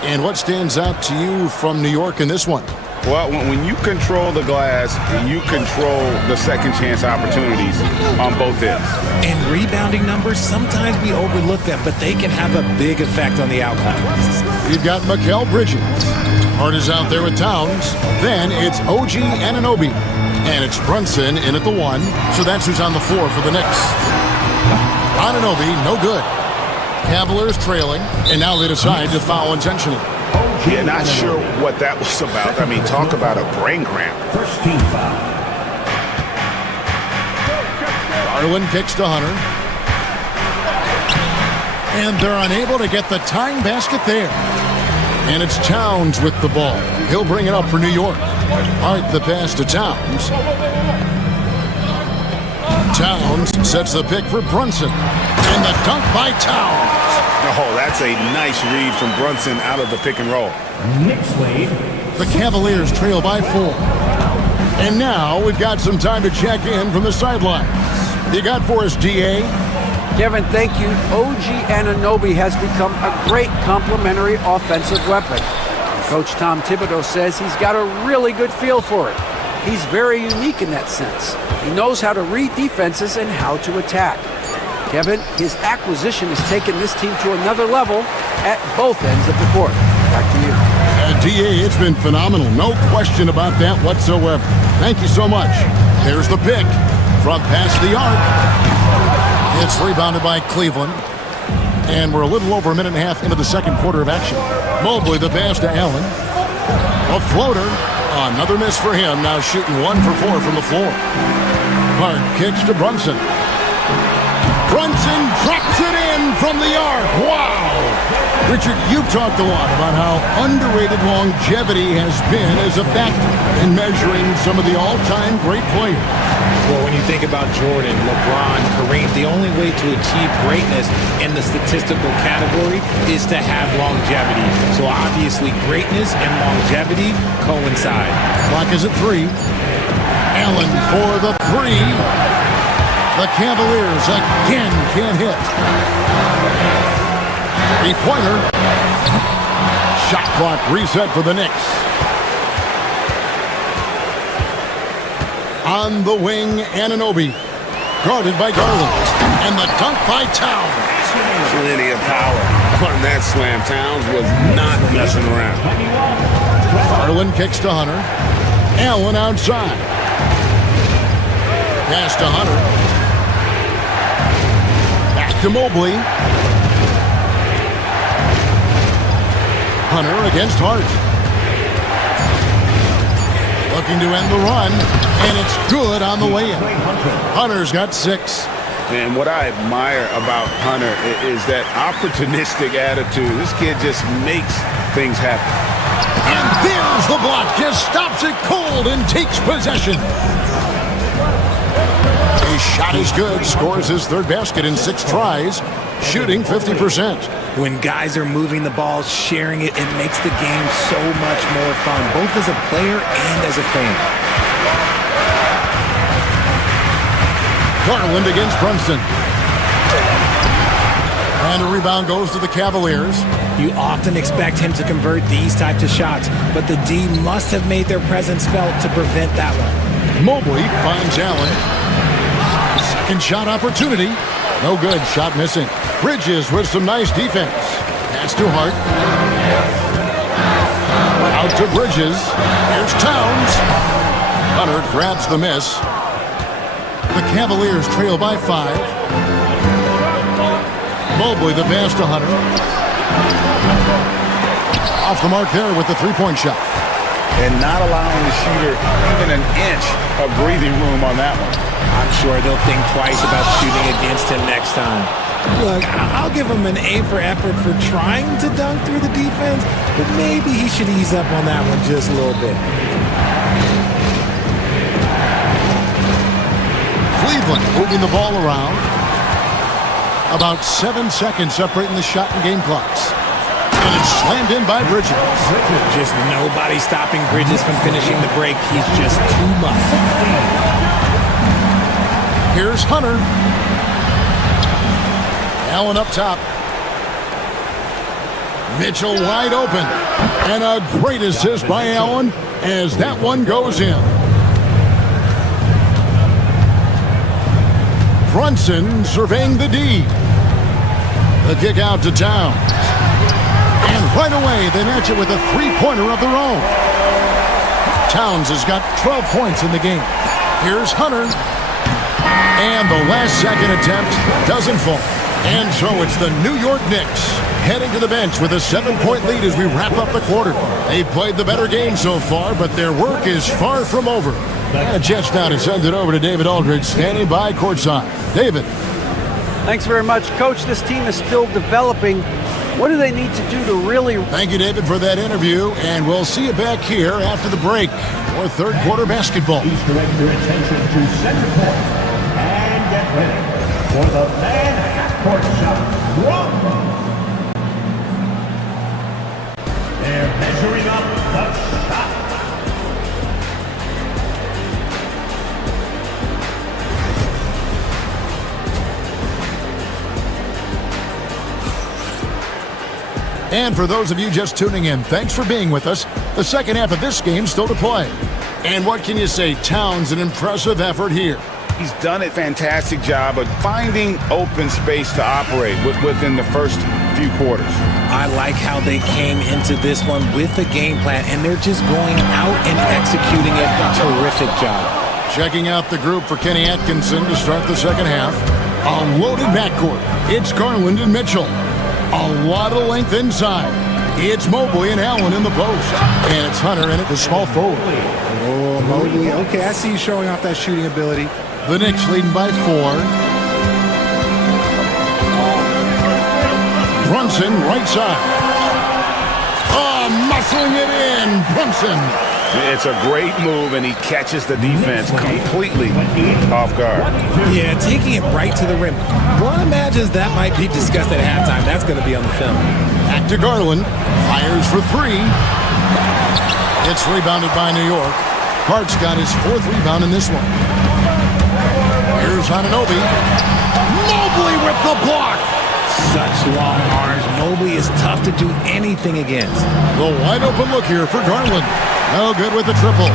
And what stands out to you from New York in this one? Well, when you control the glass, you control the second chance opportunities on both ends. And rebounding numbers, sometimes we overlook them, but they can have a big effect on the outcome. You've got Mikal Bridges. Hart is out there with Towns. Then it's OG Anunoby. And it's Brunson in at the 1. So that's who's on the floor for the Knicks. Anunoby, no good. Cavaliers trailing, and now they decide to foul intentionally. Yeah, not sure what that was about. I mean, talk about a brain cramp. First team foul. Garland kicks to Hunter. And they're unable to get the tying basket there. And it's Towns with the ball. He'll bring it up for New York. Hart the pass to Towns. Towns sets the pick for Brunson. And the dunk by Towns. Oh, that's a nice read from Brunson out of the pick and roll. Knicks lead. The Cavaliers trail by 4. And now we've got some time to check in from the sidelines. You got for us, DA? Kevin, thank you. OG Anunoby has become a great complementary offensive weapon. Coach Tom Thibodeau says he's got a really good feel for it. He's very unique in that sense. He knows how to read defenses and how to attack. Kevin, his acquisition has taken this team to another level at both ends of the court. Back to you. DA, it's been phenomenal. No question about that whatsoever. Thank you so much. There's the pick from past the arc. It's rebounded by Cleveland. And we're a little over a minute and a half into the second quarter of action. Mobley the pass to Allen. A floater. Another miss for him. Now shooting 1 for 4 from the floor. Hart kicks to Brunson. Brunson drops it in from the arc. Wow! Richard, you've talked a lot about how underrated longevity has been as a factor in measuring some of the all-time great players. Well, when you think about Jordan, LeBron, Kareem, the only way to achieve greatness in the statistical category is to have longevity. So obviously, greatness and longevity coincide. Clock is at 3. Allen for the 3. The Cavaliers again can't hit. Three-pointer. Shot clock reset for the Knicks. On the wing, Anunoby. Guarded by Garland. And the dunk by Towns. Plenty of power on that slam. Towns was not messing around. Garland kicks to Hunter. Allen outside. Pass to Hunter. Back to Mobley. Hunter against Hart. Looking to end the run, and it's good on the way in. Hunter's got 6. And what I admire about Hunter is that opportunistic attitude. This kid just makes things happen. And there's the block. Just stops it cold and takes possession. His shot is good. Scores his 3rd basket in 6 tries. Shooting 50%. When guys are moving the ball, sharing it, it makes the game so much more fun, both as a player and as a fan. Garland against Brunson. And a rebound goes to the Cavaliers. You often expect him to convert these types of shots, but the D must have made their presence felt to prevent that one. Mobley finds Allen. Second shot opportunity. No good. Shot missing. Bridges with some nice defense. Pass to Hart. Out to Bridges. Here's Towns. Hunter grabs the miss. The Cavaliers trail by 5. Mobley the pass to Hunter. Off the mark there with the 3-point shot. And not allowing the shooter even an inch of breathing room on that one. I'm sure they'll think twice about shooting against him next time. Look, I'll give him an A for effort for trying to dunk through the defense, but maybe he should ease up on that one just a little bit. Cleveland moving the ball around. About 7 seconds separating the shot and game clocks. And it's slammed in by Bridges. Just nobody stopping Bridges from finishing the break. He's just too much. Here's Hunter. Allen up top. Mitchell wide open. And a great assist by Allen as that one goes in. Brunson surveying the D. The kick out to Towns. And right away, they match it with a 3-pointer of their own. Towns has got 12 points in the game. Here's Hunter. And the last-second attempt doesn't fall. And so it's the New York Knicks heading to the bench with a 7-point lead as we wrap up the quarter. They've played the better game so far, but their work is far from over. And Jets now to send it over to David Aldridge, standing by courtside. David. Thanks very much, Coach. This team is still developing. What do they need to do to really... Thank you, David, for that interview, and we'll see you back here after the break for third quarter basketball. Please direct your attention to center court and get ready for the man half-court shot. They're measuring up the shot. And for those of you just tuning in, thanks for being with us. The second half of this game still to play. And what can you say? Towns, an impressive effort here. He's done a fantastic job of finding open space to operate within the first few quarters. I like how they came into this one with a game plan, and they're just going out and executing it. Terrific job. Checking out the group for Kenny Atkinson to start the second half. A loaded backcourt. It's Garland and Mitchell. A lot of length inside. It's Mobley and Allen in the post. And it's Hunter in at the small forward. Oh, Mobley. Okay, I see you showing off that shooting ability. The Knicks leading by 4. Brunson, right side. Oh, muscling it in. Brunson. It's a great move, and he catches the defense completely off guard. Yeah, taking it right to the rim. One imagines that might be discussed at halftime. That's going to be on the film. Back to Garland. Fires for three. It's rebounded by New York. Hart's got his 4th rebound in this one. Here's Anunoby. Mobley with the block. Such long arms. Mobley is tough to do anything against. The wide open look here for Garland. No good with the triple.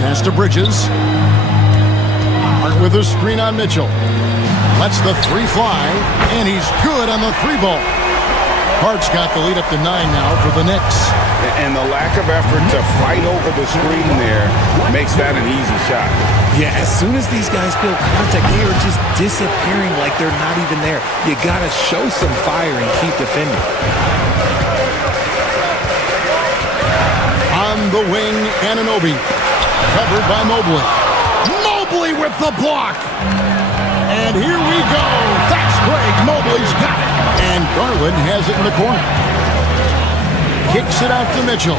Pass to Bridges. Hart with a screen on Mitchell. Lets the 3 fly, and he's good on the 3 ball. Hart's got the lead up to 9 now for the Knicks. And the lack of effort to fight over the screen there makes that an easy shot. Yeah, as soon as these guys feel contact, they are just disappearing like they're not even there. You got to show some fire and keep defending. On the wing, Anunoby. Covered by Mobley. Mobley with the block. And here we go. Fast break. Mobley's got it. And Garland has it in the corner. Kicks it out to Mitchell.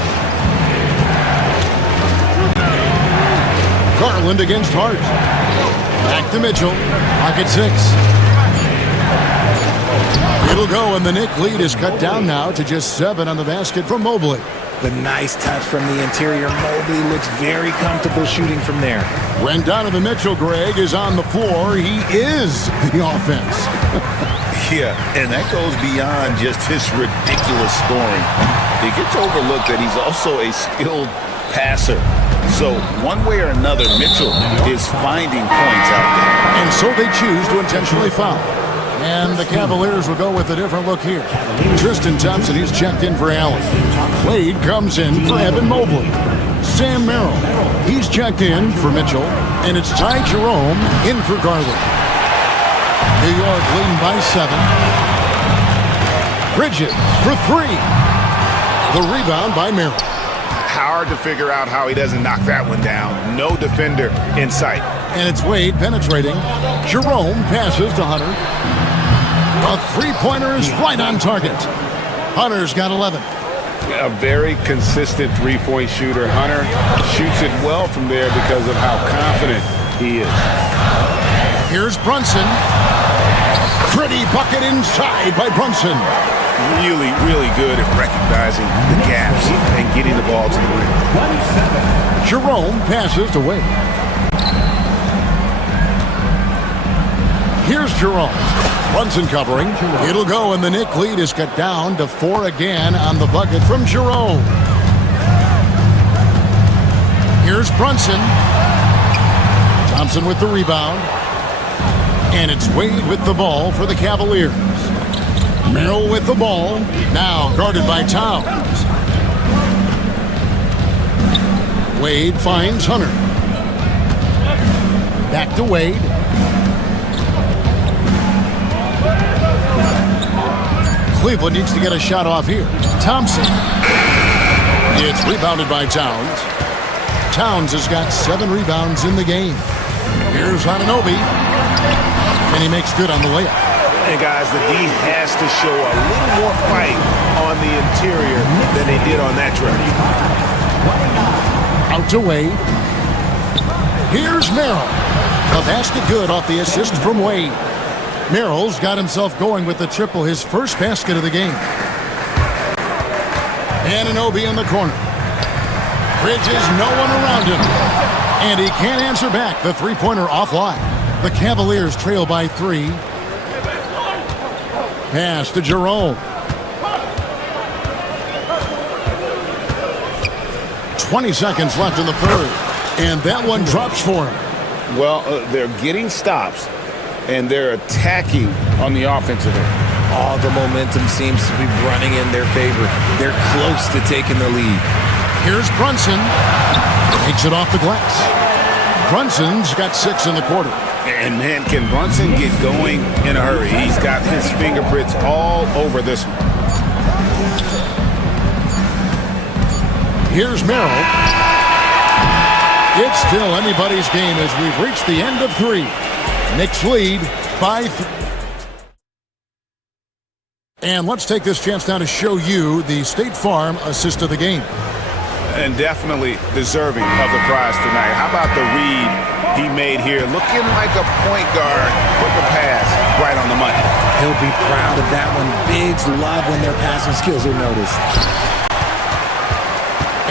Garland against Hart. Back to Mitchell. Pocket 6. It'll go, and the Knick lead is cut down now to just 7 on the basket from Mobley. The nice touch from the interior. Mobley looks very comfortable shooting from there. When Donovan Mitchell, Greg, is on the floor, he is the offense. Yeah, and that goes beyond just his ridiculous scoring. It gets overlooked that he's also a skilled passer. So one way or another, Mitchell is finding points out there. And so they choose to intentionally foul. And the Cavaliers will go with a different look here. Tristan Thompson, he's checked in for Allen. Wade comes in for Evan Mobley. Sam Merrill, he's checked in for Mitchell. And it's Ty Jerome in for Garland. New York leading by 7. Bridges for 3. The rebound by Merrill. Hard to figure out how he doesn't knock that one down. No defender in sight. And it's Wade penetrating. Jerome passes to Hunter. A 3-pointer is right on target. Hunter's got 11. A very consistent 3-point shooter. Hunter shoots it well from there because of how confident he is. Here's Brunson. Pretty bucket inside by Brunson. Really, really good at recognizing the gaps and getting the ball to the rim. Jerome passes to Wade. Here's Jerome. Brunson covering. It'll go, and the Knick lead is cut down to 4 again on the bucket from Jerome. Here's Brunson. Thompson with the rebound. And it's Wade with the ball for the Cavaliers. Merrill with the ball. Now guarded by Towns. Wade finds Hunter. Back to Wade. Cleveland needs to get a shot off here. Thompson. It's rebounded by Towns. Towns has got 7 rebounds in the game. Here's Anunoby. And he makes good on the layup. And guys, the D has to show a little more fight on the interior than they did on that trip. Out to Wade. Here's Merrill. A basket good off the assist from Wade. Merrill's got himself going with the triple, his first basket of the game. Anunoby in the corner. Bridges, no one around him. And he can't answer back. The 3-pointer offline. The Cavaliers trail by 3. Pass to Jerome. 20 seconds left in the third. And that one drops for him. Well, they're getting stops, and they're attacking on the offensive end. All the momentum seems to be running in their favor. They're close to taking the lead. Here's Brunson. Takes it off the glass. Brunson's got 6 in the quarter. And man, can Brunson get going in a hurry? He's got his fingerprints all over this one. Here's Merrill. It's still anybody's game as we've reached the end of 3. Knicks lead by 3. And let's take this chance now to show you the State Farm assist of the game. And definitely deserving of the prize tonight. How about the read he made here? Looking like a point guard with the pass right on the money. He'll be proud of that one. Bigs love when their passing skills are noticed.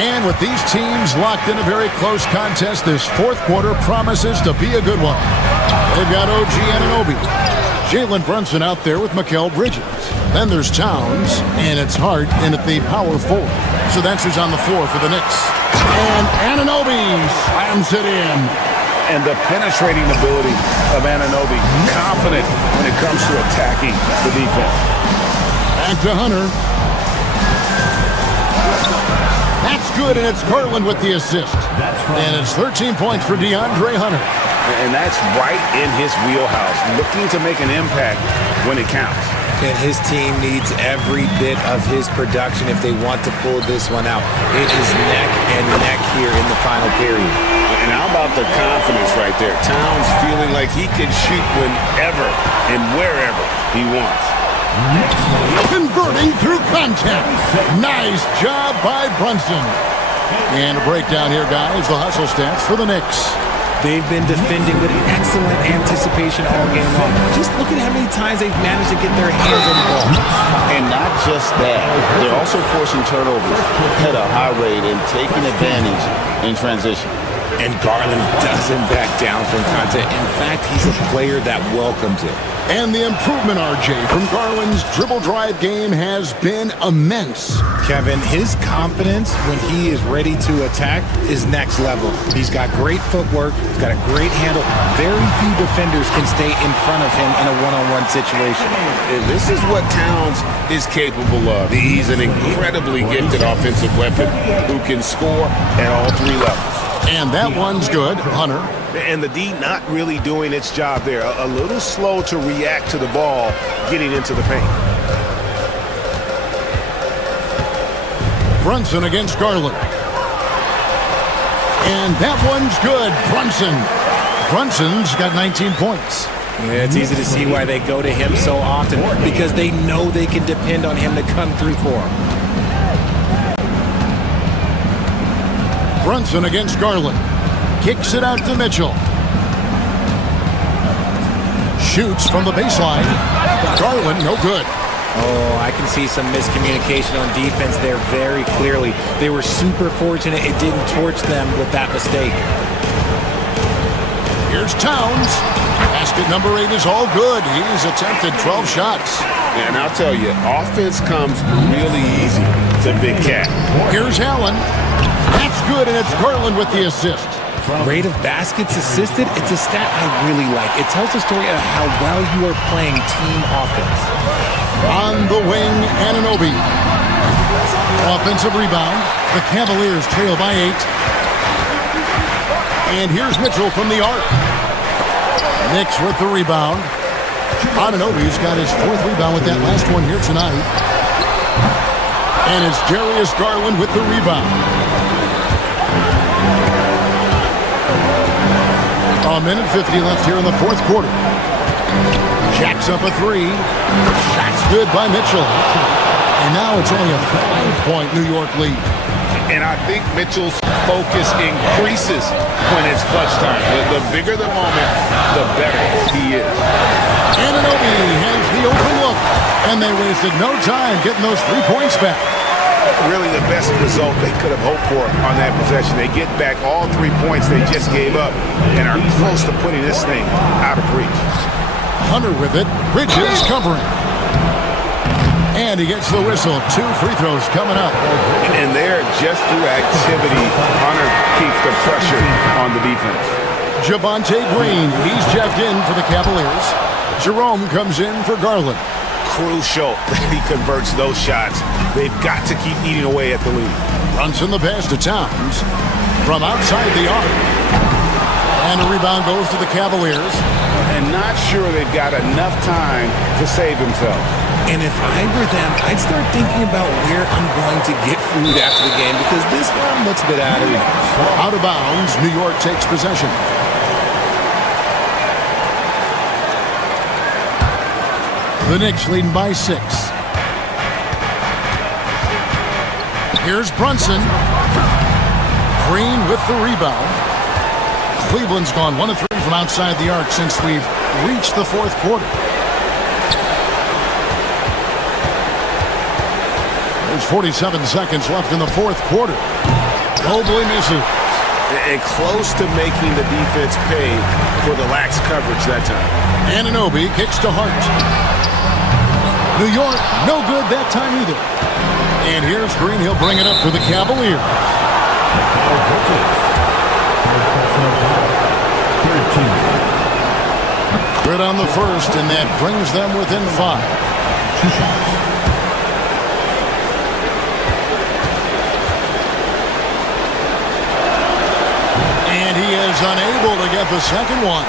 And with these teams locked in a very close contest, this fourth quarter promises to be a good one. They've got OG Anunoby, Jalen Brunson out there with Mikal Bridges. Then there's Towns, and it's Hart in at the power forward. So that's who's on the floor for the Knicks. And Anunoby slams it in. And the penetrating ability of Anunoby, confident when it comes to attacking the defense. Back to Hunter. That's good, and it's Garland with the assist. And it's 13 points for DeAndre Hunter. And that's right in his wheelhouse, looking to make an impact when it counts. And his team needs every bit of his production if they want to pull this one out. It is neck and neck here in the final period. And how about the confidence right there? Towns feeling like he can shoot whenever and wherever he wants. Converting through contact. Nice job by Brunson. And a breakdown here, guys. The hustle stats for the Knicks. They've been defending with excellent anticipation all game long. Just look at how many times they've managed to get their hands on the ball. And not just that, they're also forcing turnovers at a high rate and taking advantage in transition. And Garland doesn't back down from contact. In fact, he's a player that welcomes it. And the improvement, RJ, from Garland's dribble drive game has been immense. Kevin, his confidence when he is ready to attack is next level. He's got great footwork. He's got a great handle. Very few defenders can stay in front of him in a one-on-one situation. And this is what Towns is capable of. He's an incredibly gifted offensive weapon who can score at all three levels. And that one's good, Hunter. And the D not really doing its job there. A little slow to react to the ball getting into the paint. Brunson against Garland. And that one's good. Brunson's got 19 points. Yeah, it's easy to see why they go to him so often, because they know they can depend on him to come through for them. Brunson against Garland. Kicks it out to Mitchell. Shoots from the baseline. Garland, no good. Oh, I can see some miscommunication on defense there very clearly. They were super fortunate it didn't torch them with that mistake. Here's Towns. Basket number 8 is all good. He's attempted 12 shots. And I'll tell you, offense comes really easy to Big Cat. Here's Allen. That's good, and it's Garland with the assist. Rate of baskets assisted, it's a stat I really like. It tells the story of how well you are playing team offense. On the wing, Anunoby. Offensive rebound. The Cavaliers trail by 8. And here's Mitchell from the arc. Knicks with the rebound. Anunoby's got his 4th rebound with that last one here tonight. And it's Darius Garland with the rebound. A minute 50 left here in the fourth quarter. Jacks up a 3. Shot's good by Mitchell. And now it's only a 5-point New York lead. And I think Mitchell's focus increases when it's clutch time. The bigger the moment, the better he is. Anunoby has the open look. And they wasted no time getting those 3 points back. Really the best result they could have hoped for on that possession. They get back all 3 points they just gave up and are close to putting this thing out of reach. Hunter with it. Bridges covering. And he gets the whistle. 2 free throws coming up. And there, just through activity, Hunter keeps the pressure on the defense. Javonte Green, he's checked in for the Cavaliers. Jerome comes in for Garland. Crucial that he converts those shots. They've got to keep eating away at the lead. Brunson the pass to Towns from outside the arc. And a rebound goes to the Cavaliers. And not sure they've got enough time to save themselves. And if I were them, I'd start thinking about where I'm going to get food after the game, because this one looks a bit out of reach. Out of bounds, New York takes possession. The Knicks leading by 6. Here's Brunson. Green with the rebound. Cleveland's gone 1 of 3 from outside the arc since we've reached the fourth quarter. There's 47 seconds left in the fourth quarter. Mobley misses. And close to making the defense pay for the lax coverage that time. Anunoby kicks to Hart. New York, no good that time either. And here's Green. He'll bring it up for the Cavaliers. Good on the first, and that brings them within 5. And he is unable to get the second one.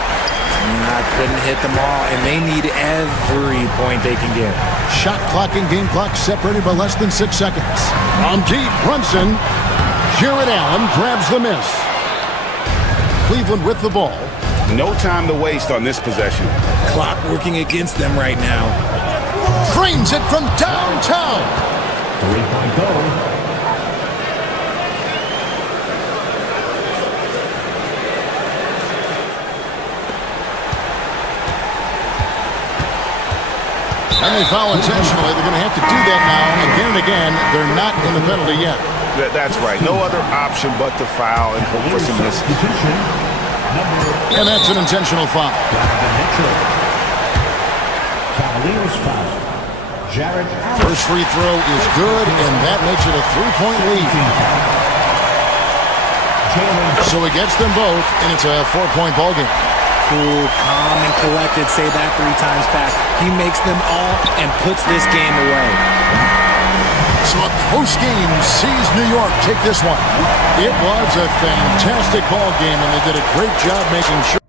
I couldn't hit them all, and they need every point they can get. Shot clock and game clock separated by less than 6 seconds. From deep, Brunson. Jared Allen grabs the miss. Cleveland with the ball. No time to waste on this possession. Clock working against them right now. Drains it from downtown. 3-point goal. And they foul intentionally. They're going to have to do that now again and again. They're not in the penalty yet. That's right. No other option but to foul and hope for some misses. And that's an intentional foul. Cavaliers foul. Jared Allen. First free throw is good, and that makes it a 3-point lead. So he gets them both, and it's a 4-point ball game. Cool, calm, and collected. Say that 3 times fast. He makes them all and puts this game away. So a close game sees New York take this one. It was a fantastic ball game, and they did a great job making sure.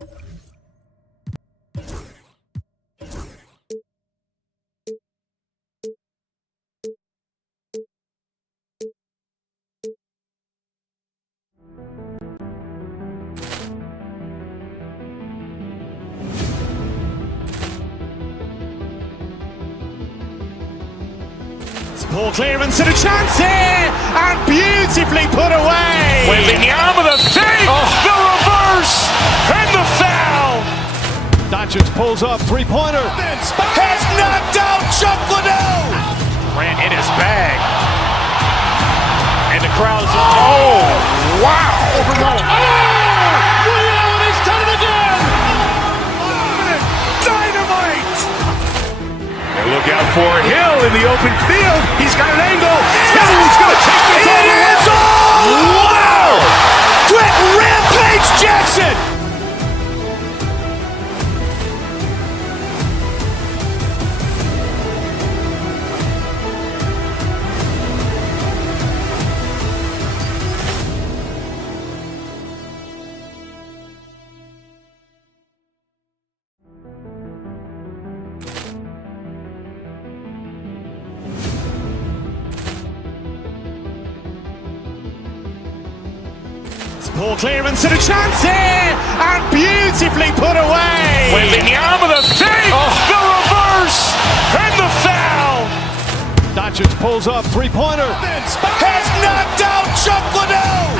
Ball clearance and a chance here, and beautifully put away. Wembanyama the fake, the reverse, and the foul. Doncic pulls up, three-pointer. Has knocked out Chuck Liddell. Ran in his bag, and the crowd is. Oh, wow! Overrun. He's done it again. Dynamite. Look out for Hill in the open field. He's got an angle. He's going to take this all the way. Wow! Quick Rampage Jackson. Ball clearance and a chance here, and beautifully put away. Wembanyama the fake, the reverse, and the foul. Doncic pulls up, three-pointer. Has knocked out Chuck Liddell.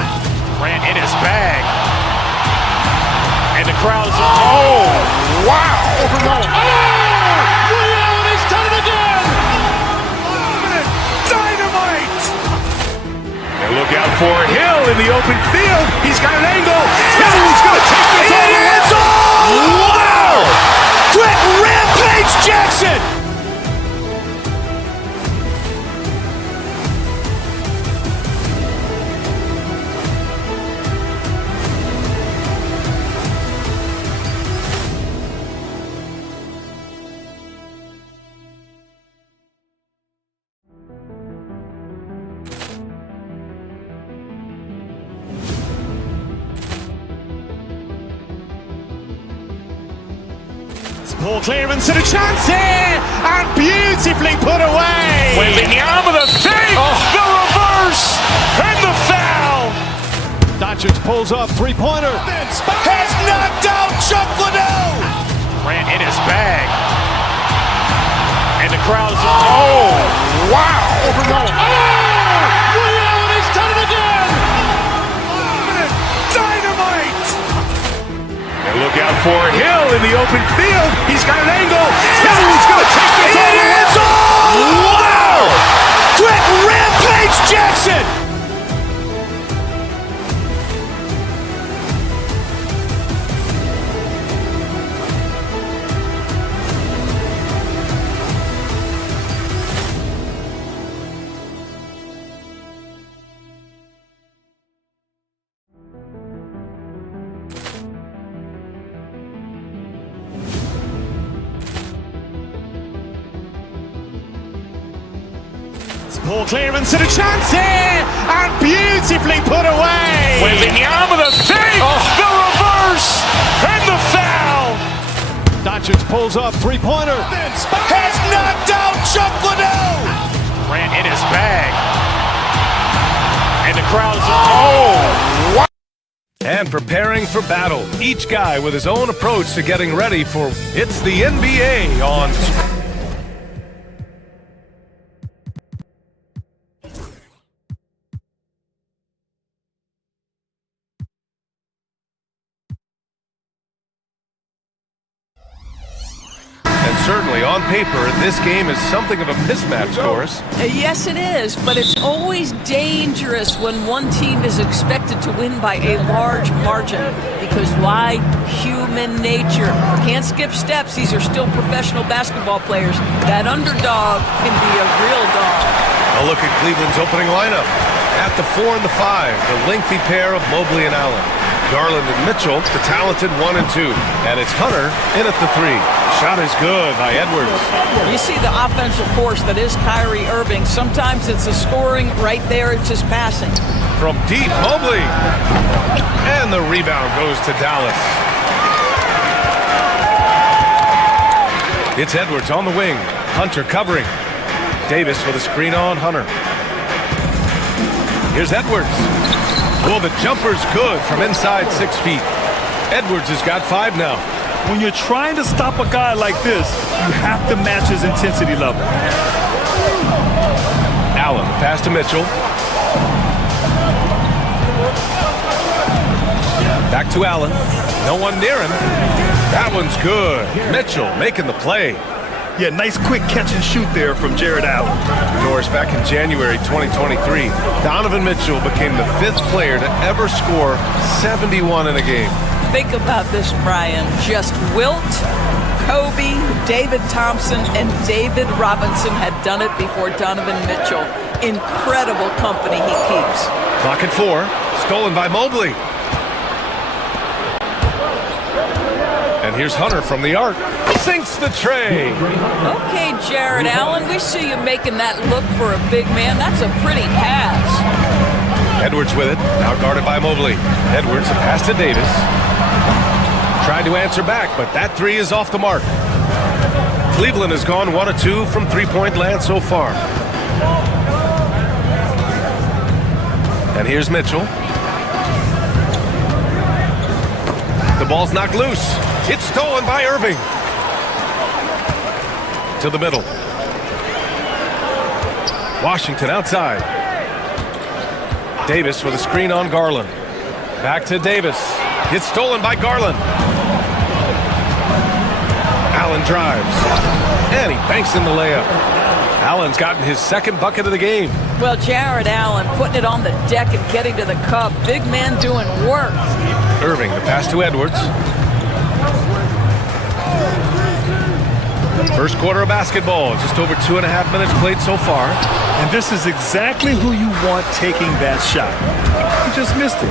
Ran in his bag, and the crowd is. Oh, wow! Overrun. He's done it again. Dynamite. And look out for Hill in the open field. He's got an angle. He's going to take this all the way. Wow! Quick Rampage Jackson. Ball clearance and a chance here, and beautifully put away. Wembanyama the fake, the reverse, and the foul. Doncic pulls up, three-pointer. Has knocked out Chuck Liddell. Ran in his bag, crowd is, oh, wow. Overruled. Willie Allen has done it again. Dynamite! And look out for Hill in the open field. He's got an angle. He's going to take this all the way. It's all wow. Quick Rampage Jackson. Poor clearance and a chance here, and beautifully put away. Wembanyama the fake, the reverse, and the foul. Doncic pulls up, three-pointer. Has knocked out Chuck Liddell. Grant in his bag. And the crowd is, oh, wow. And preparing for battle. Each guy with his own approach to getting ready for It's the NBA on... And certainly on paper, this game is something of a mismatch, Doris. Yes, it is, but it's always dangerous when one team is expected to win by a large margin. Because why? Human nature. Can't skip steps. These are still professional basketball players. That underdog can be a real dog. A look at Cleveland's opening lineup. At the 4 and the 5, the lengthy pair of Mobley and Allen. Garland and Mitchell, the talented 1 and 2. And it's Hunter in at the 3. Shot is good by Edwards. You see the offensive force that is Kyrie Irving. Sometimes it's the scoring, right there it's just passing. From deep, Mobley. And the rebound goes to Dallas. It's Edwards on the wing. Hunter covering. Davis with a screen on Hunter. Here's Edwards. Well, the jumper's good from inside 6 feet. Edwards has got 5 now. When you're trying to stop a guy like this, you have to match his intensity level. Allen, the pass to Mitchell. Back to Allen. No one near him. That one's good. Mitchell making the play. Yeah, nice quick catch and shoot there from Jared Allen. Norris, back in January 2023, Donovan Mitchell became the 5th player to ever score 71 in a game. Think about this, Brian. Just Wilt, Kobe, David Thompson, and David Robinson had done it before Donovan Mitchell. Incredible company he keeps. Clock at 4. Stolen by Mobley. And here's Hunter from the arc. Sinks the tray. Okay, Jared Allen, we see you making that look for a big man. That's a pretty pass. Edwards with it. Now guarded by Mobley. Edwards, a pass to Davis. Tried to answer back, but that 3 is off the mark. Cleveland has gone 1 of 2 from three-point land so far. And here's Mitchell. The ball's knocked loose. It's stolen by Irving. To the middle. Washington outside. Davis with a screen on Garland. Back to Davis. It's stolen by Garland. Allen drives. And he banks in the layup. Allen's gotten his 2nd bucket of the game. Well, Jared Allen putting it on the deck and getting to the cup. Big man doing work. Irving, the pass to Edwards. First quarter of basketball, just over 2.5 minutes played so far. And this is exactly who you want taking that shot. He just missed it.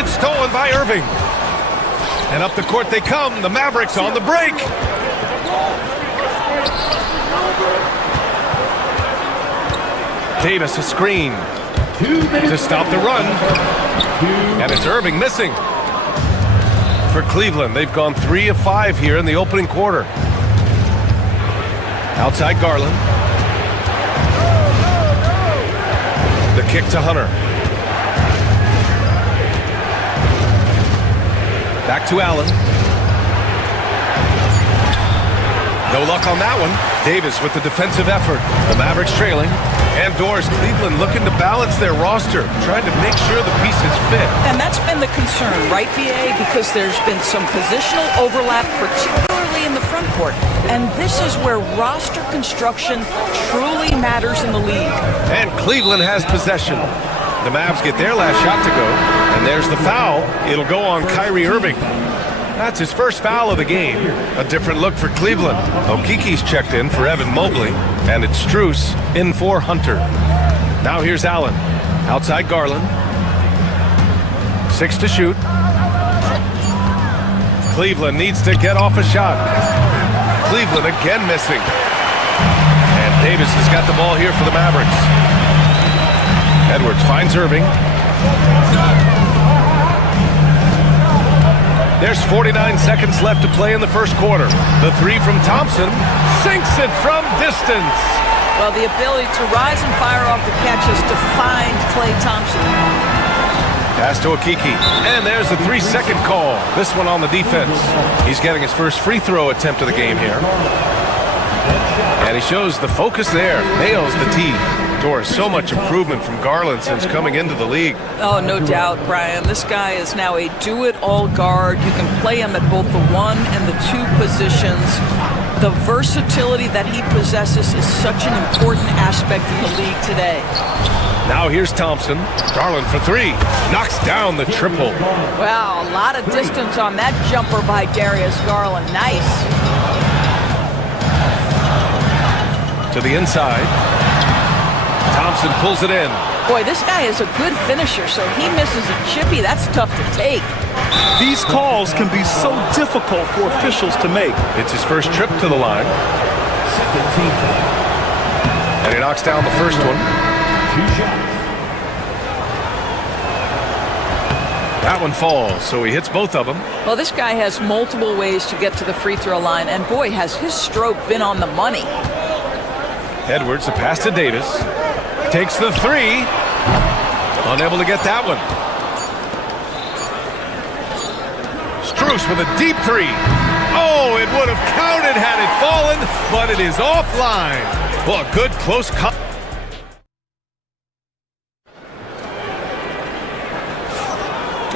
It's stolen by Irving. And up the court they come. The Mavericks on the break. Davis a screen to stop the run. And it's Irving missing. For Cleveland, they've gone 3 of 5 here in the opening quarter. Outside Garland. The kick to Hunter. Back to Allen. No luck on that one. Davis with the defensive effort. The Mavericks trailing. And Doors, Cleveland looking to balance their roster, trying to make sure the pieces fit. And that's been the concern, right, BA? Because there's been some positional overlap, particularly in the front court. And this is where roster construction truly matters in the league. And Cleveland has possession. The Mavs get their last shot to go. And there's the foul. It'll go on Kyrie Irving. That's his first foul of the game. A different look for Cleveland. Okiki's checked in for Evan Mobley, and it's Strus in for Hunter. Now here's Allen. Outside Garland. 6 to shoot. Cleveland needs to get off a shot. Cleveland again missing. And Davis has got the ball here for the Mavericks. Edwards finds Irving. There's 49 seconds left to play in the first quarter. The three from Thompson sinks it from distance. Well, the ability to rise and fire off the catch has defined Klay Thompson. Pass to Okiki. And there's the 3-second call. This one on the defense. He's getting his first free throw attempt of the game here. And he shows the focus there. Nails the tee. Doris, so much improvement from Garland since coming into the league. Oh, no doubt, Brian. This guy is now a do-it-all guard. You can play him at both the 1 and the 2 positions. The versatility that he possesses is such an important aspect in the league today. Now here's Thompson. Garland for 3. Knocks down the triple. Wow, a lot of distance on that jumper by Darius Garland. Nice. To the inside. Thompson pulls it in. Boy, this guy is a good finisher, so he misses a chippy. That's tough to take. These calls can be so difficult for officials to make. It's his first trip to the line. And he knocks down the first one. That one falls, so he hits both of them. Well, this guy has multiple ways to get to the free throw line, and boy, has his stroke been on the money. Edwards, the pass to Davis. Takes the 3. Unable to get that one. Strus with a deep 3. Oh, it would have counted had it fallen, but it is offline. Well, a good close cut.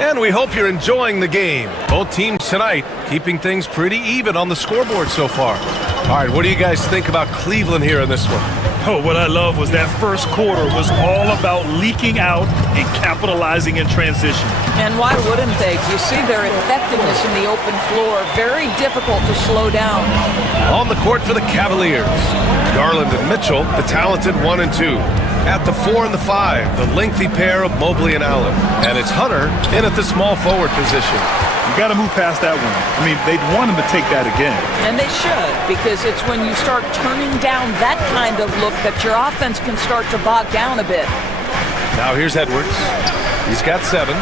And we hope you're enjoying the game. Both teams tonight keeping things pretty even on the scoreboard so far. All right, what do you guys think about Cleveland here in this one? Oh, what I love was that first quarter was all about leaking out and capitalizing in transition. And why wouldn't they? You see their effectiveness in the open floor. Very difficult to slow down. On the court for the Cavaliers, Garland and Mitchell, the talented 1 and 2. At the 4 and the 5, the lengthy pair of Mobley and Allen. And it's Hunter in at the small forward position. You got to move past that one. I mean, they'd want him to take that again. And they should, because it's when you start turning down that kind of look that your offense can start to bog down a bit. Now here's Edwards. He's got 7.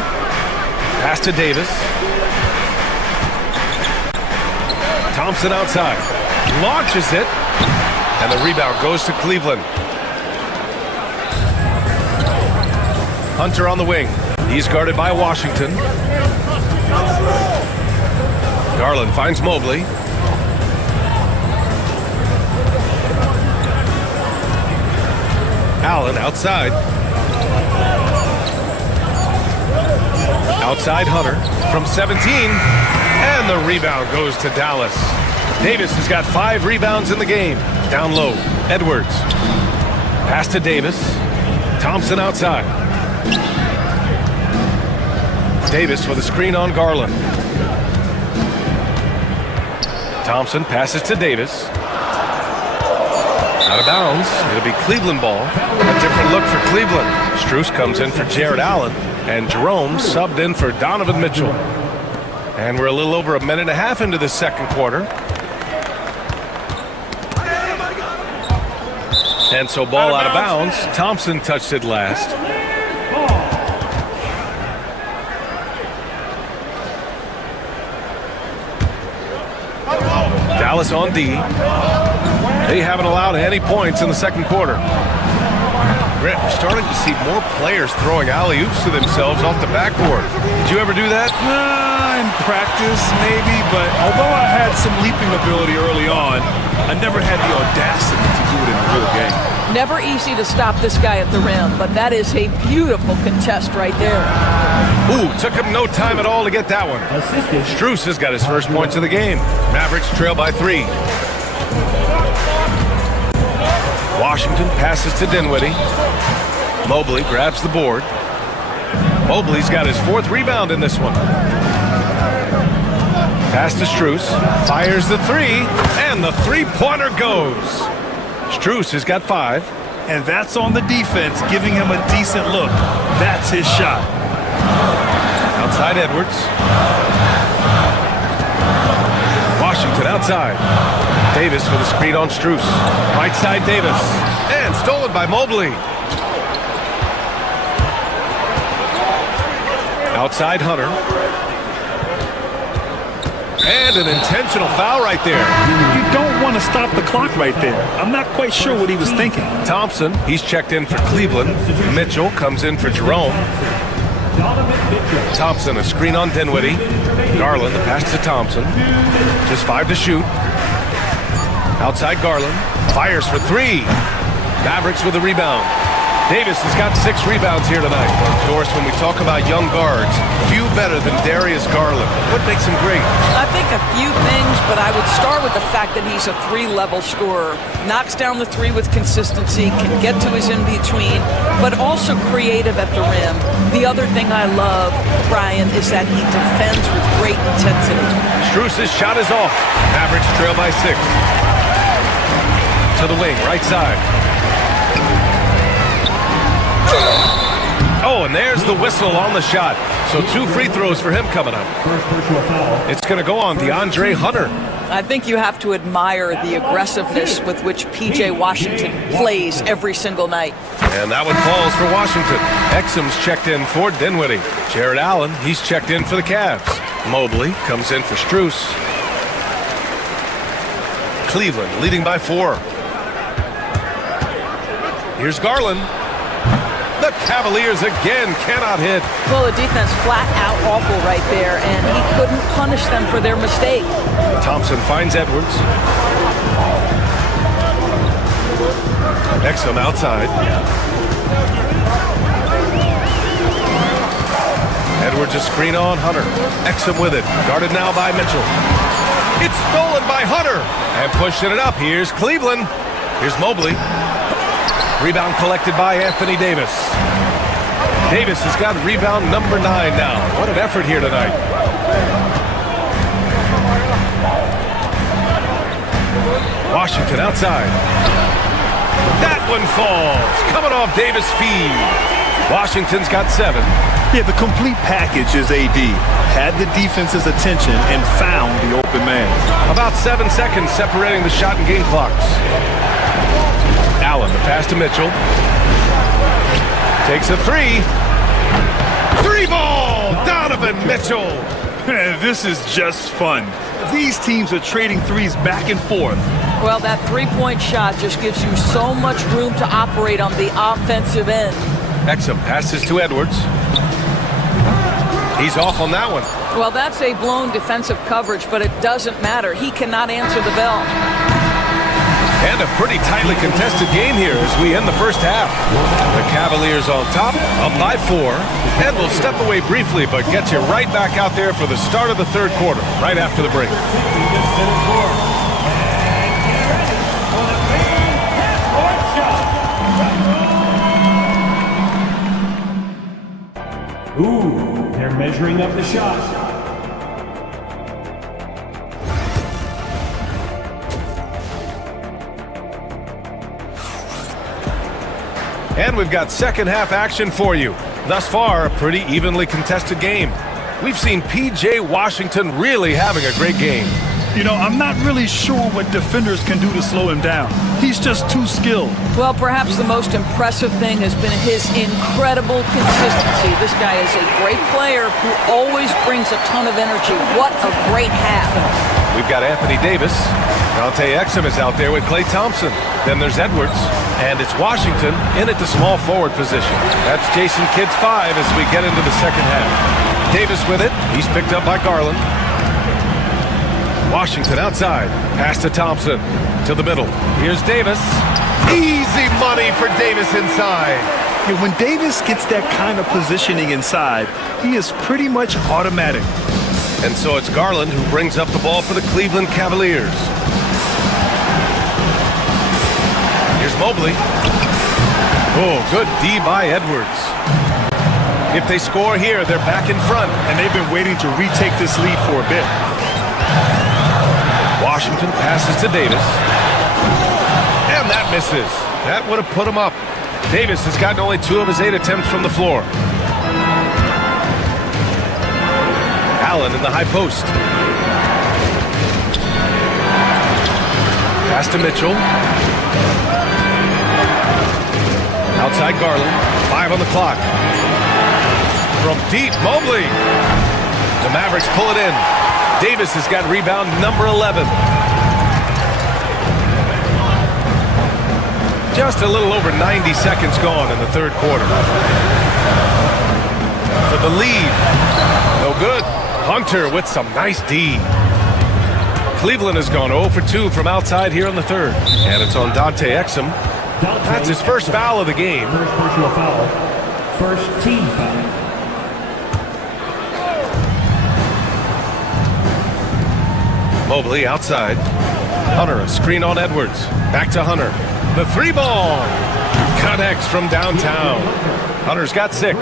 Pass to Davis. Thompson outside. Launches it. And the rebound goes to Cleveland. Hunter on the wing. He's guarded by Washington. Garland finds Mobley. Allen outside. Outside Hunter from 17. And the rebound goes to Dallas. Davis has got 5 rebounds in the game. Down low, Edwards. Pass to Davis. Thompson outside. Davis with a screen on Garland. Thompson passes to Davis. Out of bounds. It'll be Cleveland ball. A different look for Cleveland. Strus comes in for Jared Allen. And Jerome subbed in for Donovan Mitchell. And we're a little over a minute and a half into the second quarter. And so ball out of bounds. Thompson touched it last. Dallas on D. They haven't allowed any points in the second quarter. We're starting to see more players throwing alley-oops to themselves off the backboard. Did you ever do that? In practice, maybe, but although I had some leaping ability early on. I never had the audacity to do it in a real game. Never easy to stop this guy at the rim, but that is a beautiful contest right there. Ooh, took him no time at all to get that one. Strus has got his first points of the game. Mavericks trail by 3. Washington passes to Dinwiddie. Mobley grabs the board. Mobley's got his 4th rebound in this one. Pass to Strus. Fires the 3, and the three-pointer goes. Strus has got 5. And that's on the defense, giving him a decent look. That's his shot. Outside Edwards. Washington outside. Davis with a screen on Strus. Right side Davis. And stolen by Mobley. Outside Hunter. And an intentional foul right there. You don't want to stop the clock right there. I'm not quite sure what he was thinking. Thompson, he's checked in for Cleveland. Mitchell comes in for Jerome. Thompson, a screen on Dinwiddie. Garland, the pass to Thompson. Just 5 to shoot. Outside Garland. Fires for 3. Mavericks with a rebound. Davis has got 6 rebounds here tonight. Of course, when we talk about young guards, few better than Darius Garland. What makes him great? I think a few things, but I would start with the fact that he's a 3-level scorer. Knocks down the 3 with consistency, can get to his in-between, but also creative at the rim. The other thing I love, Brian, is that he defends with great intensity. Strus's shot is off. Mavericks trail by 6. To the wing, right side. Oh, and there's the whistle on the shot. So 2 free throws for him coming up. It's going to go on DeAndre Hunter. I think you have to admire the aggressiveness with which P.J. Washington plays every single night. And that one falls for Washington. Exum's checked in for Dinwiddie. Jared Allen, he's checked in for the Cavs. Mobley comes in for Strus. Cleveland leading by 4. Here's Garland. The Cavaliers again cannot hit. Well, the defense flat out awful right there, and he couldn't punish them for their mistake. Thompson finds Edwards. Exum outside. Edwards a screen on Hunter. Exum with it. Guarded now by Mitchell. It's stolen by Hunter. And pushing it up. Here's Cleveland. Here's Mobley. Rebound collected by Anthony Davis. Davis has got rebound number 9 now. What an effort here tonight. Washington outside. That one falls. Coming off Davis' feed. Washington's got 7. Yeah, the complete package is AD. Had the defense's attention and found the open man. About 7 seconds separating the shot and game clocks. Allen, the pass to Mitchell. Takes a 3. 3-ball! Donovan Mitchell! This is just fun. These teams are trading threes back and forth. Well, that 3-point shot just gives you so much room to operate on the offensive end. Exum passes to Edwards. He's off on that one. Well, that's a blown defensive coverage, but it doesn't matter. He cannot answer the bell. And a pretty tightly contested game here as we end the first half. The Cavaliers on top, up by 4. And we'll step away briefly, but get you right back out there for the start of the 3rd quarter, right after the break. Ooh, they're measuring up the shot. And we've got second half action for you. Thus far, a pretty evenly contested game. We've seen P.J. Washington really having a great game. You know, I'm not really sure what defenders can do to slow him down. He's just too skilled. Well, perhaps the most impressive thing has been his incredible consistency. This guy is a great player who always brings a ton of energy. What a great half. We've got Anthony Davis. Dante Exum is out there with Klay Thompson. Then there's Edwards. And it's Washington in at the small forward position. That's Jason Kidd's 5 as we get into the second half. Davis with it. He's picked up by Garland. Washington outside. Pass to Thompson. To the middle. Here's Davis. Easy money for Davis inside. Yeah, when Davis gets that kind of positioning inside, he is pretty much automatic. And so it's Garland who brings up the ball for the Cleveland Cavaliers. Here's Mobley. Oh, good D by Edwards. If they score here, they're back in front. And they've been waiting to retake this lead for a bit. Washington passes to Davis. And that misses. That would have put him up. Davis has gotten only 2 of his 8 attempts from the floor. Allen in the high post. Pass to Mitchell. Outside Garland. 5 on the clock. From deep, Mobley. The Mavericks pull it in. Davis has got rebound number 11. Just a little over 90 seconds gone in the third quarter. For the lead. No good. Hunter with some nice D. Cleveland has gone 0 for 2 from outside here in the third. And it's on Dante Exum. That's his first foul of the game. First personal foul. First team foul. Mobley outside. Hunter, a screen on Edwards. Back to Hunter. The 3-ball. Connects from downtown. Hunter's got 6.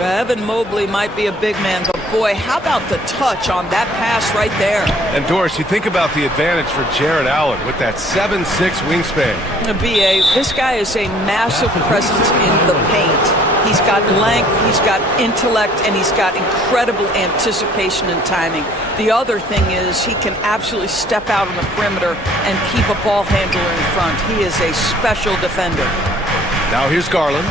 Evan Mobley might be a big man, but boy, how about the touch on that pass right there? And Doris, you think about the advantage for Jared Allen with that 7'6" wingspan. BA, this guy is a massive presence in the paint. He's got length, he's got intellect, and he's got incredible anticipation and timing. The other thing is he can absolutely step out on the perimeter and keep a ball handler in front. He is a special defender. Now here's Garland.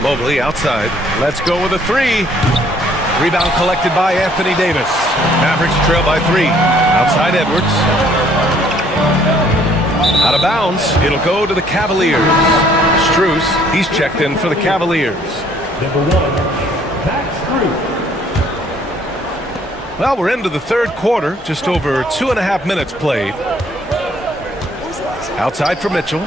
Mobley outside. Let's go with a 3. Rebound collected by Anthony Davis. Mavericks trail by 3. Outside Edwards. Out of bounds. It'll go to the Cavaliers. Strus, he's checked in for the Cavaliers. Number 1, Max Strus. Well, we're into the third quarter. Just over 2.5 minutes played. Outside for Mitchell.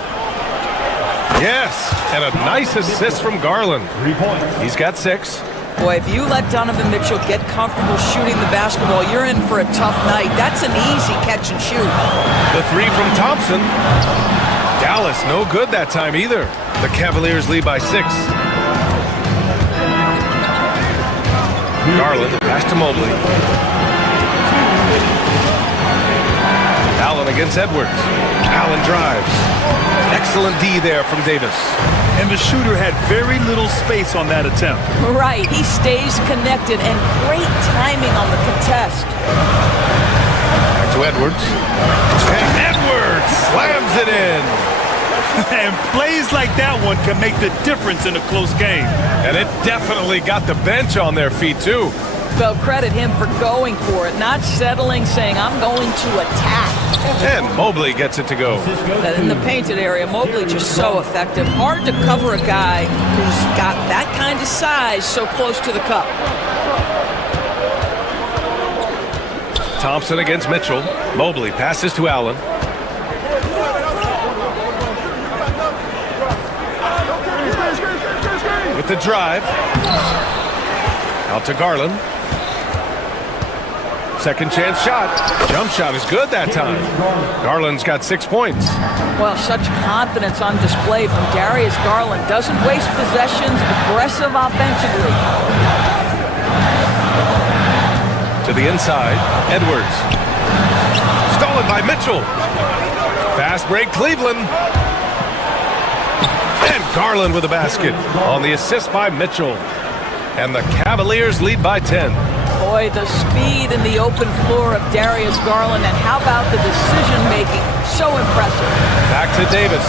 Yes, and a nice assist from Garland. 3 points. He's got 6. Boy, if you let Donovan Mitchell get comfortable shooting the basketball, you're in for a tough night. That's an easy catch and shoot. The 3 from Thompson. Dallas, no good that time either. The Cavaliers lead by 6. Garland, pass to Mobley. Allen against Edwards. Allen drives. Excellent D there from Davis. And the shooter had very little space on that attempt. Right, he stays connected and great timing on the contest. Back to Edwards. And Edwards slams it in. And plays like that one can make the difference in a close game. And it definitely got the bench on their feet too. Well, credit him for going for it, not settling, saying, I'm going to attack. And Mobley gets it to go. In the painted area, Mobley just so effective. Hard to cover a guy who's got that kind of size so close to the cup. Thompson against Mitchell. Mobley passes to Allen. With the drive. Out to Garland. Second chance shot. Jump shot is good that time. Garland's got 6 points. Well, such confidence on display from Darius Garland. Doesn't waste possessions, aggressive offensively. To the inside, Edwards. Stolen by Mitchell. Fast break, Cleveland. And Garland with a basket on the assist by Mitchell. And the Cavaliers lead by 10. Boy, the speed in the open floor of Darius Garland, and how about the decision-making? So impressive. Back to Davis.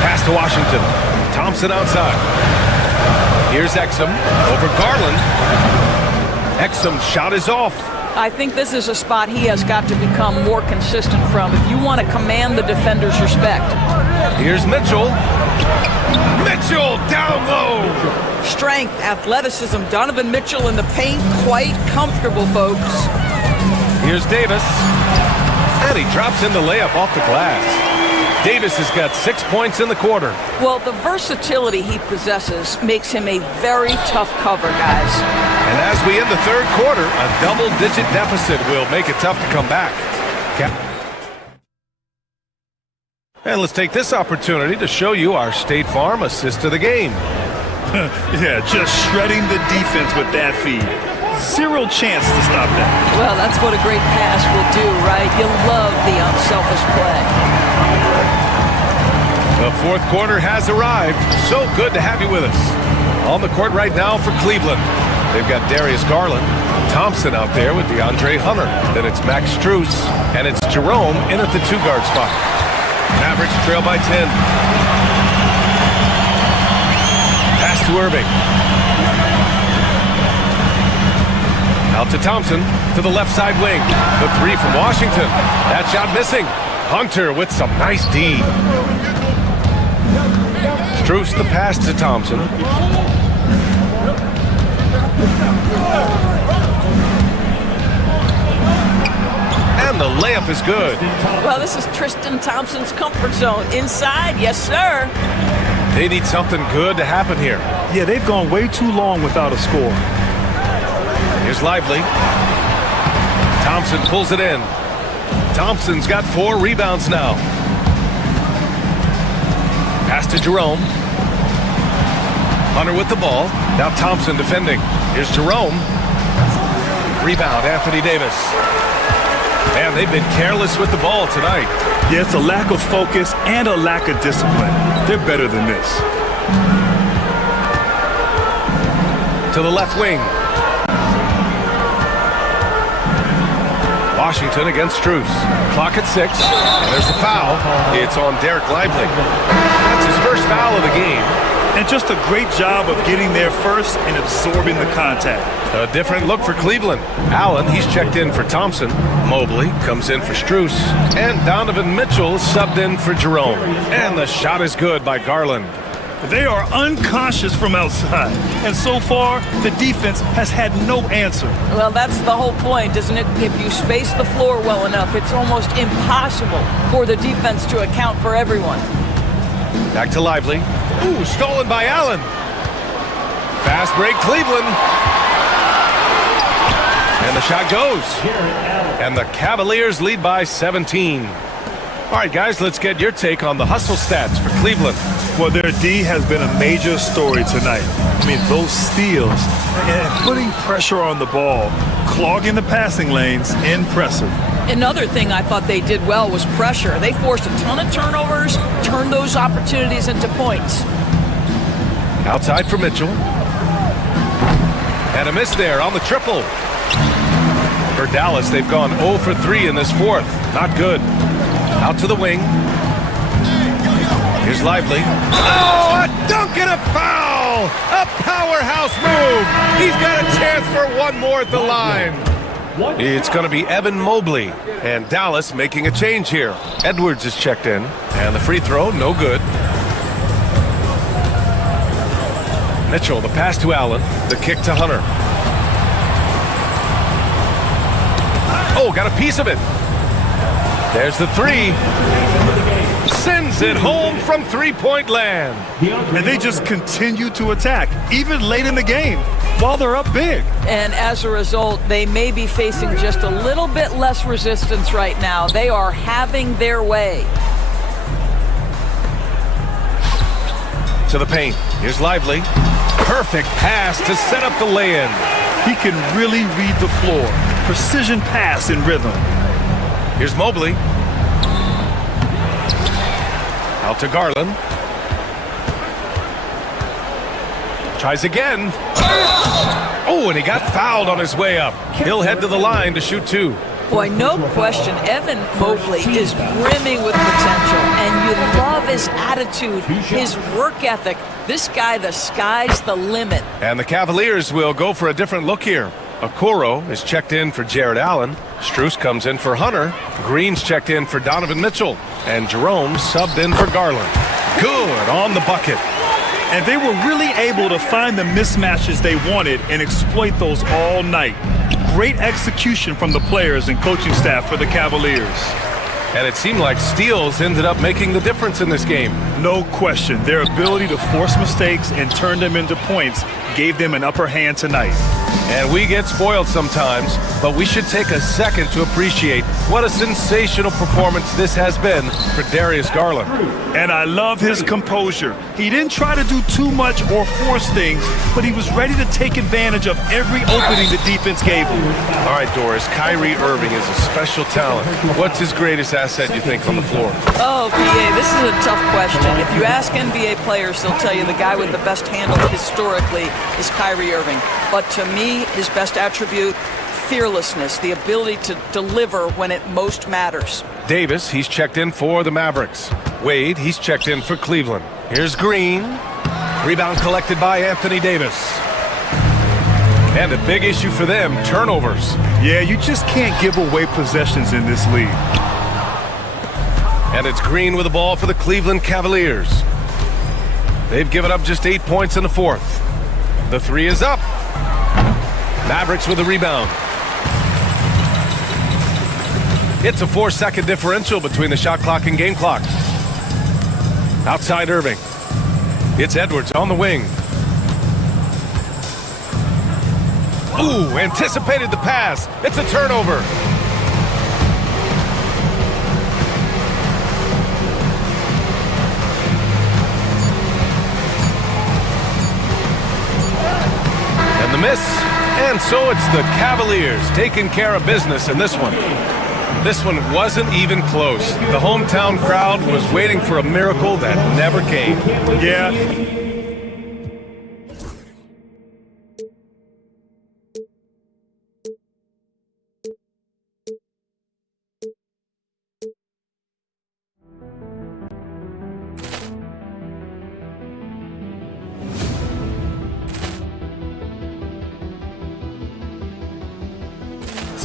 Pass to Washington. Thompson outside. Here's Exum over Garland. Exum's shot is off. I think this is a spot he has got to become more consistent from if you want to command the defender's respect. Here's Mitchell. Mitchell down low. Strength, athleticism, Donovan Mitchell in the paint, quite comfortable, folks. Here's Davis. And he drops in the layup off the glass. Davis has got 6 points in the quarter. Well, the versatility he possesses makes him a very tough cover, guys. And as we end the third quarter, a double-digit deficit will make it tough to come back. And let's take this opportunity to show you our State Farm assist of the game. Yeah, just shredding the defense with that feed. Zero chance to stop that. Well, that's what a great pass will do, right? You'll love the unselfish play. The fourth quarter has arrived. So good to have you with us. On the court right now for Cleveland, they've got Darius Garland, Thompson out there with DeAndre Hunter. Then it's Max Strus, and it's Jerome in at the two-guard spot. Mavericks trail by 10. Pass to Irving. Out to Thompson, to the left side wing. The three from Washington. That shot missing. Hunter with some nice D. Strus the pass to Thompson. And the layup is good. Well, this is Tristan Thompson's comfort zone. Inside, yes, sir. They need something good to happen here. Yeah, they've gone way too long without a score. Here's Lively. Thompson pulls it in. Thompson's got 4 rebounds now. Pass to Jerome. Hunter with the ball. Now Thompson defending. Here's Jerome. Rebound, Anthony Davis. Man, they've been careless with the ball tonight. Yeah, it's a lack of focus and a lack of discipline. They're better than this. To the left wing. Washington against Strus. Clock at 6. And there's the foul. It's on Derek Lively. That's his first foul of the game. And just a great job of getting there first and absorbing the contact. A different look for Cleveland. Allen, he's checked in for Thompson. Mobley comes in for Strus. And Donovan Mitchell subbed in for Jerome. And the shot is good by Garland. They are unconscious from outside. And so far, the defense has had no answer. Well, that's the whole point, isn't it? If you space the floor well enough, it's almost impossible for the defense to account for everyone. Back to Lively. Ooh, stolen by Allen. Fast break, Cleveland. And the shot goes. And the Cavaliers lead by 17. All right, guys, let's get your take on the hustle stats for Cleveland. Well, their D has been a major story tonight. I mean, those steals and putting pressure on the ball, clogging the passing lanes, impressive. Another thing I thought they did well was pressure. They forced a ton of turnovers, turned those opportunities into points. Outside for Mitchell. And a miss there on the triple. For Dallas, they've gone 0 for 3 in this fourth. Not good. Out to the wing. Here's Lively. Oh, a dunk and a foul! A powerhouse move! He's got a chance for one more at the line. It's going to be Evan Mobley, and Dallas making a change here. Edwards is checked in, and the free throw, no good. Mitchell, the pass to Allen, the kick to Hunter. Oh, got a piece of it. There's the three. Sends it home from three-point land. And they just continue to attack, even late in the game, while they're up big. And as a result, they may be facing just a little bit less resistance right now. They are having their way. To the paint. Here's Lively. Perfect pass to set up the lay-in. He can really read the floor. Precision pass in rhythm. Here's Mobley. Out to Garland. Tries again. Oh, and he got fouled on his way up. He'll head to the line to shoot 2. Boy, no question, Evan Mobley is brimming with potential, and you love his attitude, his work ethic. This guy, the sky's the limit. And the Cavaliers will go for a different look here. Okoro is checked in for Jared Allen. Strus comes in for Hunter. Green's checked in for Donovan Mitchell. And Jerome subbed in for Garland. Good on the bucket. And they were really able to find the mismatches they wanted and exploit those all night. Great execution from the players and coaching staff for the Cavaliers. And it seemed like steals ended up making the difference in this game. No question, their ability to force mistakes and turn them into points gave them an upper hand tonight. And we get spoiled sometimes, but we should take a second to appreciate what a sensational performance this has been for Darius Garland. And I love his composure. He didn't try to do too much or force things, but he was ready to take advantage of every opening the defense gave him. All right, Doris, Kyrie Irving is a special talent. What's his greatest asset, you think, on the floor? Oh, PA, this is a tough question. If you ask NBA players, they'll tell you the guy with the best handle historically is Kyrie Irving. But to me, his best attribute, fearlessness, the ability to deliver when it most matters. Davis, he's checked in for the Mavericks. Wade, he's checked in for Cleveland. Here's Green. Rebound collected by Anthony Davis. And a big issue for them, turnovers. Yeah, you just can't give away possessions in this league. And it's Green with the ball for the Cleveland Cavaliers. They've given up just 8 points in the fourth. The three is up. Mavericks with the rebound. It's a 4-second differential between the shot clock and game clock. Outside Irving. It's Edwards on the wing. Ooh, anticipated the pass. It's a turnover. And the miss. And so it's the Cavaliers taking care of business in this one. This one wasn't even close. The hometown crowd was waiting for a miracle that never came. Yeah.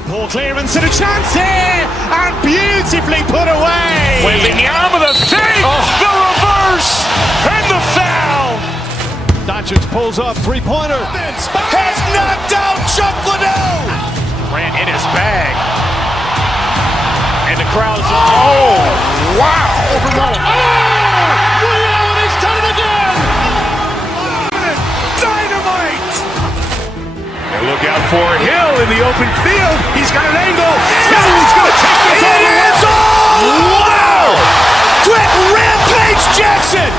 Ball clearance and a chance here, and beautifully put away. Wembanyama the fake, the reverse, and the foul. Doncic pulls up, three-pointer. Has knocked out Chuck Liddell. Ran in his bag. And the crowd's oh, wow. Ray Allen has done it again. Dynamite. And look out for Hill in the open field. He's got an angle. He's going to take this all the way. Wow. Quick Rampage Jackson.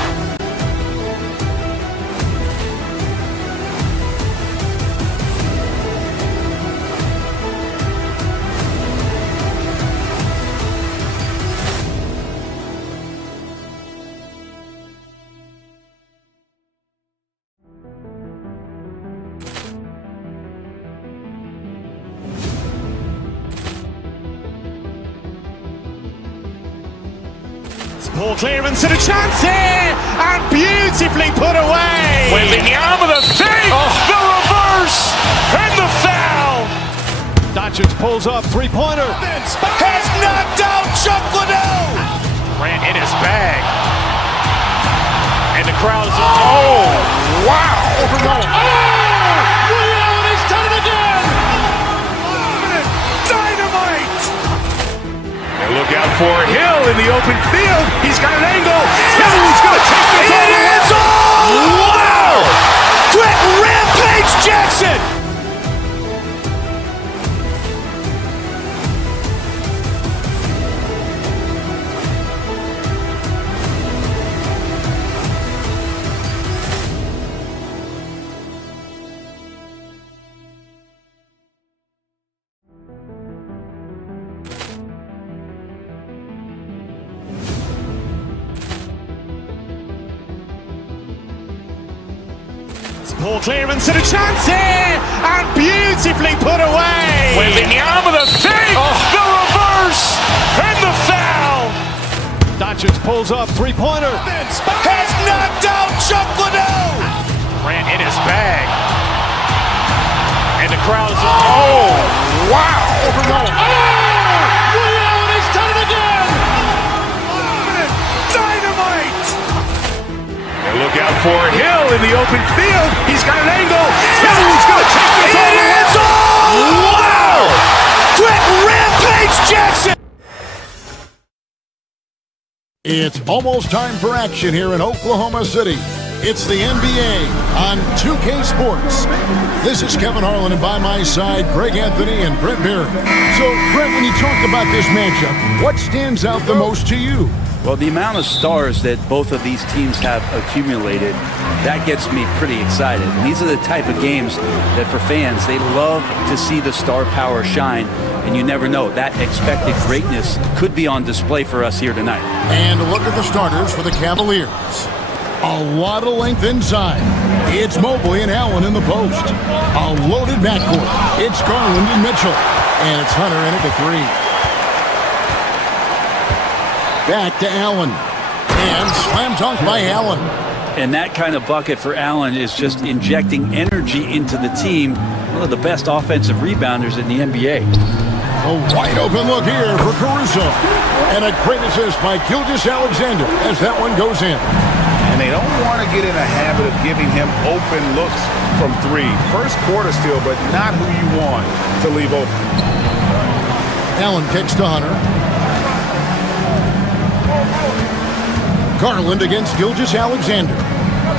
Ball clearance and a chance here, and beautifully put away. Wembanyama the fake, the reverse, and the foul. Doncic pulls up, three-pointer. Has knocked out Chuck Liddell. Ran in his bag. And the crowd's oh, wow. Ray Allen has done it again. Dynamite. And look out for Hill in the open field. He's got an angle. He's going to take this all the way. Wow. Quick Rampage Jackson. Ball clearance and a chance here, and beautifully put away. Wembanyama the fake, the reverse, and the foul. Doncic pulls up, three-pointer. Has knocked out Chuck Liddell. Ran in his bag. And the crowd's oh, wow. Ray Allen has done it again. Dynamite. And look out for Hill in the open field. He's got an angle. He's going to take this all the way. Wow! Quick Rampage Jackson! It's almost time for action here in Oklahoma City. It's the NBA on 2K Sports. This is Kevin Harlan, and by my side, Greg Anthony and Brent Barrett. So, Brent, when you talk about this matchup, what stands out the most to you? Well, the amount of stars that both of these teams have accumulated, that gets me pretty excited. And these are the type of games that for fans, they love to see the star power shine. And you never know, that expected greatness could be on display for us here tonight. And look at the starters for the Cavaliers. A lot of length inside. It's Mobley and Allen in the post. A loaded backcourt. It's Garland and Mitchell. And it's Hunter in at the three. Back to Allen. And slam dunk by Allen. And that kind of bucket for Allen is just injecting energy into the team. One of the best offensive rebounders in the NBA. A wide open look here for Caruso. And a great assist by Gilgeous-Alexander as that one goes in. And they don't want to get in a habit of giving him open looks from three. First quarter still, but not who you want to leave open. Allen kicks to Hunter. Garland against Gilgeous-Alexander.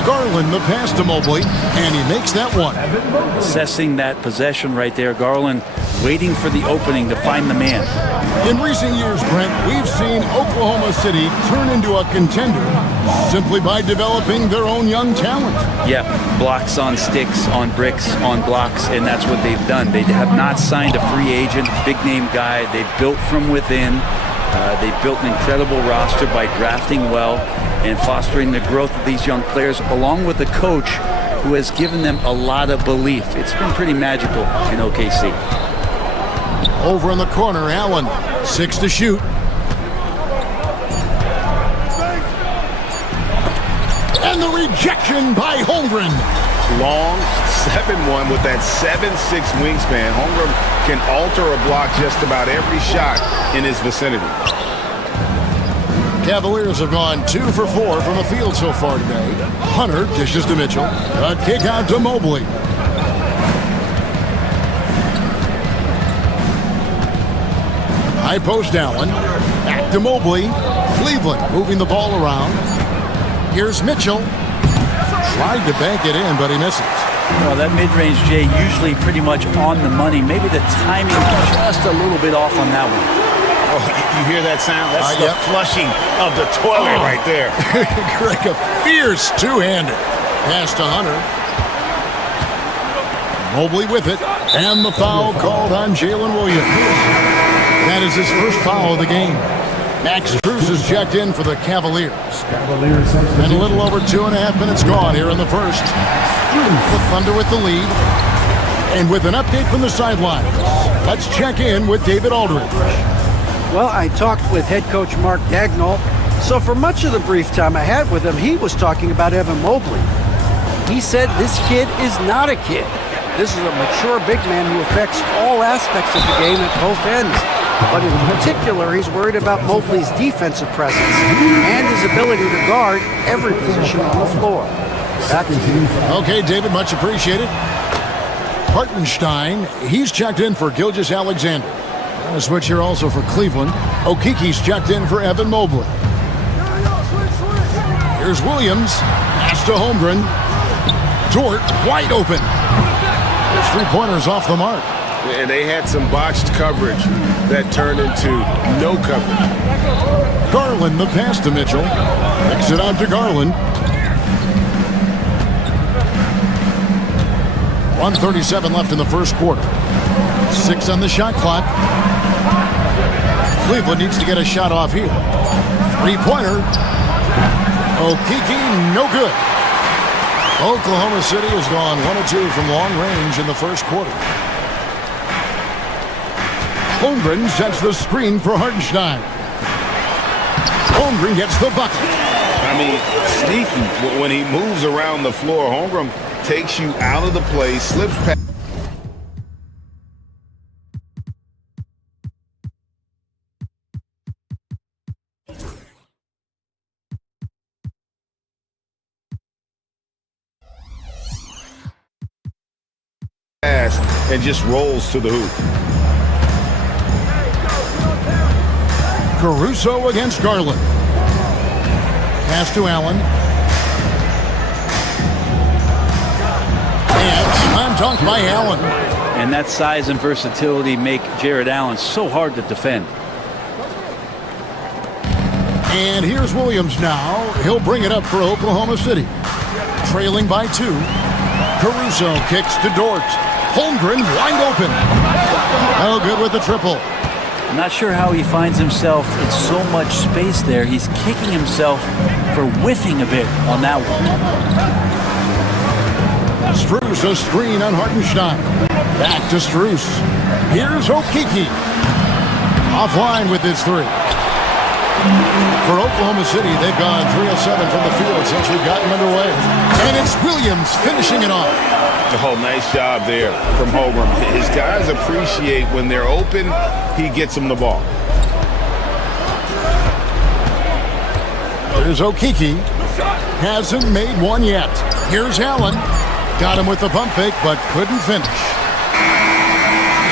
Garland the pass to Mobley, and he makes that one. Assessing that possession right there, Garland waiting for the opening to find the man. In recent years, Brent, we've seen Oklahoma City turn into a contender simply by developing their own young talent. Yeah, blocks on sticks, on bricks, on blocks, and that's what they've done. They have not signed a free agent, big-name guy. They've built from within. They've built an incredible roster by drafting well and fostering the growth of these young players, along with a coach who has given them a lot of belief. It's been pretty magical in OKC. Over in the corner, Allen, 6 to shoot. And the rejection by Holmgren. Long 7-1 with that 7'6" wingspan. Holmgren can alter a block just about every shot in his vicinity. Cavaliers have gone 2 for 4 from the field so far today. Hunter dishes to Mitchell. A kick out to Mobley. High post Allen. Back to Mobley. Cleveland moving the ball around. Here's Mitchell. Tried to bank it in, but he misses. Well, that mid-range, Jay, usually pretty much on the money. Maybe the timing just a little bit off on that one. Oh, you hear that sound? That's the flushing of the toilet right there. Greg, a fierce two-hander. Pass to Hunter. Mobley with it. And the foul called on Jalen Williams. That is his first foul of the game. Max Strus is checked in for the Cavaliers. And a little over 2.5 minutes gone here in the first. The Thunder with the lead. And with an update from the sideline, let's check in with David Aldridge. Well, I talked with head coach Mark Dagnall. So for much of the brief time I had with him, he was talking about Evan Mobley. He said this kid is not a kid. This is a mature big man who affects all aspects of the game at both ends. But in particular, he's worried about Mobley's defensive presence and his ability to guard every position on the floor. Back to you. Okay, David, much appreciated. Hartenstein, he's checked in for Gilgeous-Alexander. A switch here also for Cleveland. Okiki's checked in for Evan Mobley. Here's Williams. Pass to Holmgren. Dort wide open. There's 3-pointers off the mark. And they had some botched coverage that turned into no coverage. Garland the pass to Mitchell. Kicks it out to Garland. 1:37 left in the first quarter. 6 on the shot clock. Cleveland needs to get a shot off here. 3-pointer. Okiki, no good. Oklahoma City has gone 1 of 2 from long range in the first quarter. Holmgren sets the screen for Hartenstein. Holmgren gets the bucket. I mean, sneaky. When he moves around the floor, Holmgren takes you out of the play, slips past. and just rolls to the hoop. Caruso against Garland. Pass to Allen. And slam dunk by Allen. And that size and versatility make Jared Allen so hard to defend. And here's Williams now. He'll bring it up for Oklahoma City. Trailing by 2. Caruso kicks to Dort. Holmgren wide open. Oh, good with the triple. I'm not sure how he finds himself in so much space there. He's kicking himself for whiffing a bit on that one. Strus a screen on Hartenstein. Back to Strus. Here's Okeke. Offline with his 3. For Oklahoma City, they've gone 3 of 7 from the field since we've gotten underway. And it's Williams finishing it off. Oh, nice job there from Holmgren. His guys appreciate when they're open, he gets them the ball. There's Okeke. Hasn't made one yet. Here's Allen. Got him with the pump fake, but couldn't finish.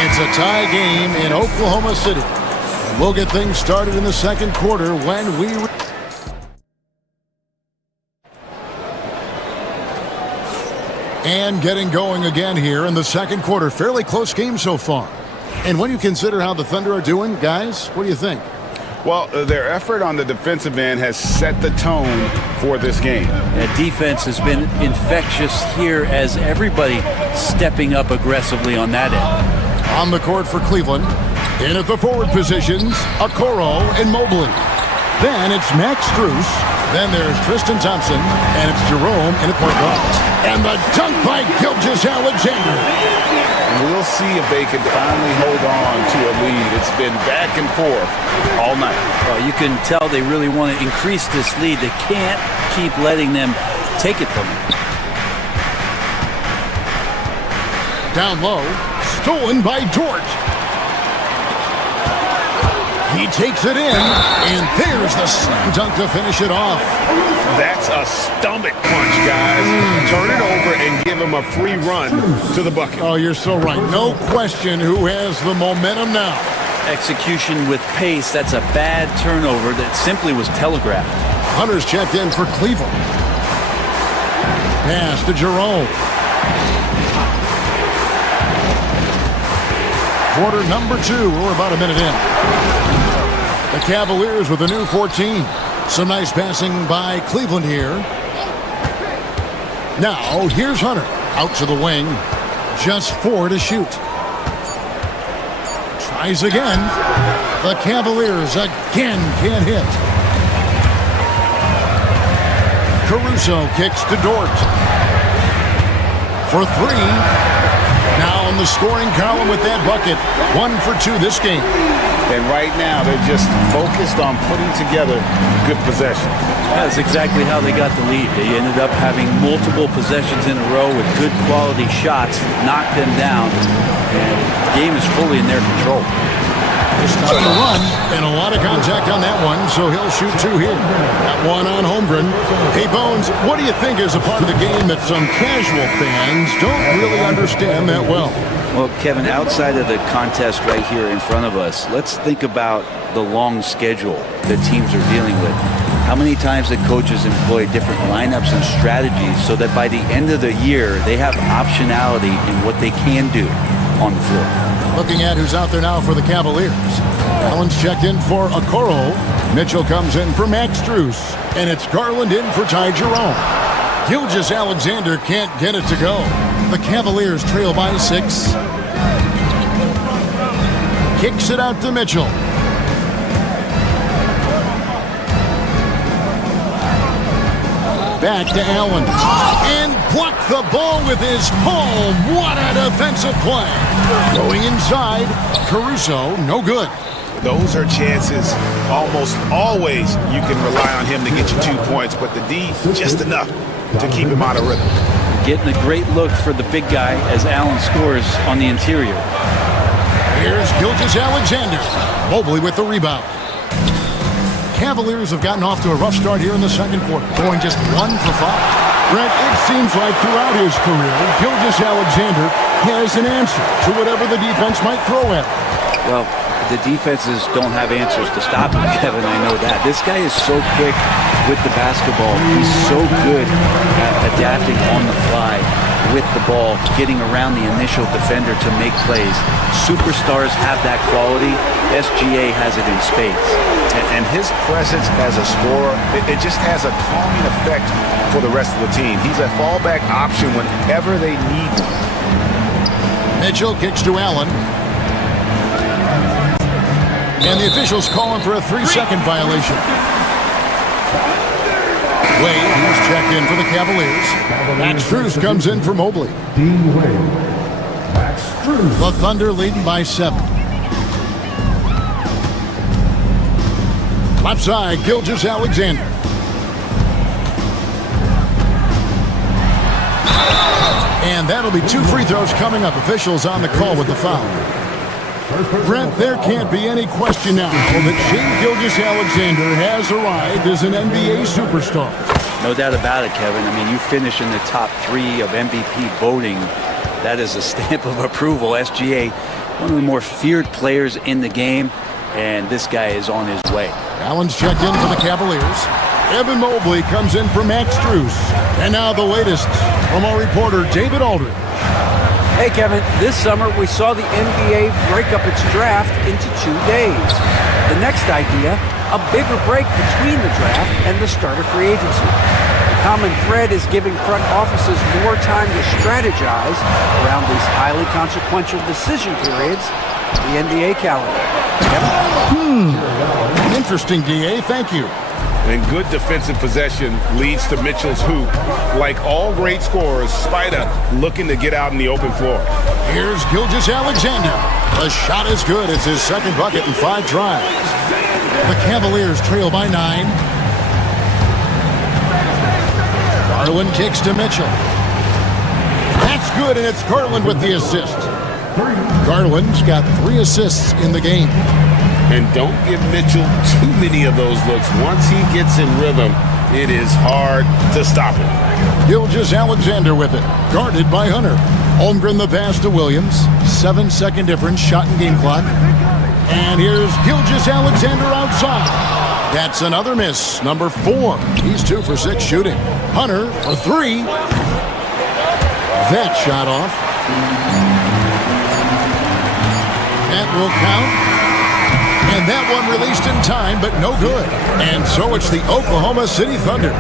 It's a tie game in Oklahoma City. And we'll get things started in the second quarter when we... And getting going again here in the second quarter. Fairly close game so far. And when you consider how the Thunder are doing, guys, what do you think? Well, their effort on the defensive end has set the tone for this game. That defense has been infectious here as everybody stepping up aggressively on that end. On the court for Cleveland. In at the forward positions, Okoro and Mobley. Then it's Max Strus. Then there's Tristan Thompson. And it's Jerome in at point guard. And the dunk by Gilgeous-Alexander. We'll see if they can finally hold on to a lead. It's been back and forth all night. Well, you can tell they really want to increase this lead. They can't keep letting them take it from them. Down low, stolen by Dort. He takes it in, and there's the slam dunk to finish it off. That's a stomach punch, guys. Turn it over and give him a free run to the bucket. Oh, you're so right. No question who has the momentum now. Execution with pace. That's a bad turnover that simply was telegraphed. Hunter's checked in for Cleveland. Pass to Jerome. Quarter number 2. We're about a minute in. The Cavaliers with a new 14. Some nice passing by Cleveland here. Now, here's Hunter. Out to the wing. Just 4 to shoot. Tries again. The Cavaliers again can't hit. Caruso kicks to Dort. For 3. Now in the scoring column with that bucket. 1 for 2 this game. And right now, they're just focused on putting together good possession. That's exactly how they got the lead. They ended up having multiple possessions in a row with good quality shots, knocked them down, and the game is fully in their control. Just on the run, and a lot of contact on that one, so he'll shoot 2 here. That one on Holmgren. Hey, Bones, what do you think is a part of the game that some casual fans don't really understand that well? Well, Kevin, outside of the contest right here in front of us, let's think about the long schedule that teams are dealing with. How many times the coaches employ different lineups and strategies so that by the end of the year, they have optionality in what they can do on the floor. Looking at who's out there now for the Cavaliers. Allen's checked in for Okoro. Mitchell comes in for Max Strus. And it's Garland in for Ty Jerome. Gilgeous-Alexander can't get it to go. The Cavaliers trail by 6. Kicks it out to Mitchell. Back to Allen. And blocked the ball with his palm. What a defensive play. Going inside. Caruso, no good. Those are chances almost always you can rely on him to get you 2 points, but the D, just enough to keep him out of rhythm. Getting a great look for the big guy as Allen scores on the interior. Here's Gilgeous-Alexander. Mobley with the rebound. Cavaliers have gotten off to a rough start here in the second quarter, going just 1 for 5. Brent, it seems like throughout his career, Gilgeous-Alexander has an answer to whatever the defense might throw at him. Well, the defenses don't have answers to stop him, Kevin. I know that. This guy is so quick with the basketball. He's so good at adapting on the fly with the ball, getting around the initial defender to make plays. Superstars have that quality. SGA has it in spades. And his presence as a scorer, it just has a calming effect for the rest of the team. He's a fallback option whenever they need one. Mitchell kicks to Allen. And the officials calling for a 3-second violation. Wade, who's checked in for the Cavaliers. Max Strus comes in for Mobley. The Thunder leading by 7. Left side, Gilgeous-Alexander. And that'll be 2 free throws coming up. Officials on the call with the foul. Brent, there can't be any question now that Shai Gilgeous-Alexander has arrived as an NBA superstar. No doubt about it, Kevin. I mean, you finish in the top 3 of MVP voting. That is a stamp of approval. SGA, one of the more feared players in the game, and this guy is on his way. Allen's checked in for the Cavaliers. Evan Mobley comes in for Max Strus. And now the latest from our reporter, David Aldridge. Hey, Kevin, this summer we saw the NBA break up its draft into 2 days. The next idea, a bigger break between the draft and the start of free agency. The common thread is giving front offices more time to strategize around these highly consequential decision periods in the NBA calendar. Interesting, DA. Thank you. And good defensive possession leads to Mitchell's hoop. Like all great scorers, Spida looking to get out in the open floor. Here's Gilgeous-Alexander. The shot is good. It's his second bucket in 5 tries. The Cavaliers trail by 9. Garland kicks to Mitchell. That's good, and it's Garland with the assist. Garland's got 3 assists in the game. And don't give Mitchell too many of those looks. Once he gets in rhythm, it is hard to stop him. Gilgeous-Alexander with it, guarded by Hunter. Holmgren the pass to Williams. 7-second difference, shot and game clock. And here's Gilgeous-Alexander outside. That's another miss, number 4. He's 2 for 6 shooting. Hunter for 3. That shot off. That will count. And that one released in time, but no good. And so it's the Oklahoma City Thunder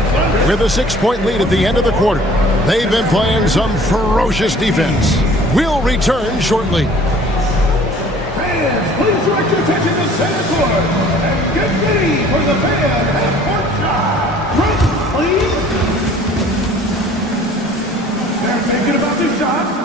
with a 6-point lead at the end of the quarter. They've been playing some ferocious defense. We'll return shortly. Fans, please direct your attention to center court and get ready for the fan half-court shot. Run, please. They're thinking about the shot.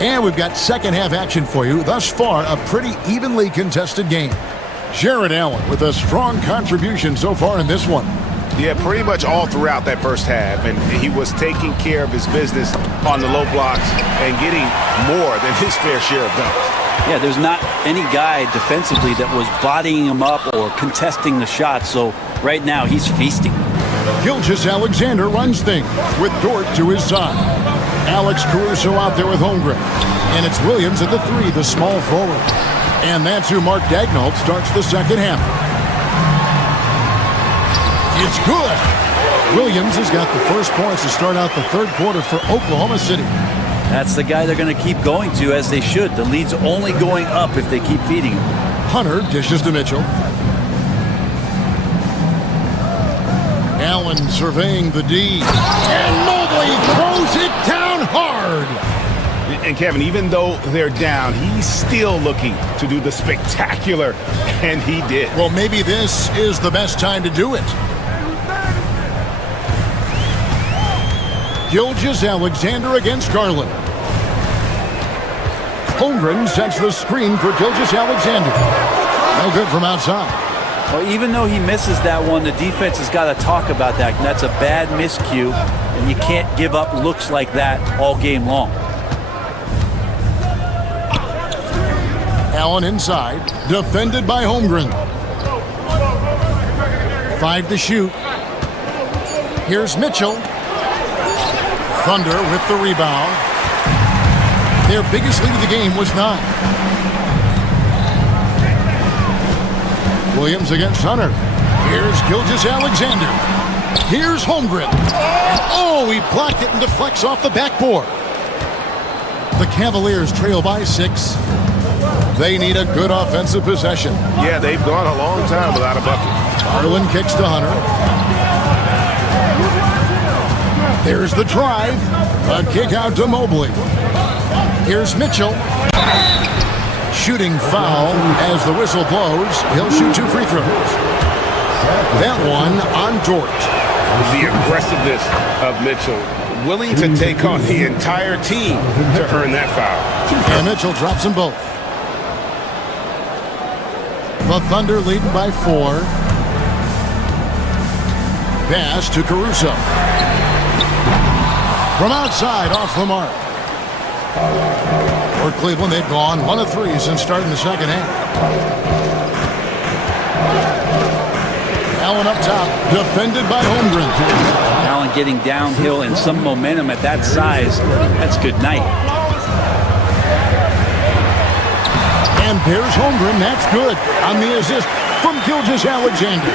And we've got second half action for you. Thus far, a pretty evenly contested game. Jared Allen with a strong contribution so far in this one. Yeah, pretty much all throughout that first half. And he was taking care of his business on the low blocks and getting more than his fair share of dunks. Yeah, there's not any guy defensively that was bodying him up or contesting the shot. So right now he's feasting. Gilgeous-Alexander runs things with Dort to his side. Alex Caruso out there with Holmgren. And it's Williams at the 3, the small forward. And that's who Mark Daigneault starts the second half. It's good. Williams has got the first points to start out the third quarter for Oklahoma City. That's the guy they're going to keep going to, as they should. The lead's only going up if they keep feeding him. Hunter dishes to Mitchell. Allen surveying the D. And Mobley throws it down hard. And Kevin, even though they're down, he's still looking to do the spectacular, and he did. Well, maybe this is the best time to do it. Gilgeous-Alexander against Garland. Holmgren sets the screen for Gilgeous-Alexander. No good from outside. Well, even though he misses that one, the defense has got to talk about that. And that's a bad miscue, and you can't give up looks like that all game long. Allen inside, defended by Holmgren. 5 to shoot. Here's Mitchell. Thunder with the rebound. Their biggest lead of the game was 9. Williams against Hunter. Here's Gilgeous-Alexander. Here's Holmgren. And oh, he blocked it and deflects off the backboard. The Cavaliers trail by 6. They need a good offensive possession. Yeah, they've gone a long time without a bucket. Garland kicks to Hunter. There's the drive. A kick out to Mobley. Here's Mitchell. Shooting foul as the whistle blows. He'll shoot 2 free throws. That one on Dort. The aggressiveness of Mitchell, willing to take on the entire team to earn that foul. And Mitchell drops them both. The Thunder leading by 4. Pass to Caruso. From outside, off the mark. For Cleveland, they've gone 1 of 3 since starting the second half. Allen up top, defended by Holmgren. Allen getting downhill and some momentum at that size. That's good night. And there's Holmgren. That's good on the assist from Gilgeous-Alexander.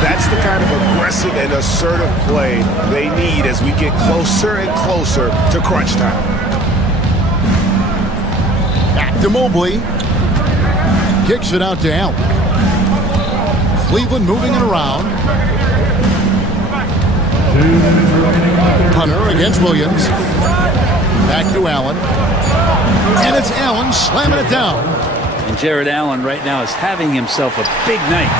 That's the kind of aggressive and assertive play they need as we get closer and closer to crunch time. Back to Mobley. Kicks it out to Allen. Cleveland moving it around. Hunter against Williams. Back to Allen. And it's Allen slamming it down. And Jared Allen right now is having himself a big night.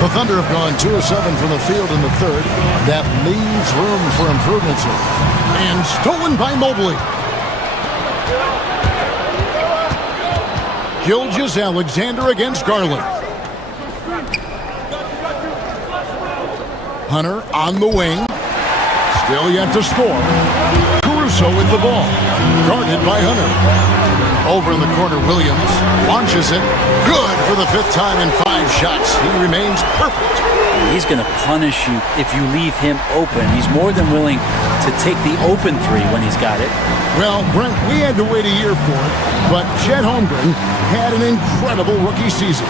The Thunder have gone 2 of 7 from the field in the third. That leaves room for improvements here. And stolen by Mobley. Gilgeous-Alexander against Garland. Hunter on the wing. Still yet to score. Caruso with the ball. Guarded by Hunter. Over in the corner, Williams launches it. Good for the 5th time in 5 shots. He remains perfect. He's going to punish you if you leave him open. He's more than willing to take the open 3 when he's got it. Well, Brent, we had to wait a year for it, but Chet Holmgren had an incredible rookie season.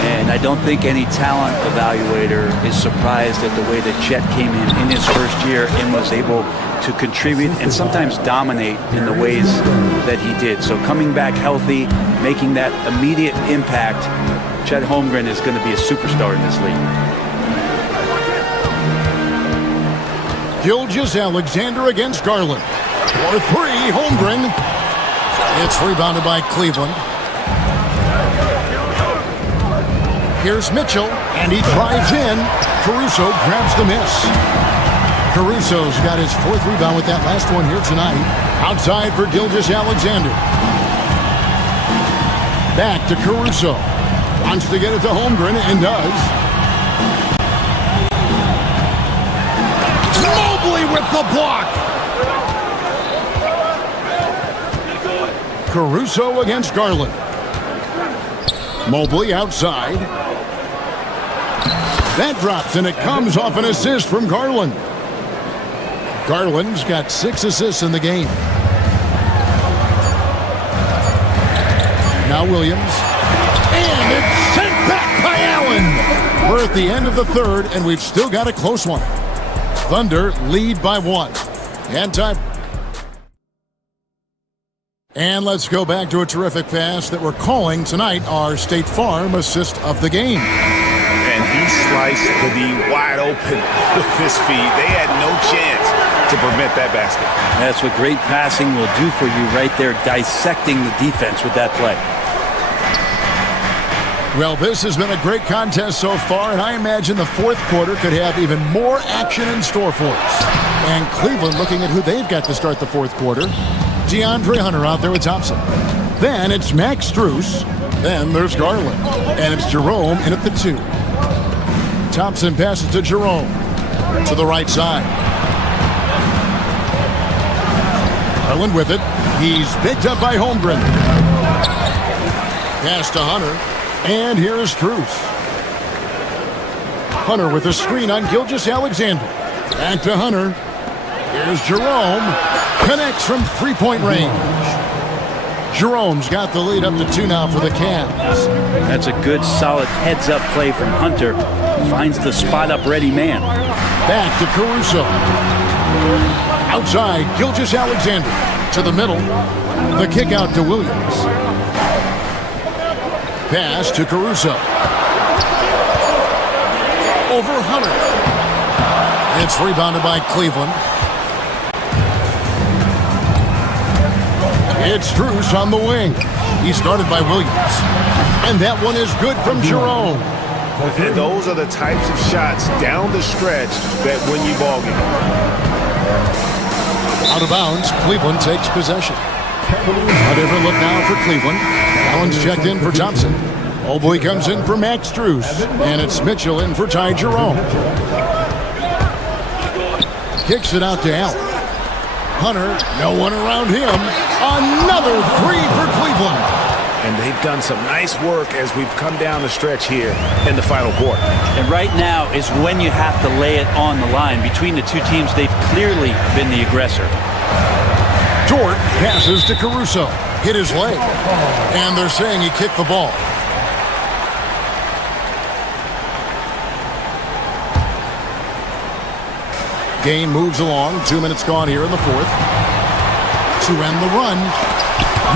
And I don't think any talent evaluator is surprised at the way that Chet came in his first year and was able to contribute and sometimes dominate in the ways that he did. So coming back healthy, making that immediate impact, Chet Holmgren is going to be a superstar in this league. Gilgeous-Alexander against Garland. For 3, Holmgren. It's rebounded by Cleveland. Here's Mitchell, and he drives in. Caruso grabs the miss. Caruso's got his 4th rebound with that last one here tonight. Outside for Gilgeous-Alexander. Back to Caruso. Wants to get it to Holmgren, and does. Mobley with the block. Caruso against Garland. Mobley outside. That drops, and it comes off an assist from Garland. Garland's got 6 assists in the game. Now Williams. And it's sent back by Allen. We're at the end of the third, and we've still got a close one. Thunder lead by 1. And time. And let's go back to a terrific pass that we're calling tonight our State Farm assist of the game. And he sliced the D wide open with his feet. They had no chance to prevent that basket. That's what great passing will do for you right there, dissecting the defense with that play. Well, this has been a great contest so far, and I imagine the 4th quarter could have even more action in store for us. And Cleveland looking at who they've got to start the 4th quarter. DeAndre Hunter out there with Thompson. Then it's Max Strus. Then there's Garland. And it's Jerome in at the 2. Thompson passes to Jerome. To the right side. Garland with it. He's picked up by Holmgren. Pass to Hunter. And here is Truce. Hunter with a screen on Gilgeous-Alexander. Back to Hunter. Here's Jerome. Connects from three-point range. Jerome's got the lead up to 2 now for the Cavs. That's a good, solid heads-up play from Hunter. Finds the spot-up ready man. Back to Caruso. Outside, Gilgeous-Alexander. To the middle. The kick out to Williams. Pass to Caruso. Over Hunter. It's rebounded by Cleveland. It's Truce on the wing. He started by Williams. And that one is good from Jerome. And those are the types of shots down the stretch that win you ball game. Out of bounds, Cleveland takes possession. A different look now for Cleveland. Allen's checked in for Thompson. Mobley comes in for Max Truce. And it's Mitchell in for Ty Jerome. Kicks it out to Allen. Hunter, no one around him. Another three for Cleveland. And they've done some nice work as we've come down the stretch here in the final quarter. And right now is when you have to lay it on the line. Between the two teams, they've clearly been the aggressor. Dort passes to Caruso. Hit his leg. And they're saying he kicked the ball. Game moves along. 2 minutes gone here in the fourth. To end the run.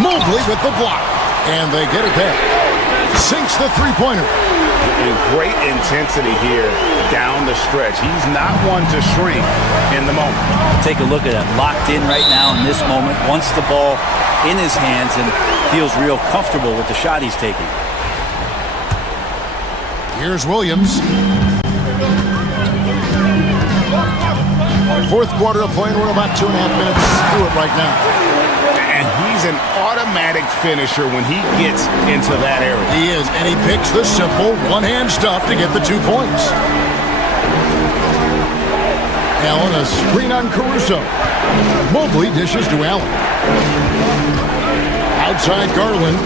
Mobley with the block. And they get it back. Sinks the three-pointer. And great intensity here down the stretch. He's not one to shrink in the moment. Take a look at that. Locked in right now in this moment. Wants the ball in his hands and feels real comfortable with the shot he's taking. Here's Williams. Fourth quarter of play, and we're about 2.5 minutes through it right now. And he's an automatic finisher when he gets into that area. He is, and he picks the simple one-hand stuff to get the 2 points. Allen, a screen on Caruso. Mobley dishes to Allen. Outside Garland.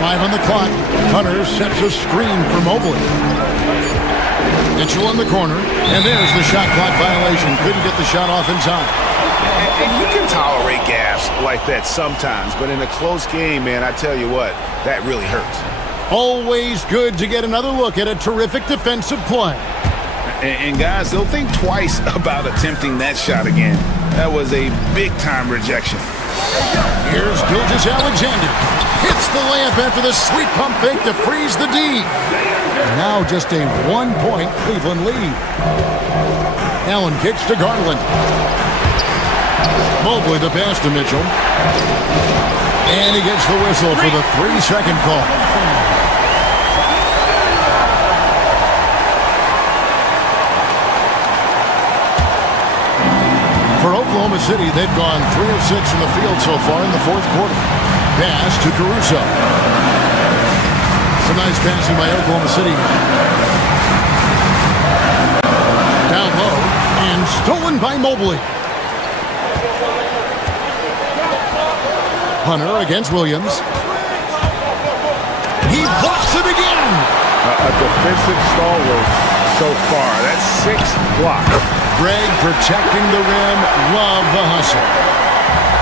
5 on the clock. Hunter sets a screen for Mobley. Mitchell in the corner, and there's the shot clock violation. Couldn't get the shot off in time. And you can tolerate gaffes like that sometimes, but in a close game, man, I tell you what, that really hurts. Always good to get another look at a terrific defensive play. And guys, they'll think twice about attempting that shot again. That was a big-time rejection. Here's Gilgeous-Alexander. Hits the layup after the sweet pump fake to freeze the D. Now just a 1-point Cleveland lead. Allen kicks to Garland. Mobley the pass to Mitchell. And he gets the whistle for the 3-second call. For Oklahoma City, they've gone 3 of 6 from the field so far in the fourth quarter. Pass to Caruso. Some nice passing by Oklahoma City. Down low and stolen by Mobley. Hunter against Williams. He blocks it again. A defensive stalwart so far. That's 6 blocks. Greg protecting the rim. Love the hustle.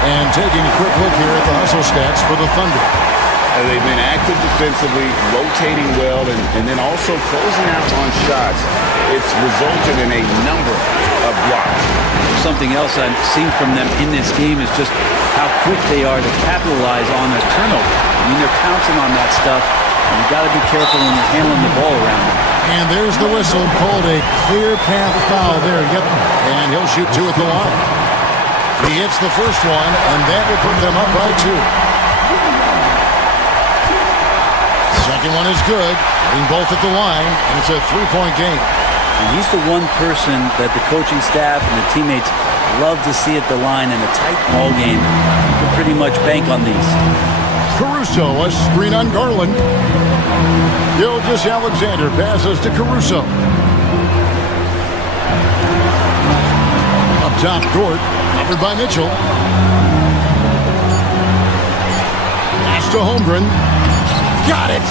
And taking a quick look here at the hustle stats for the Thunder. They've been active defensively, rotating well, and then also closing out on shots. It's resulted in a number of blocks. Something else I've seen from them in this game is just how quick they are to capitalize on a turnover. I mean, they're pouncing on that stuff, and you've got to be careful when you're handling the ball around them. And there's the whistle, called a clear path foul there. Yep, and he'll shoot 2 at the line. He hits the first one, and that will put them up by 2. Second one is good, hitting both at the line, and it's a 3-point game. And he's the one person that the coaching staff and the teammates love to see at the line in a tight ball game. You can pretty much bank on these. Caruso, a screen on Garland. Gilgeous-Alexander passes to Caruso. Up top, Dort, covered by Mitchell. to Holmgren. Got it.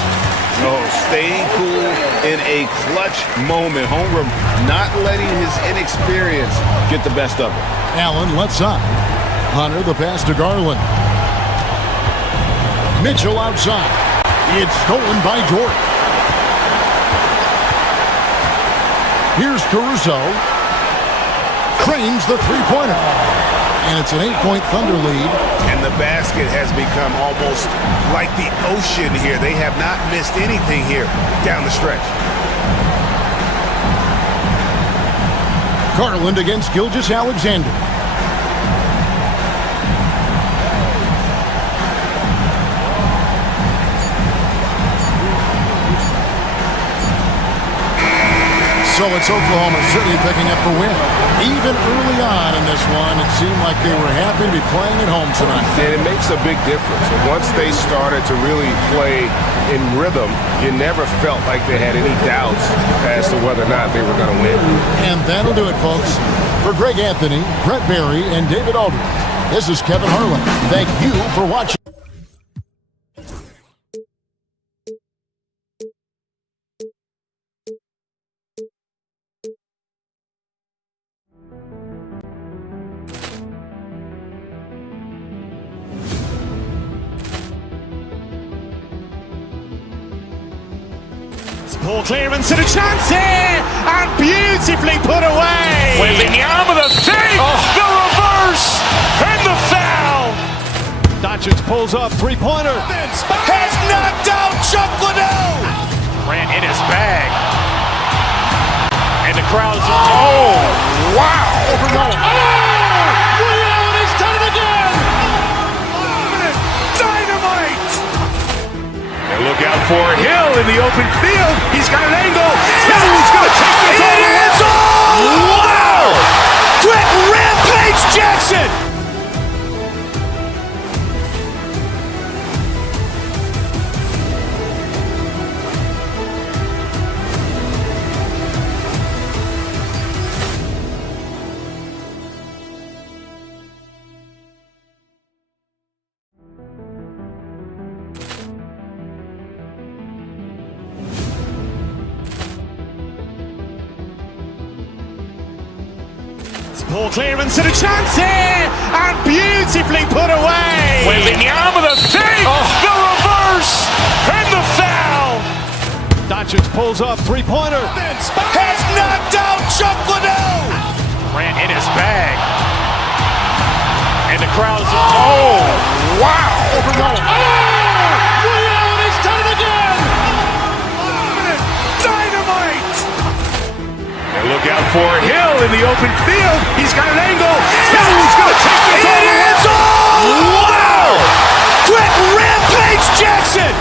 Oh, staying cool in a clutch moment. Holmgren not letting his inexperience get the best of him. Allen left side. Hunter the pass to Garland. Mitchell outside. It's stolen by Jordan. Here's Caruso. Cranes the three-pointer. And it's an 8-point Thunder lead. And the basket has become almost like the ocean here. They have not missed anything here down the stretch. Garland against Gilgeous-Alexander. So it's Oklahoma City picking up the win. Even early on in this one, it seemed like they were happy to be playing at home tonight. And it makes a big difference. Once they started to really play in rhythm, you never felt like they had any doubts as to whether or not they were going to win. And that'll do it, folks. For Greg Anthony, Brett Barry, and David Aldridge, this is Kevin Harlan. Thank you for watching. Poor clearance and a chance here, and beautifully put away. Wembanyama the save, the reverse, and the foul. Doncic pulls up, three-pointer. Has knocked out Chuck Liddell. Grant in his bag. And the crowd is, oh, wow. Ray Allen has done it again. Dynamite. And look out for Hill in the open field. He's got an angle. He's going to take this all the way. Wow! Quick Rampage Jackson. Poor clearance and a chance here, and beautifully put away. Wembanyama the save, the reverse, and the foul. Doncic pulls up, three-pointer. Has knocked out Chuck Liddell. Grant in his bag. And the crowd is, oh, wow. Ray Allen has done it again. Dynamite. And look out for Hill in the open field. He's got an angle. He's going to take this all the way. Wow! Quick Rampage Jackson.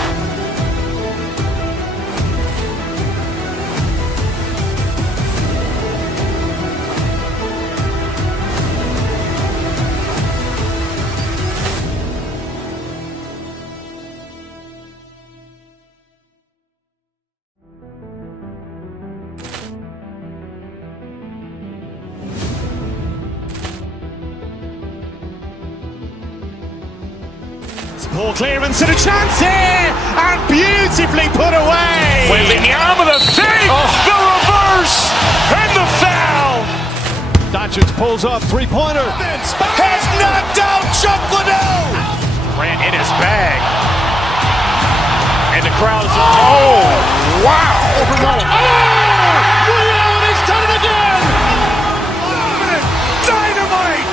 Poor clearance and a chance here, and beautifully put away. Wembanyama the save, the reverse, and the foul. Doncic pulls up, three-pointer. Has knocked out Chuck Liddell. Grant in his bag. And the crowd is, oh, wow. Ray Allen has done it again. Dynamite.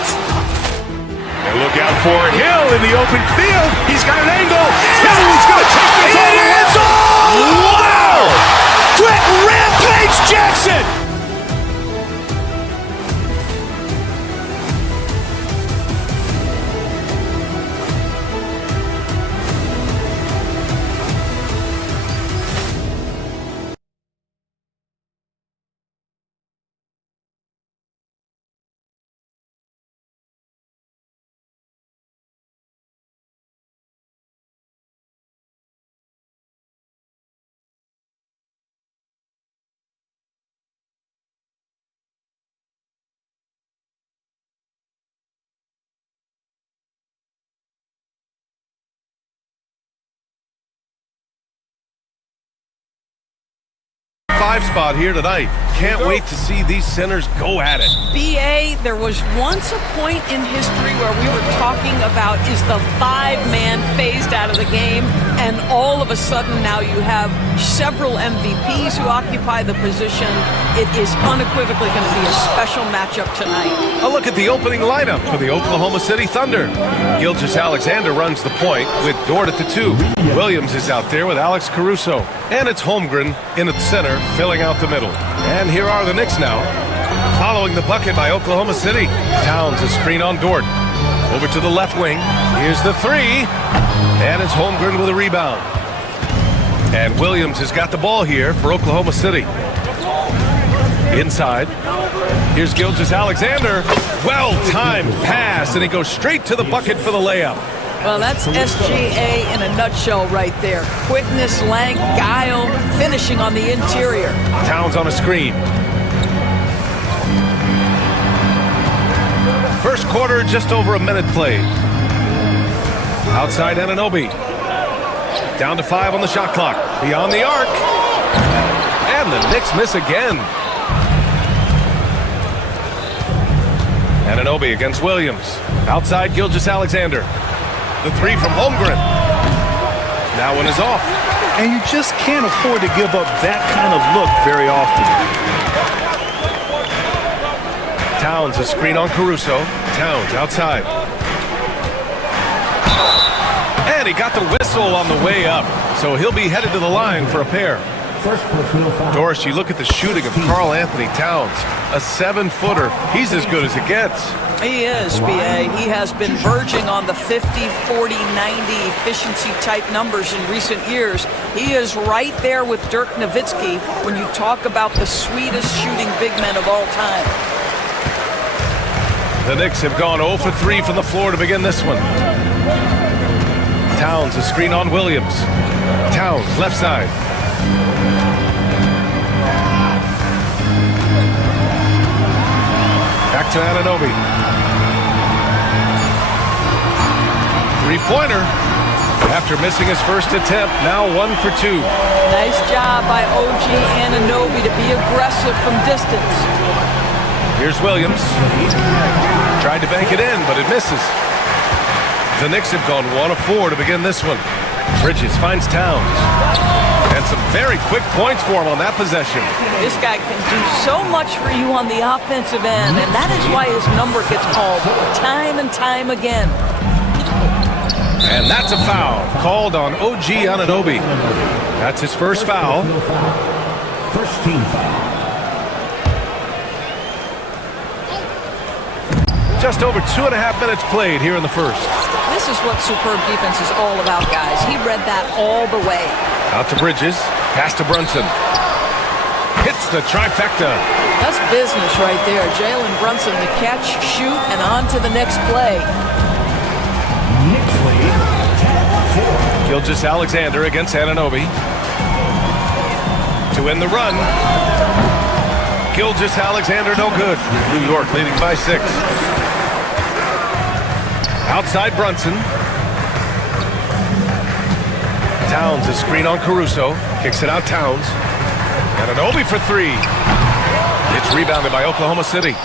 And look out for Hill in the open field. He's got an angle. He's going to take this all the way. Wow! Quick Rampage Jackson. 5 spot here tonight. Can't wait to see these centers go at it. BA, there was once a point in history where we were talking about is the 5-man phased out of the game, and all of a sudden now you have several MVPs who occupy the position. It is unequivocally going to be a special matchup tonight. A look at the opening lineup for the Oklahoma City Thunder. Gilgeous-Alexander runs the point with Dort at the 2. Williams is out there with Alex Caruso. And it's Holmgren in at the center, filling out the middle. And here are the Knicks now. Following the bucket by Oklahoma City. Towns a screen on Dort. Over to the left wing. Here's the 3. And it's Holmgren with a rebound. And Williams has got the ball here for Oklahoma City. Inside. Here's Gilgeous-Alexander. Well-timed pass, and he goes straight to the bucket for the layup. Well, that's SGA in a nutshell right there. Quickness, length, guile, finishing on the interior. Towns on a screen. First quarter, just over a minute played. Outside Anunoby. Down to 5 on the shot clock. Beyond the arc. And the Knicks miss again. Anunoby against Williams. Outside Gilgeous-Alexander. The 3 from Holmgren. That one is off. And you just can't afford to give up that kind of look very often. Towns a screen on Caruso. Towns outside. And he got the whistle on the way up. So he'll be headed to the line for a pair. Doris, you look at the shooting of Karl Anthony Towns. A 7-footer. He's as good as it gets. He is, BA. He has been verging on the 50, 40, 90 efficiency type numbers in recent years. He is right there with Dirk Nowitzki when you talk about the sweetest shooting big men of all time. The Knicks have gone 0 for 3 from the floor to begin this one. Towns a screen on Williams. Towns left side. Back to Anunoby. 3-pointer. After missing his first attempt, now 1 for 2. Nice job by OG Anunoby to be aggressive from distance. Here's Williams. Tried to bank it in, but it misses. The Knicks have gone 1 of 4 to begin this one. Bridges finds Towns. And some very quick points for him on that possession. This guy can do so much for you on the offensive end, and that is why his number gets called time and time again. And that's a foul called on OG Anunoby. That's his first foul. First team foul. Just over 2.5 minutes played here in the first. This is what superb defense is all about, guys. He read that all the way. Out to Bridges, pass to Brunson. Hits the trifecta. That's business right there. Jalen Brunson, the catch, shoot, and on to the next play. Gilgeous-Alexander against Anunoby. To end the run. Gilgeous-Alexander no good. New York leading by 6. Outside Brunson. Towns a screen on Caruso. Kicks it out Towns. Anunoby for 3. It's rebounded by Oklahoma City.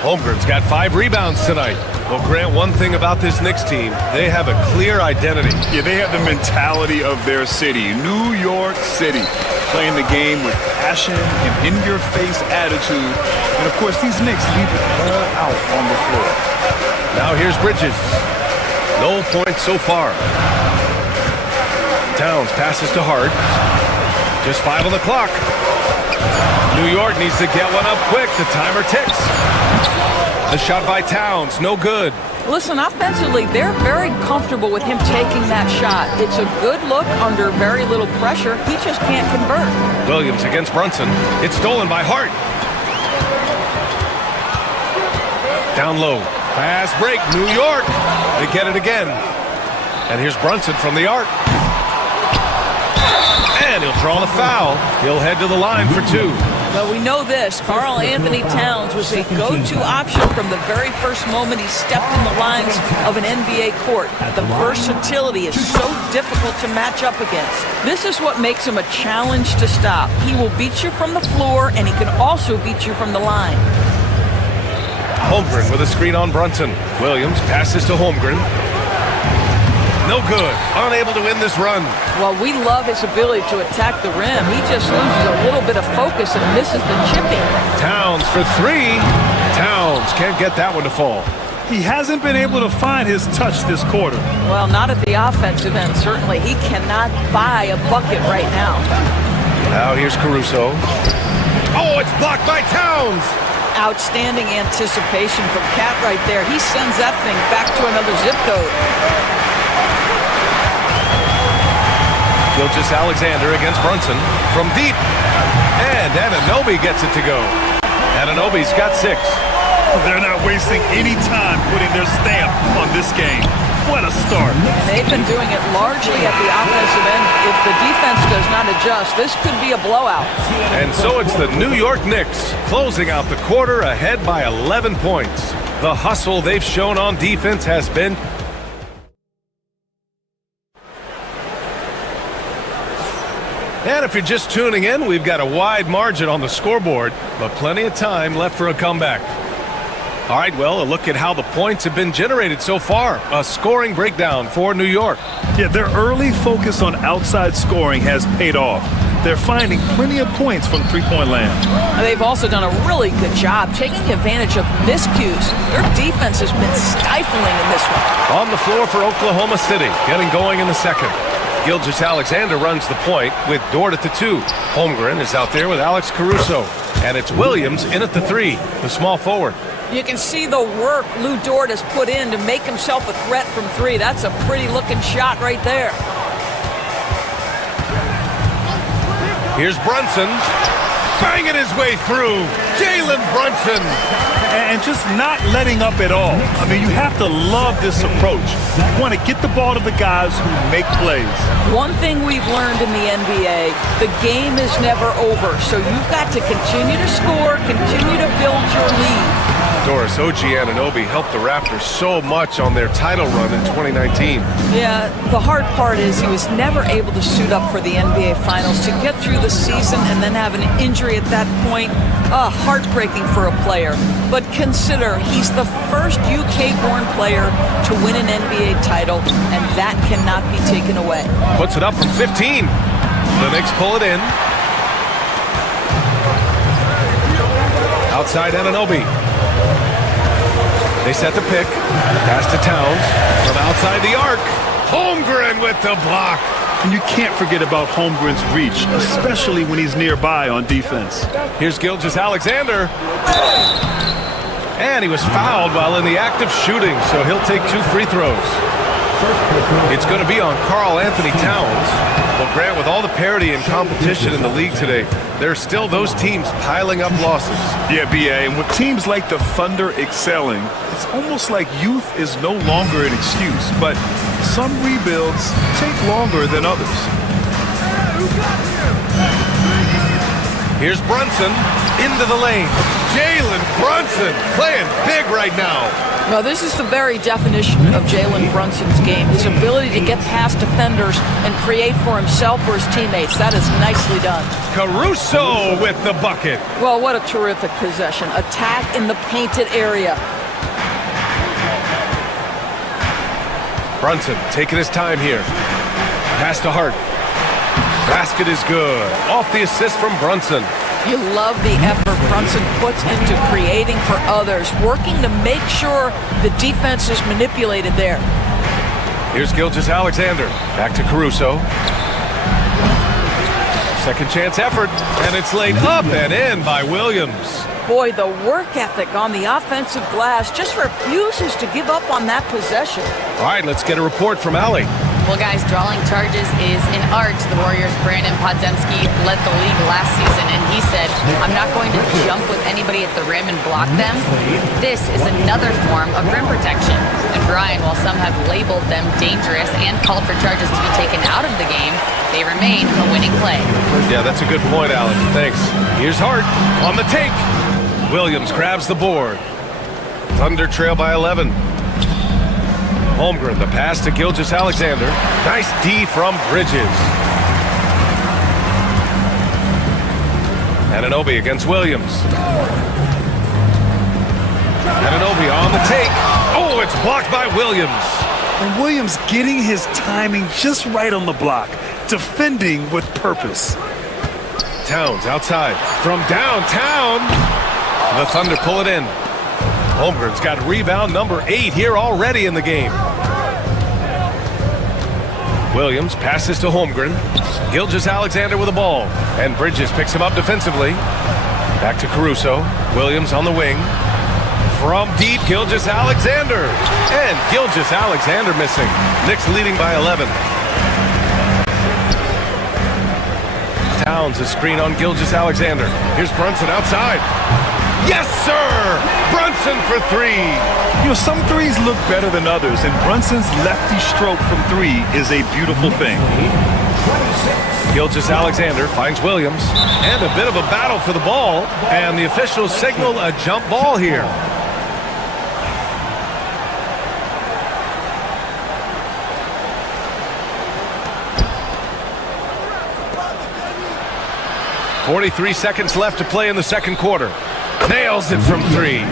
Holmgren's got 5 rebounds tonight. Well, Grant, one thing about this Knicks team, they have a clear identity. Yeah, they have the mentality of their city, New York City, playing the game with passion and in-your-face attitude. And, of course, these Knicks leave it all out on the floor. Now here's Bridges. No points so far. Towns passes to Hart. Just 5 on the clock. New York needs to get one up quick. The timer ticks. The shot by Towns, no good. Listen, offensively, they're very comfortable with him taking that shot. It's a good look under very little pressure. He just can't convert. Williams against Brunson. It's stolen by Hart. Down low. Fast break, New York. They get it again. And here's Brunson from the arc. And he'll draw the foul. He'll head to the line for 2. Well, we know this. Karl Anthony Towns was a go-to option from the very first moment he stepped in the lines of an NBA court. The versatility is so difficult to match up against. This is what makes him a challenge to stop. He will beat you from the floor, and he can also beat you from the line. Holmgren with a screen on Brunson. Williams passes to Holmgren. No good. Unable to win this run. Well, we love his ability to attack the rim. He just loses a little bit of focus and misses the chipping. Towns for three. Towns can't get that one to fall. He hasn't been able to find his touch this quarter. Well, not at the offensive end, certainly. He cannot buy a bucket right now. Now here's Caruso. Oh, it's blocked by Towns. Outstanding anticipation from Cat right there. He sends that thing back to another zip code. Gilgeous-Alexander against Brunson from deep. And Anunoby gets it to go. Anunoby's got 6. They're not wasting any time putting their stamp on this game. What a start. They've been doing it largely at the offensive end. If the defense does not adjust, this could be a blowout. And so it's the New York Knicks closing out the quarter ahead by 11 points. The hustle they've shown on defense has been And if you're just tuning in, we've got a wide margin on the scoreboard, but plenty of time left for a comeback. All right, well, a look at how the points have been generated so far. A scoring breakdown for New York. Yeah, their early focus on outside scoring has paid off. They're finding plenty of points from three-point land. They've also done a really good job taking advantage of miscues. Their defense has been stifling in this one. On the floor for Oklahoma City, getting going in the second. Gilgeous-Alexander runs the point with Dort at the 2. Holmgren is out there with Alex Caruso. And it's Williams in at the 3, the small forward. You can see the work Lou Dort has put in to make himself a threat from 3. That's a pretty looking shot right there. Here's Brunson, banging his way through. Jalen Brunson. And just not letting up at all. I mean, you have to love this approach. You want to get the ball to the guys who make plays. One thing we've learned in the NBA, the game is never over. So you've got to continue to score, continue to build your lead. Doris Anunoby helped the Raptors so much on their title run in 2019. Yeah, the hard part is he was never able to suit up for the NBA Finals. To get through the season and then have an injury at that point, heartbreaking for a player. But consider, he's the first UK-born player to win an NBA title, and that cannot be taken away. Puts it up from 15. The Knicks pull it in. Outside Anunoby. They set the pick. Pass to Towns from outside the arc. Holmgren with the block. And you can't forget about Holmgren's reach, especially when he's nearby on defense. Here's Gilgeous-Alexander. And he was fouled while in the act of shooting, so he'll take 2 free throws. It's going to be on Karl Anthony Towns. But Grant, with all the parity and competition in the league today, there are still those teams piling up losses. Yeah, B.A., and with teams like the Thunder excelling, it's almost like youth is no longer an excuse, but some rebuilds take longer than others. Here's Brunson into the lane. Jalen Brunson playing big right now. Well, this is the very definition of Jalen Brunson's game. His ability to get past defenders and create for himself or his teammates. That is nicely done. Caruso with the bucket. Well, what a terrific possession. Attack in the painted area. Brunson taking his time here. Pass to Hart. Basket is good. Off the assist from Brunson. You love the effort Brunson puts into creating for others, working to make sure the defense is manipulated there. Here's Gilgeous-Alexander. Back to Caruso. Second chance effort, and it's laid up and in by Williams. Boy, the work ethic on the offensive glass just refuses to give up on that possession. All right, let's get a report from Allie. Well, guys, drawing charges is an art. The Warriors' Brandon Podziemski led the league last season, and he said, I'm not going to jump with anybody at the rim and block them. This is another form of rim protection. And Brian, while some have labeled them dangerous and called for charges to be taken out of the game, they remain a winning play. Yeah, that's a good point, Alan. Thanks. Here's Hart on the take. Williams grabs the board. Thunder trail by 11. Holmgren, the pass to Gilgeous-Alexander. Nice D from Bridges. Anunoby against Williams. Anunoby on the take. Oh, it's blocked by Williams. And Williams getting his timing just right on the block. Defending with purpose. Towns outside from downtown. The Thunder pull it in. Holmgren's got rebound number 8 here already in the game. Williams passes to Holmgren. Gilgeous-Alexander with the ball. And Bridges picks him up defensively. Back to Caruso. Williams on the wing. From deep, Gilgeous-Alexander. And Gilgeous-Alexander missing. Knicks leading by 11. Towns a screen on Gilgeous-Alexander. Here's Brunson outside. Yes, sir! Brunson for 3. You know, some threes look better than others, and Brunson's lefty stroke from 3 is a beautiful thing. Gilgeous-Alexander finds Williams, and a bit of a battle for the ball, and the officials signal a jump ball here. .43 seconds left to play in the second quarter. Nails it from 3.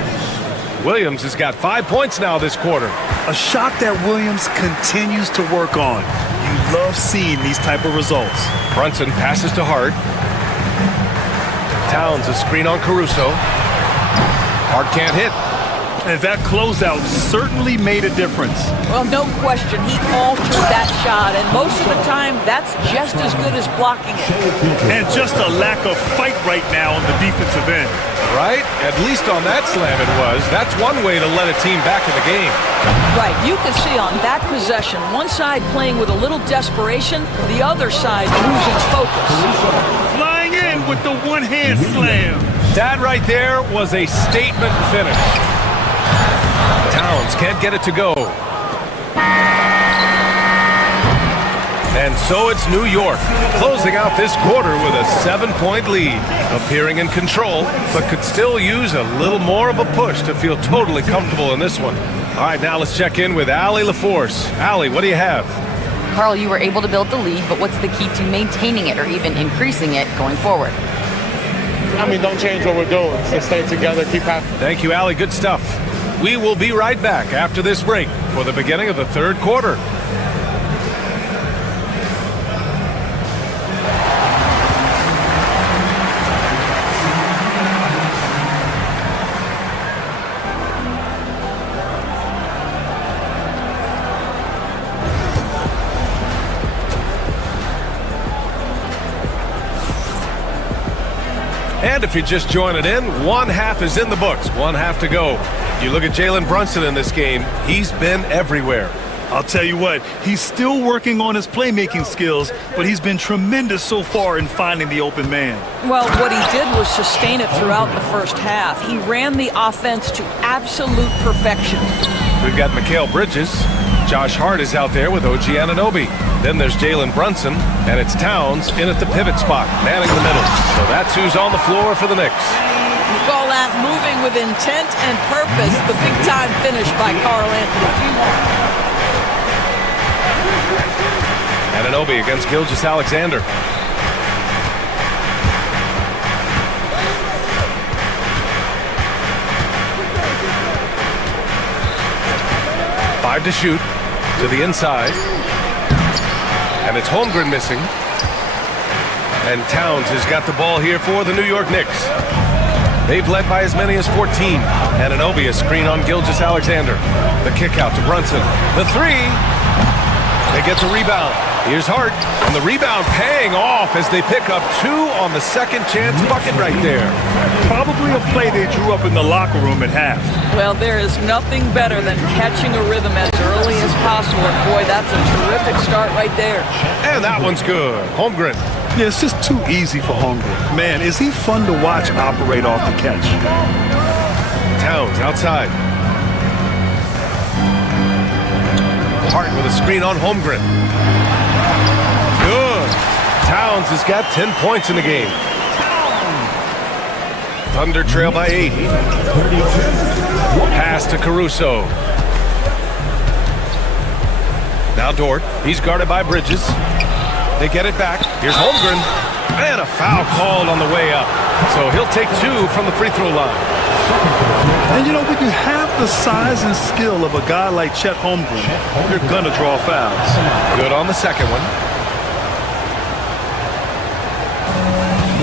Williams has got 5 points now this quarter. A shot that Williams continues to work on. You love seeing these type of results. Brunson passes to Hart. Towns a screen on Caruso. Hart can't hit. And that closeout certainly made a difference. Well, no question, he altered that shot, and most of the time, that's just as good as blocking it. And just a lack of fight right now on the defensive end. Right? At least on that slam it was. That's one way to let a team back in the game. Right, you can see on that possession, one side playing with a little desperation, the other side losing focus. Flying in with the one-hand slam. That right there was a statement finish. Towns can't get it to go. And so it's New York, closing out this quarter with a 7-point lead, appearing in control, but could still use a little more of a push to feel totally comfortable in this one. All right, now let's check in with Allie LaForce. Allie, what do you have? Carl, you were able to build the lead, but what's the key to maintaining it or even increasing it going forward? I mean, don't change what we're doing. So stay together, keep happy. Thank you, Allie. Good stuff. We will be right back after this break for the beginning of the third quarter. And if you're just joining in, one half is in the books, one half to go. You look at Jalen Brunson in this game, he's been everywhere. I'll tell you what, he's still working on his playmaking skills, but he's been tremendous so far in finding the open man. Well, what he did was sustain it throughout the first half. He ran the offense to absolute perfection. We've got Mikal Bridges. Josh Hart is out there with OG Anunoby. Then there's Jalen Brunson, and it's Towns in at the pivot spot, manning the middle. So that's who's on the floor for the Knicks. You call that moving with intent and purpose, the big-time finish by Karl Anthony. Anunoby against Gilgeous-Alexander. Five to shoot to the inside. And it's Holmgren missing. And Towns has got the ball here for the New York Knicks. They've led by as many as 14. Anunoby a screen on Gilgeous-Alexander. The kick out to Brunson. The three. They get the rebound. Here's Hart, and the rebound paying off as they pick up 2 on the second chance bucket right there. Probably a play they drew up in the locker room at half. Well, there is nothing better than catching a rhythm as early as possible. And boy, that's a terrific start right there. And that one's good. Holmgren. Yeah, it's just too easy for Holmgren. Man, is he fun to watch operate off the catch. Towns outside. Hart with a screen on Holmgren. Good. Towns has got 10 points in the game. Thunder trail by 8. Pass to Caruso. Now Dort. He's guarded by Bridges. They get it back. Here's Holmgren. And a foul called on the way up. So he'll take 2 from the free throw line. And you know, when you have the size and skill of a guy like Chet Holmgren, you're going to draw fouls. Good on the second one.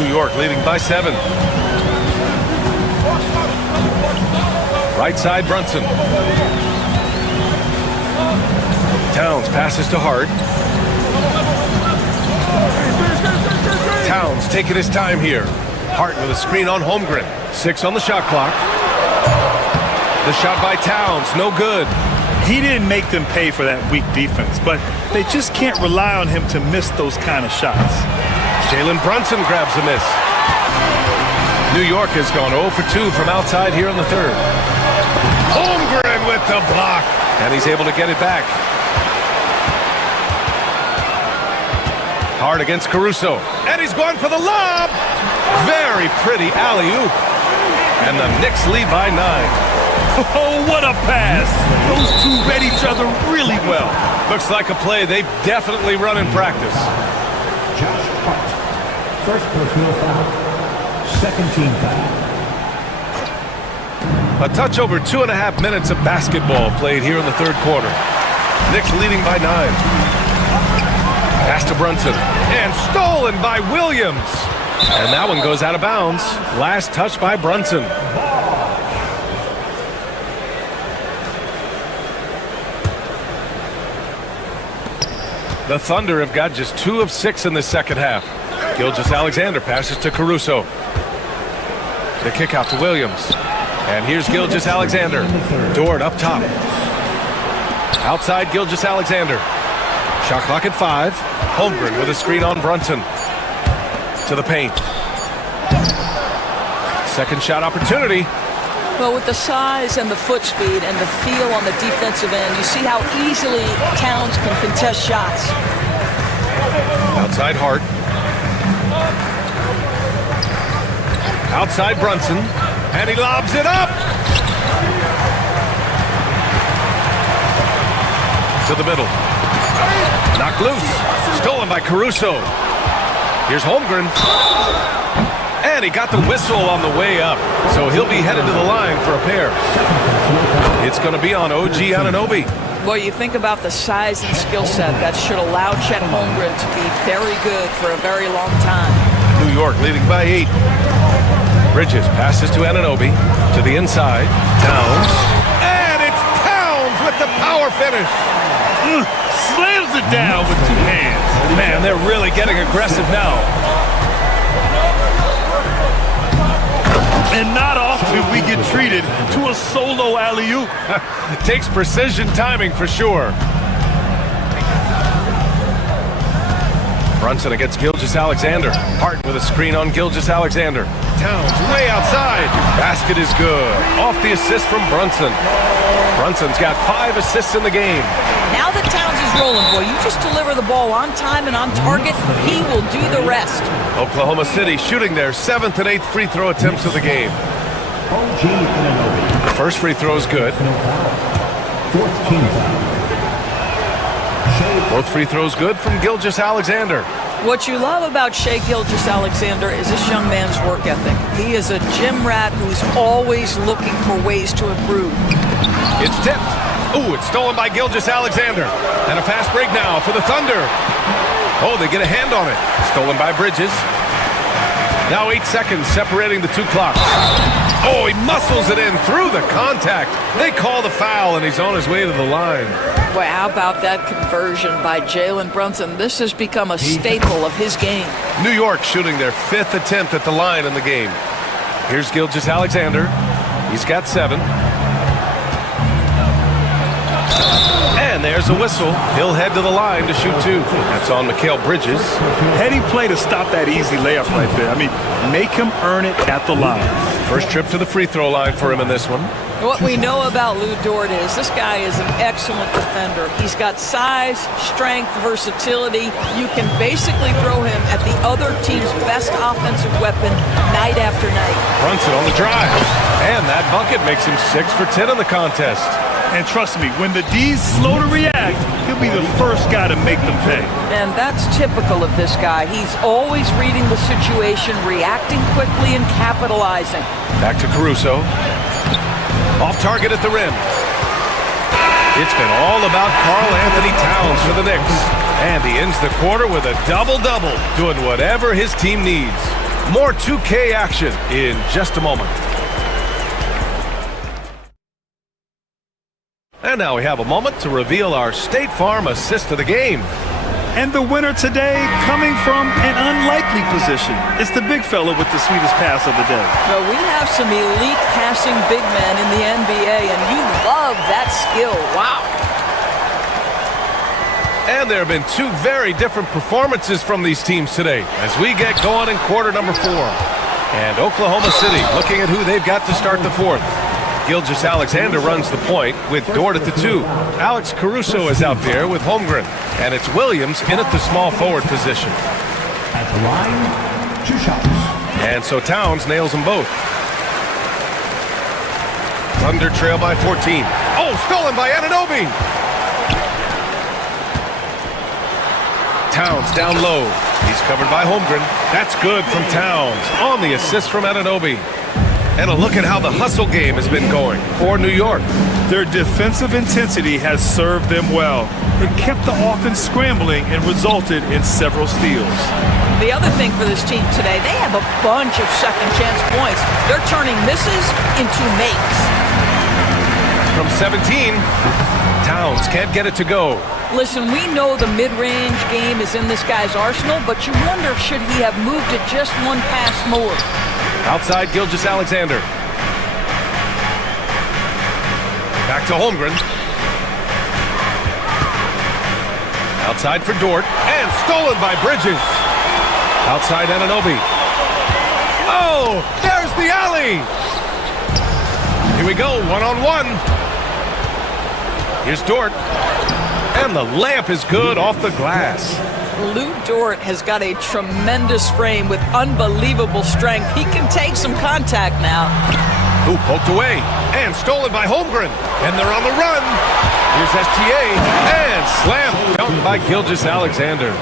New York leading by 7. Right side, Brunson. Towns passes to Hart. Towns taking his time here. Hart with a screen on Holmgren. 6 on the shot clock. The shot by Towns, no good. He didn't make them pay for that weak defense, but they just can't rely on him to miss those kind of shots. Jalen Brunson grabs a miss. New York has gone 0 for 2 from outside here in the third. Holmgren with the block, and he's able to get it back. Hard against Caruso, and he's going for the lob. Very pretty alley-oop. And the Knicks lead by 9. Oh, what a pass. Those two read each other really well. Looks like a play they've definitely run in practice. Josh Hart. First personal foul. Second team foul. A touch over 2.5 minutes of basketball played here in the third quarter. Knicks leading by 9. Pass to Brunson. And stolen by Williams. And that one goes out of bounds. Last touch by Brunson. The Thunder have got just 2 of 6 in the second half. Gilgeous-Alexander passes to Caruso. The kick out to Williams. And here's Gilgeous-Alexander. Dort up top. Outside Gilgeous-Alexander. Shot clock at 5. Holmgren with a screen on Brunson. To the paint. Second shot opportunity. Well, with the size and the foot speed and the feel on the defensive end, you see how easily Towns can contest shots. Outside Hart. Outside Brunson. And he lobs it up. To the middle. Knocked loose. Stolen by Caruso. Here's Holmgren. And he got the whistle on the way up. So he'll be headed to the line for a pair. It's going to be on OG Anunoby. Well, you think about the size and skill set that should allow Chet Holmgren to be very good for a very long time. New York leading by 8. Bridges passes to Anunoby. To the inside. Towns. And it's Towns with the power finish. Slams it down with 2 hands. Man, they're really getting aggressive now. And not often we get treated to a solo alley-oop. Takes precision timing for sure. Brunson against Gilgeous-Alexander. Hart with a screen on Gilgeous-Alexander. Towns way outside. Basket is good. Off the assist from Brunson. Brunson's got 5 assists in the game. Now that Towns is rolling, boy, you just deliver the ball on time and on target, he will do the rest. Oklahoma City shooting their 7th and 8th free throw attempts of the game. First free throw is good. Fourth team foul. Both free throws good from Gilgeous-Alexander. What you love about Shai Gilgeous-Alexander is this young man's work ethic. He is a gym rat who's always looking for ways to improve. It's tipped. Ooh, it's stolen by Gilgeous-Alexander. And a fast break now for the Thunder. Oh, they get a hand on it. Stolen by Bridges. Now 8 seconds separating the two clocks. Oh, he muscles it in through the contact. They call the foul, and he's on his way to the line. Boy, how about that conversion by Jalen Brunson? This has become a staple of his game. New York shooting their 5th attempt at the line in the game. Here's Gilgeous-Alexander. He's got 7. And there's a whistle. He'll head to the line to shoot 2. That's on Mikal Bridges. Heading play to stop that easy layup right there. I mean, make him earn it at the line. First trip to the free throw line for him in this one. What we know about Lou Dort is this guy is an excellent defender. He's got size, strength, versatility. You can basically throw him at the other team's best offensive weapon night after night. Brunson on the drive. And that bucket makes him 6 for 10 in the contest. And trust me, when the D's slow to react, he'll be the first guy to make them pay. And that's typical of this guy. He's always reading the situation, reacting quickly, and capitalizing. Back to Caruso. Off target at the rim. It's been all about Karl Anthony Towns for the Knicks. And he ends the quarter with a double-double, doing whatever his team needs. More 2K action in just a moment. And now we have a moment to reveal our State Farm assist of the game. And the winner today coming from an unlikely position. It's the big fella with the sweetest pass of the day. Well, we have some elite passing big men in the NBA, and you love that skill. Wow. And there have been 2 very different performances from these teams today as we get going in quarter number 4. And Oklahoma City looking at who they've got to start the 4th. Gilgeous-Alexander runs the point with Dort at the 2. Alex Caruso is out there with Holmgren. And it's Williams in at the small forward position. At the line, 2 shots. And so Towns nails them both. Thunder trail by 14. Oh, stolen by Anunoby. Towns down low. He's covered by Holmgren. That's good from Towns on the assist from Anunoby. And a look at how the hustle game has been going for New York. Their defensive intensity has served them well. It kept the offense scrambling and resulted in several steals. The other thing for this team today, they have a bunch of second chance points. They're turning misses into makes. From 17, Towns can't get it to go. Listen, we know the mid-range game is in this guy's arsenal, but you wonder, should he have moved it just one pass more? Outside Gilgeous-Alexander. Back to Holmgren. Outside for Dort. And stolen by Bridges. Outside Anunoby. Oh, there's the alley. Here we go, one-on-one. Here's Dort. And the layup is good off the glass. Lou Dort has got a tremendous frame with unbelievable strength. He can take some contact now. Ooh, poked away. And stolen by Holmgren. And they're on the run. Here's SGA. And slam dunk by Gilgeous-Alexander.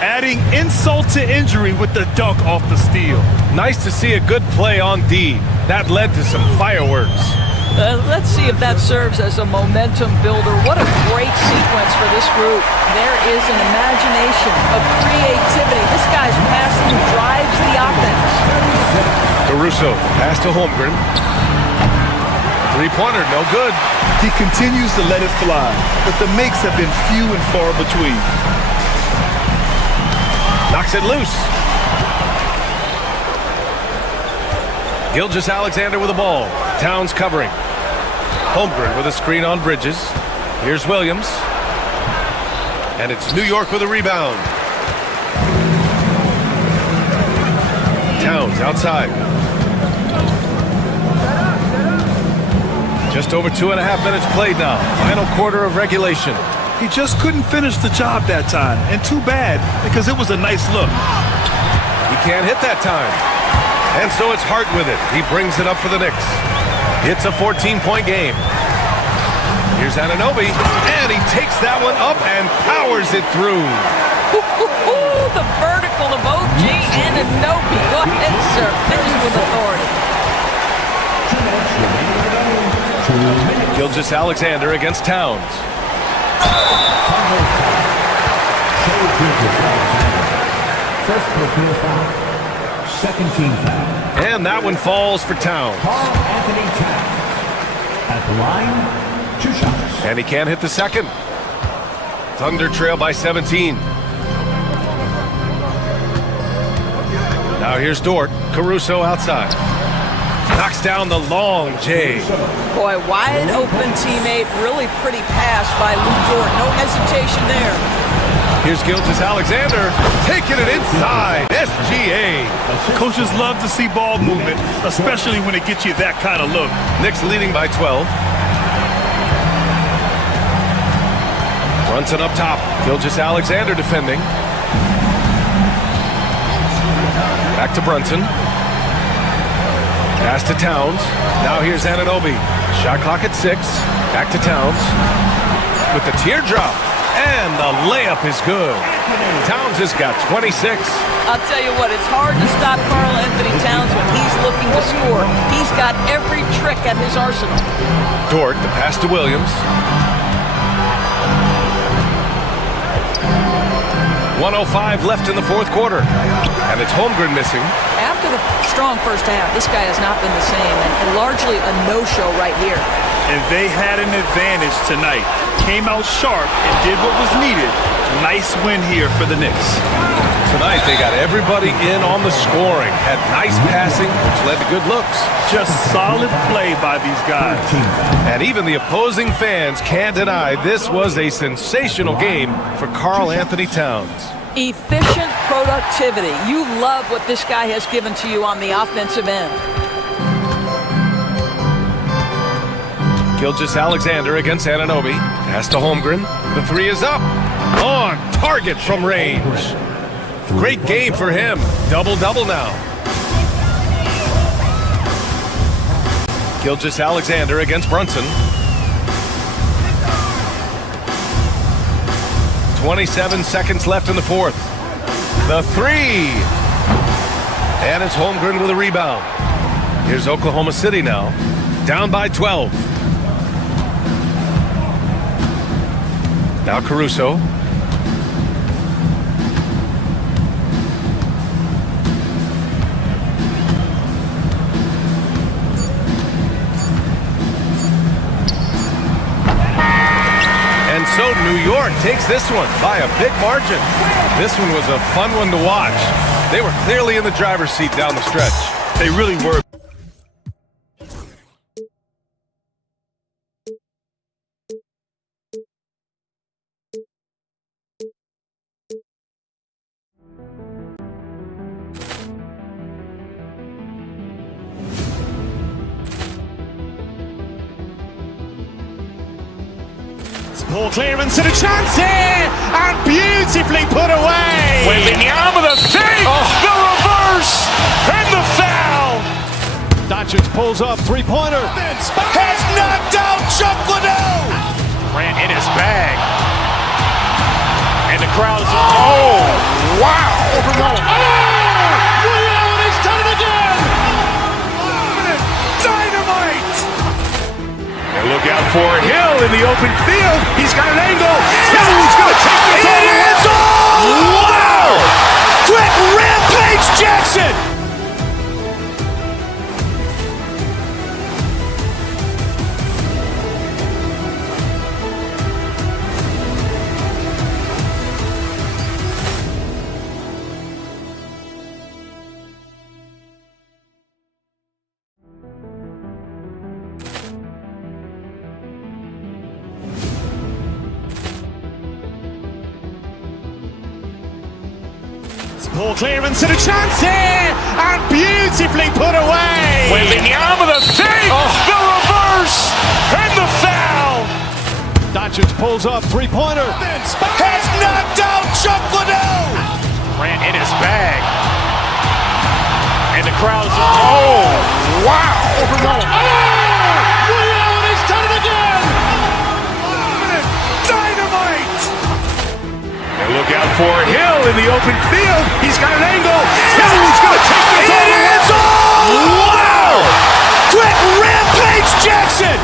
Adding insult to injury with the dunk off the steal. Nice to see a good play on D. That led to some fireworks. Let's see if that serves as a momentum builder. What a great sequence for this group. There is an imagination, a creativity. This guy's passing drives the offense. Caruso, pass to Holmgren. Three-pointer, no good. He continues to let it fly, but the makes have been few and far between. Knocks it loose. Gilgeous-Alexander with the ball. Towns covering. Holmgren with a screen on Bridges. Here's Williams. And it's New York with a rebound. Towns outside. Just over 2.5 minutes played now. Final quarter of regulation. He just couldn't finish the job that time. And too bad, because it was a nice look. He can't hit that time. And so it's Hart with it. He brings it up for the Knicks. It's a 14-point game. Here's Anunoby, and he takes that one up and powers it through. The vertical of OG Anunoby. Go ahead, sir. Finish with authority. Gilgeous-Alexander against Towns. second team foul. And that one falls for Towns. Anthony Towns. At the line, 2 shots. And he can't hit the second. Thunder trail by 17. Now here's Dort. Caruso outside. Knocks down the long J. Boy, wide open teammate. Really pretty pass by Lou Dort. No hesitation there. Here's Gilgeous-Alexander taking it inside. SGA. Coaches love to see ball movement, especially when it gets you that kind of look. Knicks leading by 12. Brunson up top. Gilgeous-Alexander defending. Back to Brunson. Pass to Towns. Now here's Anunoby. Shot clock at 6. Back to Towns. With the teardrop. And the layup is good. Towns has got 26. I'll tell you what, it's hard to stop Karl Anthony Towns when he's looking to score. He's got every trick at his arsenal. Dort, the pass to Williams. 1:05 left in the fourth quarter. And it's Holmgren missing. After the strong first half, this guy has not been the same, and largely a no-show right here. And they had an advantage tonight. Came out sharp and did what was needed. Nice win here for the Knicks. Tonight they got everybody in on the scoring. Had nice passing, which led to good looks. Just solid play by these guys. And even the opposing fans can't deny this was a sensational game for Karl Anthony Towns. Efficient productivity. You love what this guy has given to you on the offensive end. Gilgeous-Alexander against Anunoby. Pass to Holmgren. The 3 is up. On target from range. Great game for him. Double-double now. Gilgeous-Alexander against Brunson. 27 seconds left in the fourth. The 3. And it's Holmgren with a rebound. Here's Oklahoma City now. Down by 12. Now Caruso. And so New York takes this one by a big margin. This one was a fun one to watch. They were clearly in the driver's seat down the stretch. They really were. Poor clearance and a chance here, and beautifully put away. Wembanyama the save, the reverse, and the foul. Doncic pulls up, three-pointer. Has knocked out Chuck Liddell. Grant in his bag, and the crowd is. Oh, wow! Liddell has done it again. Dynamite. And look out for Hill in the open field. He's got an angle. Hill's going to take this all the way. It's all! Wow! Quick Rampage Jackson. Poor clearance and a chance here, and beautifully put away. Wembanyama the save, the reverse, and the foul. Doncic pulls up, three-pointer. Has knocked out Chuck Liddell. Grant in his bag, and the crowd is. Oh, wow! Liddell has done it again. Dynamite. And look out for Hill in the open field. He's got an angle. Hill's going to take this all the way. It's all! Wow! Quick Rampage Jackson.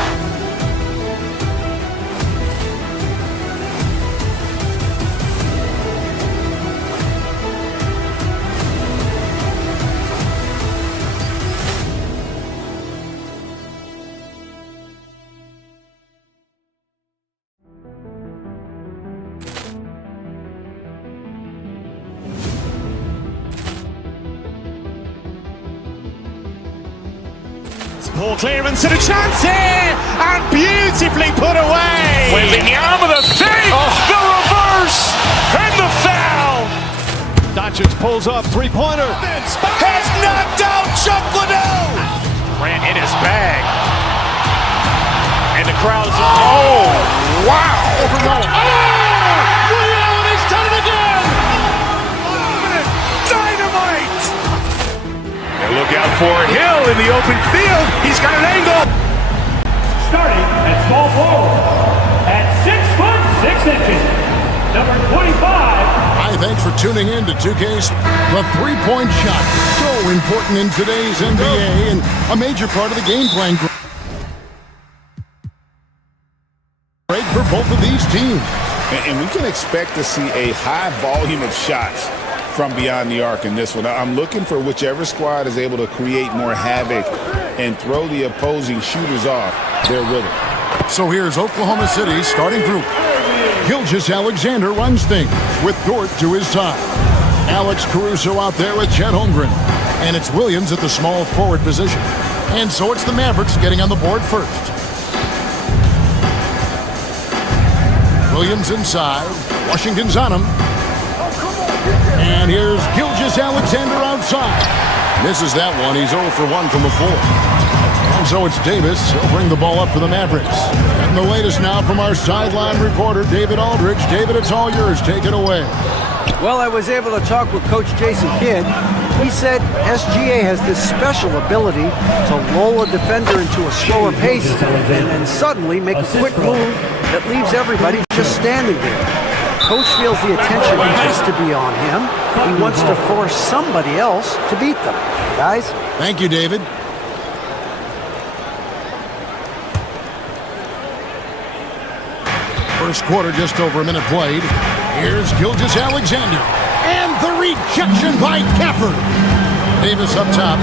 Poor clearance and a chance here, and beautifully put away. Wembanyama the save, the reverse, and the foul. Doncic pulls up, three-pointer. Has knocked out Chuck Liddell. Grant in his bag. And the crowd is, oh, wow. Willie Allen has done it again. Dynamite. And look out for Hill in the open field. He's got an angle. Starting at small forward at 6'6", number 25. Hi, thanks for tuning in to 2K's. The three-point shot, so important in today's NBA and a major part of the game plan. Break for both of these teams. And we can expect to see a high volume of shots from beyond the arc in this one. I'm looking for whichever squad is able to create more havoc and throw the opposing shooters off their rhythm. So here's Oklahoma City's starting group. Gilgeous-Alexander runs things with Dort to his side. Alex Caruso out there with Chet Holmgren. And it's Williams at the small forward position. And so it's the Mavericks getting on the board first. Williams inside. Washington's on him. And here's Gilgeous-Alexander outside. Misses that one. He's 0 for 1 from the floor. And so it's Davis. He'll bring the ball up for the Mavericks. And the latest now from our sideline reporter, David Aldridge. David, it's all yours. Take it away. Well, I was able to talk with Coach Jason Kidd. He said SGA has this special ability to lull a defender into a slower pace and then suddenly make a quick move that leaves everybody just standing there. Coach feels the attention has to be on him. He wants to force somebody else to beat them. Guys? Thank you, David. First quarter, just over a minute played. Here's Gilgeous-Alexander. And the rejection by Gafford. Davis up top.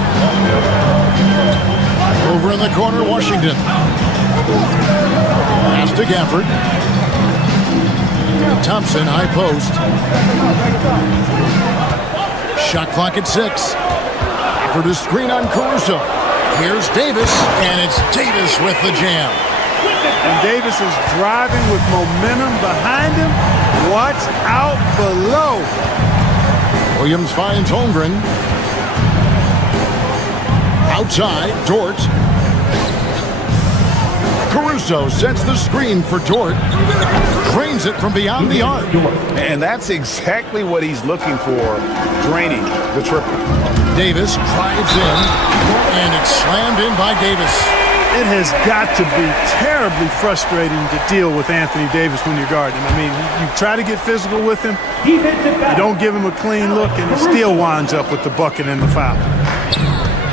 Over in the corner, Washington. Pass to Gafford. Thompson, high post. Shot clock at 6. Gafford to screen on Caruso. Here's Davis, and it's Davis with the jam. And Davis is driving with momentum behind him. Watch out below. Williams finds Holmgren. Outside, Dort. Caruso sets the screen for Dort. Drains it from beyond the arc. And that's exactly what he's looking for, draining the triple. Davis drives in, and it's slammed in by Davis. It has got to be terribly frustrating to deal with Anthony Davis when you're guarding him. I mean, you try to get physical with him, you don't give him a clean look, and he still winds up with the bucket and the foul.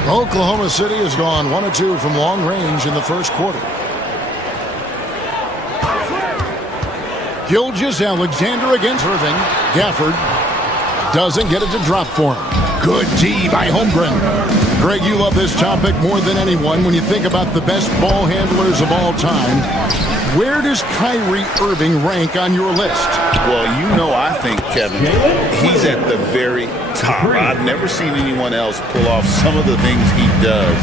Oklahoma City has gone 1 of 2 from long range in the first quarter. Gilgeous-Alexander against Irving. Gafford doesn't get it to drop for him. Good D by Holmgren. Greg, you love this topic more than anyone when you think about the best ball handlers of all time. Where does Kyrie Irving rank on your list? Well, you know, I think, Kevin, he's at the very top. I've never seen anyone else pull off some of the things he does.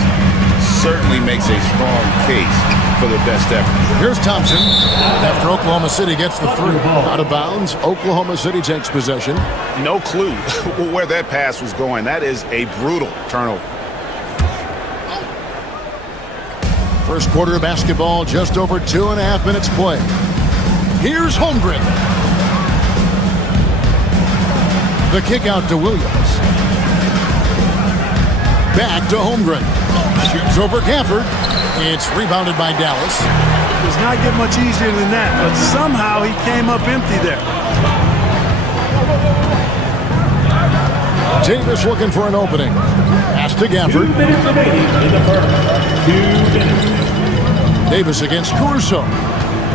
Certainly makes a strong case for the best effort. Here's Thompson. After Oklahoma City gets the three. Out of bounds, Oklahoma City takes possession. No clue where that pass was going. That is a brutal turnover. First quarter of basketball, just over 2.5 minutes play. Here's Holmgren. The kick out to Williams. Back to Holmgren. Shoots over Gafford. It's rebounded by Dallas. It does not get much easier than that, but somehow he came up empty there. Davis looking for an opening. Pass to Gafford. 2 minutes remaining in the first. 2 minutes. Davis against Caruso.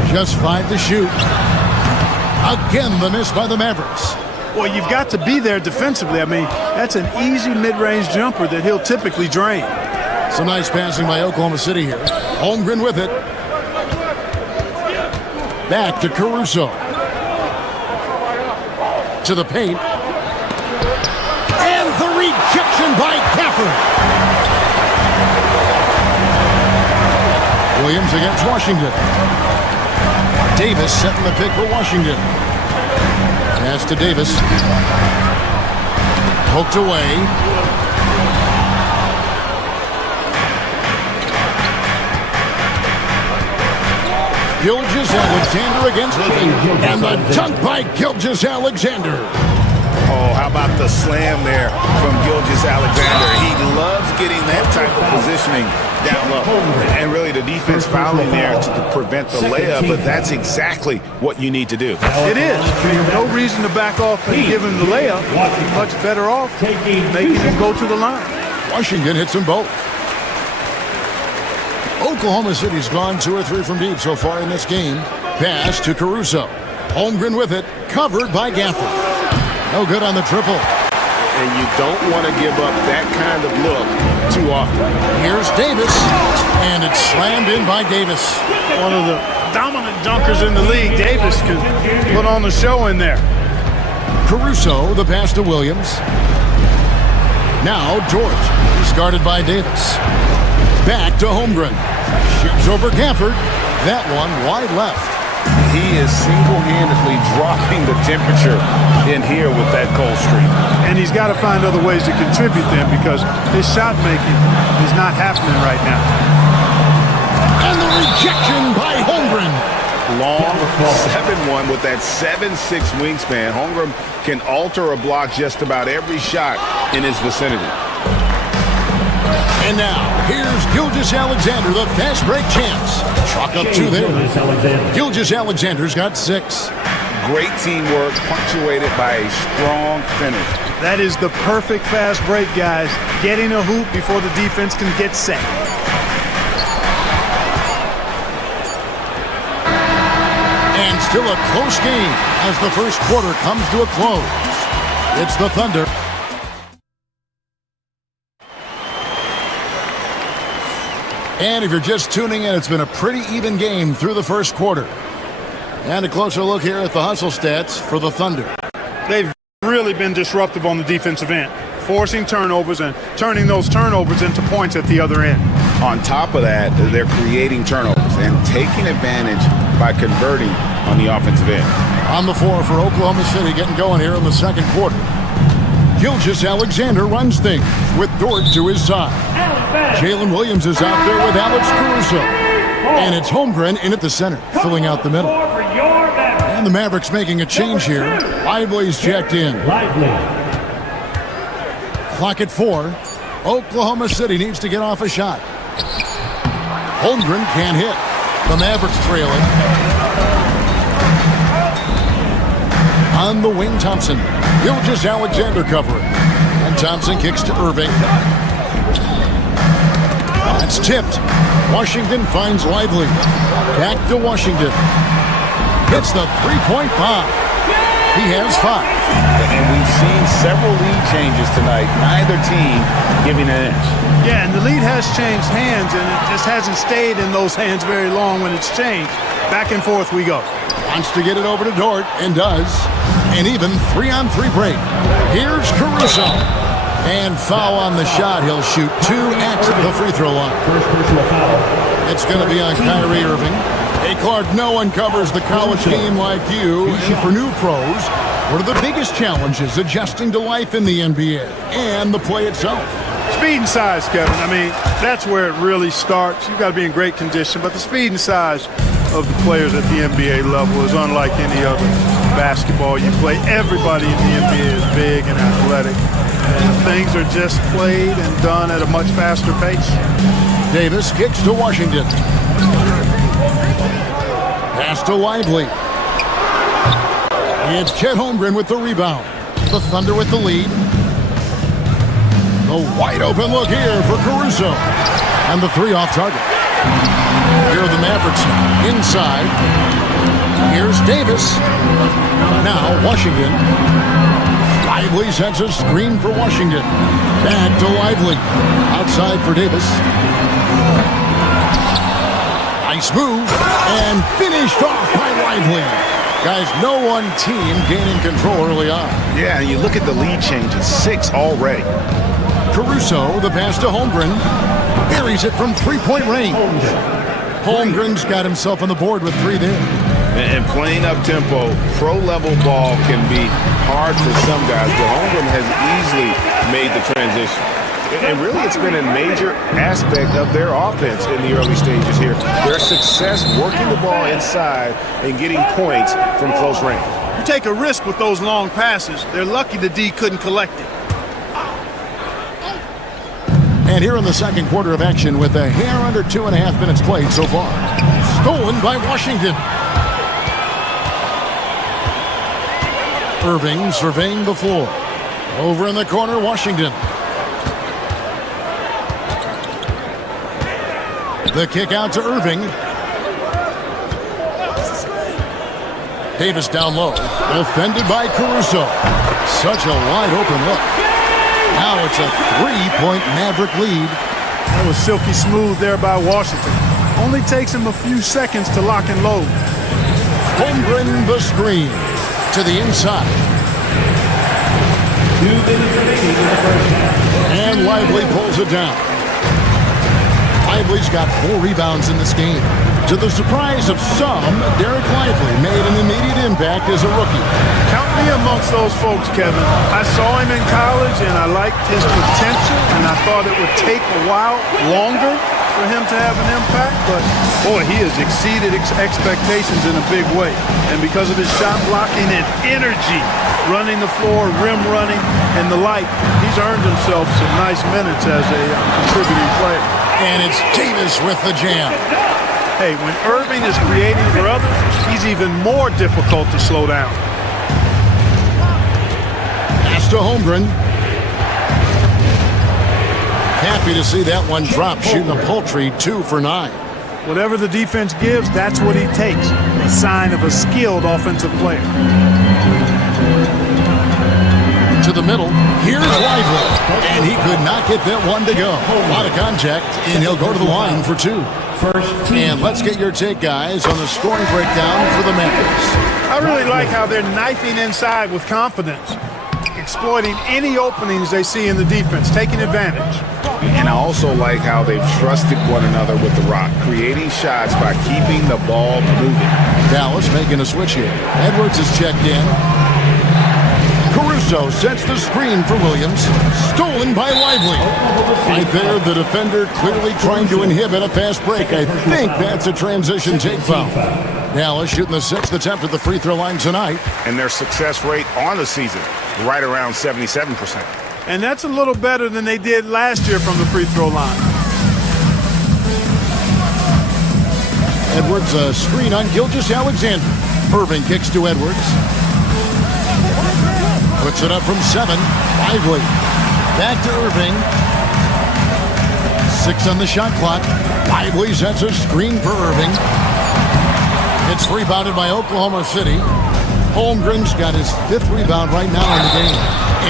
Just 5 to shoot. Again, the miss by the Mavericks. Well, you've got to be there defensively. I mean, that's an easy mid-range jumper that he'll typically drain. Some nice passing by Oklahoma City here. Holmgren with it. Back to Caruso. To the paint. And the rejection by Gafford. Williams against Washington. Davis setting the pick for Washington. Pass to Davis. Poked away. Gilgeous-Alexander against Irving. And the dunk by Gilgeous-Alexander. Oh, how about the slam there from Gilgeous-Alexander? He loves getting that type of positioning down low. And really the defense fouling there to prevent the layup, but that's exactly what you need to do. It is. No reason to back off and give him the layup. Much better off making him go to the line. Washington hits them both. Oklahoma City's gone 2 or 3 from deep so far in this game. Pass to Caruso. Holmgren with it, covered by Gafford. No good on the triple. And you don't want to give up that kind of look too often. Here's Davis, and it's slammed in by Davis. One of the dominant dunkers in the league. Davis could put on the show in there. Caruso, the pass to Williams. Now George. He's guarded by Davis. Back to Holmgren. Shoots over Gafford. That one wide left. He is single-handedly dropping the temperature in here with that cold streak. And he's got to find other ways to contribute then because his shot making is not happening right now. And the rejection by Holmgren. Long 7-1 with that 7'6" wingspan. Holmgren can alter or block just about every shot in his vicinity. And now, here's Gilgeous-Alexander, the fast break chance. Chalk up 2 there. Gilgeous-Alexander's got 6. Great teamwork, punctuated by a strong finish. That is the perfect fast break, guys. Getting a hoop before the defense can get set. And still a close game as the first quarter comes to a close. It's the Thunder. And if you're just tuning in, it's been a pretty even game through the first quarter. And a closer look here at the hustle stats for the Thunder. They've really been disruptive on the defensive end, forcing turnovers and turning those turnovers into points at the other end. On top of that, they're creating turnovers and taking advantage by converting on the offensive end. On the floor for Oklahoma City, getting going here in the second quarter. Gilgeous-Alexander runs things with Dort to his side. Jalen Williams is out there with Alex Caruso. And it's Holmgren in at the center, filling out the middle. And the Mavericks making a change here. Lively's checked in. Clock at 4. Oklahoma City needs to get off a shot. Holmgren can't hit. The Mavericks trailing. On the wing, Thompson. Gilgeous-Alexander covering. And Thompson kicks to Irving. That's tipped. Washington finds Lively. Back to Washington. Hits the three-point bomb. He has 5. And we've seen several lead changes tonight. Neither team giving an inch. Yeah, and the lead has changed hands, and it just hasn't stayed in those hands very long when it's changed. Back and forth we go. Wants to get it over to Dort, and does. An even 3-on-3 break. Here's Caruso. And foul on the shot. He'll shoot 2 at the free throw line. It's going to be on Kyrie Irving. Hey, Clark, no one covers the college game like you. And for new pros, what are the biggest challenges adjusting to life in the NBA and the play itself? Speed and size, Kevin. I mean, that's where it really starts. You've got to be in great condition, but the speed and size of the players at the NBA level is unlike any other basketball you play. Everybody in the NBA is big and athletic, and things are just played and done at a much faster pace. Davis kicks to Washington. Pass to Lively. It's Chet Holmgren with the rebound. The Thunder with the lead. The wide open look here for Caruso. And the 3 off target. Here are the Mavericks now. Inside. Here's Davis. Now Washington. Lively sets a screen for Washington. Back to Lively. Outside for Davis. Nice move. And finished off by Lively. Guys, no one team gaining control early on. Yeah, and you look at the lead changes. 6 already. Caruso, the pass to Holmgren. Buries it from 3-point range. Holmgren's got himself on the board with 3 there. And playing up-tempo, pro-level ball can be hard for some guys, but Holmgren has easily made the transition. And really, it's been a major aspect of their offense in the early stages here. Their success working the ball inside and getting points from close range. You take a risk with those long passes. They're lucky the D couldn't collect it. And here in the second quarter of action with a hair under 2.5 minutes played so far. Stolen by Washington. Irving surveying the floor. Over in the corner, Washington. The kick out to Irving. Davis down low. Defended by Caruso. Such a wide open look. Now it's a 3-point Maverick lead. That was silky smooth there by Washington. Only takes him a few seconds to lock and load. Holmgren the screen to the inside. 2 minutes remaining in the first half. And Lively pulls it down. Lively's got 4 rebounds in this game. To the surprise of some, Derek Lively made an immediate impact as a rookie. Count me amongst those folks, Kevin. I saw him in college, and I liked his potential, and I thought it would take a while longer for him to have an impact, but boy, he has exceeded expectations in a big way. And because of his shot blocking and energy, running the floor, rim running, and the like, he's earned himself some nice minutes as a contributing player. And it's Davis with the jam. Hey, when Irving is creating for others, he's even more difficult to slow down. Pass to Holmgren. Happy to see that one drop, shooting a paltry 2 for 9. Whatever the defense gives, that's what he takes. A sign of a skilled offensive player. To the middle. Here's Lively. And he could not get that one to go. A lot of contact, and he'll go to the line for 2. And let's get your take, guys, on the scoring breakdown for the Mavericks. I really like how they're knifing inside with confidence, exploiting any openings they see in the defense, taking advantage. And I also like how they've trusted one another with the rock, creating shots by keeping the ball moving. Dallas making a switch here. Edwards is checked in. Caruso sets the screen for Williams. Stolen by Lively. Right there, the defender clearly trying to inhibit a fast break. I think that's a transition take foul. Dallas shooting the 6th attempt at the free throw line tonight. And their success rate on the season, right around 77%. And that's a little better than they did last year from the free throw line. Edwards a screen on Gilgeous-Alexander. Irving kicks to Edwards. Puts it up from 7. Lively. Back to Irving. 6 on the shot clock. Lively sets a screen for Irving. It's rebounded by Oklahoma City. Holmgren's got his 5th rebound right now in the game.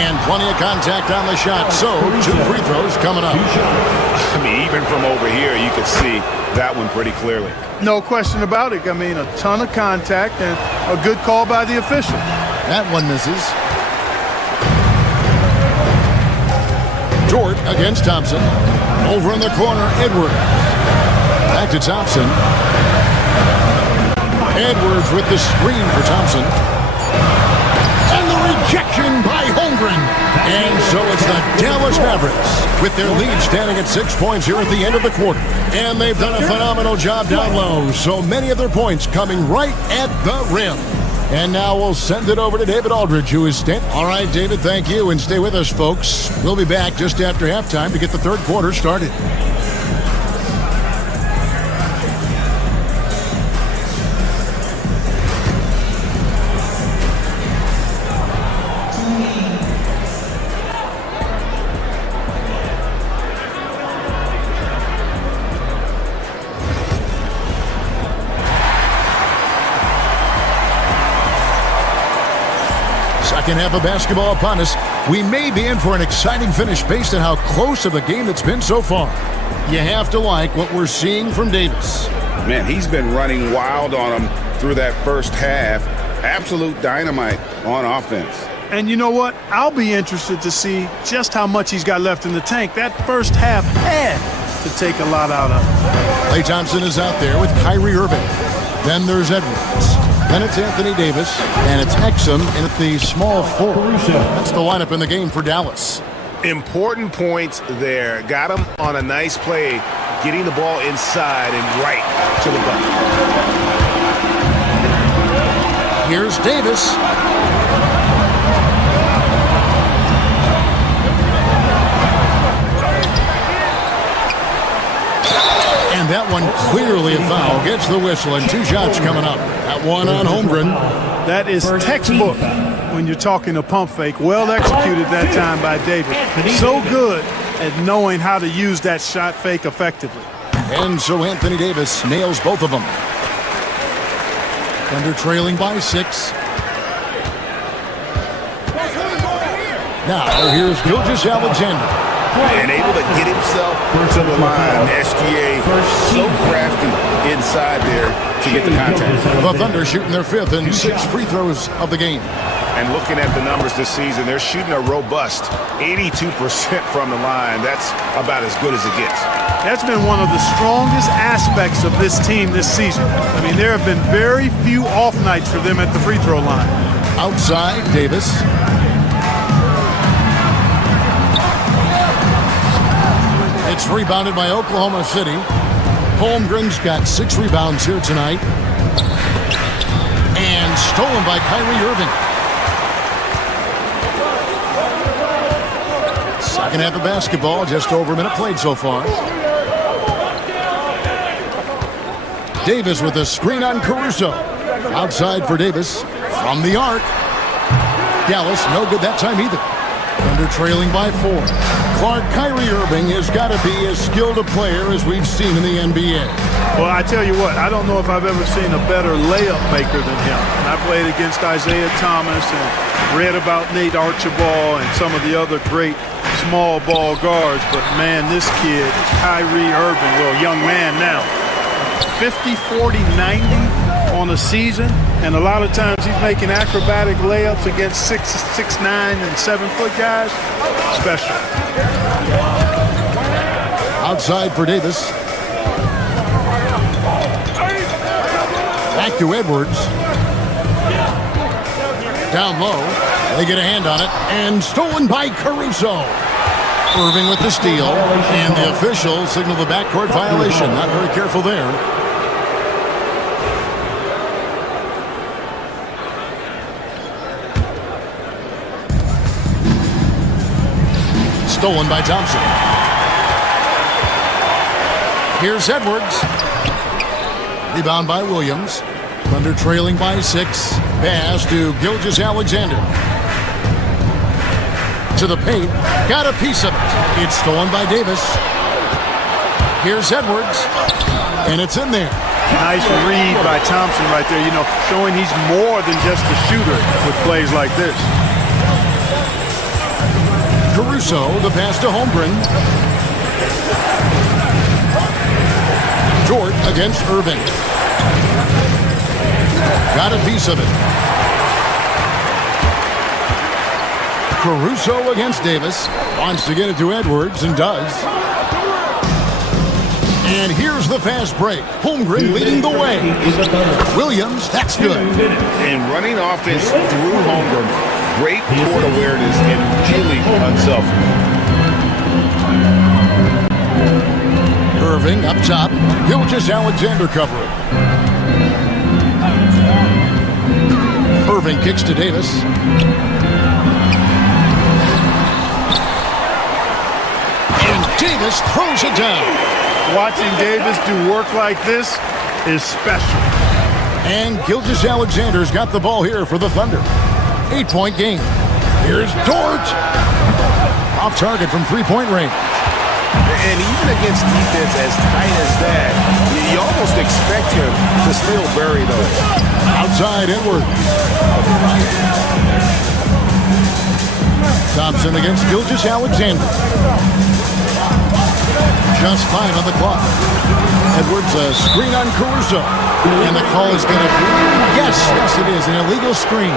And plenty of contact on the shot. So 2 free throws coming up. I mean, even from over here, you could see that one pretty clearly. No question about it. I mean, a ton of contact and a good call by the official. That one misses. Dort against Thompson. Over in the corner, Edwards. Back to Thompson. Edwards with the screen for Thompson. And the rejection by Holmgren. And so it's the Dallas Mavericks with their lead standing at 6 points here at the end of the quarter. And they've done a phenomenal job down low. So many of their points coming right at the rim. And now we'll send it over to David Aldridge, who is standing. All right, David, thank you. And stay with us, folks. We'll be back just after halftime to get the third quarter started. Second half of basketball upon us. We may be in for an exciting finish based on how close of a game it's been so far. You have to like what we're seeing from Davis. Man, he's been running wild on him through that first half. Absolute dynamite on offense. And you know what? I'll be interested to see just how much he's got left in the tank. That first half had to take a lot out of him. Klay Thompson is out there with Kyrie Irving. Then there's Edwards. Then it's Anthony Davis, and it's Exum in at the small forward. That's the lineup in the game for Dallas. Important points there. Got him on a nice play, getting the ball inside and right to the bucket. Here's Davis. And that one clearly a foul. Gets the whistle, and 2 shots coming up. That one on Holmgren. That is textbook when you're talking a pump fake. Well executed that time by Davis. So good at knowing how to use that shot fake effectively. And so Anthony Davis nails both of them. Thunder trailing by 6. Now here's Gilgeous-Alexander. And able to get himself to the line. SGA so crafty inside there to get the contact. The Thunder shooting their 5th and 6 free throws of the game. And looking at the numbers this season, they're shooting a robust 82% from the line. That's about as good as it gets. That's been one of the strongest aspects of this team this season. I mean, there have been very few off nights for them at the free throw line. Outside, Davis. It's rebounded by Oklahoma City. Holmgren's got 6 rebounds here tonight. And stolen by Kyrie Irving. Second half of basketball, just over a minute played so far. Davis with a screen on Caruso. Outside for Davis from the arc. Dallas, no good that time either. Thunder trailing by 4. Kyrie Irving has got to be as skilled a player as we've seen in the NBA. Well, I tell you what, I don't know if I've ever seen a better layup maker than him. And I played against Isaiah Thomas and read about Nate Archibald and some of the other great small ball guards. But, man, this kid, Kyrie Irving, well, young man now, 50, 40, 90 on a season. And a lot of times he's making acrobatic layups against 6'9" and 7-foot guys. Special. Outside for Davis. Back to Edwards. Down low. They get a hand on it. And stolen by Caruso. Irving with the steal. And the official signaled the backcourt violation. Not very careful there. Stolen by Thompson. Here's Edwards. Rebound by Williams. Thunder trailing by 6. Pass to Gilgeous-Alexander. To the paint. Got a piece of it. It's stolen by Davis. Here's Edwards. And it's in there. Nice read by Thompson right there. You know, showing he's more than just a shooter with plays like this. Caruso, the pass to Holmgren. Dort against Irving. Got a piece of it. Caruso against Davis. Wants to get it to Edwards and does. And here's the fast break. Holmgren leading the way. Williams, that's good. And running offense through Holmgren. Great court awareness and really unselfish. Irving up top. Gilgeous-Alexander covering. Irving kicks to Davis. And Davis throws it down. Watching Davis do work like this is special. And Gilgeous-Alexander's got the ball here for the Thunder. 8-point game. Here's Dort. Off target from 3-point range. And even against defense as tight as that, you almost expect him to still bury those. Outside Edwards. Thompson against Gilgeous-Alexander. Just 5 on the clock. Edwards a screen on Caruso. And the call is going to be, yes, it is, an illegal screen.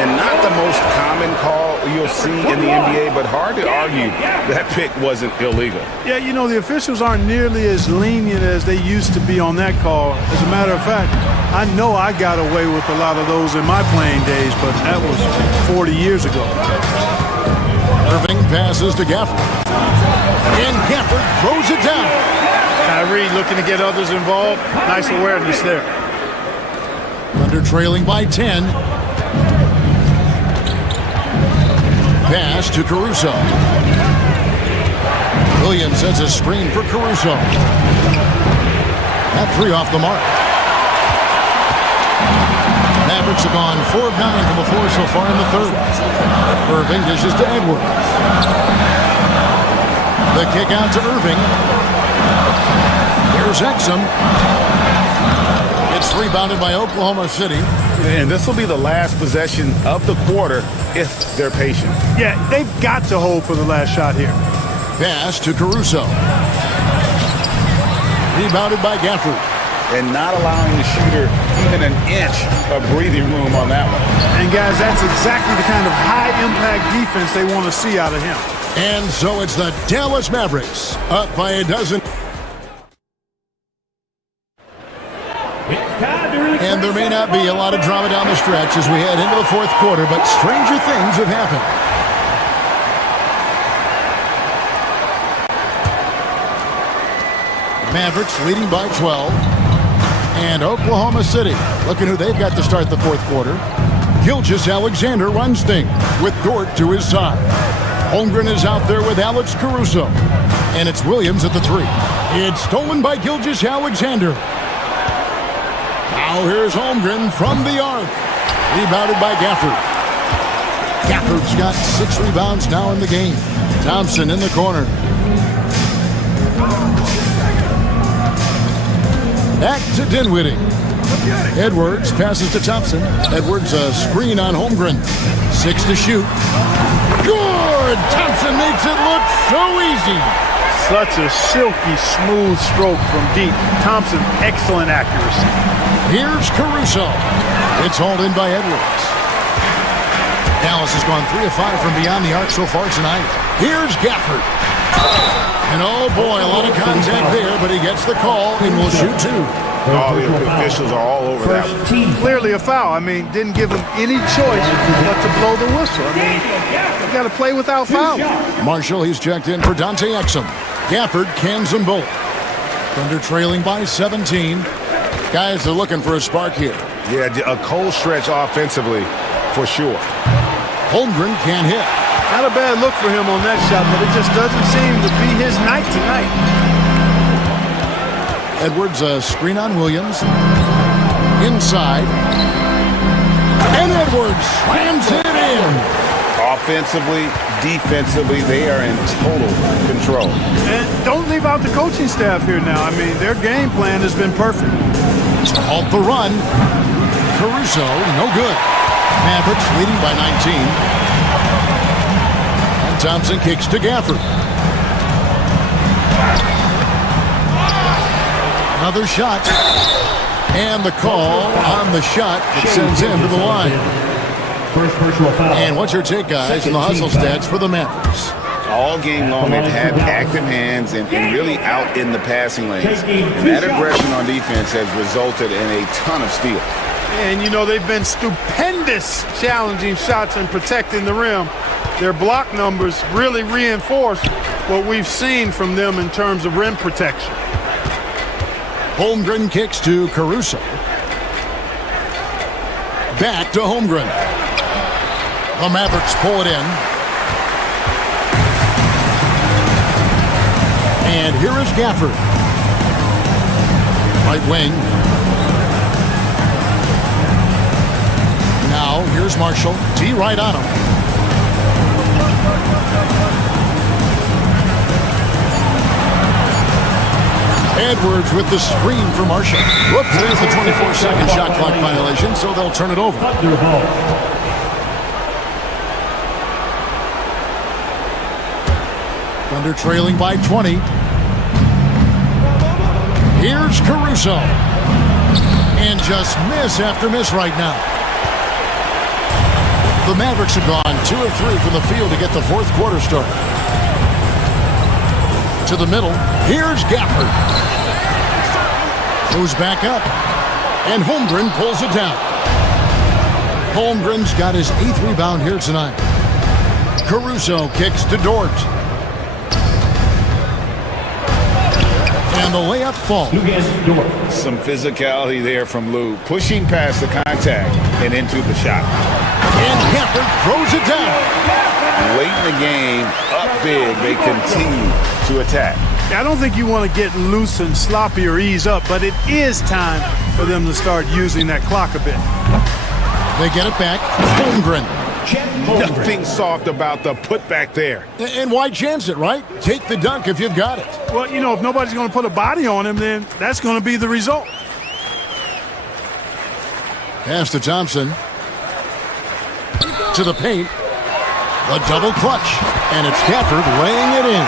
And not the most common call you'll see in the NBA, but hard to argue that pick wasn't illegal. Yeah, you know, the officials aren't nearly as lenient as they used to be on that call. As a matter of fact, I know I got away with a lot of those in my playing days, but that was 40 years ago. Irving passes to Gafford. And Gafford throws it down. Kyrie looking to get others involved. Nice awareness there. Thunder trailing by 10. Pass to Caruso. Williams sets a screen for Caruso. That three off the mark. Mavericks have gone 4 of 9 from the floor so far in the third. Irving dishes to Edwards. The kick out to Irving. Here's Exum. It's rebounded by Oklahoma City. And this will be the last possession of the quarter if they're patient. Yeah, they've got to hold for the last shot here. Pass to Caruso. Rebounded by Gafford. And not allowing the shooter even an inch of breathing room on that one. And guys, that's exactly the kind of high-impact defense they want to see out of him. And so it's the Dallas Mavericks up by a dozen. And there may not be a lot of drama down the stretch as we head into the fourth quarter, but stranger things have happened. Mavericks leading by 12. And Oklahoma City looking who they've got to start the fourth quarter. Gilgeous-Alexander runs things with Dort to his side. Holmgren is out there with Alex Caruso. And it's Williams at the three. It's stolen by Gilgeous-Alexander. Now here's Holmgren from the arc. Rebounded by Gafford. Gafford's got 6 rebounds now in the game. Thompson in the corner. Back to Dinwiddie. Edwards passes to Thompson. Edwards a screen on Holmgren. 6 to shoot. Good! Thompson makes it look so easy. Such a silky, smooth stroke from deep. Thompson, excellent accuracy. Here's Caruso. It's hauled in by Edwards. Dallas has gone 3 of 5 from beyond the arc so far tonight. Here's Gafford. And oh boy, a lot of contact there, but he gets the call and will shoot 2. Oh, the officials are all over that one. Clearly a foul. I mean, didn't give him any choice but to blow the whistle. I mean, you got to play without fouling. Marshall, he's checked in for Dante Exum. Gafford cans them both. Thunder trailing by 17. Guys are looking for a spark here. Yeah, a cold stretch offensively for sure. Holmgren can't hit. Not a bad look for him on that shot, but it just doesn't seem to be his night tonight. Edwards a screen on Williams. Inside. And Edwards slams it in. Offensively, defensively, they are in total control. And don't leave out the coaching staff here now. I mean, their game plan has been perfect. Halt the run. Caruso, no good. Mavericks leading by 19. And Thompson kicks to Gafford. Another shot. And the call on the shot that sends him to the line. First personal foul. And what's your take, guys, in the hustle stats for the Mavericks? All game long, they've had active hands and really out in the passing lanes. And that aggression on defense has resulted in a ton of steals. And, you know, they've been stupendous challenging shots and protecting the rim. Their block numbers really reinforce what we've seen from them in terms of rim protection. Holmgren kicks to Caruso. Back to Holmgren. The Mavericks pull it in. And here is Gafford. Right wing. Now, here's Marshall. T right on him. Edwards with the screen for Marshall. Whoops, there's the 24-second shot clock violation, so they'll turn it over. Thunder trailing by 20. Here's Caruso. And just miss after miss right now. The Mavericks have gone 2 of 3 from the field to get the fourth quarter started. To the middle. Here's Gafford. Goes back up. And Holmgren pulls it down. Holmgren's got his 8th rebound here tonight. Caruso kicks to Dort. And the layup falls. Some physicality there from Lou, pushing past the contact and into the shot. And Gafford throws it down. Late in the game, up big, they continue to attack. I don't think you want to get loose and sloppy or ease up, but it is time for them to start using that clock a bit. They get it back. Holmgren. Nothing soft about the putback there. And why chance it, right? Take the dunk if you've got it. Well, you know, if nobody's going to put a body on him, then that's going to be the result. Pass to Thompson. To the paint. A double clutch. And it's Gafford laying it in.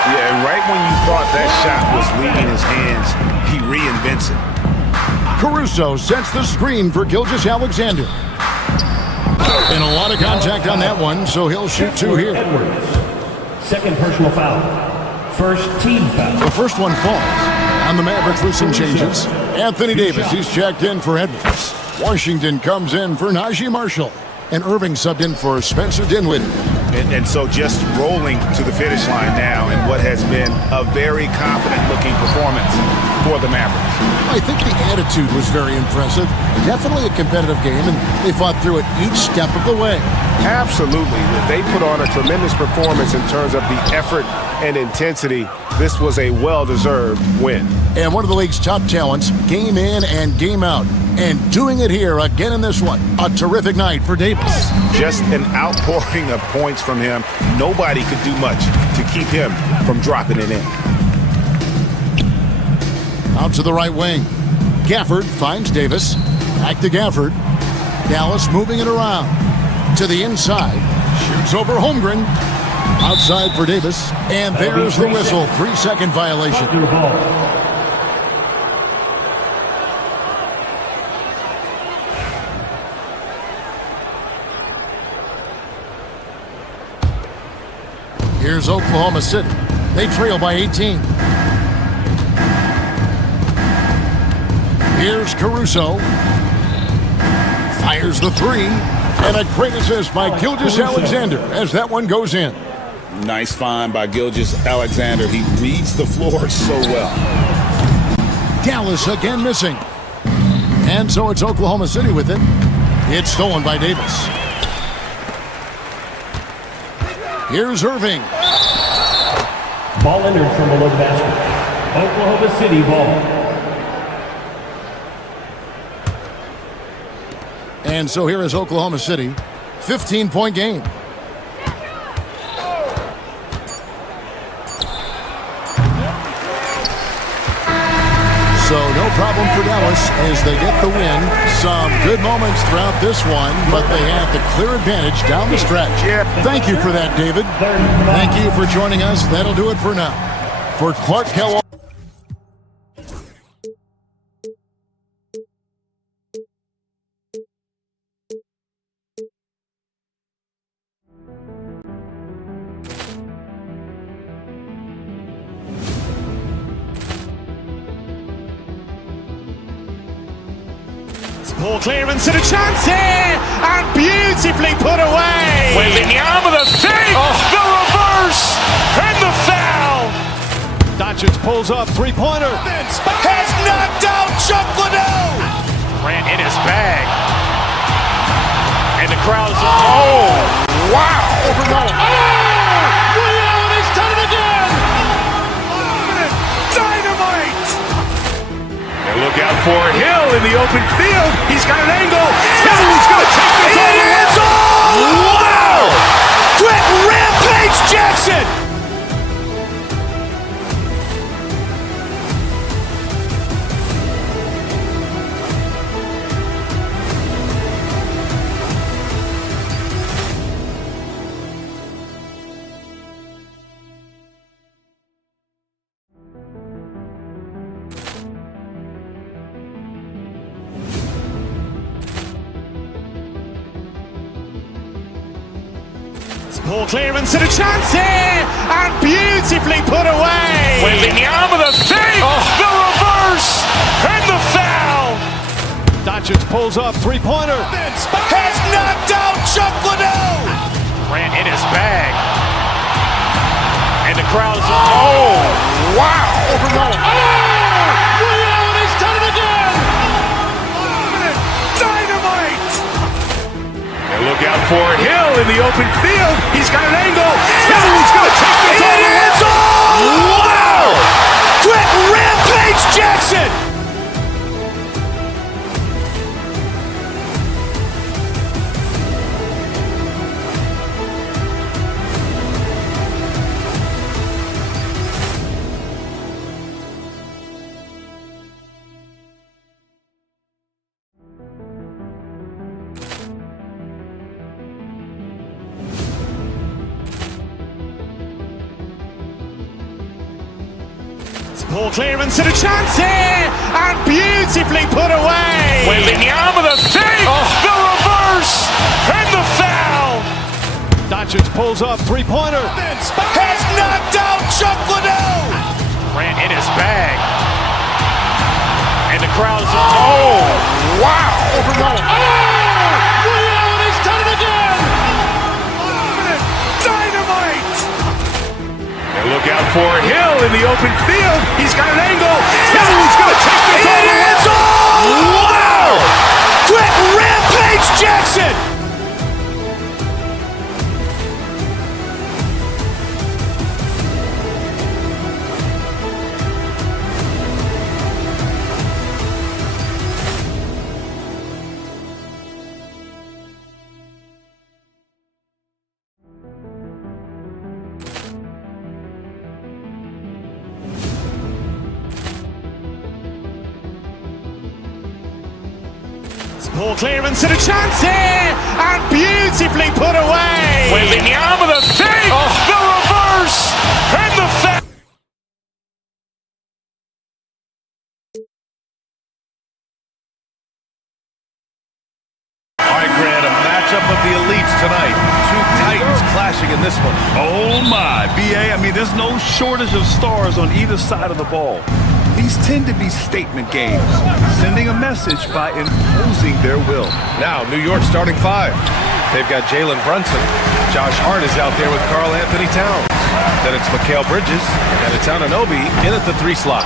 Yeah, and right when you thought that shot was leaving his hands, he reinvents it. Caruso sets the screen for Gilgeous-Alexander. And a lot of contact on that one, so he'll shoot 2 here. Second personal foul. First team foul. The first one falls. On the Mavericks with some changes. Anthony Davis, he's checked in for Edwards. Washington comes in for Najee Marshall. And Irving subbed in for Spencer Dinwiddie. And so just rolling to the finish line now in what has been a very confident-looking performance for the Mavericks. I think the attitude was very impressive. Definitely a competitive game, and they fought through it each step of the way. Absolutely. They put on a tremendous performance in terms of the effort and intensity. This was a well-deserved win. And one of the league's top talents, game in and game out. And doing it here again in this one. A terrific night for Davis. Just an outpouring of points from him. Nobody could do much to keep him from dropping it in. Out to the right wing. Gafford finds Davis. Back to Gafford. Dallas moving it around. To the inside. Shoots over Holmgren. Outside for Davis. And there's the whistle. 3-second violation. Here's Oklahoma City. They trail by 18. Here's Caruso. Fires the 3. And a great assist by Gilgeous-Alexander as that one goes in. Nice find by Gilgeous-Alexander. He reads the floor so well. Dallas again missing. And so it's Oklahoma City with it. It's stolen by Davis. Here's Irving. Ball entered from below the basket. Oklahoma City ball. And so here is Oklahoma City. 15-point game. So no problem for Dallas as they get the win. Some good moments throughout this one, but they had the clear advantage down the stretch. Thank you for that, David. Thank you for joining us. That'll do it for now. For Clark Kellogg. Ball clearance and a chance here, and beautifully put away. Wembanyama the fake, the reverse, and the foul. Doncic pulls up, three-pointer. Has knocked out Chuck Liddell. Ran in his bag, and the crowd is. Oh, wow! He's done it again. Dynamite. And look out for Hill in the open field. He's got an angle. He's going to take this all the way. It's all! Wow! Quick Rampage Jackson. Poor clearance and a chance here, and beautifully put away. Wembanyama the save, the reverse, and the foul. Doncic pulls up, three-pointer. Has knocked out Chuck Liddell. Grant in his bag. And the crowd is, oh, wow. Ray Allen has done it again. Dynamite. And look out for Hill in the open field. He's got an angle. He's going to take this all the way. It is all. Wow. Quit Rampage Jackson. Poor clearance and a chance here, and beautifully put away. Wembanyama the save, the reverse, and the foul. Doncic pulls up, three-pointer. Has knocked out Chuck Liddell. Grant in his bag. And the crowd is, oh, wow. Ray Allen has done it again. Dynamite. And look out for Hill in the open field. He's got an angle. He's going to take this all the way. It is all. Wow. Quit Rampage Jackson. Poor clearance and a chance here, and beautifully put away. Wembanyama the save, the reverse, and the foul. All right, Grant, a matchup of the elites tonight. Two Titans clashing in this one. Oh my, BA, I mean, there's no shortage of stars on either side of the ball. These tend to be statement games, sending a message by imposing their will. Now, New York starting five. They've got Jalen Brunson. Josh Hart is out there with Karl Anthony Towns. Then it's Mikal Bridges, and it's Anunoby in at the 3 slot.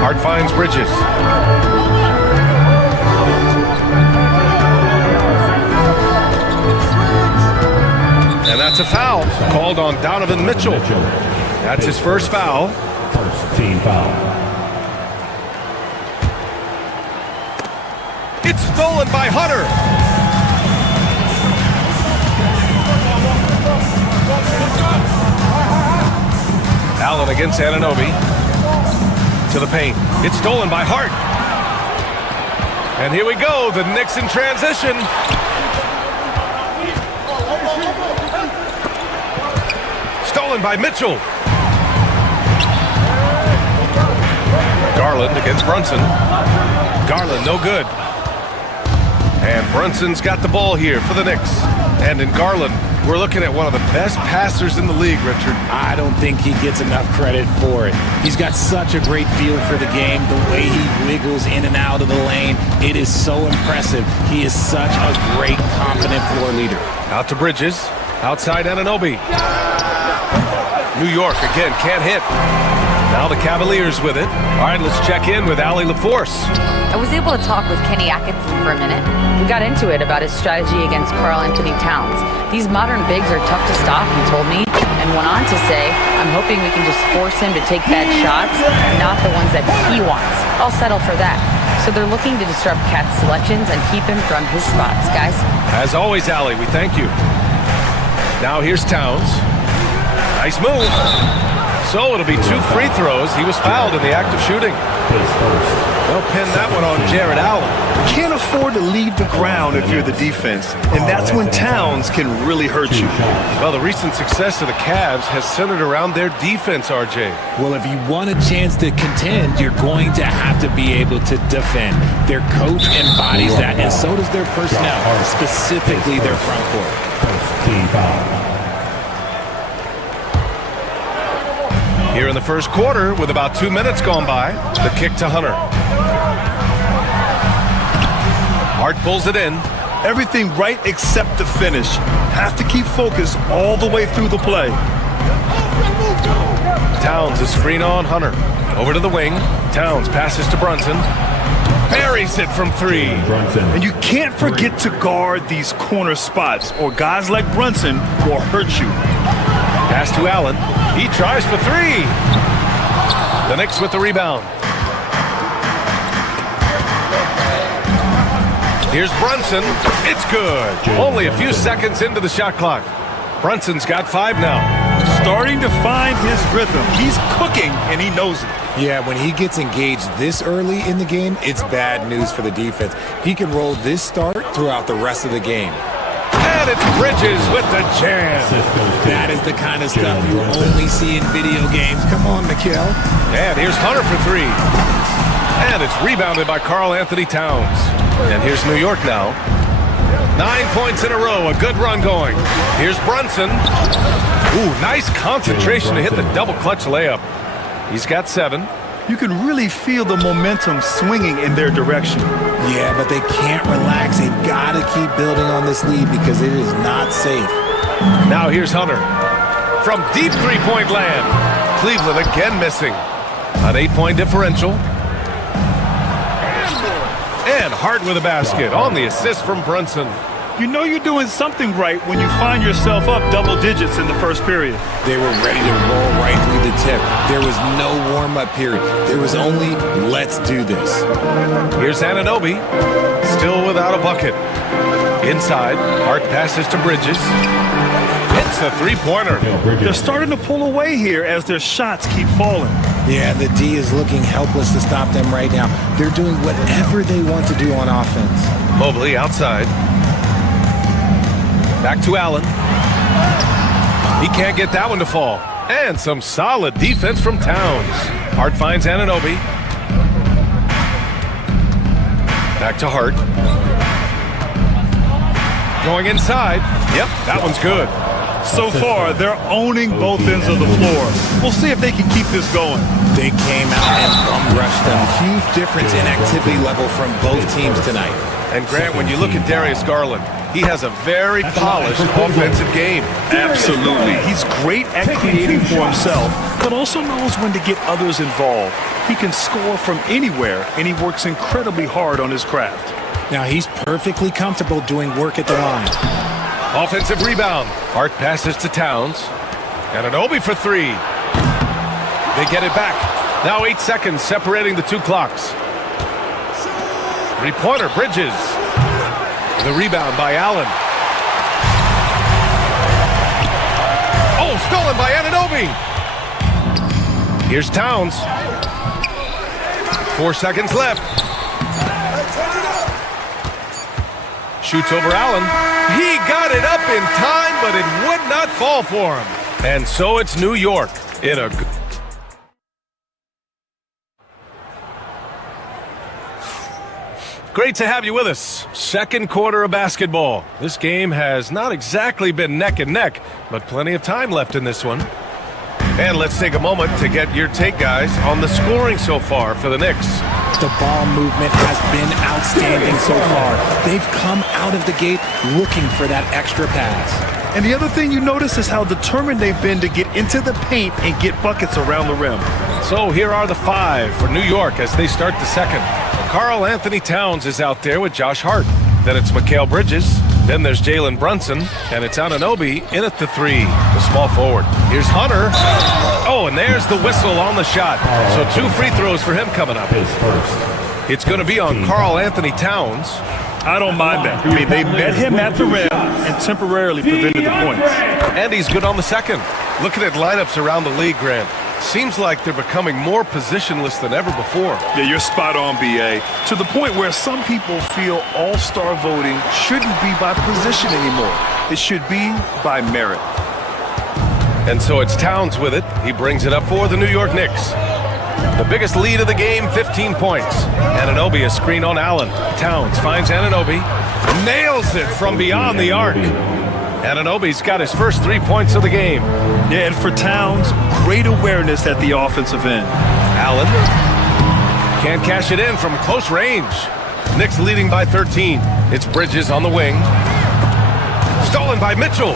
Hart finds Bridges. And that's a foul called on Donovan Mitchell. That's his first foul. First team foul. It's stolen by Hunter. Allen against Anunoby. To the paint. It's stolen by Hart. And here we go. The Knicks in transition. Stolen by Mitchell. Garland against Brunson. Garland, no good. And Brunson's got the ball here for the Knicks. And in Garland, we're looking at one of the best passers in the league, Richard. I don't think he gets enough credit for it. He's got such a great feel for the game, the way he wiggles in and out of the lane. It is so impressive. He is such a great, confident floor leader. Out to Bridges. Outside Anunoby. New York, again, can't hit. Now the Cavaliers with it. All right, let's check in with Allie LaForce. I was able to talk with Kenny Atkinson for a minute. We got into it about his strategy against Karl Anthony Towns. These modern bigs are tough to stop, he told me, and went on to say, I'm hoping we can just force him to take bad shots, not the ones that he wants. I'll settle for that. So they're looking to disrupt Cat's selections and keep him from his spots, guys. As always, Allie, we thank you. Now here's Towns. Nice move. So it'll be 2 free throws. He was fouled in the act of shooting. They'll pin that one on Jared Allen. Can't afford to leave the ground if you're the defense, and that's when Towns can really hurt you. Well, the recent success of the Cavs has centered around their defense, RJ. Well, if you want a chance to contend, you're going to have to be able to defend. Their coach embodies that, and so does their personnel, specifically their front court. Here in the first quarter, with about 2 minutes gone by, the kick to Hunter. Hart pulls it in. Everything right except the finish. Have to keep focus all the way through the play. Towns is screen on Hunter. Over to the wing. Towns passes to Brunson. Buries it from 3. And you can't forget to guard these corner spots, or guys like Brunson will hurt you. Pass to Allen. He tries for 3. The Knicks with the rebound. Here's Brunson. It's good. Only a few seconds into the shot clock. Brunson's got 5 now. Starting to find his rhythm. He's cooking, and he knows it. Yeah, when he gets engaged this early in the game, it's bad news for the defense. He can roll this start throughout the rest of the game. And it's Bridges with the jam. That is the kind of stuff you only see in video games. Come on, Mikhail. And here's Hunter for 3. And it's rebounded by Karl Anthony Towns. And here's New York now. 9 points in a row, a good run going. Here's Brunson. Ooh, nice concentration to hit the double clutch layup. He's got 7. You can really feel the momentum swinging in their direction. Yeah, but they can't relax. They've got to keep building on this lead because it is not safe. Now here's Hunter. From deep three-point land. Cleveland again missing. An 8-point differential. And Hart with a basket on the assist from Brunson. You know you're doing something right when you find yourself up double digits in the first period. They were ready to roll right through the tip. There was no warm-up period. There was only, let's do this. Here's Anunoby, still without a bucket. Inside, Hart passes to Bridges. Hits a three-pointer. They're starting to pull away here as their shots keep falling. Yeah, the D is looking helpless to stop them right now. They're doing whatever they want to do on offense. Mobley outside. Back to Allen. He can't get that one to fall. And some solid defense from Towns. Hart finds Anunoby. Back to Hart. Going inside. Yep, that one's good. So far, they're owning both ends of the floor. We'll see if they can keep this going. They came out and bum-rushed them. Huge difference in activity level from both teams tonight. And Grant, when you look at Darius Garland, he has a very polished offensive game. Absolutely. He's great at creating for himself, but also knows when to get others involved. He can score from anywhere, and he works incredibly hard on his craft. Now, he's perfectly comfortable doing work at the line. Offensive rebound. Hart passes to Towns. Anunoby for 3. They get it back. Now 8 seconds separating the 2 clocks. Three-pointer, Bridges. The rebound by Allen. Oh, stolen by Anunoby. Here's Towns. 4 seconds left. Shoots over Allen. He got it up in time, but it would not fall for him. And so it's New York in a... Great to have you with us. Second quarter of basketball. This game has not exactly been neck and neck, but plenty of time left in this one. And let's take a moment to get your take, guys, on the scoring so far for the Knicks. The ball movement has been outstanding so far. They've come out of the gate looking for that extra pass. And the other thing you notice is how determined they've been to get into the paint and get buckets around the rim. So here are the 5 for New York as they start the second. Karl Anthony Towns is out there with Josh Hart. Then it's Mikal Bridges. Then there's Jalen Brunson. And it's Anunoby in at the 3, the small forward. Here's Hunter. Oh, and there's the whistle on the shot. So 2 free throws for him coming up. It's going to be on Karl Anthony Towns. I don't mind that. I mean, they met him at the rim and temporarily prevented the points. And he's good on the second. Looking at lineups around the league, Grant. seems like they're becoming more positionless than ever before. Yeah, you're spot on, B.A. To the point where some people feel all-star voting shouldn't be by position anymore. It should be by merit. And so it's Towns with it. He brings it up for the New York Knicks. The biggest lead of the game, 15 points. Anunoby, a screen on Allen. Towns finds Anunoby. Nails it from beyond the arc. Anunoby's got his first 3 points of the game. Yeah, and for Towns, great awareness at the offensive end. Allen can't cash it in from close range. Knicks leading by 13. It's Bridges on the wing. Stolen by Mitchell.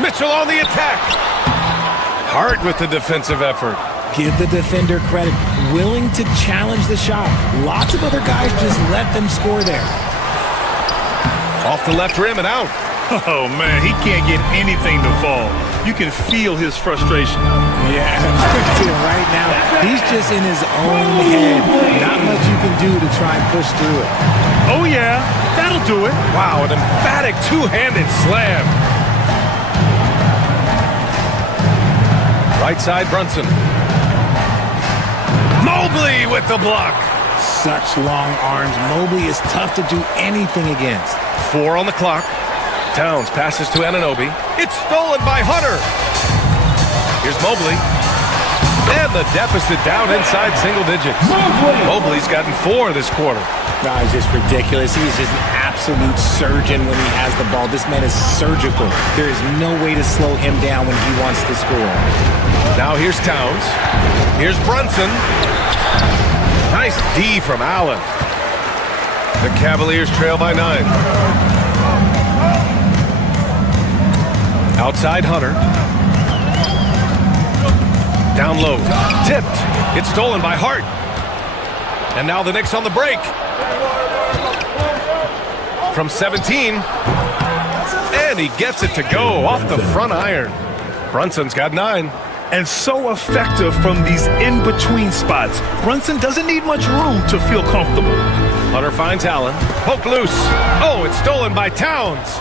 Mitchell on the attack. Hart with the defensive effort. Give the defender credit. Willing to challenge the shot. Lots of other guys just let them score there. Off the left rim and out. Oh, man, he can't get anything to fall. You can feel his frustration. Yeah, right now, he's just in his own head. Not much you can do to try and push through it. Oh, yeah, that'll do it. Wow, an emphatic two-handed slam. Right side, Brunson. Mobley with the block. Such long arms. Mobley is tough to do anything against. 4 on the clock. Towns passes to Anunoby. It's stolen by Hunter. Here's Mobley. And the deficit down inside single digits. Mobley's gotten 4 this quarter. No, it's just ridiculous. He's just an absolute surgeon when he has the ball. This man is surgical. There is no way to slow him down when he wants to score. Now here's Towns. Here's Brunson. Nice D from Allen. The Cavaliers trail by 9. Outside Hunter. Down low. Tipped. It's stolen by Hart. And now the Knicks on the break. From 17. And he gets it to go off the front iron. Brunson's got 9. And so effective from these in-between spots. Brunson doesn't need much room to feel comfortable. Hunter finds Allen. Poke loose. Oh, it's stolen by Towns.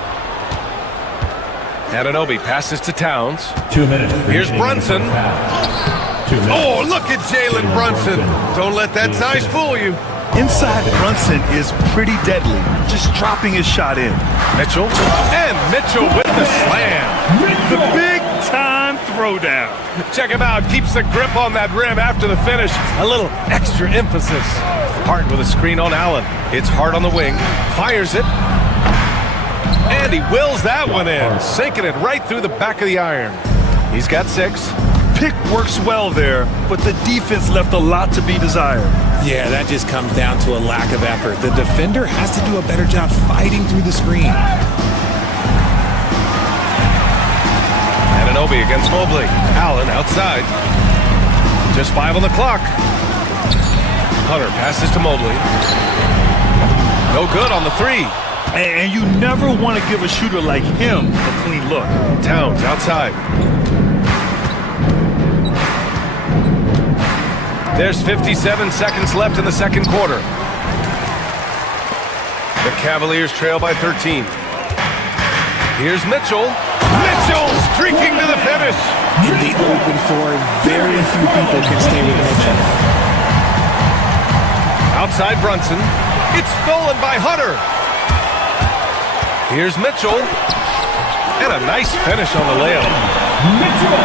Anunoby passes to Towns. 2 minutes. Here's Brunson. 2 minutes. Oh, look at Jalen Brunson. Don't let that size fool you. Inside, Brunson is pretty deadly, just dropping his shot in. Mitchell. And Mitchell with the slam. The big-time throwdown. Check him out. Keeps the grip on that rim after the finish. A little extra emphasis. Hart with a screen on Allen. It's Hart on the wing. Fires it. And he wills that one in. Sinking it right through the back of the iron. He's got 6. Pick works well there, but the defense left a lot to be desired. Yeah, that just comes down to a lack of effort. The defender has to do a better job fighting through the screen. Anunoby against Mobley. Allen outside. Just 5 on the clock. Hunter passes to Mobley. No good on the 3. And you never want to give a shooter like him a clean look. Towns outside. There's 57 seconds left in the second quarter. The Cavaliers trail by 13. Here's Mitchell. Mitchell streaking to the finish. In the open floor, very few people can stay with Mitchell. Outside Brunson. It's stolen by Hunter. Here's Mitchell. And a nice finish on the layup. Mitchell.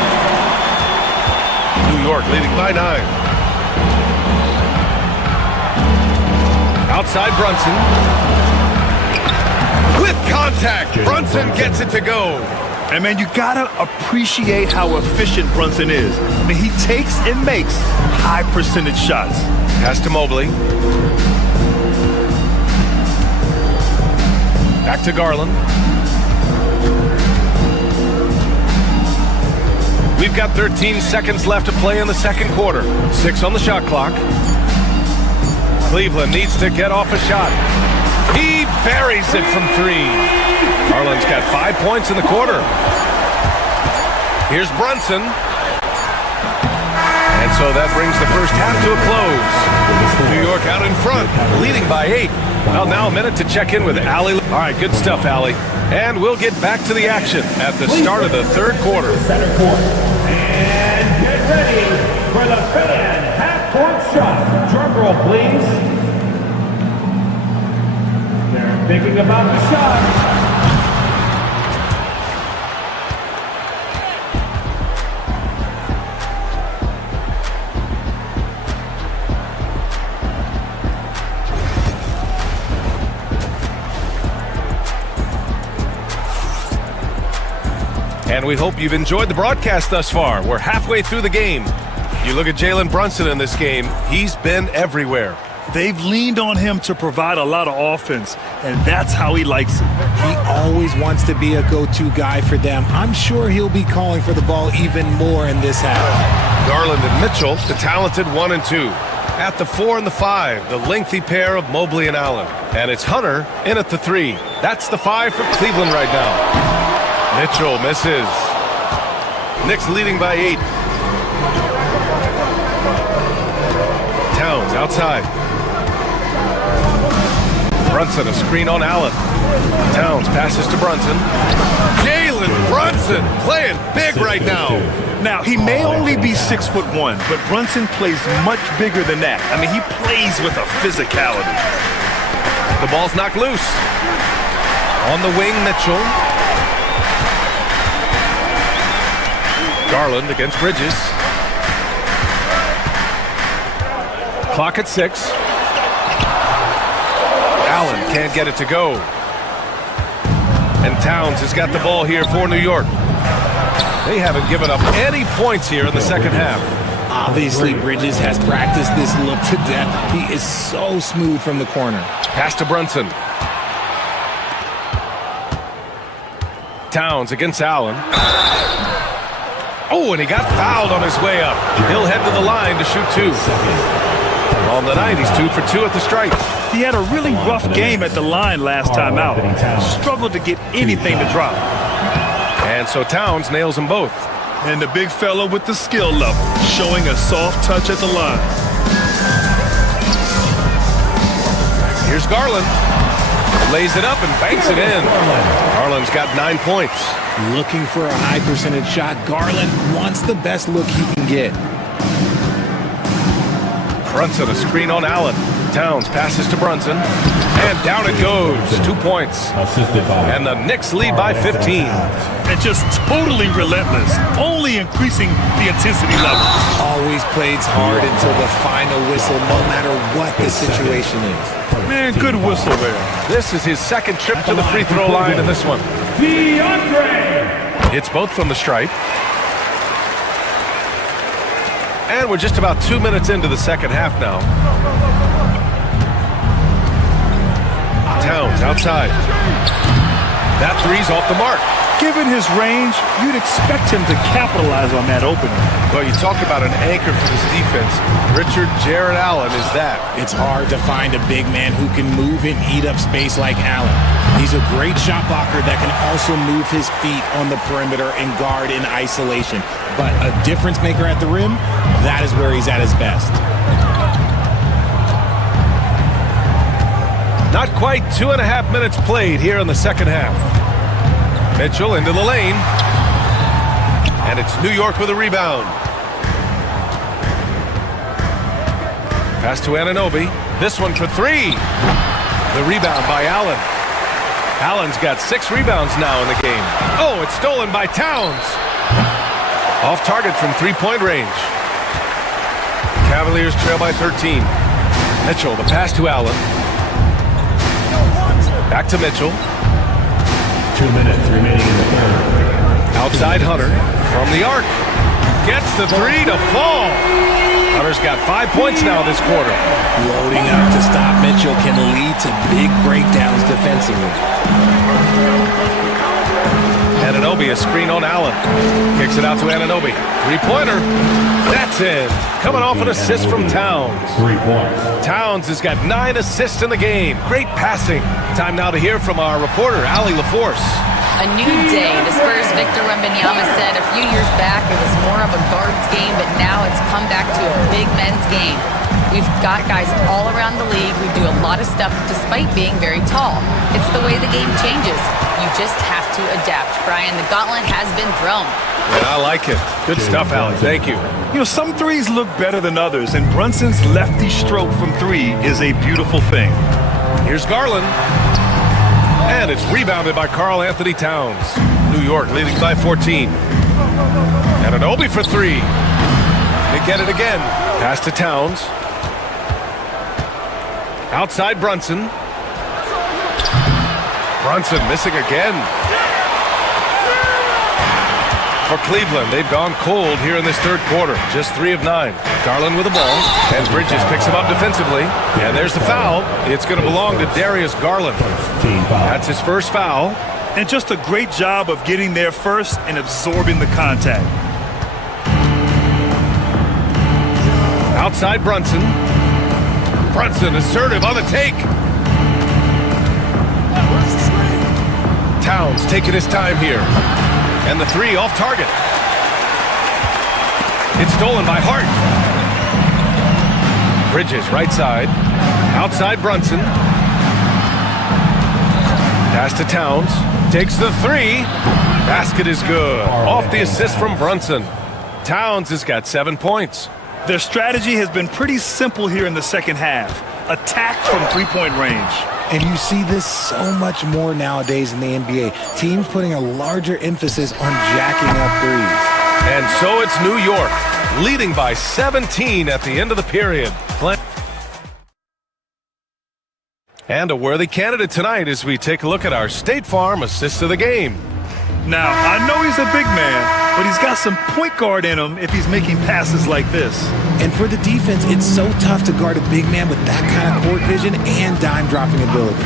New York leading by 9. Outside Brunson. With contact, Brunson gets it to go. And man, you gotta appreciate how efficient Brunson is. I mean, he takes and makes high percentage shots. Pass to Mobley. Back to Garland. We've got 13 seconds left to play in the second quarter. 6 on the shot clock. Cleveland needs to get off a shot. He buries it from 3. Garland's got 5 points in the quarter. Here's Brunson. And so that brings the first half to a close. New York out in front, leading by 8. Well, now a minute to check in with Allie. All right, good stuff, Allie. And we'll get back to the action at the start of the third quarter. Center court. And get ready for the fan half-court shot. Drum roll, please. They're thinking about the shot. And we hope you've enjoyed the broadcast thus far. We're halfway through the game. You look at Jalen Brunson in this game, he's been everywhere. They've leaned on him to provide a lot of offense, and that's how he likes it. He always wants to be a go-to guy for them. I'm sure he'll be calling for the ball even more in this half. Garland and Mitchell, the talented 1 and 2. At the 4 and the 5, the lengthy pair of Mobley and Allen. And it's Hunter in at the 3. That's the 5 for Cleveland right now. Mitchell misses. Knicks leading by 8. Towns outside. Brunson, a screen on Allen. Towns passes to Brunson. Jalen Brunson playing big right now. Now, he may only be 6'1", but Brunson plays much bigger than that. I mean, he plays with a physicality. The ball's knocked loose. On the wing, Mitchell. Garland against Bridges. Clock at 6. Allen can't get it to go. And Towns has got the ball here for New York. They haven't given up any points here in the second half. Obviously, Bridges has practiced this look to death. He is so smooth from the corner. Pass to Brunson. Towns against Allen. Oh, and he got fouled on his way up. He'll head to the line to shoot 2. On the night, he's 2 for 2 at the stripe. He had a really rough game at the line last time out. Struggled to get anything to drop. And so Towns nails them both. And the big fella with the skill level, showing a soft touch at the line. Here's Garland. Lays it up and banks it in. Garland's got 9 points. Looking for a high percentage shot. Garland wants the best look he can get. Brunson, a screen on Allen. Towns passes to Brunson. And down it goes. 2 points. And the Knicks lead by 15. And just totally relentless. Only increasing the intensity level. Always plays hard until the final whistle, no matter what the situation is. Man, good whistle there. This is his second trip to the free throw line in this one. Hits both from the stripe. And we're just about 2 minutes into the second half now. Towns outside. That three's off the mark. Given his range, you'd expect him to capitalize on that opening. Well, you talk about an anchor for this defense. Richard Jared Allen is that. It's hard to find a big man who can move and eat up space like Allen. He's a great shot blocker that can also move his feet on the perimeter and guard in isolation. But a difference maker at the rim, that is where he's at his best. Not quite 2.5 minutes played here in the second half. Mitchell into the lane. And it's New York with a rebound. Pass to Anunoby. This one for 3. The rebound by Allen. Allen's got 6 rebounds now in the game. Oh, it's stolen by Towns. Off target from 3-point range. Cavaliers trail by 13. Mitchell, the pass to Allen. Back to Mitchell. 2 minutes remaining in the third. Outside Hunter from the arc. Gets the 3 to fall. Hunter's got 5 points now this quarter. Loading up to stop Mitchell can lead to big breakdowns defensively. Anunoby, a screen on Allen. Kicks it out to Anunoby. 3-pointer. That's in. Coming off an assist from Towns. 3 points. Towns has got 9 assists in the game. Great passing. Time now to hear from our reporter, Allie LaForce. A new day. The Spurs' Victor Wembanyama said a few years back it was more of a guards game, but now it's come back to a big men's game. We've got guys all around the league who do a lot of stuff despite being very tall. It's the way the game changes. You just have to adapt. Brian, the gauntlet has been thrown. Yeah, I like it. Good stuff, Alex. Thank you. You know, some threes look better than others, and Brunson's lefty stroke from three is a beautiful thing. Here's Garland. And it's rebounded by Karl Anthony Towns. New York leading by 14. Anunoby for three. They get it again. Pass to Towns. Outside Brunson. Brunson missing again. For Cleveland, they've gone cold here in this third quarter. Just 3 of 9. Garland with the ball. And Bridges picks him up defensively. And there's the foul. It's going to belong to Darius Garland. That's his first foul. And just a great job of getting there first and absorbing the contact. Outside Brunson. Brunson assertive on the take. Towns taking his time here. And the three off target. It's stolen by Hart. Bridges right side. Outside Brunson. Pass to Towns. Takes the three. Basket is good. Off the assist from Brunson. Towns has got 7 points. Their strategy has been pretty simple here in the second half. Attack from three-point range. And you see this so much more nowadays in the NBA. Teams putting a larger emphasis on jacking up threes. And so it's New York, leading by 17 at the end of the period. And a worthy candidate tonight as we take a look at our State Farm assist of the game. Now, I know he's a big man, but he's got some point guard in him if he's making passes like this. And for the defense, it's so tough to guard a big man with that kind of court vision and dime-dropping ability.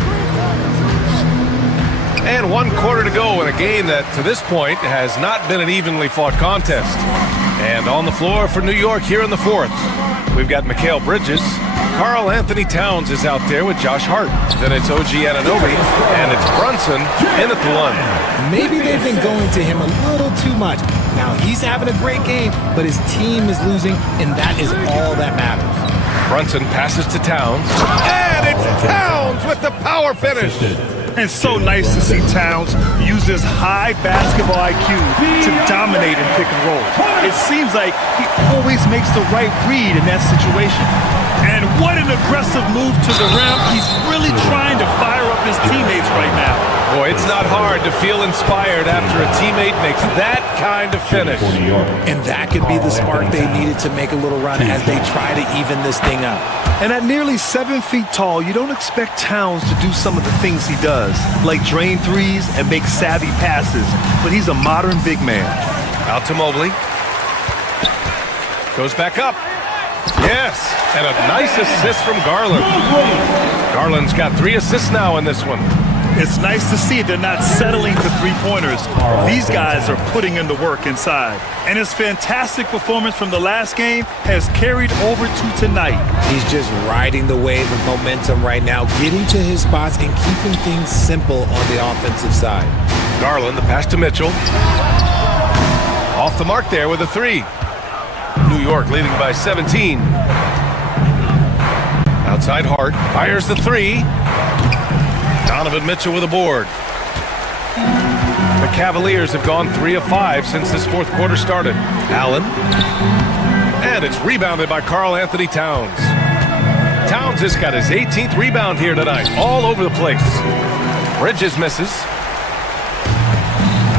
And 1 quarter to go in a game that, to this point, has not been an evenly fought contest. And on the floor for New York here in the fourth, we've got Mikal Bridges. Karl Anthony Towns is out there with Josh Hart. Then it's OG Anunoby, and it's Brunson in at the one. Maybe they've been going to him a little too much. Now, he's having a great game, but his team is losing, and that is all that matters. Brunson passes to Towns, and it's Towns with the power finish. And so nice to see Towns use his high basketball IQ to dominate in pick and roll. It seems like he always makes the right read in that situation. And what an aggressive move to the rim. He's really trying to fire up his teammates right now. Boy, it's not hard to feel inspired after a teammate makes that kind of finish. And that could be the spark they needed to make a little run as they try to even this thing up. And at nearly 7 feet tall, you don't expect Towns to do some of the things he does, like drain threes and make savvy passes. But he's a modern big man. Out to Mobley. Goes back up. Yes, and a nice assist from Garland. Garland's got 3 assists now in this one. It's nice to see they're not settling for three-pointers. These guys are putting in the work inside. And his fantastic performance from the last game has carried over to tonight. He's just riding the wave of momentum right now, getting to his spots and keeping things simple on the offensive side. Garland, the pass to Mitchell. Off the mark there with a 3. New York leading by 17. Outside Hart, fires the 3. Donovan Mitchell with a board. The Cavaliers have gone 3 of 5 since this fourth quarter started. Allen. And it's rebounded by Karl Anthony Towns. Towns has got his 18th rebound here tonight, all over the place. Bridges misses.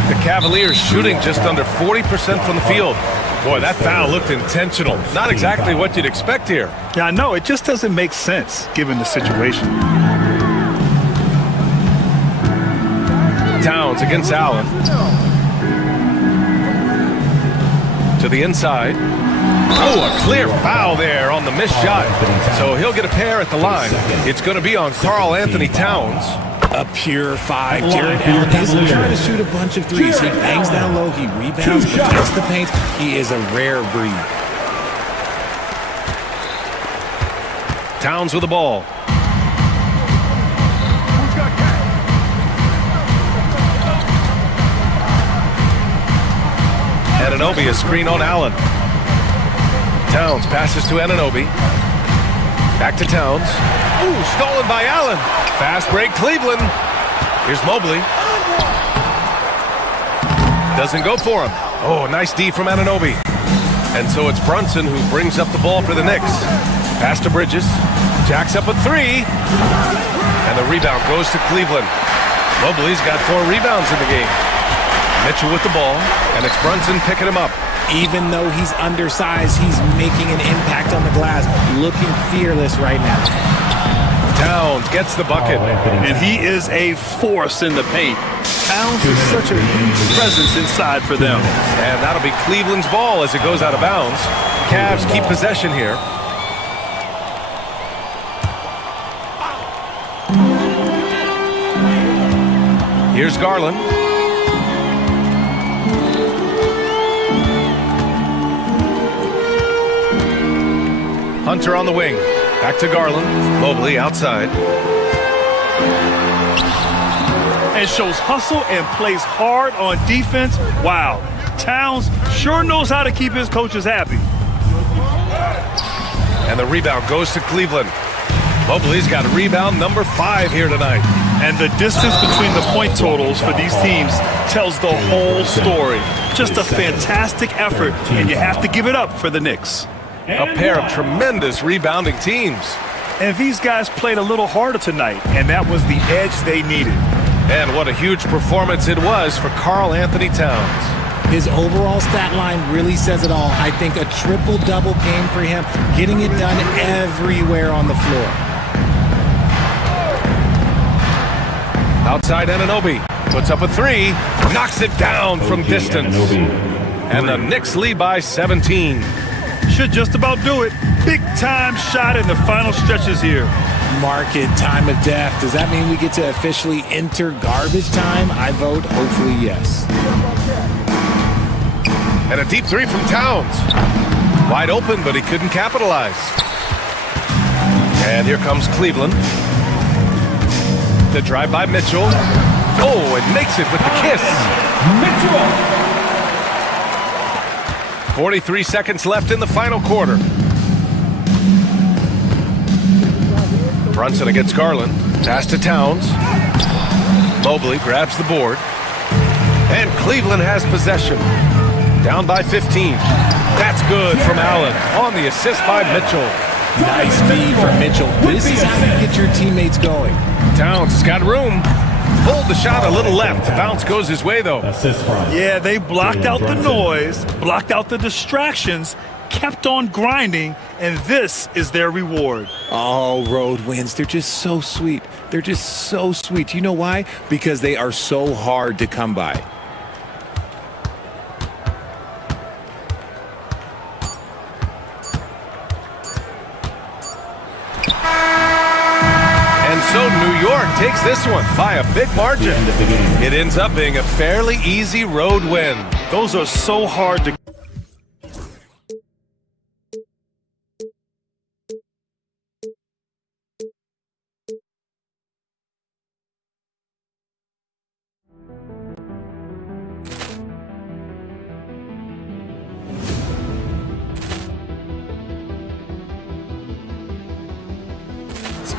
The Cavaliers shooting just under 40% from the field. Boy, that foul looked intentional. Not exactly what you'd expect here. Yeah, I know. It just doesn't make sense, given the situation. Towns against Allen. To the inside. Oh, a clear foul there on the missed shot. So he'll get a pair at the line. It's going to be on Karl Anthony Towns. A pure 5. Jared Allen isn't trying to shoot a bunch of threes. He bangs down low, he rebounds, protects the paint. He is a rare breed. Towns with the ball. Anunoby, a screen on Allen. Towns passes to Anunoby. Back to Towns. Ooh, stolen by Allen. Fast break, Cleveland. Here's Mobley. Doesn't go for him. Oh, nice D from Anunoby. And so it's Brunson who brings up the ball for the Knicks. Pass to Bridges. Jacks up a three. And the rebound goes to Cleveland. Mobley's got 4 rebounds in the game. Mitchell with the ball, and it's Brunson picking him up. Even though he's undersized, he's making an impact on the glass, looking fearless right now. Towns gets the bucket. And he is a force in the paint. Towns is such a huge presence inside for them. And that'll be Cleveland's ball as it goes out of bounds. Cavs keep possession here. Here's Garland. Hunter on the wing. Back to Garland. Mobley outside. And shows hustle and plays hard on defense. Wow. Towns sure knows how to keep his coaches happy. And the rebound goes to Cleveland. Mobley's got rebound number 5 here tonight. And the distance between the point totals for these teams tells the whole story. Just a fantastic effort, and you have to give it up for the Knicks. A pair of tremendous rebounding teams. And these guys played a little harder tonight, and that was the edge they needed. And what a huge performance it was for Karl Anthony Towns. His overall stat line really says it all. I think a triple-double game for him, getting it done everywhere on the floor. Outside Anunoby, puts up a 3, knocks it down from distance. And the Knicks lead by 17. Should just about do it. Big time shot in the final stretches here. Mark it, time of death. Does that mean we get to officially enter garbage time? I vote hopefully yes. And a deep 3 from Towns. Wide open, but he couldn't capitalize. And here comes Cleveland. The drive by Mitchell. Oh, and makes it with the kiss. Mitchell. 43 seconds left in the final quarter. Brunson against Garland. Pass to Towns. Mobley grabs the board. And Cleveland has possession. Down by 15. That's good from Allen on the assist by Mitchell. Nice feed from Mitchell. This is how you get your teammates going. Towns has got room. Pulled the shot a little left. The bounce goes his way, though. Yeah, they blocked out the noise, blocked out the distractions, kept on grinding, and this is their reward. Oh, road wins. They're just so sweet. They're just so sweet. You know why? Because they are so hard to come by. So New York takes this one by a big margin. It ends up being a fairly easy road win. Those are so hard to...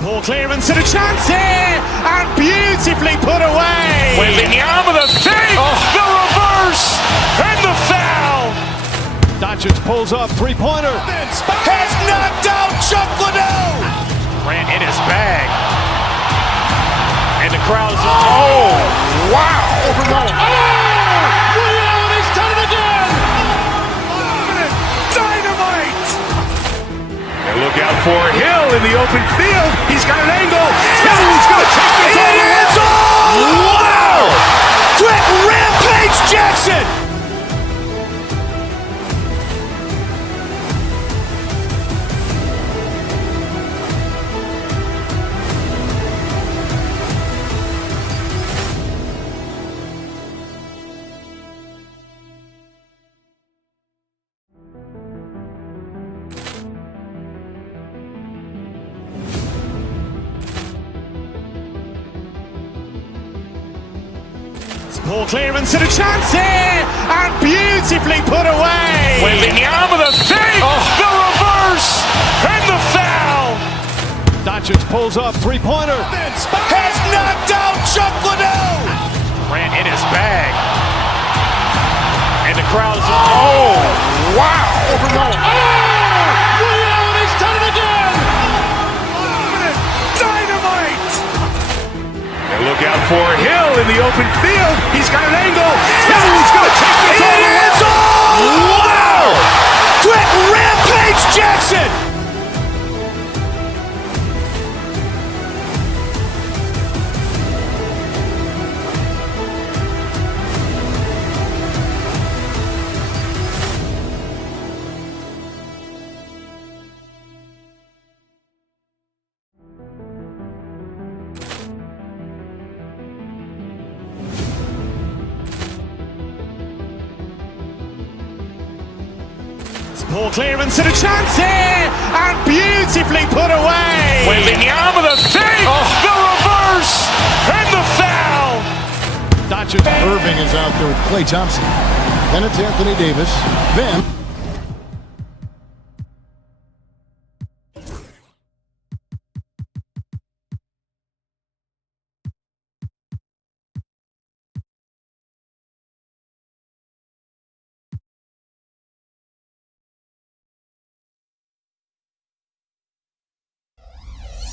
Ball clearance and a chance here, and beautifully put away. Wembanyama the fake, the reverse, and the foul. Doncic pulls up, three-pointer. Has knocked out Chuck Liddell. Ran in his bag. And the crowd is... Oh, wow. Oh, he's done it again. Dynamite. And look out for Hill in the open field. He's got an angle. He's going to take this all the way. Wow! Quick Rampage Jackson. Ball clearance and a chance here, and beautifully put pulls up, three-pointer. Has knocked out Chuck Liddell. Grant in his bag. And the crowd is... Oh, wow. Overall. Oh, Ray Allen has done it again. Dynamite. And look out for Hill in the open field. He's got an angle. He's going to take this all the way. It's all! Wow! Quick Rampage Jackson! Poor clearance and a chance here, and beautifully put away. Wembanyama the save, the reverse, and the foul. Irving is out there with Klay Thompson. Then it's Anthony Davis. Then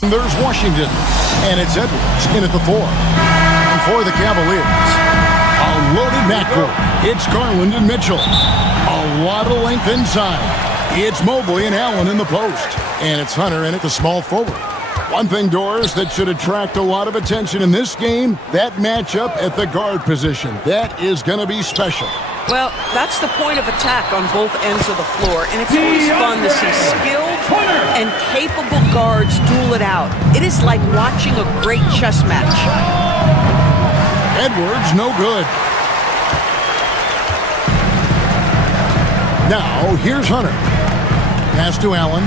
there's Washington, and it's Edwards in at the 4. And for the Cavaliers, a loaded backcourt. It's Garland and Mitchell. A lot of length inside. It's Mobley and Allen in the post. And it's Hunter in at the small forward. One thing, Doris, that should attract a lot of attention in this game, that matchup at the guard position. That is going to be special. Well, that's the point of attack on both ends of the floor, and it's always fun to see skilled and capable guards duel it out. It is like watching a great chess match. Edwards, no good. Now, here's Hunter. Pass to Allen.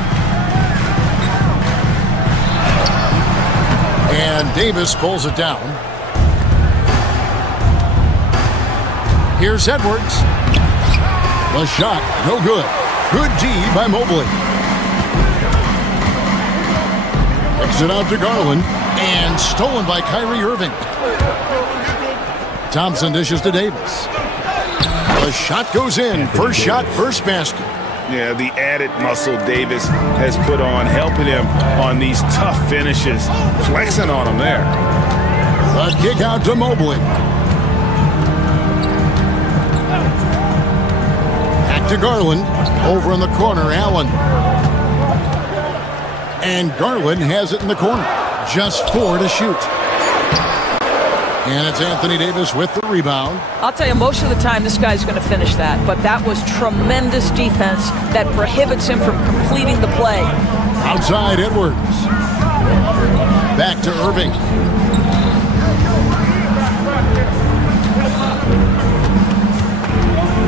And Davis pulls it down. Here's Edwards. The shot, no good. Good D by Mobley. Kicks it out to Garland. And stolen by Kyrie Irving. Thompson dishes to Davis. The shot goes in. First shot, first basket. Yeah, the added muscle Davis has put on, helping him on these tough finishes. Flexing on him there. The kick out to Mobley. Back to Garland. Over in the corner, Allen. And Garland has it in the corner. Just 4 to shoot. And it's Anthony Davis with the rebound. I'll tell you, most of the time this guy's going to finish that, but that was tremendous defense that prohibits him from completing the play. Outside Edwards. Back to Irving.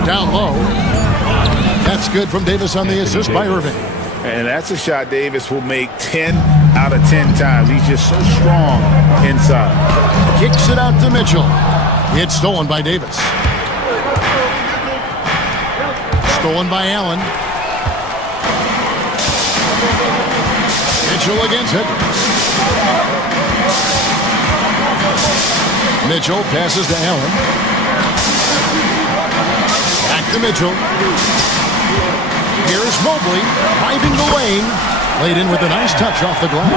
Down low. That's good from Davis on the assist by Irving. And that's a shot Davis will make 10 out of 10 times. He's just so strong inside. Kicks it out to Mitchell. It's stolen by Davis. Stolen by Allen. Mitchell against Edwards. Mitchell passes to Allen. Back to Mitchell. Here's Mobley driving the lane. Laid in with a nice touch off the glass.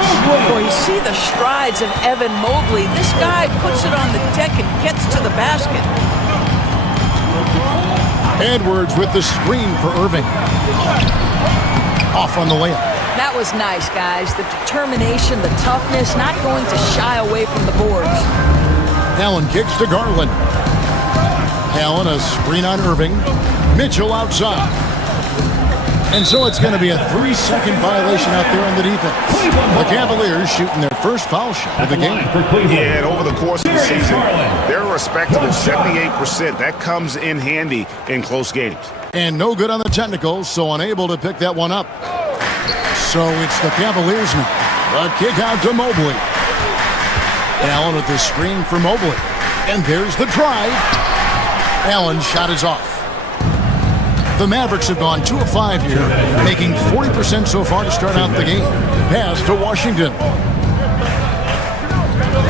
Boy, you see the strides of Evan Mobley. This guy puts it on the deck and gets to the basket. Edwards with the screen for Irving. Off on the layup. That was nice, guys. The determination, the toughness, not going to shy away from the boards. Allen kicks to Garland. Allen, a screen on Irving. Mitchell outside. And so it's going to be a 3-second violation out there on the defense. The Cavaliers shooting their first foul shot of the game. Yeah, and over the course of the season, they're a respectable 78%. That comes in handy in close games. And no good on the technicals, so unable to pick that one up. So it's the Cavaliers now. A kick out to Mobley. Allen with the screen for Mobley. And there's the drive. Allen's shot is off. The Mavericks have gone 2 of 5 here, making 40% so far to start out the game. Pass to Washington.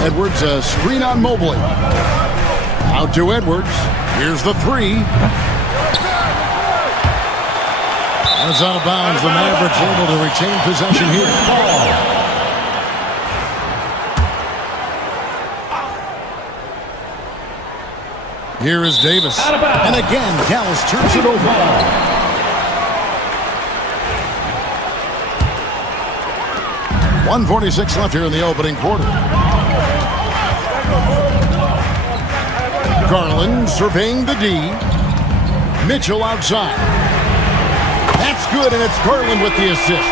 Edwards, a screen on Mobley. Out to Edwards. Here's the three. And it's out of bounds. The Mavericks able to retain possession here. Here is Davis. And again, Dallas turns it over. 1:46 left here in the opening quarter. Garland surveying the D. Mitchell outside. That's good, and it's Garland with the assist.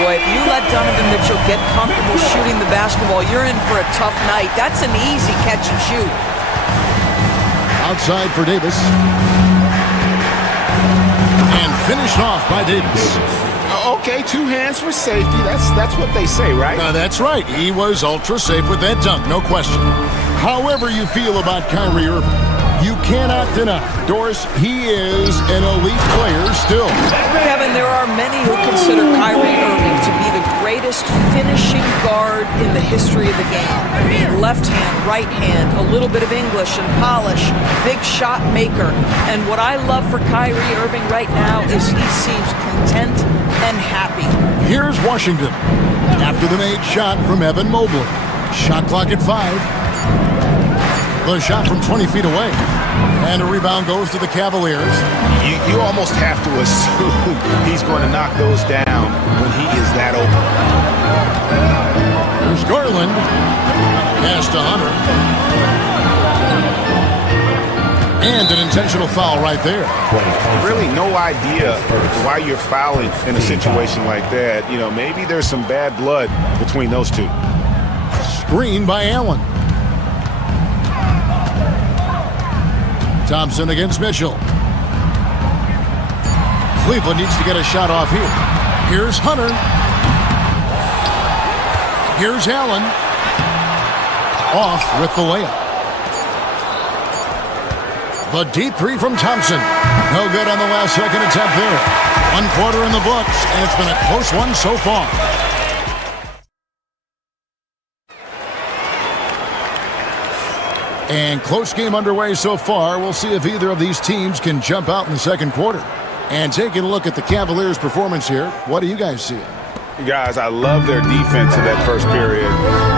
Boy, if you let Donovan Mitchell get comfortable shooting the basketball, you're in for a tough night. That's an easy catch and shoot. Outside for Davis. And finished off by Davis. Okay, 2 hands for safety. That's what they say, right? That's right. He was ultra safe with that dunk, no question. However you feel about Kyrie Irving, you cannot deny, Doris, he is an elite player still. Kevin, there are many who consider Kyrie Irving to be the greatest finishing guard in the history of the game. I mean, left hand, right hand, a little bit of English and polish, big shot maker. And what I love for Kyrie Irving right now is he seems content and happy. Here's Washington after the made shot from Evan Mobley. Shot clock at 5. The shot from 20 feet away. And a rebound goes to the Cavaliers. You almost have to assume he's going to knock those down when he is that open. Here's Garland. Pass to Hunter. And an intentional foul right there. Really no idea why you're fouling in a situation like that. You know, maybe there's some bad blood between those two. Screen by Allen. Thompson against Mitchell. Cleveland needs to get a shot off here. Here's Hunter. Here's Allen. Off with the layup. The deep three from Thompson. No good on the last second attempt there. 1 quarter in the books, and it's been a close one so far. And close game underway so far. We'll see if either of these teams can jump out in the second quarter. And taking a look at the Cavaliers' performance here, what do you guys see? Guys, I love their defense in that first period.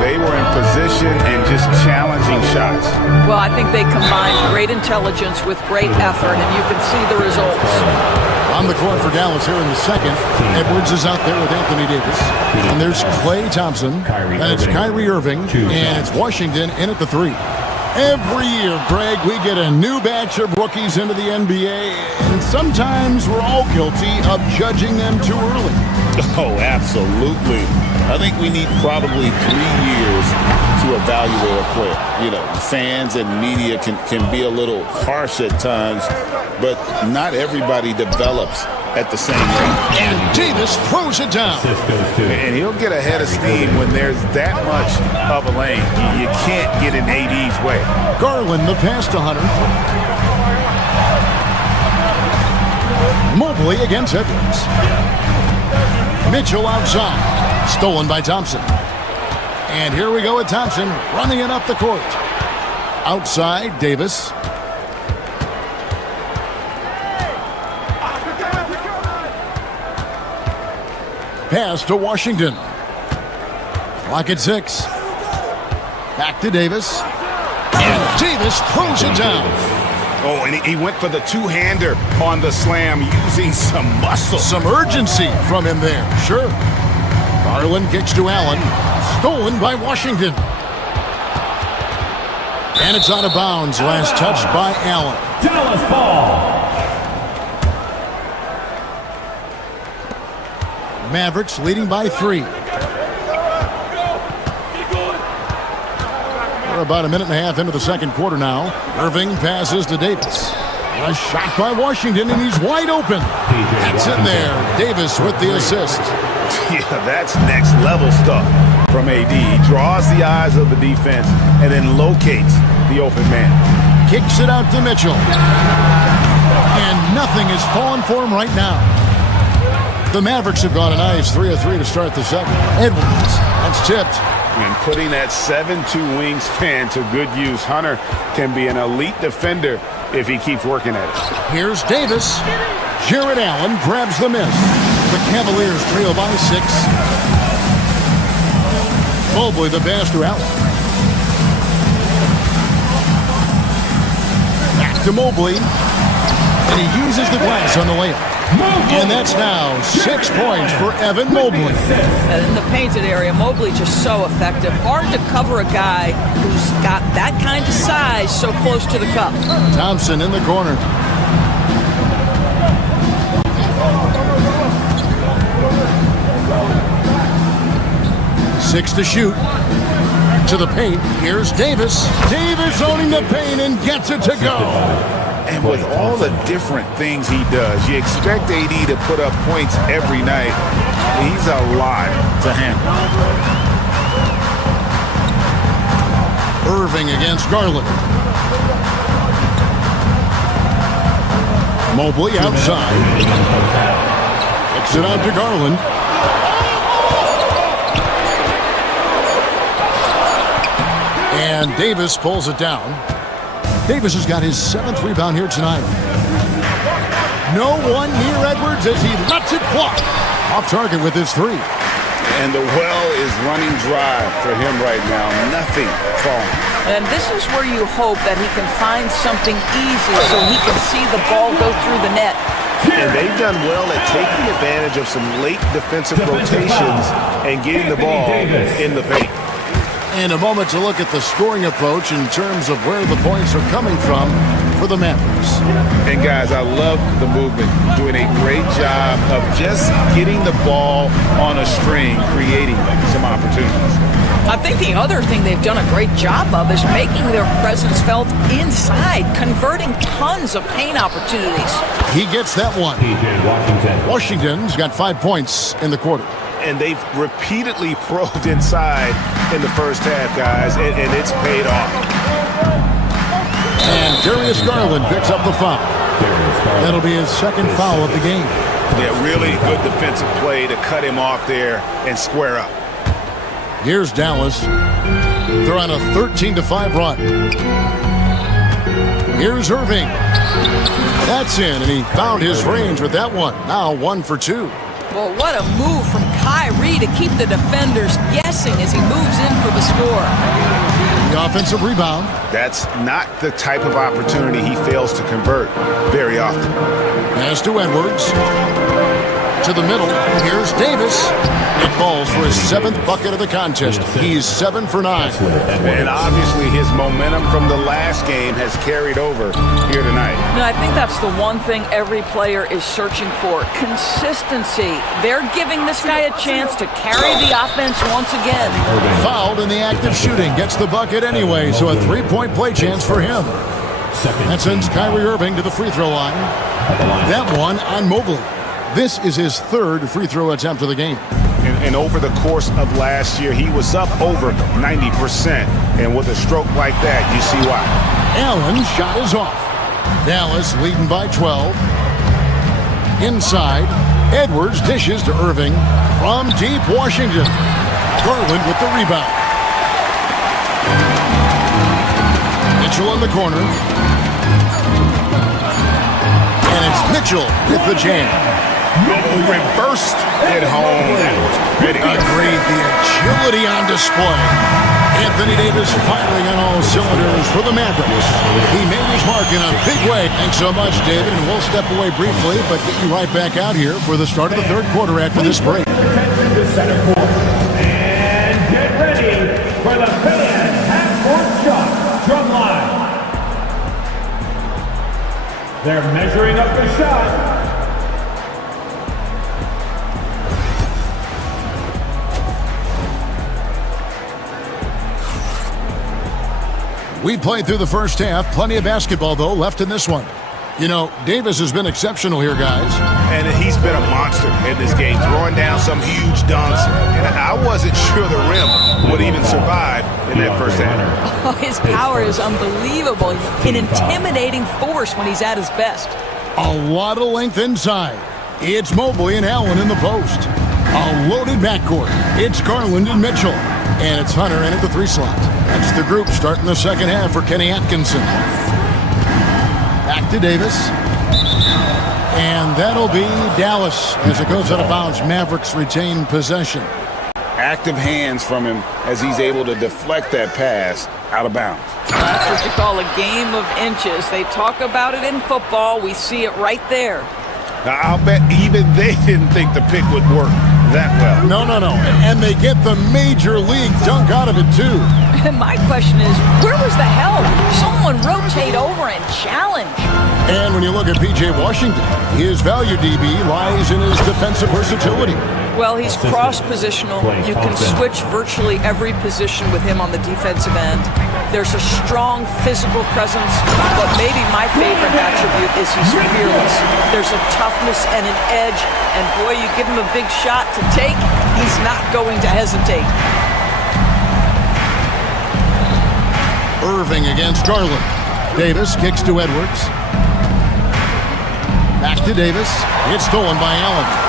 They were in position and just challenging shots. Well, I think they combined great intelligence with great effort, and you can see the results. On the court for Dallas here in the second. Edwards is out there with Anthony Davis. And there's Klay Thompson. And it's Kyrie Irving. And it's Washington in at the 3. Every year, Greg, we get a new batch of rookies into the NBA, and sometimes we're all guilty of judging them too early. Oh, absolutely. I think we need probably 3 years to evaluate a player. You know, fans and media can be a little harsh at times, but not everybody develops at the same rate. And Davis throws it down. And he'll get ahead of steam when there's that much of a lane. You can't get in AD's way. Garland, the pass to Hunter. Mobley against Edwards. Mitchell outside. Stolen by Thompson. And here we go with Thompson running it up the court. Outside, Davis. Pass to Washington. Clock at 6. Back to Davis. And Davis throws it down. Oh, and he went for the two-hander on the slam, using some muscle. Some urgency from him there, sure. Garland kicks to Allen. Stolen by Washington. And it's out of bounds. Last touch by Allen. Dallas ball. Mavericks leading by 3. We're about a minute and a half into the second quarter now. Irving passes to Davis. A shot by Washington, and he's wide open. That's in there. Davis with the assist. Yeah, that's next level stuff from AD. He draws the eyes of the defense and then locates the open man. Kicks it out to Mitchell. And nothing is falling for him right now. The Mavericks have gone a nice 3 of 3 to start the second. Edwards, that's tipped. And putting that 7'2" wingspan to good use. Hunter can be an elite defender if he keeps working at it. Here's Davis. Jared Allen grabs the miss. The Cavaliers trail by 6. Mobley the pass to Allen. Back to Mobley. And he uses the glass on the layup. And that's now 6 points for Evan Mobley. And in the painted area, Mobley just so effective. Hard to cover a guy who's got that kind of size so close to the cup. Thompson in the corner. Six to shoot. To the paint. Here's Davis. Davis owning the paint and gets it to go. And with all the different things he does, you expect AD to put up points every night. He's a lot to handle. Irving against Garland. Mobley outside. Kicks it out to Garland. And Davis pulls it down. Davis has got his 7th rebound here tonight. No one near Edwards as he lets it fly. Off target with his 3. And the well is running dry for him right now. Nothing falling. And this is where you hope that he can find something easy so he can see the ball go through the net. And they've done well at taking advantage of some late defensive rotations and getting the ball in the paint. And a moment to look at the scoring approach in terms of where the points are coming from for the Mavericks. And guys, I love the movement. Doing a great job of just getting the ball on a string, creating some opportunities. I think the other thing they've done a great job of is making their presence felt inside, converting tons of paint opportunities. He gets that one. Washington's got 5 points in the quarter. And they've repeatedly probed inside in the first half, guys, and it's paid off. And Darius Garland picks up the foul. That'll be his 2nd foul of the game. Yeah, really good defensive play to cut him off there and square up. Here's Dallas. They're on a 13-5 run. Here's Irving. That's in, and he found his range with that one. Now 1 for 2. Well, what a move from Kyrie to keep the defenders guessing as he moves in for the score. The offensive rebound. That's not the type of opportunity he fails to convert very often. Pass to Edwards. To the middle. Here's Davis. It falls for his 7th bucket of the contest. He's 7 for 9. And obviously his momentum from the last game has carried over here tonight. No, I think that's the one thing every player is searching for. Consistency. They're giving this guy a chance to carry the offense once again. Fouled in the act of shooting. Gets the bucket anyway, so a 3-point play chance for him. That sends Kyrie Irving to the free throw line. That one on Mobley. This is his 3rd free throw attempt of the game. And over the course of last year, he was up over 90%. And with a stroke like that, you see why. Allen's shot is off. Dallas leading by 12. Inside, Edwards dishes to Irving from deep Washington. Garland with the rebound. Mitchell in the corner. And it's Mitchell with the jam. Reversed it home. That was pretty. Agreed. The agility on display. Anthony Davis firing on all cylinders for the Mavericks. He made his mark in a big way. Thanks so much, David. And we'll step away briefly, but get you right back out here for the start of the 3rd quarter after this break. And get ready for the fan half-court shot drum line. They're measuring up the shot. We played through the first half. Plenty of basketball, though, left in this one. You know, Davis has been exceptional here, guys. And he's been a monster in this game, throwing down some huge dunks. And I wasn't sure the rim would even survive in that first half. Oh, his power is unbelievable. An intimidating force when he's at his best. A lot of length inside. It's Mobley and Allen in the post. A loaded backcourt. It's Garland and Mitchell. And it's Hunter in at the 3 slot. That's the group starting the second half for Kenny Atkinson. Back to Davis. And that'll be Dallas as it goes out of bounds. Mavericks retain possession. Active hands from him as he's able to deflect that pass out of bounds. That's what you call a game of inches. They talk about it in football. We see it right there. Now, I'll bet even they didn't think the pick would work that well. No. And they get the major league dunk out of it, too. My question is, where was the help? Someone rotate over and challenge. And when you look at P.J. Washington, his value DB lies in his defensive versatility. Well, he's cross-positional. You can switch virtually every position with him on the defensive end. There's a strong physical presence, but maybe my favorite attribute is he's fearless. There's a toughness and an edge, and boy, you give him a big shot to take, he's not going to hesitate. Irving against Garland. Davis kicks to Edwards. Back to Davis. It's stolen by Allen.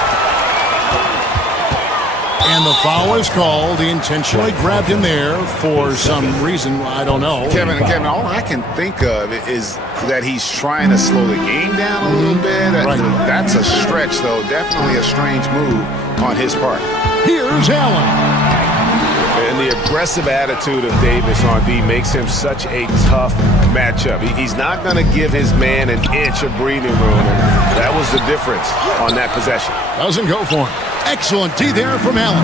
And the foul is called. He intentionally grabbed him there for some reason. I don't know. Kevin, all I can think of is that he's trying to slow the game down a little bit. Right. That's a stretch, though. Definitely a strange move on his part. Here's Allen. And the aggressive attitude of Davis on D makes him such a tough matchup. He's not going to give his man an inch of breathing room, and that was the difference on that possession. Doesn't go for him. Excellent D there from Allen.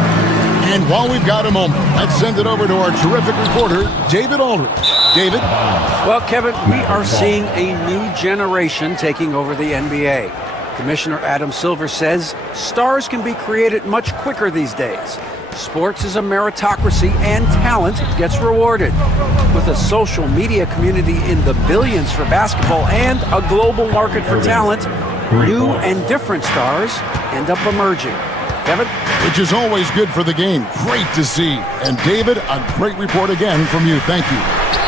And while we've got a moment, let's send it over to our terrific reporter, David Aldridge. David? Well, Kevin, we are seeing a new generation taking over the NBA. Commissioner Adam Silver says stars can be created much quicker these days. Sports is a meritocracy and talent gets rewarded. With a social media community in the billions for basketball and a global market for talent, new and different stars end up emerging. Kevin? Which is always good for the game. Great to see. And David, a great report again from you. Thank you.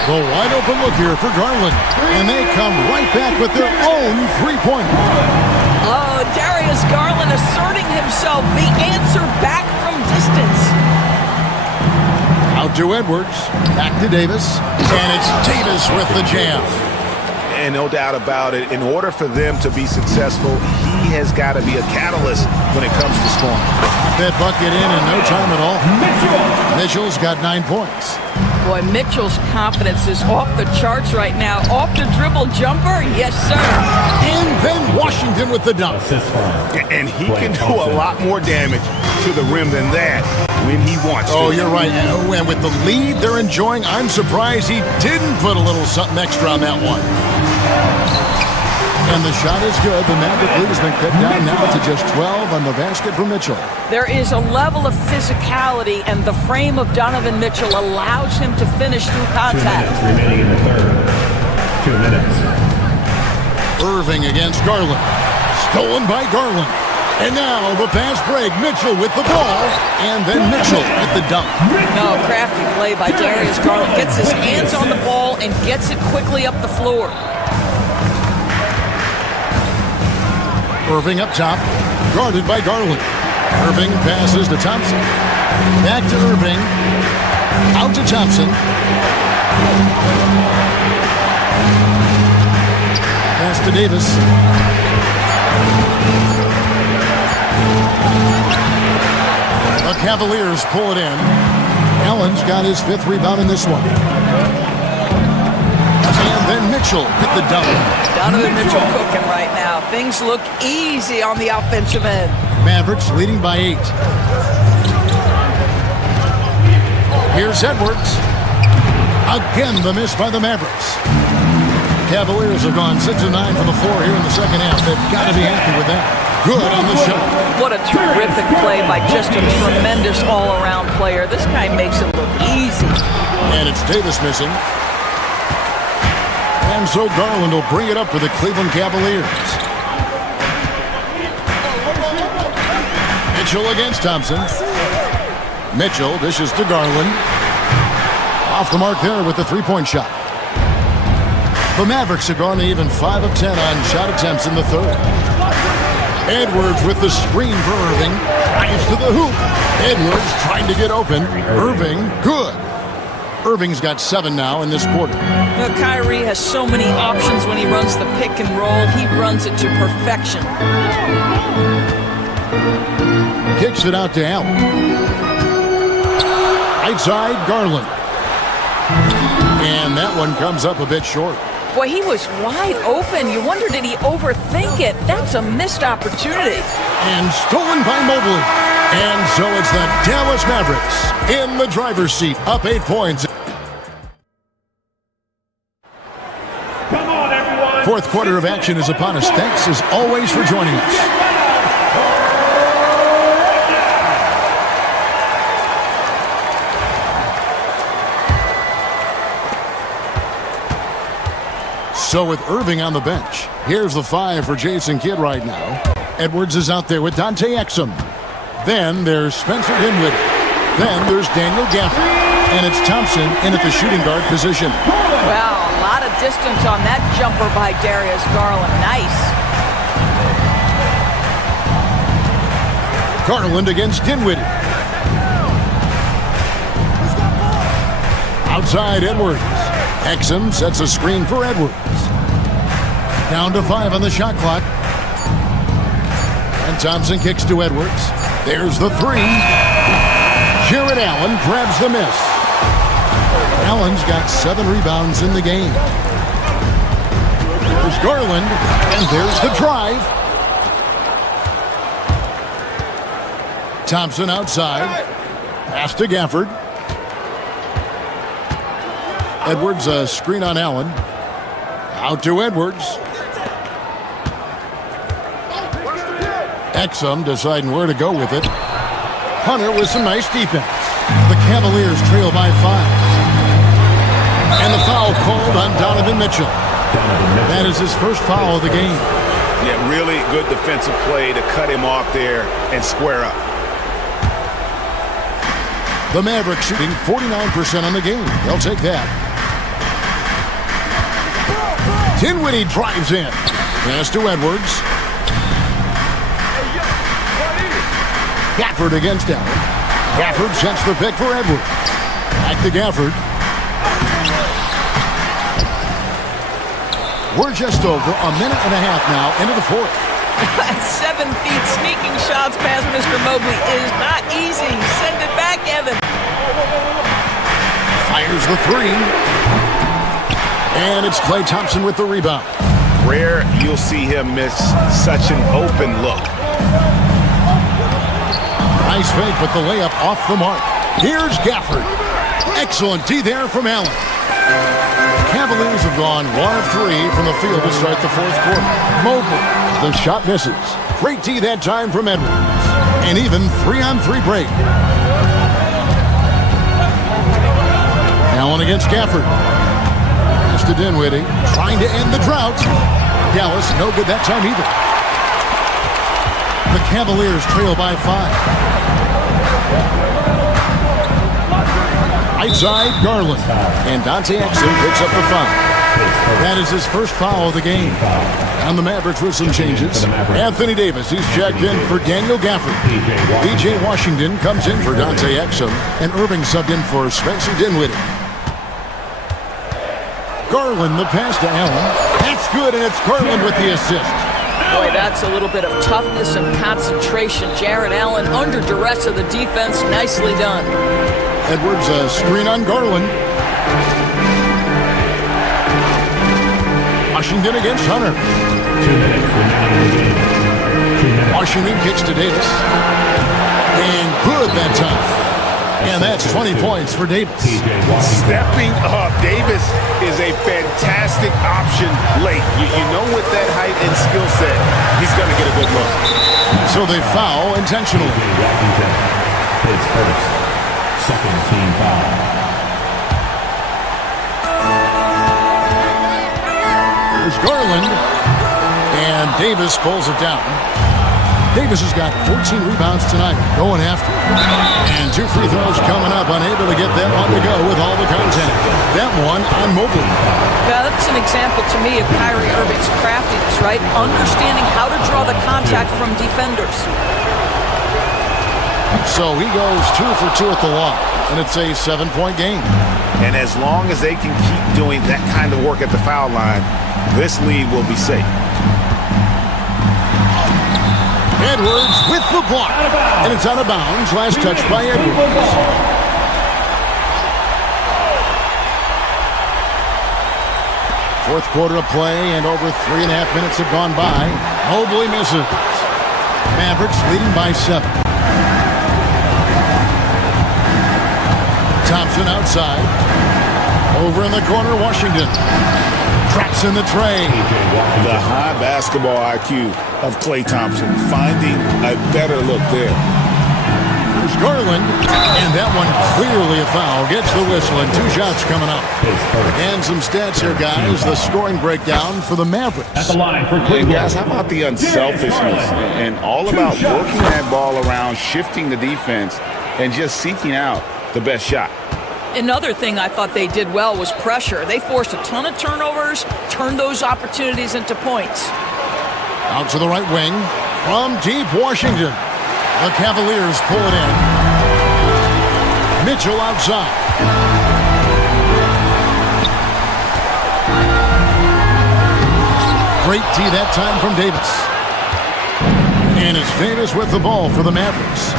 The wide open look here for Garland. And they come right back with their own three-pointer. Oh, Darius Garland asserting himself, the answer back from distance. Out to Edwards, back to Davis, and it's Davis with the jam. And no doubt about it, in order for them to be successful, he has got to be a catalyst when it comes to scoring. That bucket in no time at all. Mitchell's got 9 points. Boy, Mitchell's confidence is off the charts right now. Off the dribble jumper, yes, sir. And then Washington with the dunk. And he can do a lot more damage to the rim than that when he wants to. Oh, you're right. And with the lead they're enjoying, I'm surprised he didn't put a little something extra on that one. And the shot is good. The Maverick lead has been cut down now to just 12 on the basket for Mitchell. There is a level of physicality, and the frame of Donovan Mitchell allows him to finish through contact. 2 minutes remaining in the third. 2 minutes. Irving against Garland. Stolen by Garland. And now the fast break. Mitchell with the ball. And then Mitchell with the dunk. No, crafty play by Darius Garland. Gets his hands on the ball and gets it quickly up the floor. Irving up top, guarded by Garland. Irving passes to Thompson. Back to Irving. Out to Thompson. Pass to Davis. The Cavaliers pull it in. Allen's got his 5th rebound in this one. And then Mitchell hit the dunk. Donovan Mitchell cooking right now. Things look easy on the offensive end. Mavericks leading by 8. Here's Edwards. Again, the miss by the Mavericks. Cavaliers have gone 6 of 9 from the floor here in the second half. They've got to be happy with that. Good on the shot. What a terrific play by just a tremendous all-around player. This guy makes it look easy. And it's Davis missing. And so Garland will bring it up for the Cleveland Cavaliers. Mitchell against Thompson. Mitchell dishes to Garland. Off the mark there with the three-point shot. The Mavericks have gone to even 5 of 10 on shot attempts in the third. Edwards with the screen for Irving. drives to the hoop. Edwards trying to get open. Irving, good. Irving's got 7 now in this quarter. Well, Kyrie has so many options when he runs the pick and roll. He runs it to perfection. Kicks it out to Allen. Right side, Garland. And that one comes up a bit short. Boy, he was wide open. You wonder, did he overthink it? That's a missed opportunity. And stolen by Mobley. And so it's the Dallas Mavericks in the driver's seat, up 8 points. Come on, everyone. Fourth quarter of action is upon us. Thanks as always for joining us. So with Irving on the bench, here's the 5 for Jason Kidd right now. Edwards is out there with Dante Exum. Then there's Spencer Dinwiddie. Then there's Daniel Gafford. And it's Thompson in at the shooting guard position. Wow, a lot of distance on that jumper by Darius Garland. Nice. Garland against Dinwiddie. Outside Edwards. Exum sets a screen for Edwards. Down to 5 on the shot clock. And Thompson kicks to Edwards. There's the 3. Jared Allen grabs the miss. Allen's got 7 rebounds in the game. There's Garland, and there's the drive. Thompson outside. Pass to Gafford. Edwards, a screen on Allen. Out to Edwards. Exum deciding where to go with it. Hunter with some nice defense. The Cavaliers trail by 5. And the foul called on Donovan Mitchell. That is his first foul of the game. Yeah, really good defensive play to cut him off there and square up. The Mavericks shooting 49% on the game. They'll take that. Dinwiddie drives in. Pass to Edwards. Gafford against Allen. Gafford sets the pick for Edwards. Back to Gafford. We're just over a minute and a half now into the fourth. 7 feet sneaking shots past Mr. Mobley is not easy. Send it back, Evan. Fires the 3. And it's Klay Thompson with the rebound. Rare you'll see him miss such an open look. Nice fake, but the layup off the mark. Here's Gafford. Excellent D there from Allen. Cavaliers have gone 1 of 3 from the field to start the fourth quarter. Mobley, the shot misses. Great D that time from Edwards. And even 3-on-3 break. Allen against Gafford. Pass to Dinwiddie, trying to end the drought. Dallas, no good that time either. The Cavaliers trail by 5. Right side, Garland. And Dante Exum picks up the foul. That is his first foul of the game. And the Mavericks with some changes. Anthony Davis, he's checked in for Daniel Gafford. P.J. Washington comes in for Dante Exum. And Irving subbed in for Spencer Dinwiddie. Garland, the pass to Allen. That's good, and it's Garland with the assist. Boy, that's a little bit of toughness and concentration. Jared Allen under duress of the defense. Nicely done. Edwards, a screen on Garland. Washington against Hunter. 2 minutes remaining in the game. Washington kicks to Davis. And good that time. And that's 20 points for Davis. Stepping up, Davis is a fantastic option late. You know with that height and skill set, he's going to get a good look. So they foul intentionally. His first, second team foul. There's Garland. And Davis pulls it down. Davis has got 14 rebounds tonight, going after. And 2 free throws coming up, unable to get that one to go with all the contact. That one on Mobley. Yeah, that's an example to me of Kyrie Irving's craftiness, right? Understanding how to draw the contact from defenders. So he goes 2 for 2 at the line, and it's a 7-point game. And as long as they can keep doing that kind of work at the foul line, this lead will be safe. Edwards with the block, and it's out of bounds. Last touch by Edwards. Fourth quarter of play, and over 3.5 minutes have gone by. Mobley misses. Mavericks leading by 7. Thompson outside. Over in the corner, Washington. Traps in the trade. The high basketball IQ of Klay Thompson, finding a better look there. There's Garland, and that one clearly a foul. Gets the whistle, and 2 shots coming up. And some stats here, guys. The scoring breakdown for the Mavericks. At the line for And Cleveland. guys, how about the unselfishness and all about working that ball around, shifting the defense, and just seeking out the best shot. Another thing I thought they did well was pressure. They forced a ton of turnovers, turned those opportunities into points. Out to the right wing from deep Washington. The Cavaliers pull it in. Mitchell outside. Great tee that time from Davis. And it's Davis with the ball for the Mavericks.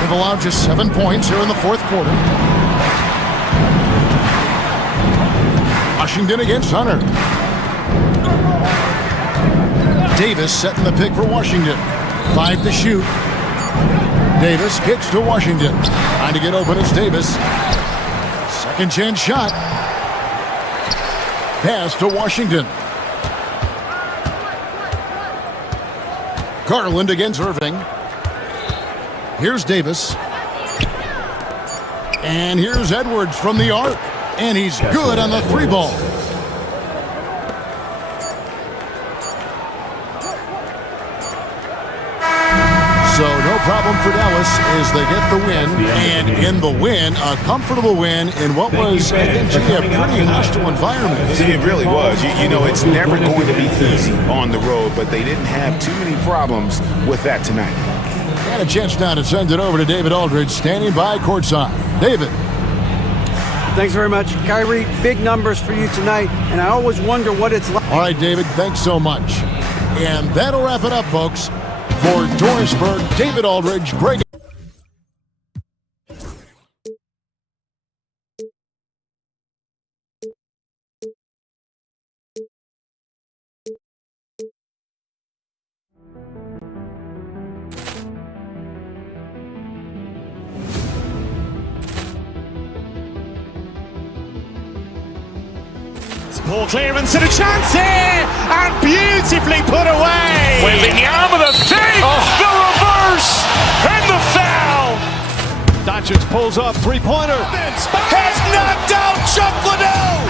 They've allowed just 7 points here in the fourth quarter. Washington against Hunter. Davis setting the pick for Washington. 5 to shoot. Davis kicks to Washington. Trying to get open, it's Davis. Second chance shot. Pass to Washington. Garland against Irving. Here's Davis. And here's Edwards from the arc. And he's good on the 3 ball. So no problem for Dallas as they get the win. And in the win, a comfortable win in what was, I think, a pretty hostile environment. It really was. You know, it's never going to be easy on the road, but they didn't have too many problems with that tonight. And a chance now to send it over to David Aldridge, standing by courtside. David. Thanks very much. Kyrie, big numbers for you tonight, and I always wonder what it's like. All right, David, thanks so much. And that'll wrap it up, folks. For Dorisburg, David Aldridge, Greg. Ball clearance and a chance here, and beautifully put away. Wembanyama the fake, the reverse, and the foul. Doncic pulls up, 3-pointer. Has knocked out Chuck Liddell.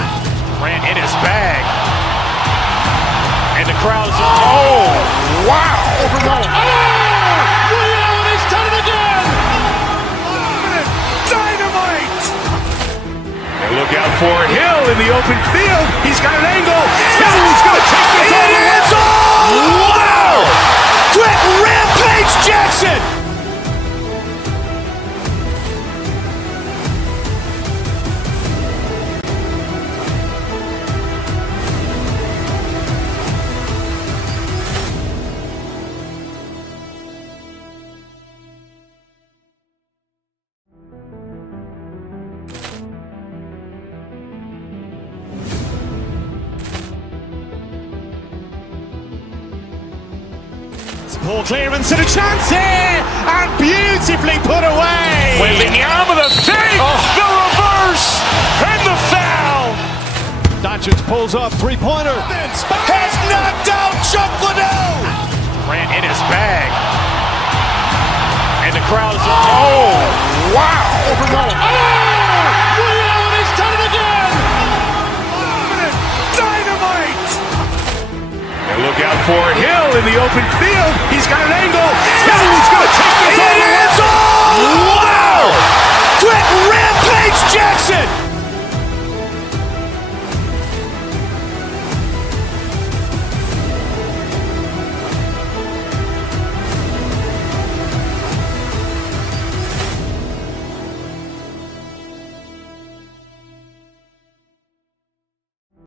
Ran in his bag. And the crowd is, oh, wow. Ray Allen has done it again. Dynamite. And look out for Hill in the open field. He's got an angle. He's going to take this all the way. Wow. Quick Rampage Jackson. Ball clearance and a chance here, and beautifully put away. Wembanyama the fake, the reverse, and the foul. Doncic pulls up, 3-pointer. Has knocked out Chuck Liddell. Ran in his bag. And the crowd is, oh, wow. Ray Allen has done it again. Dynamite. And look out for Hill in the open field. He's got an angle. He's going to take